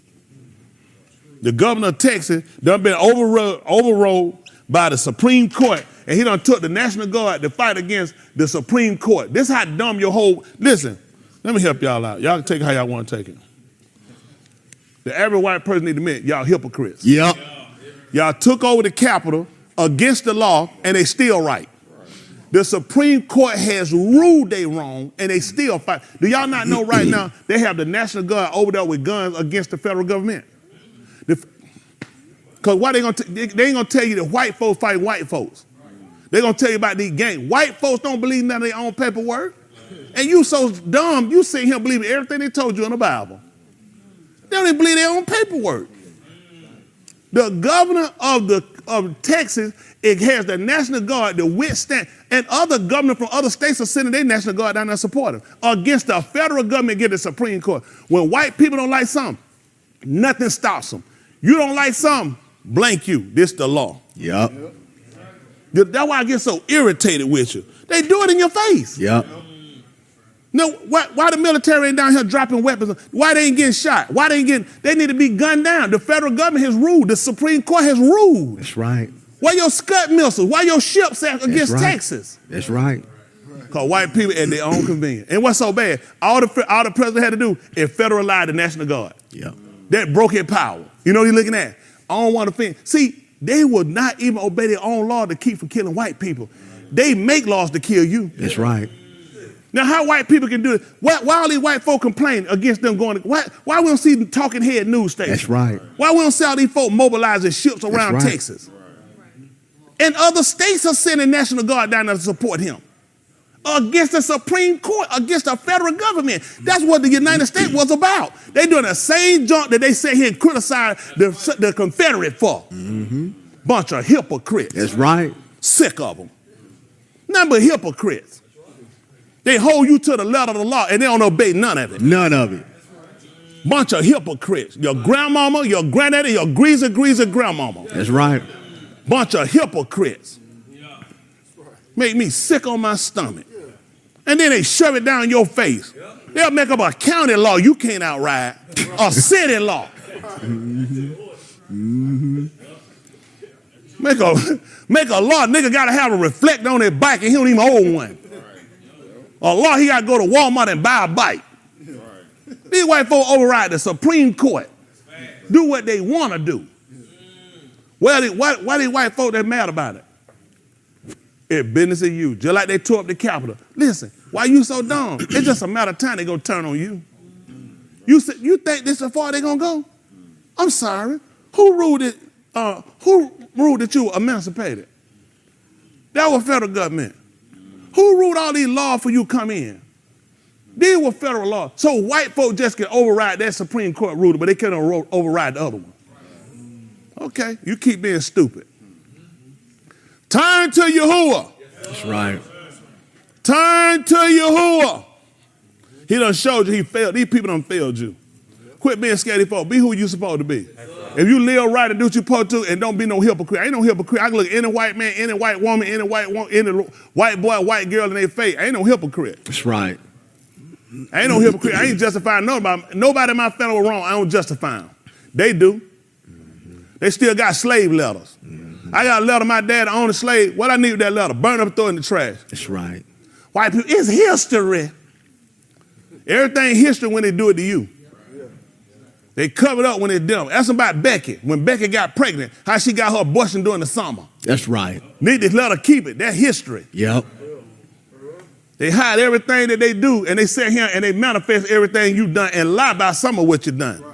The governor of Texas done been overruled by the Supreme Court, and he done took the National Guard to fight against the Supreme Court. This is how dumb your whole, listen, let me help y'all out. Y'all can take it how y'all want to take it. The average white person need to admit, y'all hypocrites. Yep. Y'all took over the Capitol against the law, and they still right. The Supreme Court has ruled they wrong, and they still fight. Do y'all not know right now they have the National Guard over there with guns against the federal government? Because why they ain't gonna tell you that white folks fight white folks. They're gonna tell you about these gangs. White folks don't believe none of their own paperwork. And you so dumb, you sit here believing everything they told you in the Bible. They don't even believe their own paperwork. The governor of Texas, it has the National Guard to withstand, and other governors from other states are sending their National Guard down there to support them against the federal government get the Supreme Court. When white people don't like something, nothing stops them. You don't like something, blank you. This the law. Yep. That's why I get so irritated with you. They do it in your face. Yep. No, why the military ain't down here dropping weapons? Why they ain't getting shot? Why they need to be gunned down? The federal government has ruled. The Supreme Court has ruled. That's right. Why your Scud missiles? Why your ships against right. Texas? That's right. Because white people at their own convenience. And what's so bad? All the president had to do is federalize the National Guard. Yep. That broke his power. You know what he's looking at? I don't want to offend. See, they would not even obey their own law to keep from killing white people. They make laws to kill you. That's right. Now, how white people can do it? Why all these white folk complain against them going? Why we don't see the talking head news stations? That's right. Why we don't see all these folk mobilizing ships around right. Texas? And other states are sending National Guard down there to support him. Against the Supreme Court, against the federal government. That's what the United States was about. They doing the same junk that they sit here and criticize the Confederate for. Mm-hmm. Bunch of hypocrites. That's right. Sick of them. Nothing but hypocrites. They hold you to the letter of the law and they don't obey none of it. None of it. Bunch of hypocrites. Your grandmama, your granddaddy, your greaser grandmama. That's right. Bunch of hypocrites. Make me sick on my stomach. And then they shove it down your face. They'll make up a county law you can't outride. A city law. Mm-hmm. Make a law. Nigga gotta have a reflector on his bike and he don't even own one. A law, he gotta go to Walmart and buy a bike. These white folk override the Supreme Court. Do what they wanna do. Well, why these white folk that mad about it? It's business of you. Just like they tore up the Capitol. Listen, why you so dumb? It's just a matter of time they gonna turn on you. You think this is far they gonna go? I'm sorry. Who ruled it? Who ruled that you were emancipated? That was federal government. Who ruled all these laws for you to come in? These were federal laws. So white folk just can override that Supreme Court ruling, but they can't override the other one. Okay, you keep being stupid. Turn to Yahuwah. That's right. Turn to Yahuwah. He done showed you he failed. These people done failed you. Quit being scaredy folk. Be who you supposed to be. If you live right and do what you supposed to and don't be no hypocrite. I ain't no hypocrite. I can look any white man, any white woman, any white boy, white girl in their face. I ain't no hypocrite. That's right. I ain't no hypocrite. I ain't justifying nobody. Nobody in my family was wrong. I don't justify them. They do. They still got slave letters. I got a letter my dad owned a slave. What I need with that letter? Burn up and throw it in the trash. That's right. White people, it's history. Everything history when they do it to you. They cover it up when they do it. Ask them about Becky. When Becky got pregnant, how she got her abortion during the summer. That's right. Need this letter, keep it. That's history. Yep. They hide everything that they do, and they sit here and they manifest everything you've done and lie about some of what you've done.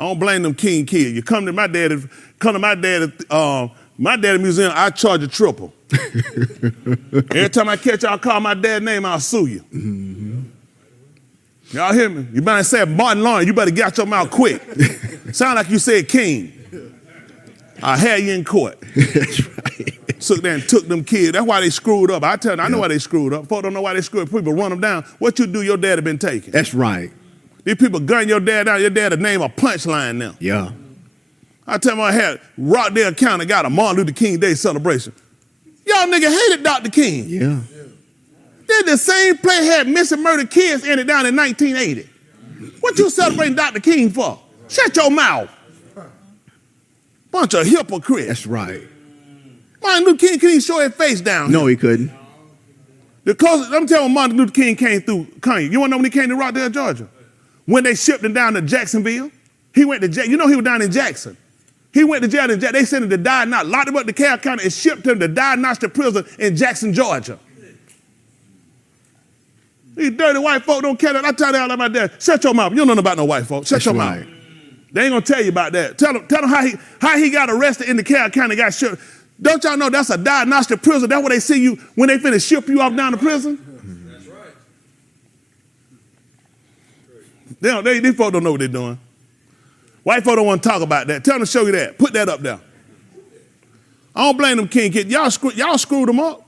I don't blame them king kids. You come to my daddy museum, I charge a triple. Every time I catch y'all call my dad's name, I'll sue you. Mm-hmm. Y'all hear me? You better say Martin Lawrence, you better get out your mouth quick. Sound like you said king. I had you in court. That's right. So then took them kids. That's why they screwed up. I tell you, I know why they screwed up. Folks don't know why they screwed up. People run them down. What you do, your daddy been taken. That's right. These people gun your dad down. Your dad name a punchline now. Yeah. I tell you, I had Rockdale County got a Martin Luther King Day celebration. Y'all nigga hated Dr. King. Yeah. Then the same play had missing murdered kids in it down in 1980. What you celebrating Dr. King for? Shut your mouth. Bunch of hypocrites. That's right. Martin Luther King couldn't even show his face down. No, he couldn't. Because I'm telling you, Martin Luther King came through Kanye. You want to know when he came to Rockdale, Georgia? When they shipped him down to Jacksonville, he went to jail. You know he was down in Jackson. He went to jail in Jackson. They sent him to Diagnostic, locked him up to DeKalb County and shipped him to Diagnostic Prison in Jackson, Georgia. These dirty white folk don't care that. I tell y'all about that. Shut your mouth. You don't know about no white folk. Shut your mouth. They ain't gonna tell you about that. Tell them how he got arrested in DeKalb County, got shipped. Don't y'all know that's a diagnostic prison? That's where they see you when they finna ship you off down to prison? That's right. These folks don't know what they're doing. White folk don't want to talk about that. Tell them to show you that. Put that up there. I don't blame them king kids. Y'all screwed them up.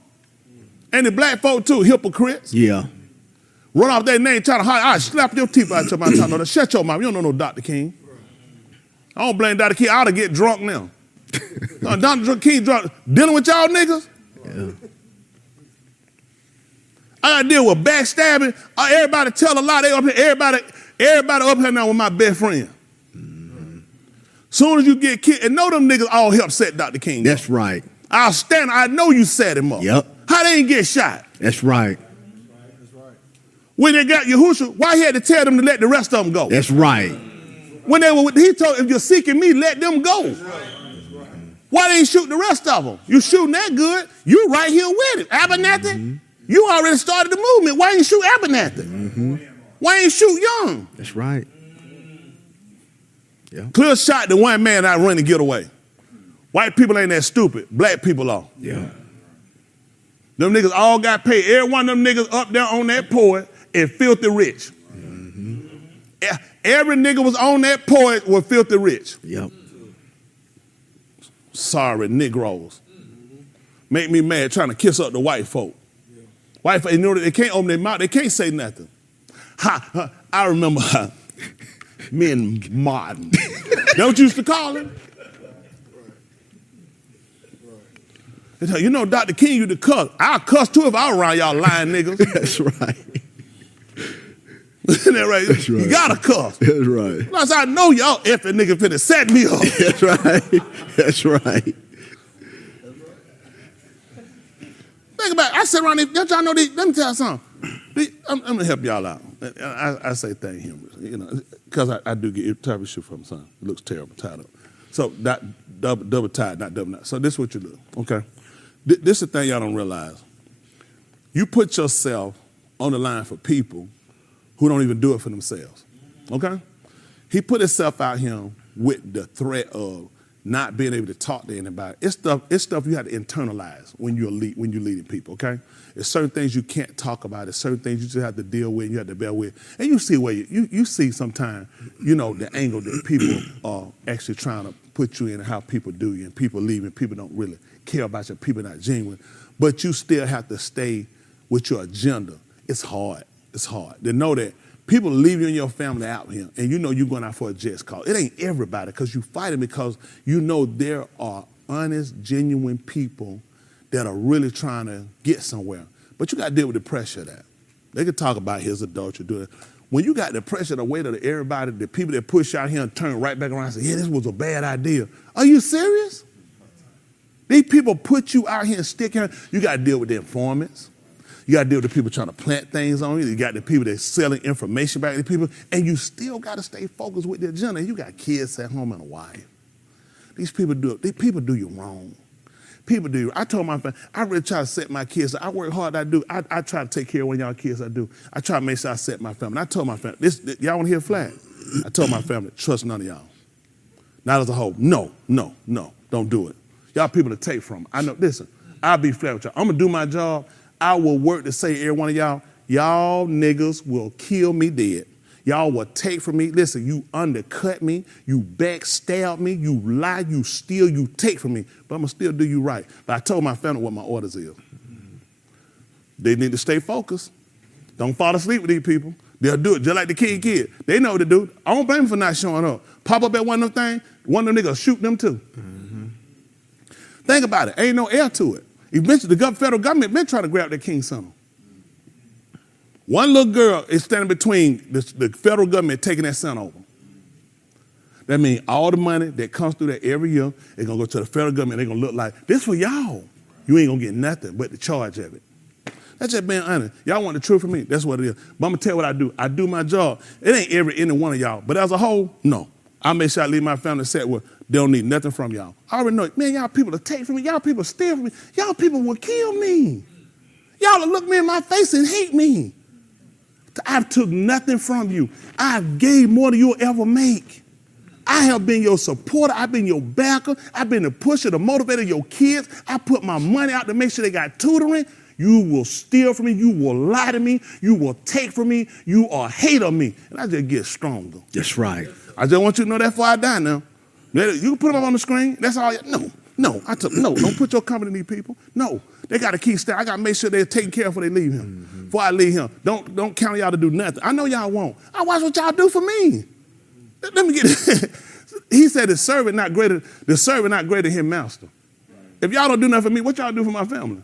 And the black folk too, hypocrites. Yeah. Run off their name, try to hide. I slap your teeth out your mouth. Shut your mouth. You don't know no Dr. King. I don't blame Dr. King. I ought to get drunk now. Dr. King drunk. Dealing with y'all niggas? Yeah. I gotta deal with backstabbing. Everybody tell a lie. They up here. Everybody up here now with my best friend. Soon as you get killed, and know them niggas all help set Dr. King. That's right. I'll stand. I know you set him up. Yep. How they ain't get shot? That's right. When they got Yahushua, why he had to tell them to let the rest of them go? That's right. When he told, if you're seeking me, let them go. Why they ain't shoot the rest of them? You shooting that good, you right here with it. Abernathy, you already started the movement. Why ain't shoot Abernathy? Why ain't shoot Young? That's right. Yeah. Clear shot the one man I run and get away. White people ain't that stupid. Black people are. Yeah. Them niggas all got paid. Every one of them niggas up there on that port is filthy rich. Every nigga was on that port was filthy rich. Yep. Sorry, Negroes. Make me mad trying to kiss up the white folk. White folk, you know, they can't open their mouth. They can't say nothing. I remember me and Martin. That's what you used to call him? You know, Dr. King, you the cuss. I'll cuss too if I was around y'all lying niggas. That's right. Isn't that right? That's right. You gotta cuss. That's right. Plus, I know y'all effing niggas finna set me up. That's right. That's right. Think about it. I sit around here, don't y'all know these? Let me tell you something. I'm gonna help y'all out. I say things humorous, you know, because I do get type of shit from son. It looks terrible, tied up. So that double tied, not double knot. So this is what you do, okay? This is the thing y'all don't realize. You put yourself on the line for people who don't even do it for themselves, okay? He put himself out here with the threat of not being able to talk to anybody. It's stuff you have to internalize when you're leading people, okay? There's certain things you can't talk about. There's certain things you just have to deal with, you have to bear with. And you see where you see sometimes, you know, the angle that people are actually trying to put you in and how people do you, and people leave and people don't really care about you, people not genuine. But you still have to stay with your agenda. It's hard. It's hard. To know that people leave you and your family out here, and you know you're going out for a just cause. It ain't everybody, because you fighting because you know there are honest, genuine people that are really trying to get somewhere. But you got to deal with the pressure of that. They can talk about his adultery, doing it. When you got the pressure, the weight of everybody, the people that push out here and turn right back around and say, yeah, this was a bad idea. Are you serious? These people put you out here and stick here. You got to deal with the informants. You got to deal with the people trying to plant things on you. You got the people that's selling information back to people. And you still got to stay focused with the agenda. You got kids at home and a wife. These people do you wrong. People do. I told my family, I really try to set my kids. I work hard. I do. I try to take care of one of y'all kids. I do. I try to make sure I set my family. I told my family, y'all want to hear flat? I told my family, trust none of y'all. Not as a whole. No. Don't do it. Y'all people to take from. I know, listen, I'll be flat with y'all. I'm going to do my job. I will work to say every one of y'all niggas will kill me dead. Y'all will take from me. Listen, you undercut me, you backstab me, you lie, you steal, you take from me. But I'm going to still do you right. But I told my family what my orders is. They need to stay focused. Don't fall asleep with these people. They'll do it just like the kid. They know what to do. I don't blame them for not showing up. Pop up at one of them things, one of them niggas shoot them too. Think about it. Ain't no air to it. Eventually, the federal government been trying to grab that King Center. One little girl is standing between the federal government taking that center over. That means all the money that comes through that every year is going to go to the federal government. They're going to look like, this for y'all. You ain't going to get nothing but the charge of it. That's just being honest. Y'all want the truth from me? That's what it is. But I'm going to tell you what I do. I do my job. It ain't any one of y'all. But as a whole, no. I make sure I leave my family set where they don't need nothing from y'all. I already know, man, y'all people will take from me. Y'all people steal from me. Y'all people will kill me. Y'all will look me in my face and hate me. I've took nothing from you. I've gave more than you'll ever make. I have been your supporter. I've been your backer. I've been the pusher, the motivator of your kids. I put my money out to make sure they got tutoring. You will steal from me. You will lie to me. You will take from me. You are a hater of me. And I just get stronger. That's right. I just want you to know that before I die now. You can put them up on the screen. That's all. No. Don't put your company in these people. No. They got to keep staying. I got to make sure they're taken care of before they leave him. Before I leave him. Don't count y'all to do nothing. I know y'all won't. I watch what y'all do for me. Let me get it. He said the servant not greater than his master. If y'all don't do nothing for me, what y'all do for my family?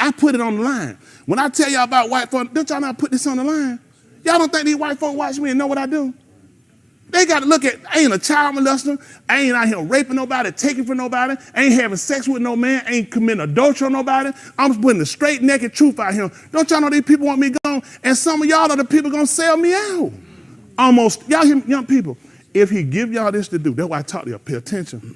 I put it on the line. When I tell y'all about white folk, don't y'all not put this on the line? Y'all don't think these white folk watch me and know what I do? They got to look at, I ain't a child molester. I ain't out here raping nobody, taking from nobody. I ain't having sex with no man. I ain't committing adultery on nobody. I'm putting the straight naked truth out here. Don't y'all know these people want me gone? And some of y'all are the people going to sell me out. Almost, y'all hear me, young people, if he give y'all this to do, that's why I taught you, pay attention.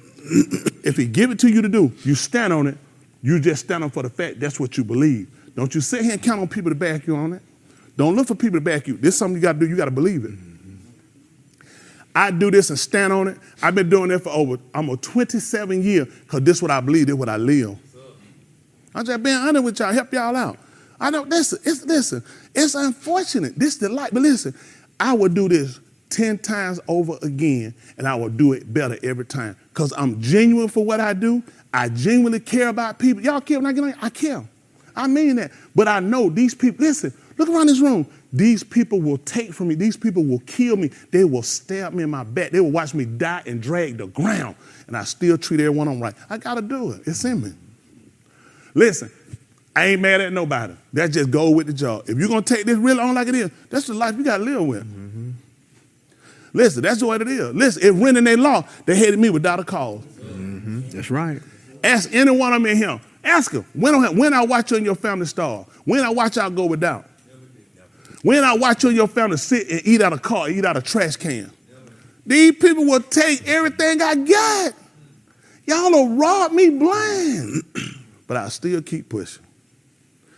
If he give it to you to do, you stand on it. You just stand on for the fact that's what you believe. Don't you sit here and count on people to back you on it. Don't look for people to back you. This is something you got to do. You got to believe it. I do this and stand on it. I've been doing it for almost 27 years because this is what I believe, this is what I live. I'm just being honest with y'all, help y'all out. I know, listen, it's unfortunate. This is the light, but listen, I will do this 10 times over again and I will do it better every time because I'm genuine for what I do. I genuinely care about people. Y'all care when I get on? I care. I mean that. But I know these people, listen, look around this room. These people will take from me. These people will kill me. They will stab me in my back. They will watch me die and drag the ground. And I still treat everyone on right. I got to do it. It's in me. Listen, I ain't mad at nobody. That just go with the job. If you're going to take this real on like it is, that's the life you got to live with. Mm-hmm. Listen, that's what it is. Listen, if when in their law, they hated me without a cause. Mm-hmm. That's right. Ask any one of them in here. Ask them, when I watch you and your family starve, when I watch y'all go without, when I watch you and your family sit and eat out of car, eat out of trash can. These people will take everything I got. Y'all will rob me blind. But I still keep pushing.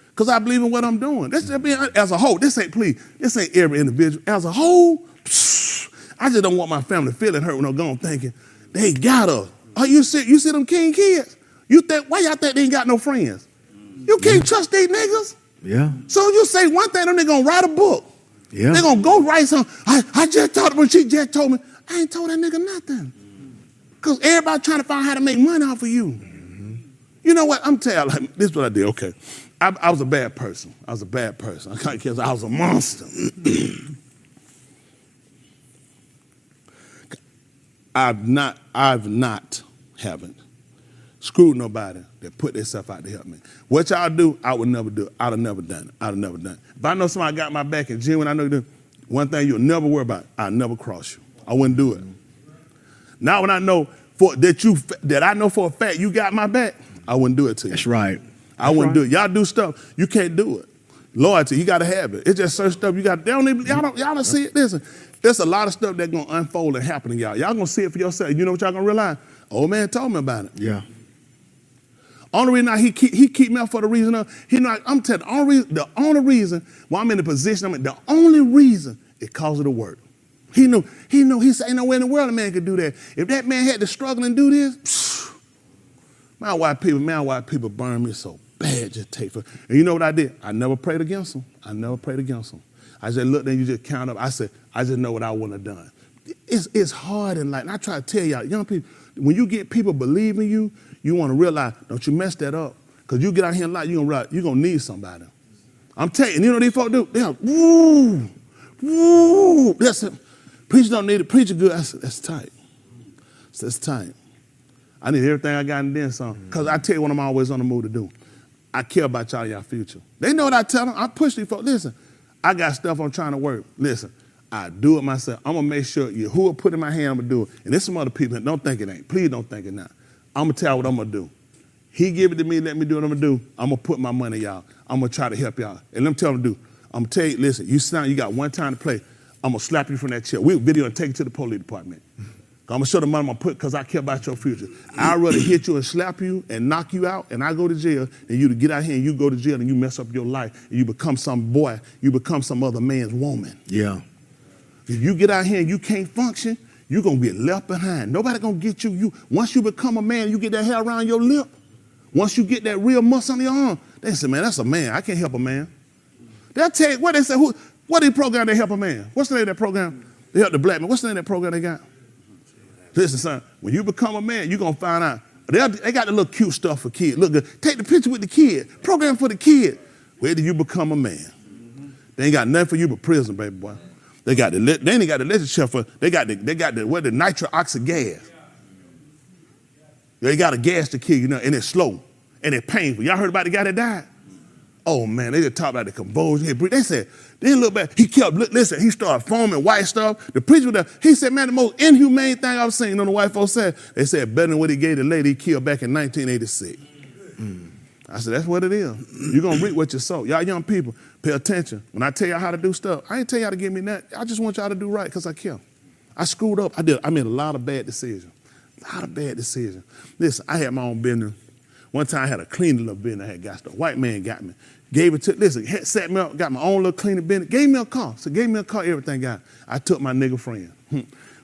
Because I believe in what I'm doing. This as a whole, this ain't every individual. As a whole, I just don't want my family feeling hurt when I'm gone thinking, they got us. Oh, you see them king kids? Why y'all think they ain't got no friends? You can't trust these niggas. Yeah. So you say one thing, then they're going to write a book. Yeah. They're going to go write something. I just talked to her, she just told me. I ain't told that nigga nothing. Because everybody trying to find out how to make money off of you. Mm-hmm. You know what? I'm telling you, this is what I did. Okay. I was a bad person. I was a monster. haven't screwed nobody that put themselves out to help me. What y'all do, I would never do. I'd have never done it. If I know somebody got my back and genuine, I know you do, one thing you'll never worry about, I'll never cross you. I wouldn't do it. Now when I know that I know for a fact you got my back, I wouldn't do it to you. That's right. I wouldn't do it. Y'all do stuff, you can't do it. Loyalty, you gotta have it. It's just certain stuff you got. Y'all don't see it. Listen, there's a lot of stuff that's gonna unfold and happen to y'all. Y'all gonna see it for yourself. You know what y'all gonna realize? Old man told me about it. Yeah. Only reason he keep me up for the reason of, I'm telling you, the only reason why I'm in the position I'm in, the only reason is because of the work. He knew, he said, ain't nowhere in the world a man could do that. If that man had to struggle and do this, my white people burn me so bad, just take for. And you know what I did? I never prayed against them. I just looked and you just count up. I said, I just know what I wouldn't have done. It's hard in life. And I try to tell y'all, young people, when you get people believing you, you want to realize, don't you mess that up. Because you get out here in life, you're going to need somebody. I'm telling you, you know what these folks do? They're woo, woo. That's it. Preacher don't need it. Preacher good. That's tight. That's tight. I need everything I got and then some. Because I tell you what I'm always on the move to do. I care about y'all future. They know what I tell them. I push these folks. Listen, I got stuff I'm trying to work. Listen, I do it myself. I'm going to make sure who will put in my hand, I'm going to do it. And there's some other people that don't think it ain't. Please don't think it not. I'm going to tell you what I'm going to do. He give it to me, let me do what I'm going to do. I'm going to put my money, y'all. I'm going to try to help y'all. And let me tell them to do. I'm going to tell you, listen, you got one time to play. I'm going to slap you from that chair. We'll video and take it to the police department. I'm going to show the money I'm going to put because I care about your future. I'd rather hit you and slap you and knock you out and I go to jail than you to get out here and you go to jail and you mess up your life and you become some boy, you become some other man's woman. Yeah. If you get out here and you can't function, you're going to get left behind. Nobody going to get you. Once you become a man, you get that hair around your lip. Once you get that real muscle on your arm, they say, man, that's a man. I can't help a man. They'll tell you, what they say, what is the program they help a man? What's the name of that program? They help the black man. What's the name of that program they got? Listen, son, when you become a man, you're going to find out. They got the little cute stuff for kids. Look good. Take the picture with the kid. Program for the kid. Where do you become a man? They ain't got nothing for you but prison, baby boy. They ain't got the legislature for, they got the nitric oxide gas. They got a gas to kill you, and it's slow, and it's painful. Y'all heard about the guy that died? Oh, man, they just talked about the convulsion. They said, they didn't look back. He kept, listen, he started foaming white stuff. The preacher, he said, man, the most inhumane thing I've seen. You know the white folks said? They said, better than what he gave the lady he killed back in 1986. I said, that's what it is. You're going to reap what you sow. Y'all young people, pay attention. When I tell y'all how to do stuff, I ain't tell y'all to give me that. I just want y'all to do right because I care. I screwed up. I made a lot of bad decisions. Listen, I had my own business. One time I had a cleaning little business I had got stuff. White man got me. Gave it to, listen, set me up, got my own little cleaning business. Gave me a car. So gave me a car, everything got. I took my nigga friend.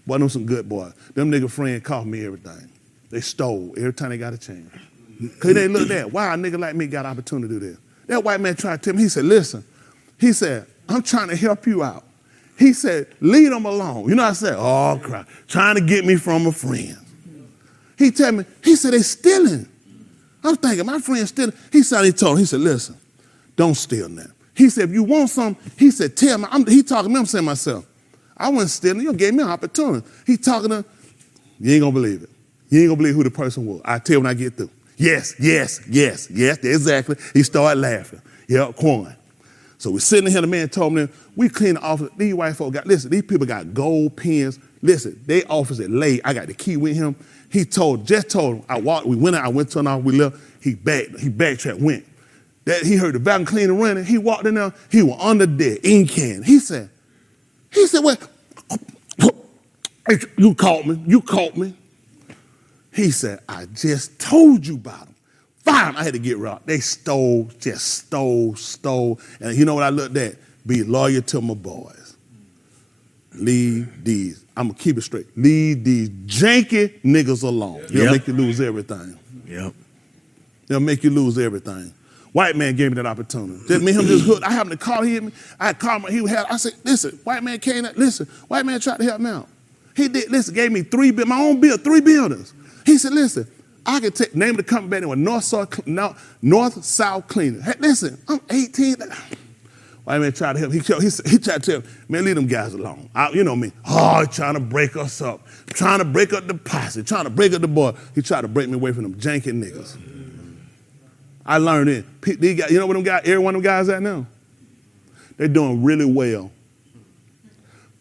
Boy, them some good boys. Them nigga friend cost me everything. They stole every time they got a chance. Because they looked at, why a nigga like me got opportunity to do this? That white man tried to tell me, he said, listen, he said, I'm trying to help you out. He said, leave them alone. You know what I said? Oh, crap. Trying to get me from a friend. He tell me, he said, they stealing. I'm thinking, my friend's stealing. He told him, he said, listen, don't steal now. He said, if you want something, he said, tell me. He talking to me, I'm saying to myself, I wasn't stealing. You gave me an opportunity. He talking to, you ain't going to believe it. You ain't going to believe who the person was. I tell you when I get through. Yes, exactly. He started laughing. Yeah, Quan. So we're sitting here, the man told me, we clean the office. These white folks got, listen, these people got gold pens. Listen, they office it late. I got the key with him. He told him, I went to an office, we left. He backtracked, went. He heard the vacuum cleaner running. He walked in there. He was under there, ink can. He said, what? You caught me. He said, I just told you about them. Fine, I had to get robbed. They stole. And you know what I looked at? Be loyal to my boys. Leave these, I'm going to keep it straight. Leave these janky niggas alone. They'll make you lose everything. Yep. They'll make you lose everything. White man gave me that opportunity. Just me, him, just hooked. I happened to call him. I called him. I said, listen, white man came out. Listen, white man tried to help me out. He did, listen, gave me my own bill, 3 buildings. He said, listen, I can take, name of the company back then was North South Cleaning. Hey, listen, I'm 18. White man tried to help. He tried to tell me, man, leave them guys alone. You know me. Oh, he's trying to break us up. Trying to break up the posse. Trying to break up the boy. He tried to break me away from them janky niggas. I learned it. You know where them guys, every one of them guys at now? They're doing really well.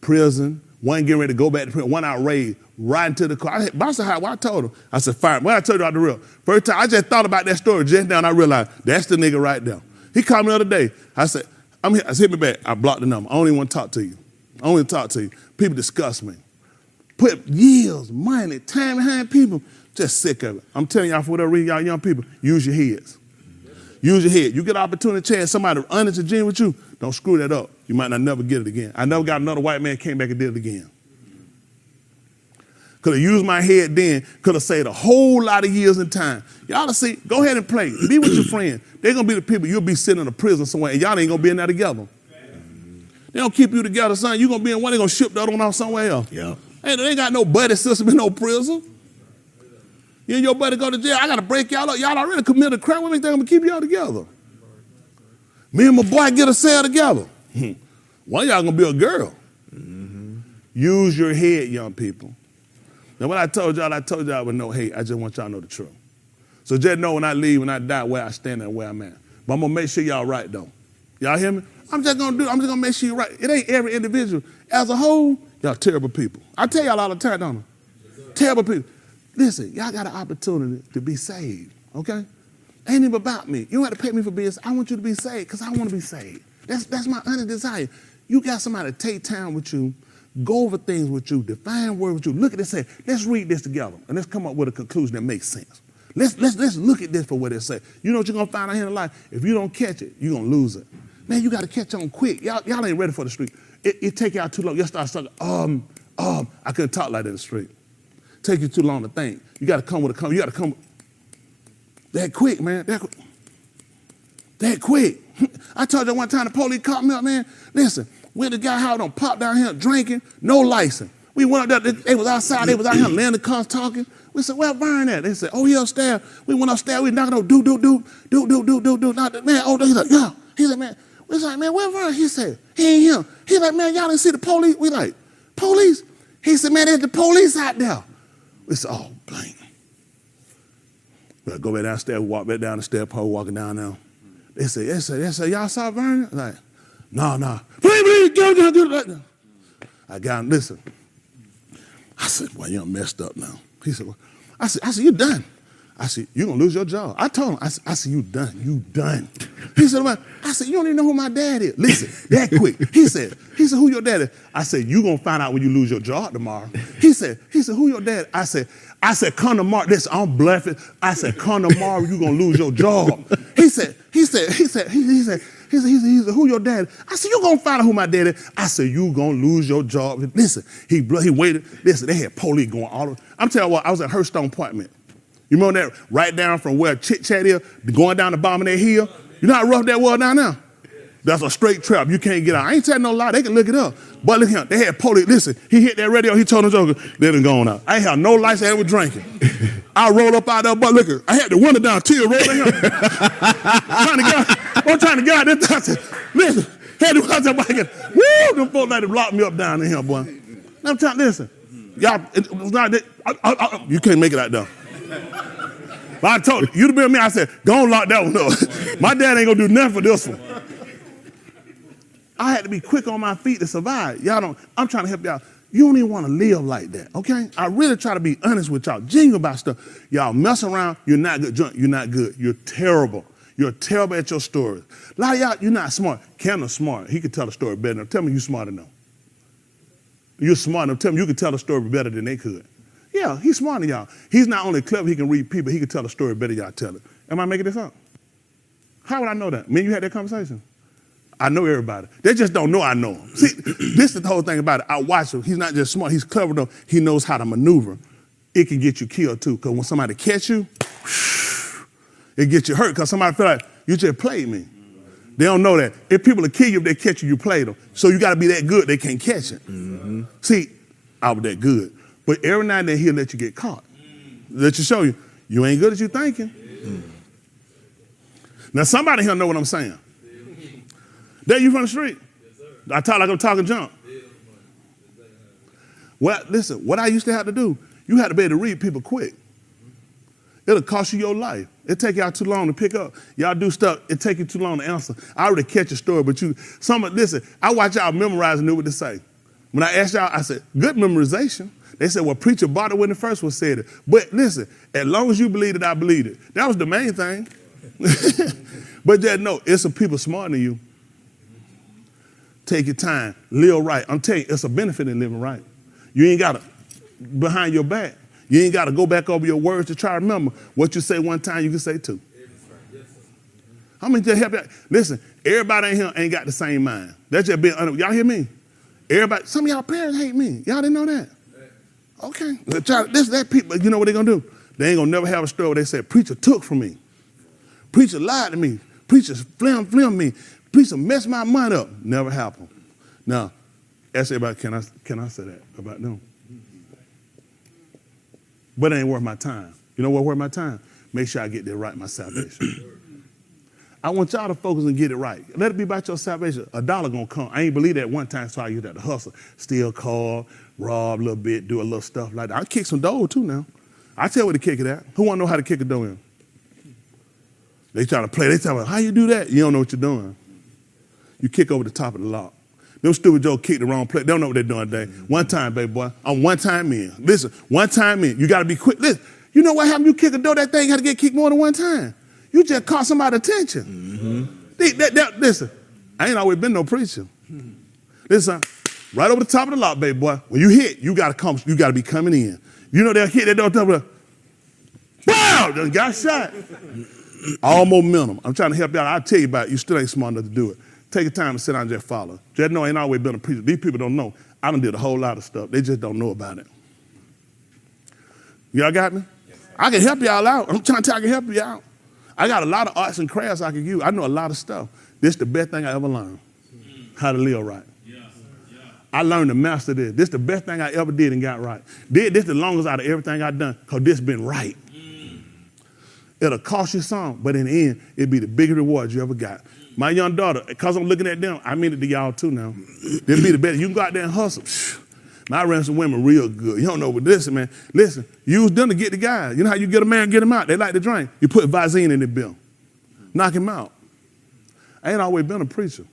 Prison. One getting ready to go back to prison. One outraged. Right into the car. I said, how? Well, I told him. I said, fire. Well, I told you out the real. First time, I just thought about that story just now, and I realized that's the nigga right there. He called me the other day. I said, I'm here. I said, hit me back. I blocked the number. I don't even want to talk to you. People disgust me. Put years, money, time behind people. Just sick of it. I'm telling y'all, for whatever reason, y'all young people, use your heads. Use your head. You get an opportunity, chance, somebody honest and genuine with you, don't screw that up. You might not never get it again. I never got another white man came back and did it again. Could have used my head then. Could have saved a whole lot of years and time. Y'all see, go ahead and play. Be with your friends. They're going to be the people you'll be sitting in a prison somewhere, and y'all ain't going to be in there together. They don't keep you together, son. You're going to be in one, they're going to ship the other one off somewhere else. Yeah. Hey, they ain't got no buddy system in no prison. You and your buddy go to jail, I got to break y'all up. Y'all already committed a crime. What makes they going to keep y'all together? Me and my boy get a cell together. One of y'all going to be a girl. Use your head, young people. Now, what I told y'all with no hate. I just want y'all to know the truth. So just know when I leave, when I die, where I stand and where I'm at. But I'm going to make sure y'all right, though. Y'all hear me? I'm just going to make sure you're right. It ain't every individual. As a whole, y'all terrible people. I tell y'all all the time, don't I? Terrible people. Listen, y'all got an opportunity to be saved, okay? Ain't even about me. You don't have to pay me for being saved. I want you to be saved because I want to be saved. That's my honest desire. You got somebody to take time with you, go over things with you, define words with you. Look at this, say, let's read this together, and let's come up with a conclusion that makes sense. Let's look at this for what it says. You know what you're going to find out here in life? If you don't catch it, you're going to lose it. Man, you got to catch on quick. Y'all ain't ready for the street. It take y'all too long. Y'all start stuck. I couldn't talk like that in the street. Take you too long to think. You got to come with a come. You got to come that quick, man. That quick. I told you one time the police caught me up, man. Listen, we had the guy how done popped down here drinking, no license. We went up there. They was outside. They was out here laying the cars talking. We said, where Vern at? They said, oh, he upstairs. We went upstairs. We knocked on, do. Man, oh, he's like, yeah. He's like, man. We was like, man, where Vern? He said, he ain't here. He's like, man, y'all didn't see the police? We like, police? He said, man, there's the police out there. We said, oh, blank. We go back downstairs, walk back down the step pole, walking down there. They said, y'all saw Vern? Like, no. Please, go. I got him, listen. I said, well, you're messed up now. He said, well, I said, you done. I said, you're going to lose your job. I told him, I said, you done. He said, well, I said, you don't even know who my dad is. Listen, that quick. He said, who your dad is? I said, you going to find out when you lose your job tomorrow. He said, who your dad? I said, come tomorrow. Listen, I'm bluffing. I said, come tomorrow, you going to lose your job. He said, who your dad is? I said, you going to find out who my dad is. I said, you going to lose your job. Listen, he waited. Listen, they had police going all over. I'm telling you what, I was at Hearthstone Appointment. You remember that? Right down from where Chit Chat is, going down the bottom of that hill. You know how rough that was down there? That's a straight trap. You can't get out. I ain't telling no lie. They can look it up. But look here, they had police. Listen, he hit that radio. He told them joker, they done gone out. I ain't have no license. I was drinking. I rolled up out there, but look, I had the window down, tear rolling here. I'm trying to get out there. I said, listen, had to watch that bike. Woo, them folks like to lock me up down in here, boy. I'm trying to listen. Y'all, it was not that. You can't make it out there. But I told you, you'd have been me. I said, go on, lock that one up. My dad ain't gonna do nothing for this one. I had to be quick on my feet to survive. I'm trying to help y'all. You don't even want to live like that, okay? I really try to be honest with y'all, genuine about stuff. Y'all mess around, you're not good. You're not good. You're terrible. You're terrible at your stories. A lot of y'all, you're not smart. Kendall's smart. He can tell a story better than them. Tell me you're smart enough. You're smart enough. Tell me you can tell a story better than they could. Yeah, he's smarter than y'all. He's not only clever, he can read people, he can tell a story better than y'all tell it. Am I making this up? How would I know that? Me and you had that conversation? I know everybody. They just don't know I know him. See, this is the whole thing about it. I watch him. He's not just smart. He's clever enough. He knows how to maneuver. It can get you killed too, because when somebody catch you, it gets you hurt because somebody feel like, you just played me. They don't know that. If people will kill you if they catch you, you played them. So you got to be that good they can't catch it. Mm-hmm. See, I was that good. But every now and then he'll let you get caught. Let you show you ain't good as you thinking. Now somebody here know what I'm saying. There you from the street. I talk like I'm talking junk. Well, listen, what I used to have to do, you had to be able to read people quick. It'll cost you your life. It'll take y'all too long to pick up. Y'all do stuff, it take you too long to answer. I already catch a story, but listen, I watch y'all memorize and knew what to say. When I asked y'all, I said, good memorization. They said, well, preacher bought it when the first one said it. But listen, as long as you believe it, I believe it. That was the main thing. But just know, it's some people smarter than you. Take your time, live right. I'm telling you, it's a benefit in living right. You ain't got to, behind your back, you ain't got to go back over your words to try to remember what you say one time, you can say two. How many just help you? Listen, everybody in here ain't got the same mind. That's just being honest. Y'all hear me? Everybody, some of y'all parents hate me. Y'all didn't know that. Okay. That people, you know what they're going to do? They ain't going to never have a story where they say, preacher took from me. Preacher lied to me. Preacher flim me. Preacher messed my mind up. Never happened. Now, ask everybody, can I say that about them? But it ain't worth my time. You know what's worth my time? Make sure I get that right, my salvation. I want y'all to focus and get it right. Let it be about your salvation. $1 gonna come. I ain't believe that one time, so I used that to hustle. Steal car, rob a little bit, do a little stuff like that. I kick some doors too now. I tell you where to kick it at. Who wanna know how to kick a door in? They try to play. They tell me, how you do that? You don't know what you're doing. You kick over the top of the lock. Them stupid Joe kicked the wrong place. They don't know what they're doing today. One time, baby boy. I'm one time in. Listen, one time in. You got to be quick. Listen, you know what happened? You kick a door, that thing got to get kicked more than one time. You just caught somebody's attention. Listen, I ain't always been no preacher. Listen, right over the top of the lock, baby boy. When you hit, you got to come. You got to be coming in. You know they'll hit that door, top of the, wow, just got shot. All momentum. I'm trying to help you out. I'll tell you about it. You still ain't smart enough to do it. Take your time and sit down and just follow. Just know I ain't always been a preacher. These people don't know. I done did a whole lot of stuff. They just don't know about it. Y'all got me? I can help y'all out. I'm trying to tell you I can help you out. I got a lot of arts and crafts I can use. I know a lot of stuff. This is the best thing I ever learned. How to live right. I learned to master this. This is the best thing I ever did and got right. This is the longest out of everything I've done because this been right. It'll cost you some, but in the end, it'll be the biggest reward you ever got. My young daughter, because I'm looking at them, I mean it to y'all too now. They'll be the best. You can go out there and hustle. I ran some women real good. You don't know, but listen, man. Listen, use them to get the guys. You know how you get a man, get him out? They like to drink. You put Visine in the bill. Knock him out. I ain't always been a preacher.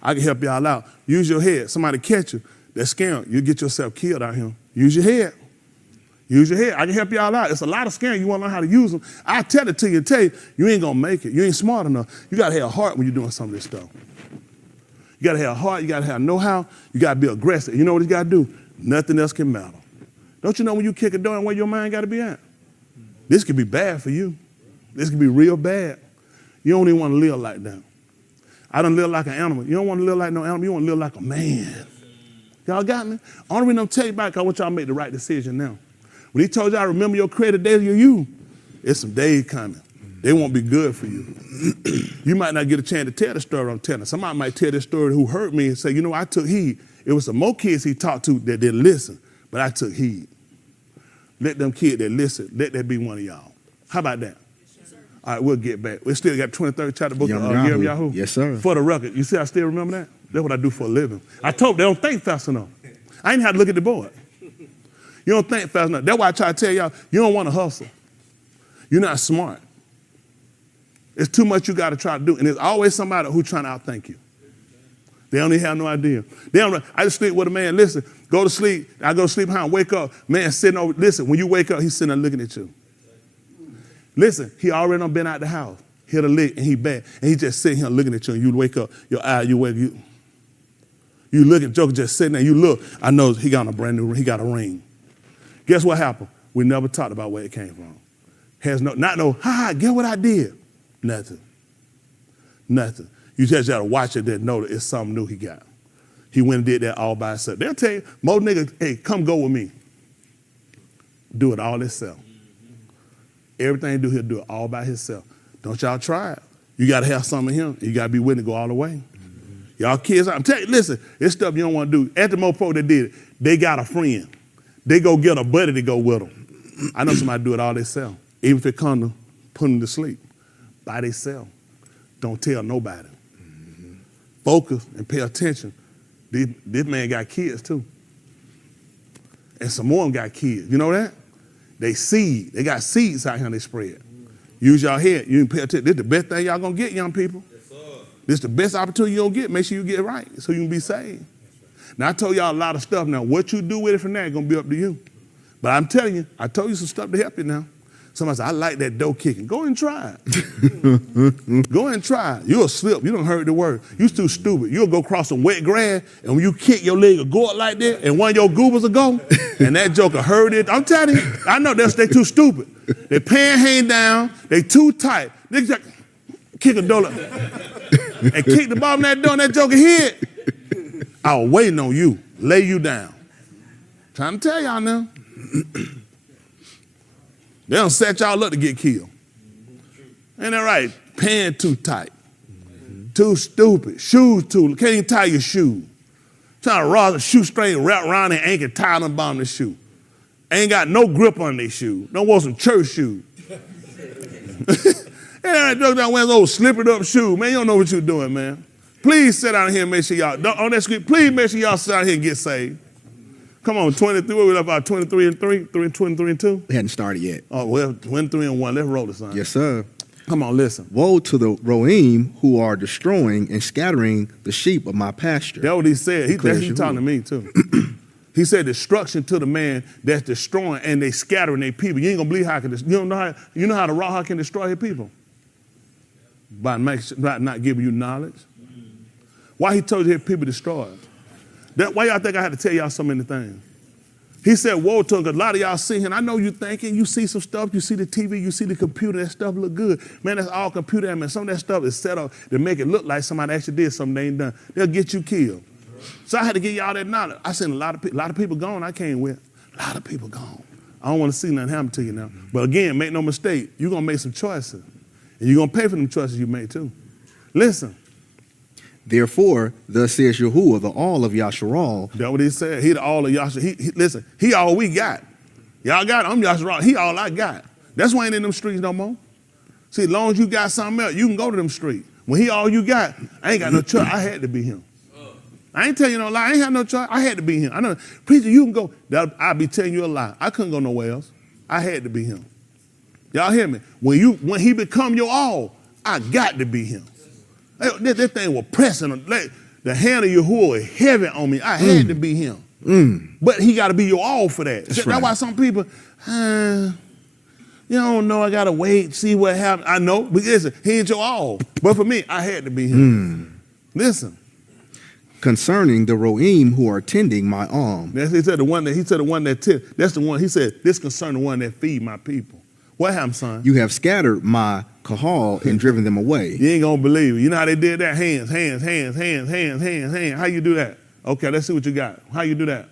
I can help y'all out. Use your head. Somebody catch you, they're scared. You'll get yourself killed out here. Use your head. Use your head. I can help y'all out. It's a lot of scams. You want to learn how to use them. I tell it to you and tell you, you ain't going to make it. You ain't smart enough. You got to have a heart when you're doing some of this stuff. You got to have a heart. You got to have know-how. You got to be aggressive. You know what you got to do? Nothing else can matter. Don't you know when you kick a door and where your mind got to be at? This could be bad for you. This could be real bad. You don't even want to live like that. I don't live like an animal. You don't want to live like no animal. You want to live like a man. Y'all got me? Only reason I'm telling you about it because I want y'all to make the right decision now. When he told y'all, remember your creative days of you, it's some days coming. They won't be good for you. You might not get a chance to tell the story I'm telling. Somebody might tell this story who hurt me and say, you know, I took heed. It was some more kids he talked to that didn't listen, but I took heed. Let them kids that listen, let that be one of y'all. How about that? All right, we'll get back. We still got 23rd chapter book of Yahoo. Yes, sir. For the record, you see I still remember that? That's what I do for a living. I told them, they don't think fast enough. I ain't had to look at the board. You don't think fast enough. That's why I try to tell y'all, you don't want to hustle. You're not smart. It's too much you got to try to do. And there's always somebody who's trying to outthink you. They don't even have no idea. I just sleep with a man, listen, go to sleep. I go to sleep behind, wake up. Man sitting over, listen, when you wake up, he's sitting there looking at you. Listen, he already done been out the house, hit a lick, and he bad. And he just sitting here looking at you, and you wake up, your eye, you wake, you look at Joker just sitting there, you look, I know he got a brand new ring, he got a ring. Guess what happened? We never talked about where it came from. Has get what I did. Nothing. You just gotta watch it and know that it's something new he got. He went and did that all by himself. They'll tell you, most niggas, hey, come go with me. Do it all himself. Everything he do, he'll do it all by himself. Don't y'all try it. You gotta have some of him. You gotta be willing to go all the way. Y'all kids, I'm telling you, listen, it's stuff you don't want to do. At the Mopo that did it, they got a friend. They go get a buddy to go with them. I know somebody do it all themselves. Even if it come to put them to sleep. By themselves. Don't tell nobody. Focus and pay attention. This man got kids too. And some more of them got kids. You know that? They seed. They got seeds out here they spread. Use your head. You can pay attention. This is the best thing y'all gonna get, young people. This is the best opportunity you're gonna get. Make sure you get it right so you can be saved. Now, I told y'all a lot of stuff. Now, what you do with it from there is going to be up to you. But I'm telling you, I told you some stuff to help you now. Somebody said, I like that dough kicking. Go and try it. Go and try it. You'll slip. You don't hurt the word. You're too stupid. You'll go cross some wet grass, and when you kick, your leg will go up like that, and one of your goobers will go, and that joker hurt it. I'm telling you, I know they too stupid. Their pants hang down. They too tight. They just kick a door and kick the bottom of that door, and that joker hit. I was waiting on you. Lay you down. Trying to tell y'all now. They don't set y'all up to get killed. Ain't that right? Pants too tight. Too stupid. Shoes too, can't even tie your shoe. Trying to roll the shoestring wrap around their ankle, tie them on the shoe. Ain't got no grip on their shoe. Don't want some church shoes. And I wearing those slippered up shoes. Man, you don't know what you're doing, man. Please sit down here and make sure y'all, on that screen, please make sure y'all sit down here and get saved. Come on, 23, what we left about 23 and 3, 23 and 2? We hadn't started yet. Oh, well, 23 and 1, let's roll this on. Yes, sir. Come on, listen. Woe to the Roim who are destroying and scattering the sheep of my pasture. That's what he said. He's talking to me too. He said destruction to the man that's destroying and they scattering their people. You ain't gonna believe how you know how the raw can destroy his people? By not giving you knowledge. Why he told you his people destroyed? Why y'all think I had to tell y'all so many things? He said, woe to him, because a lot of y'all see him. I know you thinking, you see some stuff, you see the TV, you see the computer, that stuff look good. Man, that's all computer, man. Some of that stuff is set up to make it look like somebody actually did something they ain't done. They'll get you killed. So I had to give y'all that knowledge. I seen a lot of people gone I came with. A lot of people gone. I don't want to see nothing happen to you now. But again, make no mistake, you're going to make some choices. And you're going to pay for them choices you made too. Listen. Therefore, thus says Yahuwah, the all of Yasharal. That's what he said. He the all of Yasharal. Listen, he all we got. Y'all got it. I'm Yasharal. He all I got. That's why I ain't in them streets no more. See, as long as you got something else, you can go to them streets. When he all you got, I ain't got no choice. I had to be him. I ain't telling you no lie. I ain't had no choice. I had to be him. I know, preacher, you can go. I'll be telling you a lie. I couldn't go nowhere else. I had to be him. Y'all hear me? When he become your all, I got to be him. That thing was pressing. The hand of Yahuwah was heavy on me. I had to be him. But he got to be your all for that. That's why some people, you don't know, I got to wait, see what happens. I know, but listen, he ain't your all. But for me, I had to be him. Listen. Concerning the Roim who are tending my arm. He said the one that that's the one, he said, this concern the one that feed my people. What happened, son? You have scattered my kahal and driven them away. You ain't gonna believe it. You know how they did that? Hands. How you do that? Okay, let's see what you got. How you do that?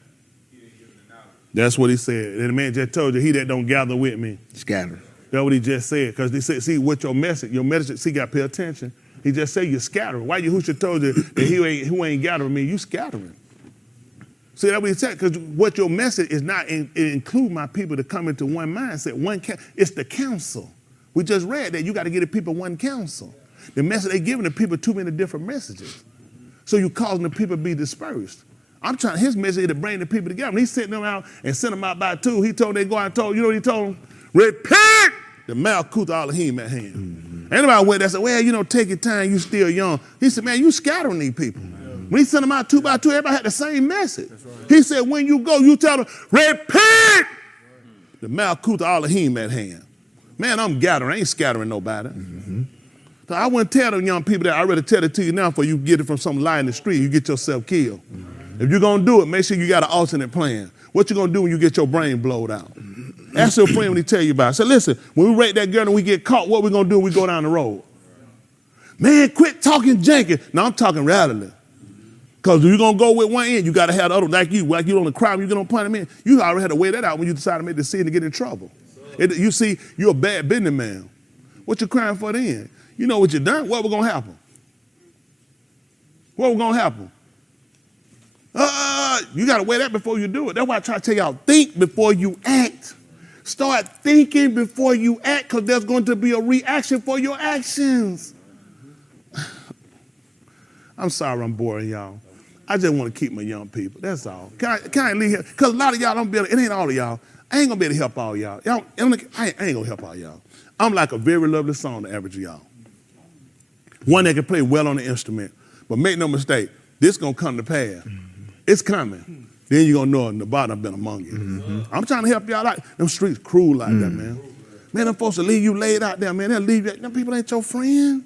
That's what he said. And the man just told you, he that don't gather with me. Scatter. That's what he just said. Because they said, see, what your message, see, got to pay attention. He just said you're scattering. Why Yahushua told you that who ain't gathering me, you scattering. See, that's what he said, because what your message is not, it include my people to come into one mindset, it's the counsel. We just read that you got to give the people one counsel. The message they giving the people too many different messages. So you're causing the people to be dispersed. His message is to bring the people together. When he sent them out and sent them out by two, he told them they go out and told, you know what he told them? Repent! The Malkuth Elohim at hand. Anybody went there and said, well, take your time, you still young. He said, man, you scattering these people. When he sent them out two by two, everybody had the same message. Right. He said, when you go, you tell them, repent! The Malkuth Elohim at hand. Man, I'm gathering. I ain't scattering nobody. So I wouldn't tell them young people that. I'd rather tell it to you now before you get it from some lie in the street. You get yourself killed. If you're going to do it, make sure you got an alternate plan. What you going to do when you get your brain blowed out? Ask your friend when he tell you about it. So listen, when we rape that girl and we get caught, what we going to do when we go down the road? Man, quit talking janky. No, I'm talking rallyly. Because if you're going to go with one end, you got to have the other, like you on the crime, you're going to punishment. You already had to weigh that out when you decide to make the decision to get in trouble. You see, you're a bad businessman. What you crying for then? You know what you done? What was going to happen? What was going to happen? You got to weigh that before you do it. That's why I try to tell y'all, think before you act. Start thinking before you act, because there's going to be a reaction for your actions. I'm sorry I'm boring y'all. I just want to keep my young people. That's all. Can I leave here? Because a lot of y'all don't be able to, it ain't all of y'all. I ain't going to be able to help all y'all. I ain't going to help all y'all. I'm like a very lovely song to average y'all. One that can play well on the instrument. But make no mistake, this going to come to pass. It's coming. Then you're going to know the bottom I've been among you. I'm trying to help y'all out. Them streets cruel like that, man. Man, them folks will leave you laid out there, man. They'll leave you. Them people ain't your friends.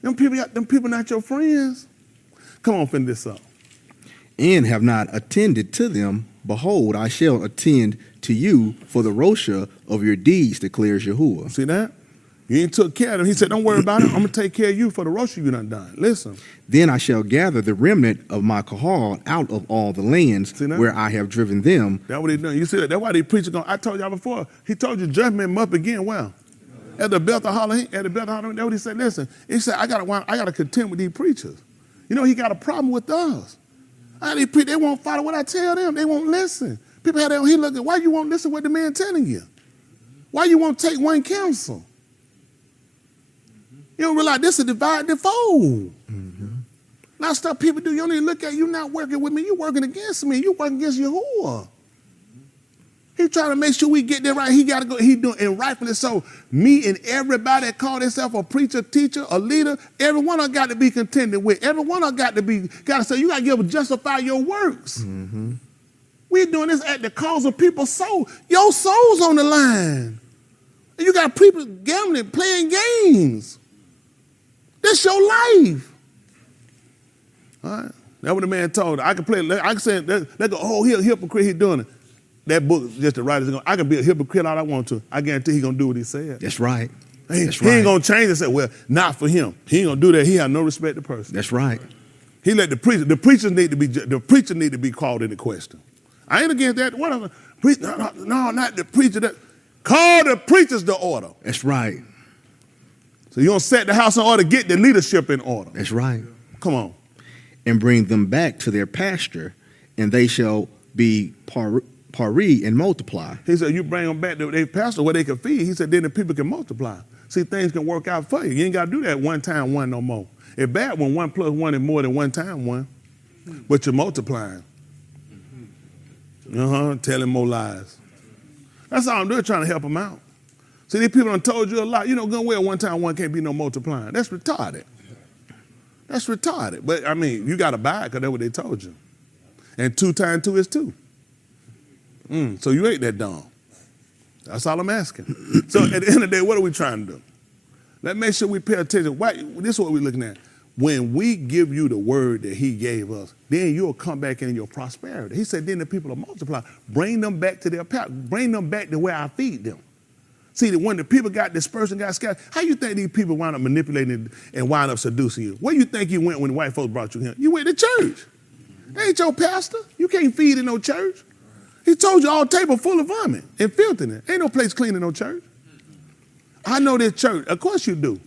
Them people not your friends. Come on, finish this up. And have not attended to them, behold, I shall attend to you for the rosha of your deeds, declares Yahuwah. See that? You ain't took care of them. He said, don't worry about it. I'm going to take care of you for the rest of you done. Listen. Then I shall gather the remnant of my kahal out of all the lands where I have driven them. That's what he done. You see that? That's why they preaching. I told y'all before. He told you judgment must begin well. At the Beth of Holland, that's what he said. Listen, he said, I gotta contend with these preachers. You know, he got a problem with us. They won't follow what I tell them. They won't listen. People have that. He look at, why you won't listen to what the man telling you? Why you won't take one counsel? You don't realize this is divide and fold. Now stuff people do, you don't even look at you not working with me, you working against me, you working against Yahuwah. He trying to make sure we get there right. He got to go, he doing, and rightfully so. Me and everybody that call themselves a preacher, teacher, a leader, everyone I got to be contended with. Everyone I got to say, you got to justify your works. We're doing this at the cause of people's soul. Your soul's on the line. And you got people gambling, playing games. That's your life. All right. That's what the man told her. I can say, let go, oh, he a hypocrite, he doing it. That book, just the writer's going, I can be a hypocrite all I want to. I guarantee he's going to do what he said. That's right. He ain't going to change and say, well, not for him. He ain't going to do that. He has no respect to person. That's right. He let the preacher need to be called into question. I ain't against that. What? No, not the preacher. Call the preachers to order. That's right. So you don't set the house in order, get the leadership in order. That's right. Come on. And bring them back to their pasture, and they shall be pari and multiply. He said, you bring them back to their pasture where they can feed. He said, then the people can multiply. See, things can work out for you. You ain't got to do that one time one no more. It's bad when 1 + 1 is more than one time one, but you're multiplying. Telling more lies. That's all I'm doing, trying to help them out. See, these people done told you a lot. You know, good well 1 time 1 can't be no multiplying. That's retarded. That's retarded. But, I mean, you got to buy it because that's what they told you. And 2 times 2 is 2. So you ain't that dumb. That's all I'm asking. So at the end of the day, what are we trying to do? Let's make sure we pay attention. This is what we're looking at. When we give you the word that he gave us, then you'll come back in your prosperity. He said, then the people will multiply. Bring them back to their power. Bring them back to where I feed them. See, that when the people got dispersed and got scattered, how you think these people wound up manipulating and wound up seducing you? Where you think you went when the white folks brought you here? You went to church. They ain't your pastor. You can't feed in no church. He told you all table full of vomit and filthiness. Ain't no place clean in no church. I know this church. Of course you do.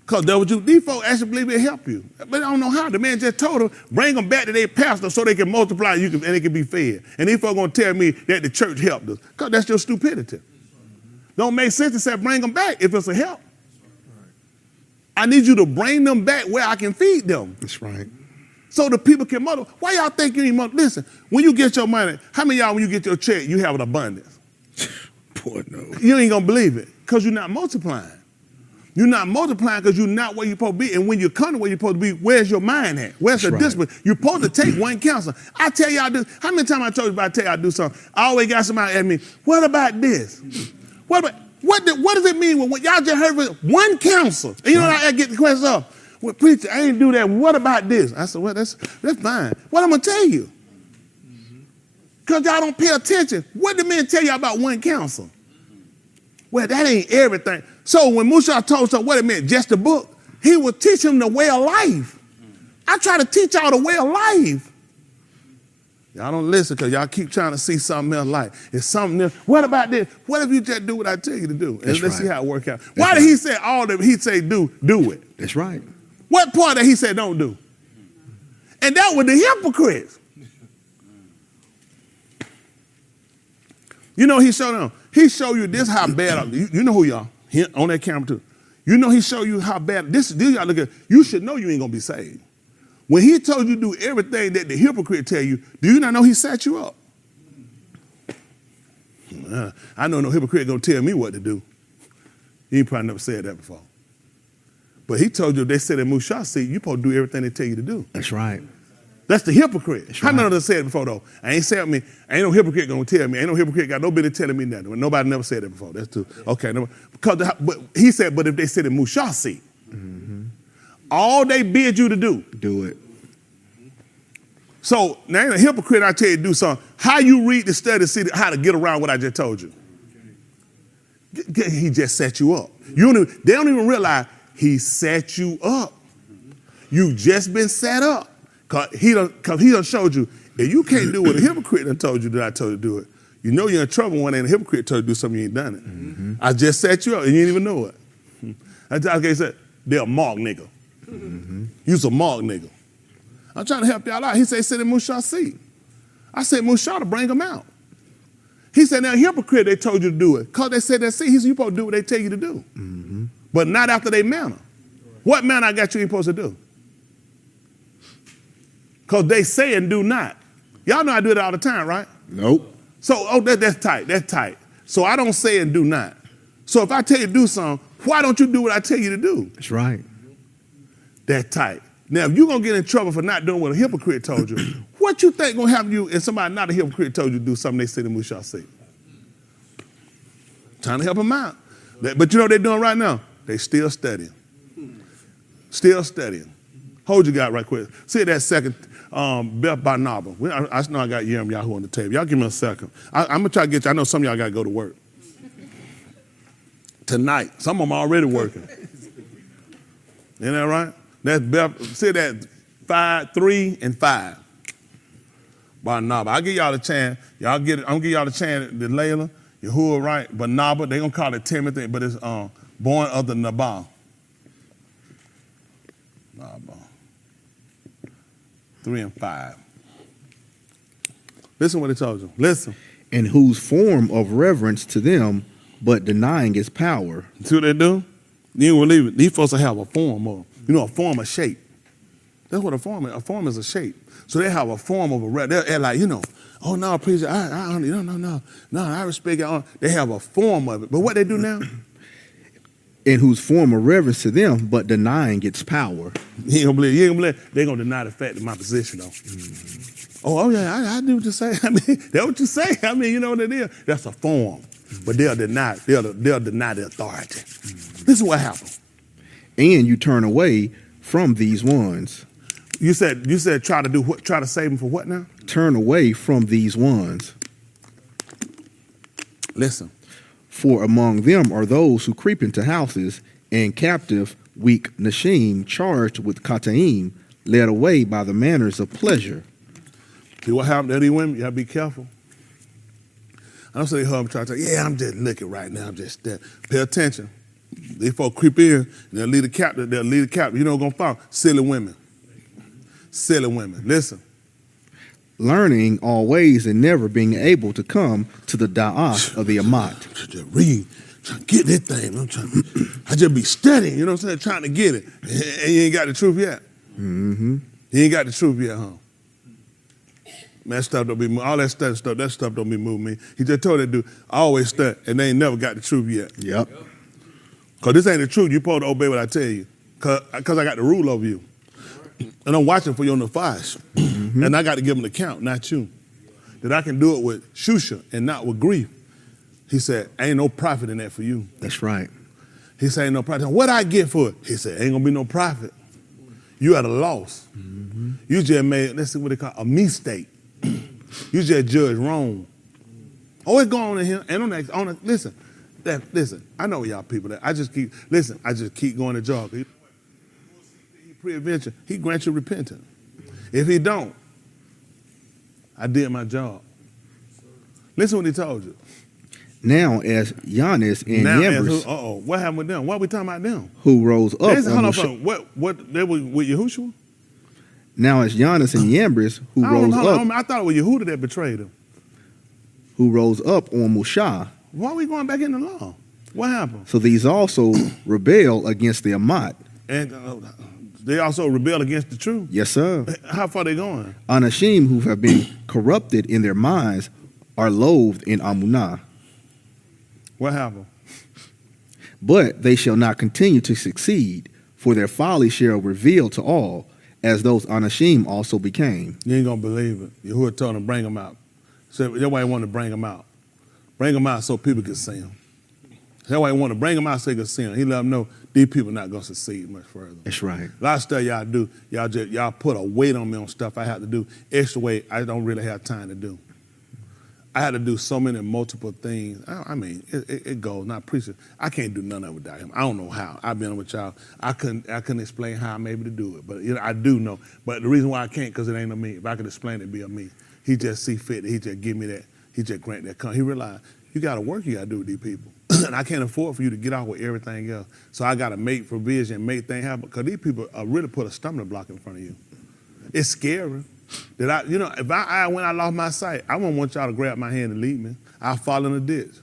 Because these folks actually believe it'll help you. But I don't know how. The man just told them, bring them back to their pastor so they can multiply and they can be fed. And these folks going to tell me that the church helped us. Because that's your stupidity. Don't make sense to say bring them back if it's a help. I need you to bring them back where I can feed them. That's right. So the people can multiply. Why y'all think you ain't multiply? Listen, when you get your money, how many of y'all, when you get your check, you have an abundance? Boy, no. You ain't going to believe it because you're not multiplying. You're not multiplying because you're not where you're supposed to be. And when you come to where you're supposed to be, where's your mind at? Where's the discipline? You're supposed to take one counsel. I tell y'all this. How many times I told you about I tell y'all do something? I always got somebody at me, what about this? What does it mean when y'all just heard one counsel? And you know I get the question up. Well, preacher, I ain't do that. What about this? I said, well, that's fine. What I'm going to tell you? Because y'all don't pay attention. What did men tell y'all about one counsel? Well, that ain't everything. So when Musha told us what it meant, just a book, he would teach him the way of life. I try to teach y'all the way of life. Y'all don't listen because y'all keep trying to see something else like it's something else. What about this? What if you just do what I tell you to do? And let's see how it works out. Why did he say all that he say do it? That's right. What part that he said don't do? And that was the hypocrites. You know, he showed them. He showed you this how bad. You know who y'all on that camera too. You know he showed you how bad this y'all look at. You should know you ain't gonna be saved. When he told you to do everything that the hypocrite tell you, do you not know he set you up? I know no hypocrite gonna tell me what to do. He ain't probably never said that before. But he told you, they said in Musha seat, you supposed to do everything they tell you to do. That's right. That's the hypocrite. That's How many of them said it before though? I ain't said me. Ain't no hypocrite gonna tell me. Ain't no hypocrite got no business telling me nothing. Nobody never said that before. That's true. Okay. But he said, but if they said in Musha seat, all they bid you to do it. So now ain't a hypocrite. I tell you to do something. How you read the study, see how to get around what I just told you. He just set you up. They don't even realize he set you up. You just been set up. Cause he done showed you, if you can't do what a hypocrite done told you that I told you to do it, you know you're in trouble when a hypocrite told you to do something you ain't done it. I just set you up and you didn't even know it. That's how they said, they're a mark nigga. You's a mark nigga. I'm trying to help y'all out. He said, sit in Musha's seat. I said, Musha to bring him out. He said, now hypocrite, they told you to do it. Because they said that seat, he said, you supposed to do what they tell you to do. But not after they manner. What manner I got you supposed to do? Because they say and do not. Y'all know I do it all the time, right? Nope. So, that's tight. That's tight. So I don't say and do not. So if I tell you to do something, why don't you do what I tell you to do? That's right. That's tight. Now, if you're going to get in trouble for not doing what a hypocrite told you, what you think going to happen to you if somebody not a hypocrite told you to do something they said in Musha say? Trying to help them out. But you know what they're doing right now? They still studying. Still studying. Hold your guy right quick. See that second, Beth Barnaba. I know I got Yahoo on the table. Y'all give me a second. I'm going to try to get you. I know some of y'all got to go to work. Tonight. Some of them already working. Isn't that right? That's Beth. See that 5, 3, and 5. Barnaba. I'll give y'all a chance. Y'all get it. I'm going to give y'all a chance to Layla, Yahuwah, right? Barnaba. They're going to call it Timothy, but it's born of the Nabal. Nabal. 3 and 5. Listen what he told you. Listen. And whose form of reverence to them, but denying its power. See what they do? You ain't believe it. These folks have a form of, a form of shape. That's what a form is. A form is a shape. So they have a form of a reverence. They're like, oh no, preacher, no, I respect y'all. They have a form of it. But what they do now? In whose form of reverence to them, but denying its power. You ain't gonna believe. They're gonna deny the fact of my position, though. Oh yeah, I do what you say. I mean, that's what you say. I mean, you know what it is. That's a form, but they'll deny the authority. This is what happened. And you turn away from these ones. You said try to do what? Try to save them for what now? Turn away from these ones. Listen. For among them are those who creep into houses, and captive, weak Nashim, charged with Kataim, led away by the manners of pleasure. See what happened to these women? You gotta be careful. I don't say her try to say, I'm just looking right now. I'm just there. Pay attention. These folks creep in, and they'll lead the captive. You know what's gonna fall? Silly women. Silly women. Listen. Learning always and never being able to come to the da'ah of the Amat. Just read, trying to get this thing. I just be studying, you know what I'm saying, trying to get it. And you ain't got the truth yet. You ain't got the truth yet, huh? Man, that stuff don't be moving. All that stuff don't be moving me. He just told that dude, I always study, and they ain't never got the truth yet. Yep. Because this ain't the truth. You're supposed to obey what I tell you. Because I got the rule over you. And I'm watching for your nefesh. And I got to give them an account, not you. That I can do it with shusha and not with grief. He said, ain't no profit in that for you. That's right. He said, ain't no profit. What I get for it? He said, ain't going to be no profit. You at a loss. You just made, let's see what they call a mistake. You just judged wrong. Oh, it's going on in here. And listen, I know y'all people that I just keep going to jog. He pre-adventure, he grants you repentance. If he don't, I did my job. Listen what he told you. Now as Giannis and Yambres. What happened with them? What are we talking about them? Who rose up What they were with Yahushua? Now as Giannis and Yambres, who rose up. I thought it was Yehuda that betrayed him. Who rose up on Musha. Why are we going back in the law? What happened? So these also rebel against the Amat. And they also rebel against the truth. Yes, sir. How far they going? Anashim who have been corrupted in their minds are loathed in Amunah. What happened? But they shall not continue to succeed, for their folly shall reveal to all, as those Anashim also became. You ain't gonna believe it. Yahuwah told them to bring them out. So that's why he wanted to bring them out. Bring them out so people could see them. That's why he wanted to bring them out so they could see them. He let them know these people not gonna succeed much further. That's right. A lot of stuff y'all do, y'all put a weight on me on stuff I have to do, extra weight I don't really have time to do. I had to do so many multiple things. I mean, it goes, not preaching. I can't do none of it without him. I don't know how. I've been with y'all. I couldn't explain how I'm able to do it, but I do know. But the reason why I can't, because it ain't of me. If I could explain it, it'd be of me. He just see fit. He just give me that. He just grant that. He realized, you got to work, you got to do with these people. And I can't afford for you to get off with everything else. So I got to make provision, make things happen, because these people really put a stumbling block in front of you. It's scary. That if when I lost my sight, I wouldn't want y'all to grab my hand and lead me. I'll fall in a ditch.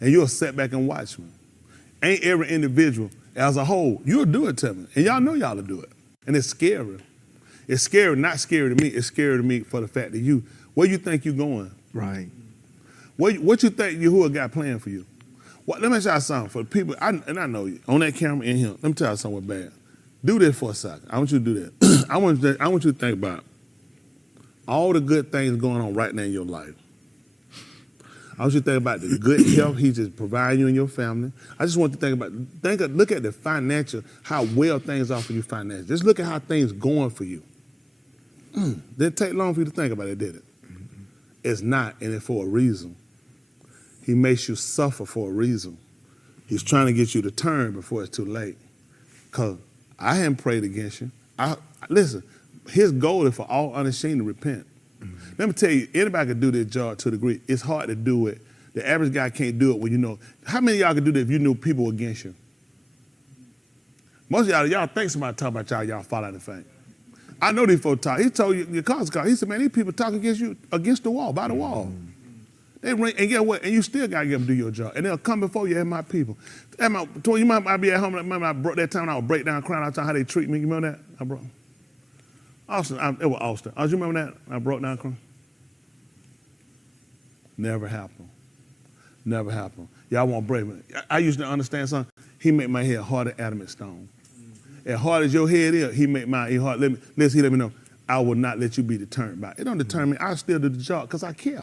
And you'll sit back and watch me. Ain't every individual as a whole, you'll do it to me. And y'all know y'all will do it. And it's scary. It's scary, not scary to me. It's scary to me for the fact that where you think you're going? Right. What you think Yahuwah got planned for you? Let me tell you something. For the people, I know you, on that camera in here, let me tell you something bad. Do this for a second. I want you to do that. I want you to think about all the good things going on right now in your life. I want you to think about the good health He just providing you and your family. I just want you to look at the financial, how well things are for you financially. Just look at how things going for you. Didn't take long for you to think about it, did it? It's not, and it's for a reason. He makes you suffer for a reason. He's trying to get you to turn before it's too late. Because I haven't prayed against you. Listen, His goal is for all unashamed to repent. Let me tell you, anybody can do this job to a degree. It's hard to do it. The average guy can't do it when you know. How many of y'all could do that if you knew people were against you? Most of y'all think somebody talk about y'all fall out of faint. I know these folks talk. He told you, your car's car. He said, man, these people talk against you against the wall, by the wall. They ring, and get what? And you still got to get them to do your job. And they'll come before you and my people. You might be at home. Remember I broke that time I would break down crying out how they treat me. You remember that? I broke. Austin, it was Austin. You remember that? I broke down crying. Never happened. Never happened. Y'all won't break me. I used to understand something. He made my head hard as adamant stone. As hard as your head is, He made my head hard. He let me know, I will not let you be determined by it. It don't determine me. I still do the job because I care.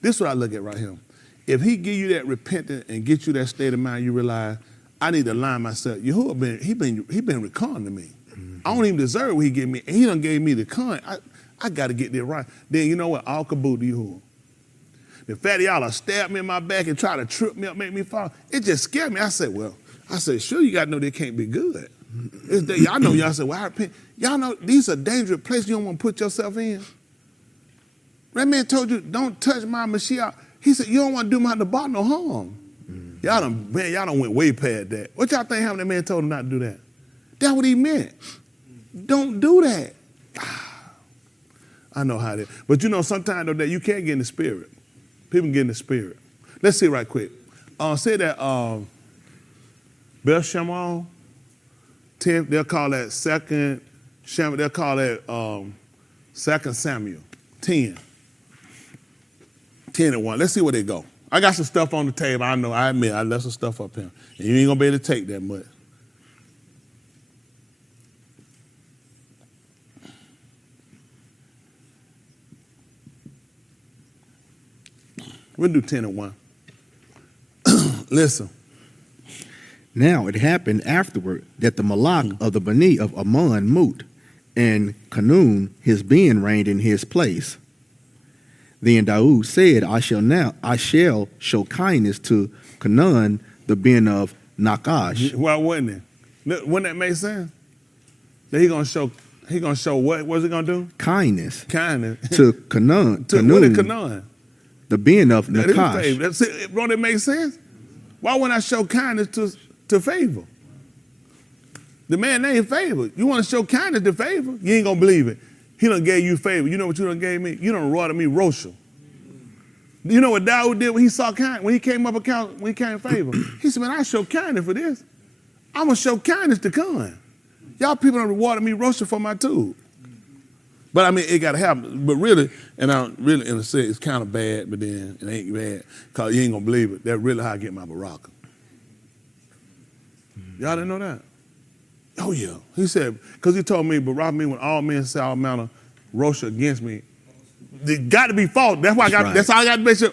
This is what I look at right here. If He give you that repentance and get you that state of mind, you realize, I need to align myself. Yahuwah he been recalling to me. I don't even deserve what He gave me. And He done gave me the con. I got to get this right. Then you know what? All kaboot to Yahuwah. The fact that y'all stabbed me in my back and try to trip me up, make me fall, it just scared me. I said, sure, you got to know they can't be good. Y'all know, y'all say, well, I repent. Y'all know these are dangerous places you don't want to put yourself in. That man told you, don't touch my Mashiach. He said, you don't want to do my Nabar no harm. Y'all done went way past that. What y'all think happened? That man told him not to do that. That's what he meant. Don't do that. I know how that. But sometimes though that you can't get in the spirit. People can get in the spirit. Let's see right quick. Say that Beth Shamal, they'll call that second Samuel. They'll call that 2 Samuel 10. 10 and 1. Let's see where they go. I got some stuff on the table. I admit, I left some stuff up here. And you ain't gonna be able to take that much. We'll do 10 and 1. Listen. Now it happened afterward that the Malak of the Bani of Ammon moot, and Canaan his being reigned in his place. Then Daud said, I shall show kindness to Canaan, the ben of Nakash. Why wouldn't it? Wouldn't that make sense? That he gonna show what? What's he gonna do? Kindness. Kindness. To Canaan. What is Canaan? The ben of Nakash. That's it. Don't it make sense? Why wouldn't I show kindness to favor? The man named Favor. You want to show kindness to Favor? You ain't gonna believe it. He done gave you favor. You know what you done gave me? You done rotted me Roshel. You know what Daud did when he saw kindness, when he came up account, when he came favor? He said, man, I show kindness for this. I'm gonna show kindness to Khan. Y'all people done rewarded me Roshel for my tube. But I mean, it gotta happen. But really, and I really in a sense, it's kind of bad, but then it ain't bad, cause you ain't gonna believe it. That's really how I get my Baraka. Y'all didn't know that? Oh yeah. He said, because he told me, Barak me when all men say all manner Roshel against me, it got to be false. That's why that's all I got to make sure.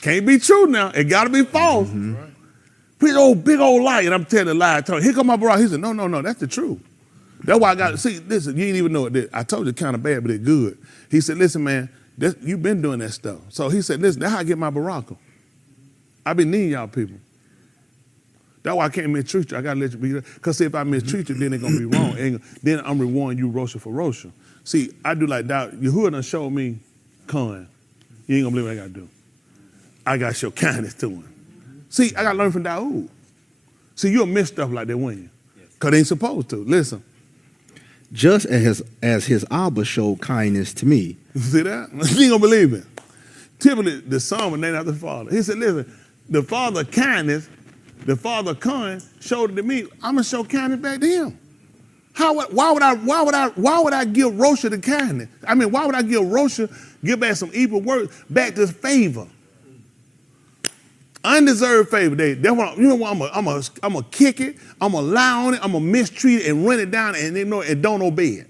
Can't be true now. It got to be false. Mm-hmm. Right. Big old lie, and I'm telling the lie. Here come my Barak. He said, no, that's the truth. That's why I got to see. Listen, you ain't even know it. I told you kind of bad, but it's good. He said, listen, man, You've been doing that stuff. So he said, listen, that's how I get my Baraka. I been needing y'all people. That's why I can't mistreat you. I got to let you be there. Because see, if I mistreat you, then it's going to be wrong. Then I'm rewarding you Rosha for Rosha. See, I do like that. Yahuwah done showed me Khan. You ain't going to believe what I got to do. I got to show kindness to him. See, I got to learn from Daoud. See, you'll miss stuff like that, wouldn't you? Because they ain't supposed to. Listen. Just as his Abba showed kindness to me. See that? You ain't going to believe it. Typically, the son was named after the father. He said, listen, the father kindness, the father Khan showed it to me. I'm gonna show kindness back to him. Why would I give Rosha the kindness? I mean, why would I give back some evil words back to favor? Undeserved favor. That's what I'm gonna kick it. I'm gonna lie on it. I'm gonna mistreat it and run it down and don't obey it.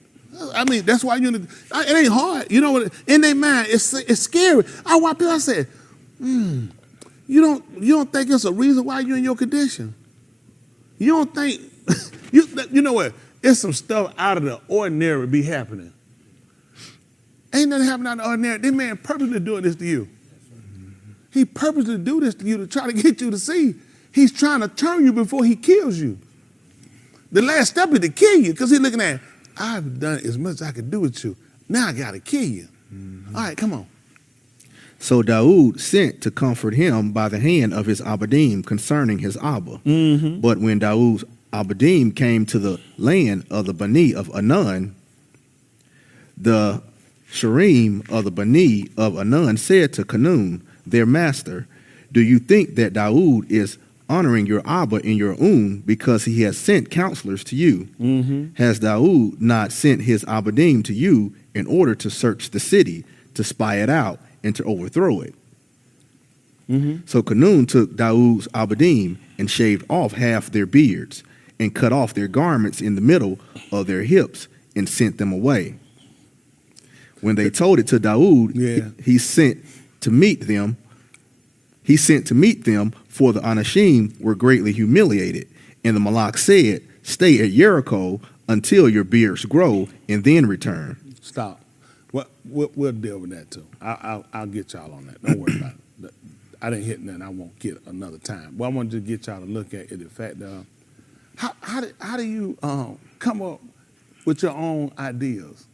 I mean, that's why it ain't hard. You know what? In their mind, it's scary. I watch people. I said, You don't think it's a reason why you're in your condition? You don't think, you know what? It's some stuff out of the ordinary be happening. Ain't nothing happening out of the ordinary. This man purposely doing this to you. He purposely do this to you to try to get you to see. He's trying to turn you before he kills you. The last step is to kill you because he's looking at, I've done as much as I could do with you. Now I got to kill you. All right, come on. So Daoud sent to comfort him by the hand of his Abadim concerning his Abba. Mm-hmm. But when Daoud's Abadim came to the land of the Bani of Anan, the Sharim of the Bani of Anan said to Kanun, their master, do you think that Daoud is honoring your Abba in your because he has sent counselors to you? Mm-hmm. Has Daoud not sent his Abadim to you in order to search the city, to spy it out, and to overthrow it? Mm-hmm. So Kanun took Daoud's Abadim and shaved off half their beards and cut off their garments in the middle of their hips and sent them away. When they told it to Daoud, he sent to meet them. He sent to meet them, for the Anashim were greatly humiliated. And the Malak said, stay at Jericho until your beards grow and then return. Stop. We'll deal with that too. I'll get y'all on that. Don't worry about it. I didn't hit nothing I won't get another time. But I wanted to get y'all to look at it. The fact that how do you come up with your own ideas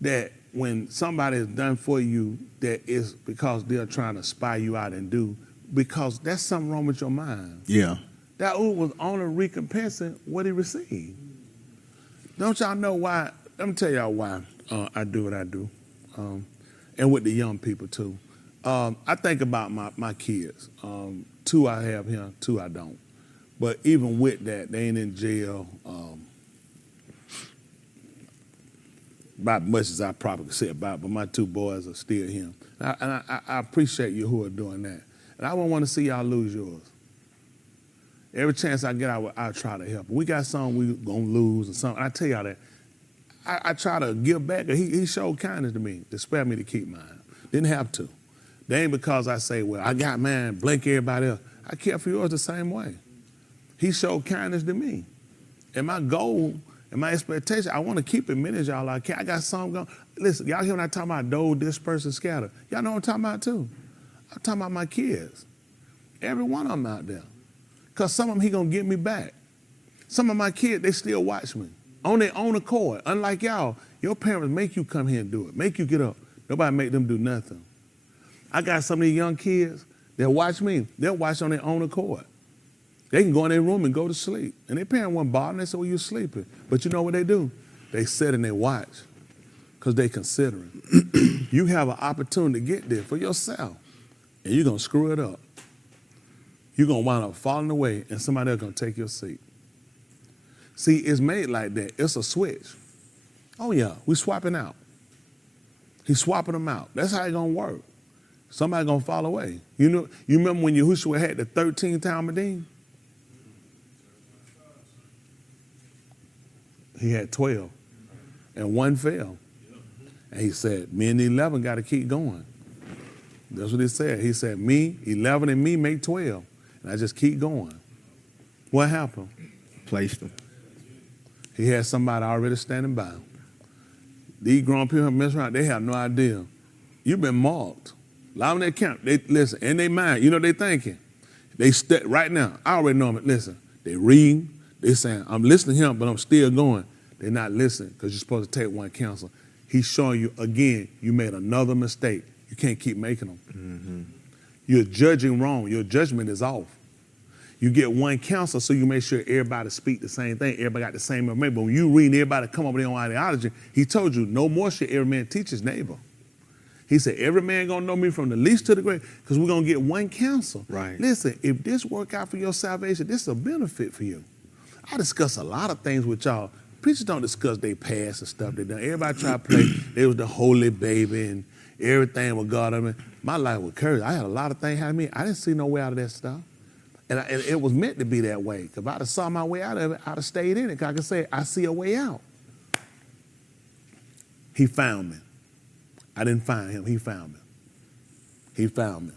that when somebody has done for you that is because they're trying to spy you out and do, because that's something wrong with your mind. Yeah. Daoud was only recompensing what he received. Don't y'all know why? Let me tell y'all why I do what I do. And with the young people too. I think about my kids. 2 I have here, 2 I don't. But even with that, they ain't in jail about much as I probably could say about, but my 2 boys are still here. And I appreciate you who are doing that. And I don't want to see y'all lose yours. Every chance I get, I'll try to help. We got some we gonna lose and something. I tell y'all that. I try to give back. He showed kindness to me to spare me to keep mine. Didn't have to. They ain't because I say, well, I got mine, blink everybody else. I care for yours the same way. He showed kindness to me. And my goal and my expectation, I want to keep it many as y'all I can. I got some going. Listen, y'all hear when I talk about dole, disperse, and scatter. Y'all know what I'm talking about too. I'm talking about my kids. Every one of them out there. Because some of them he going to get me back. Some of my kids, they still watch me. On their own accord. Unlike y'all, your parents make you come here and do it. Make you get up. Nobody make them do nothing. I got some of these young kids that watch me. They'll watch on their own accord. They can go in their room and go to sleep. And their parents won't bother them. They say, well, you're sleeping. But you know what they do? They sit and they watch because they considering. You have an opportunity to get there for yourself. And you're going to screw it up. You're going to wind up falling away and somebody else going to take your seat. See, it's made like that. It's a switch. Oh, yeah, we swapping out. He's swapping them out. That's how it's going to work. Somebody going to fall away. You remember when Yahushua had the 13 Talmudim? He had 12, and 1 fell. And he said, me and the 11 got to keep going. That's what he said. He said, me, 11 and me make 12. And I just keep going. What happened? Placed them. He had somebody already standing by. These grown people mess around, they have no idea You've been marked. Allow them to count. They listen, in their mind, you know they thinking. Right now, I already know them. Listen, they reading, they saying, I'm listening to him, but I'm still going. They're not listening because you're supposed to take one counsel. He's showing you, again, you made another mistake. You can't keep making them. Mm-hmm. You're judging wrong. Your judgment is off. You get one counsel so you make sure everybody speak the same thing. Everybody got the same information. But when you read everybody come up with their own ideology, he told you, no more should every man teach his neighbor. He said, every man gonna know me from the least to the great, because we're gonna get one counsel. Right. Listen, if this work out for your salvation, this is a benefit for you. I discuss a lot of things with y'all. Preachers don't discuss their past and stuff they done. Everybody try to play, they was the holy baby and everything with God. I mean, my life was cursed. I had a lot of things happen to me. I didn't see no way out of that stuff. And it was meant to be that way. Because if I'd have saw my way out of it, I'd have stayed in it. Because I could say, I see a way out. He found me. I didn't find him. He found me. He found me.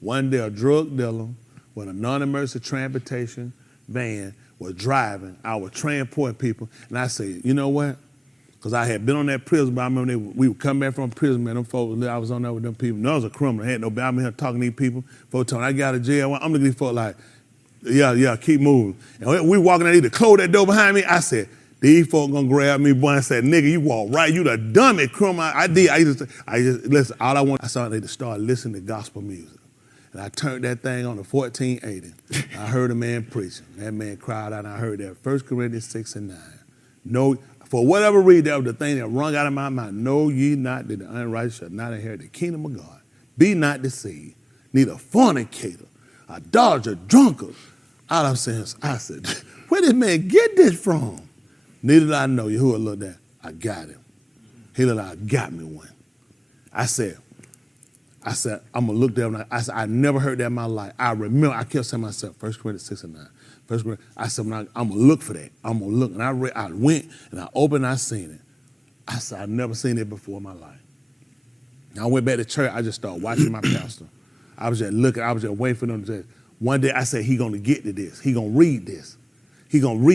One day, a drug dealer with a non-emergency transportation van was driving. I was transporting people. And I said, you know what? Because I had been on that prison, but I remember we would come back from prison, man. Them folks, I was on there with them people. No, I was a criminal. I had no bad. I'm here talking to these people. Folks told me, I got out of jail. I'm looking at these folks like, yeah, keep moving. And we walking out, they close that door behind me. I said, these folks gonna grab me, boy, and said, nigga, you walk right. You the dumbest criminal. I just listen, all I want, I started to start listening to gospel music. And I turned that thing on to 1480. I heard a man preaching. That man cried out, and I heard that 1 Corinthians 6:9. No, for whatever reason, that was the thing that rung out of my mouth. Know ye not that the unrighteous shall not inherit the kingdom of God. Be not deceived, neither fornicator, adulterer, drunkard. All I'm saying is, I said, where did man get this from? Neither did I know. Yahuwah looked at, I got him. He looked like, I got me one. I said, I'm going to look there. I said, I never heard that in my life. I remember, I kept saying to myself, 1 Corinthians 6:9. I said, I'm going to look for that. I'm going to look. And I went and I opened and I seen it. I said, I've never seen it before in my life. And I went back to church. I just started watching my pastor. I was just looking. I was just waiting for them to just, one day I said, he going to get to this. He going to read this. He going to read it.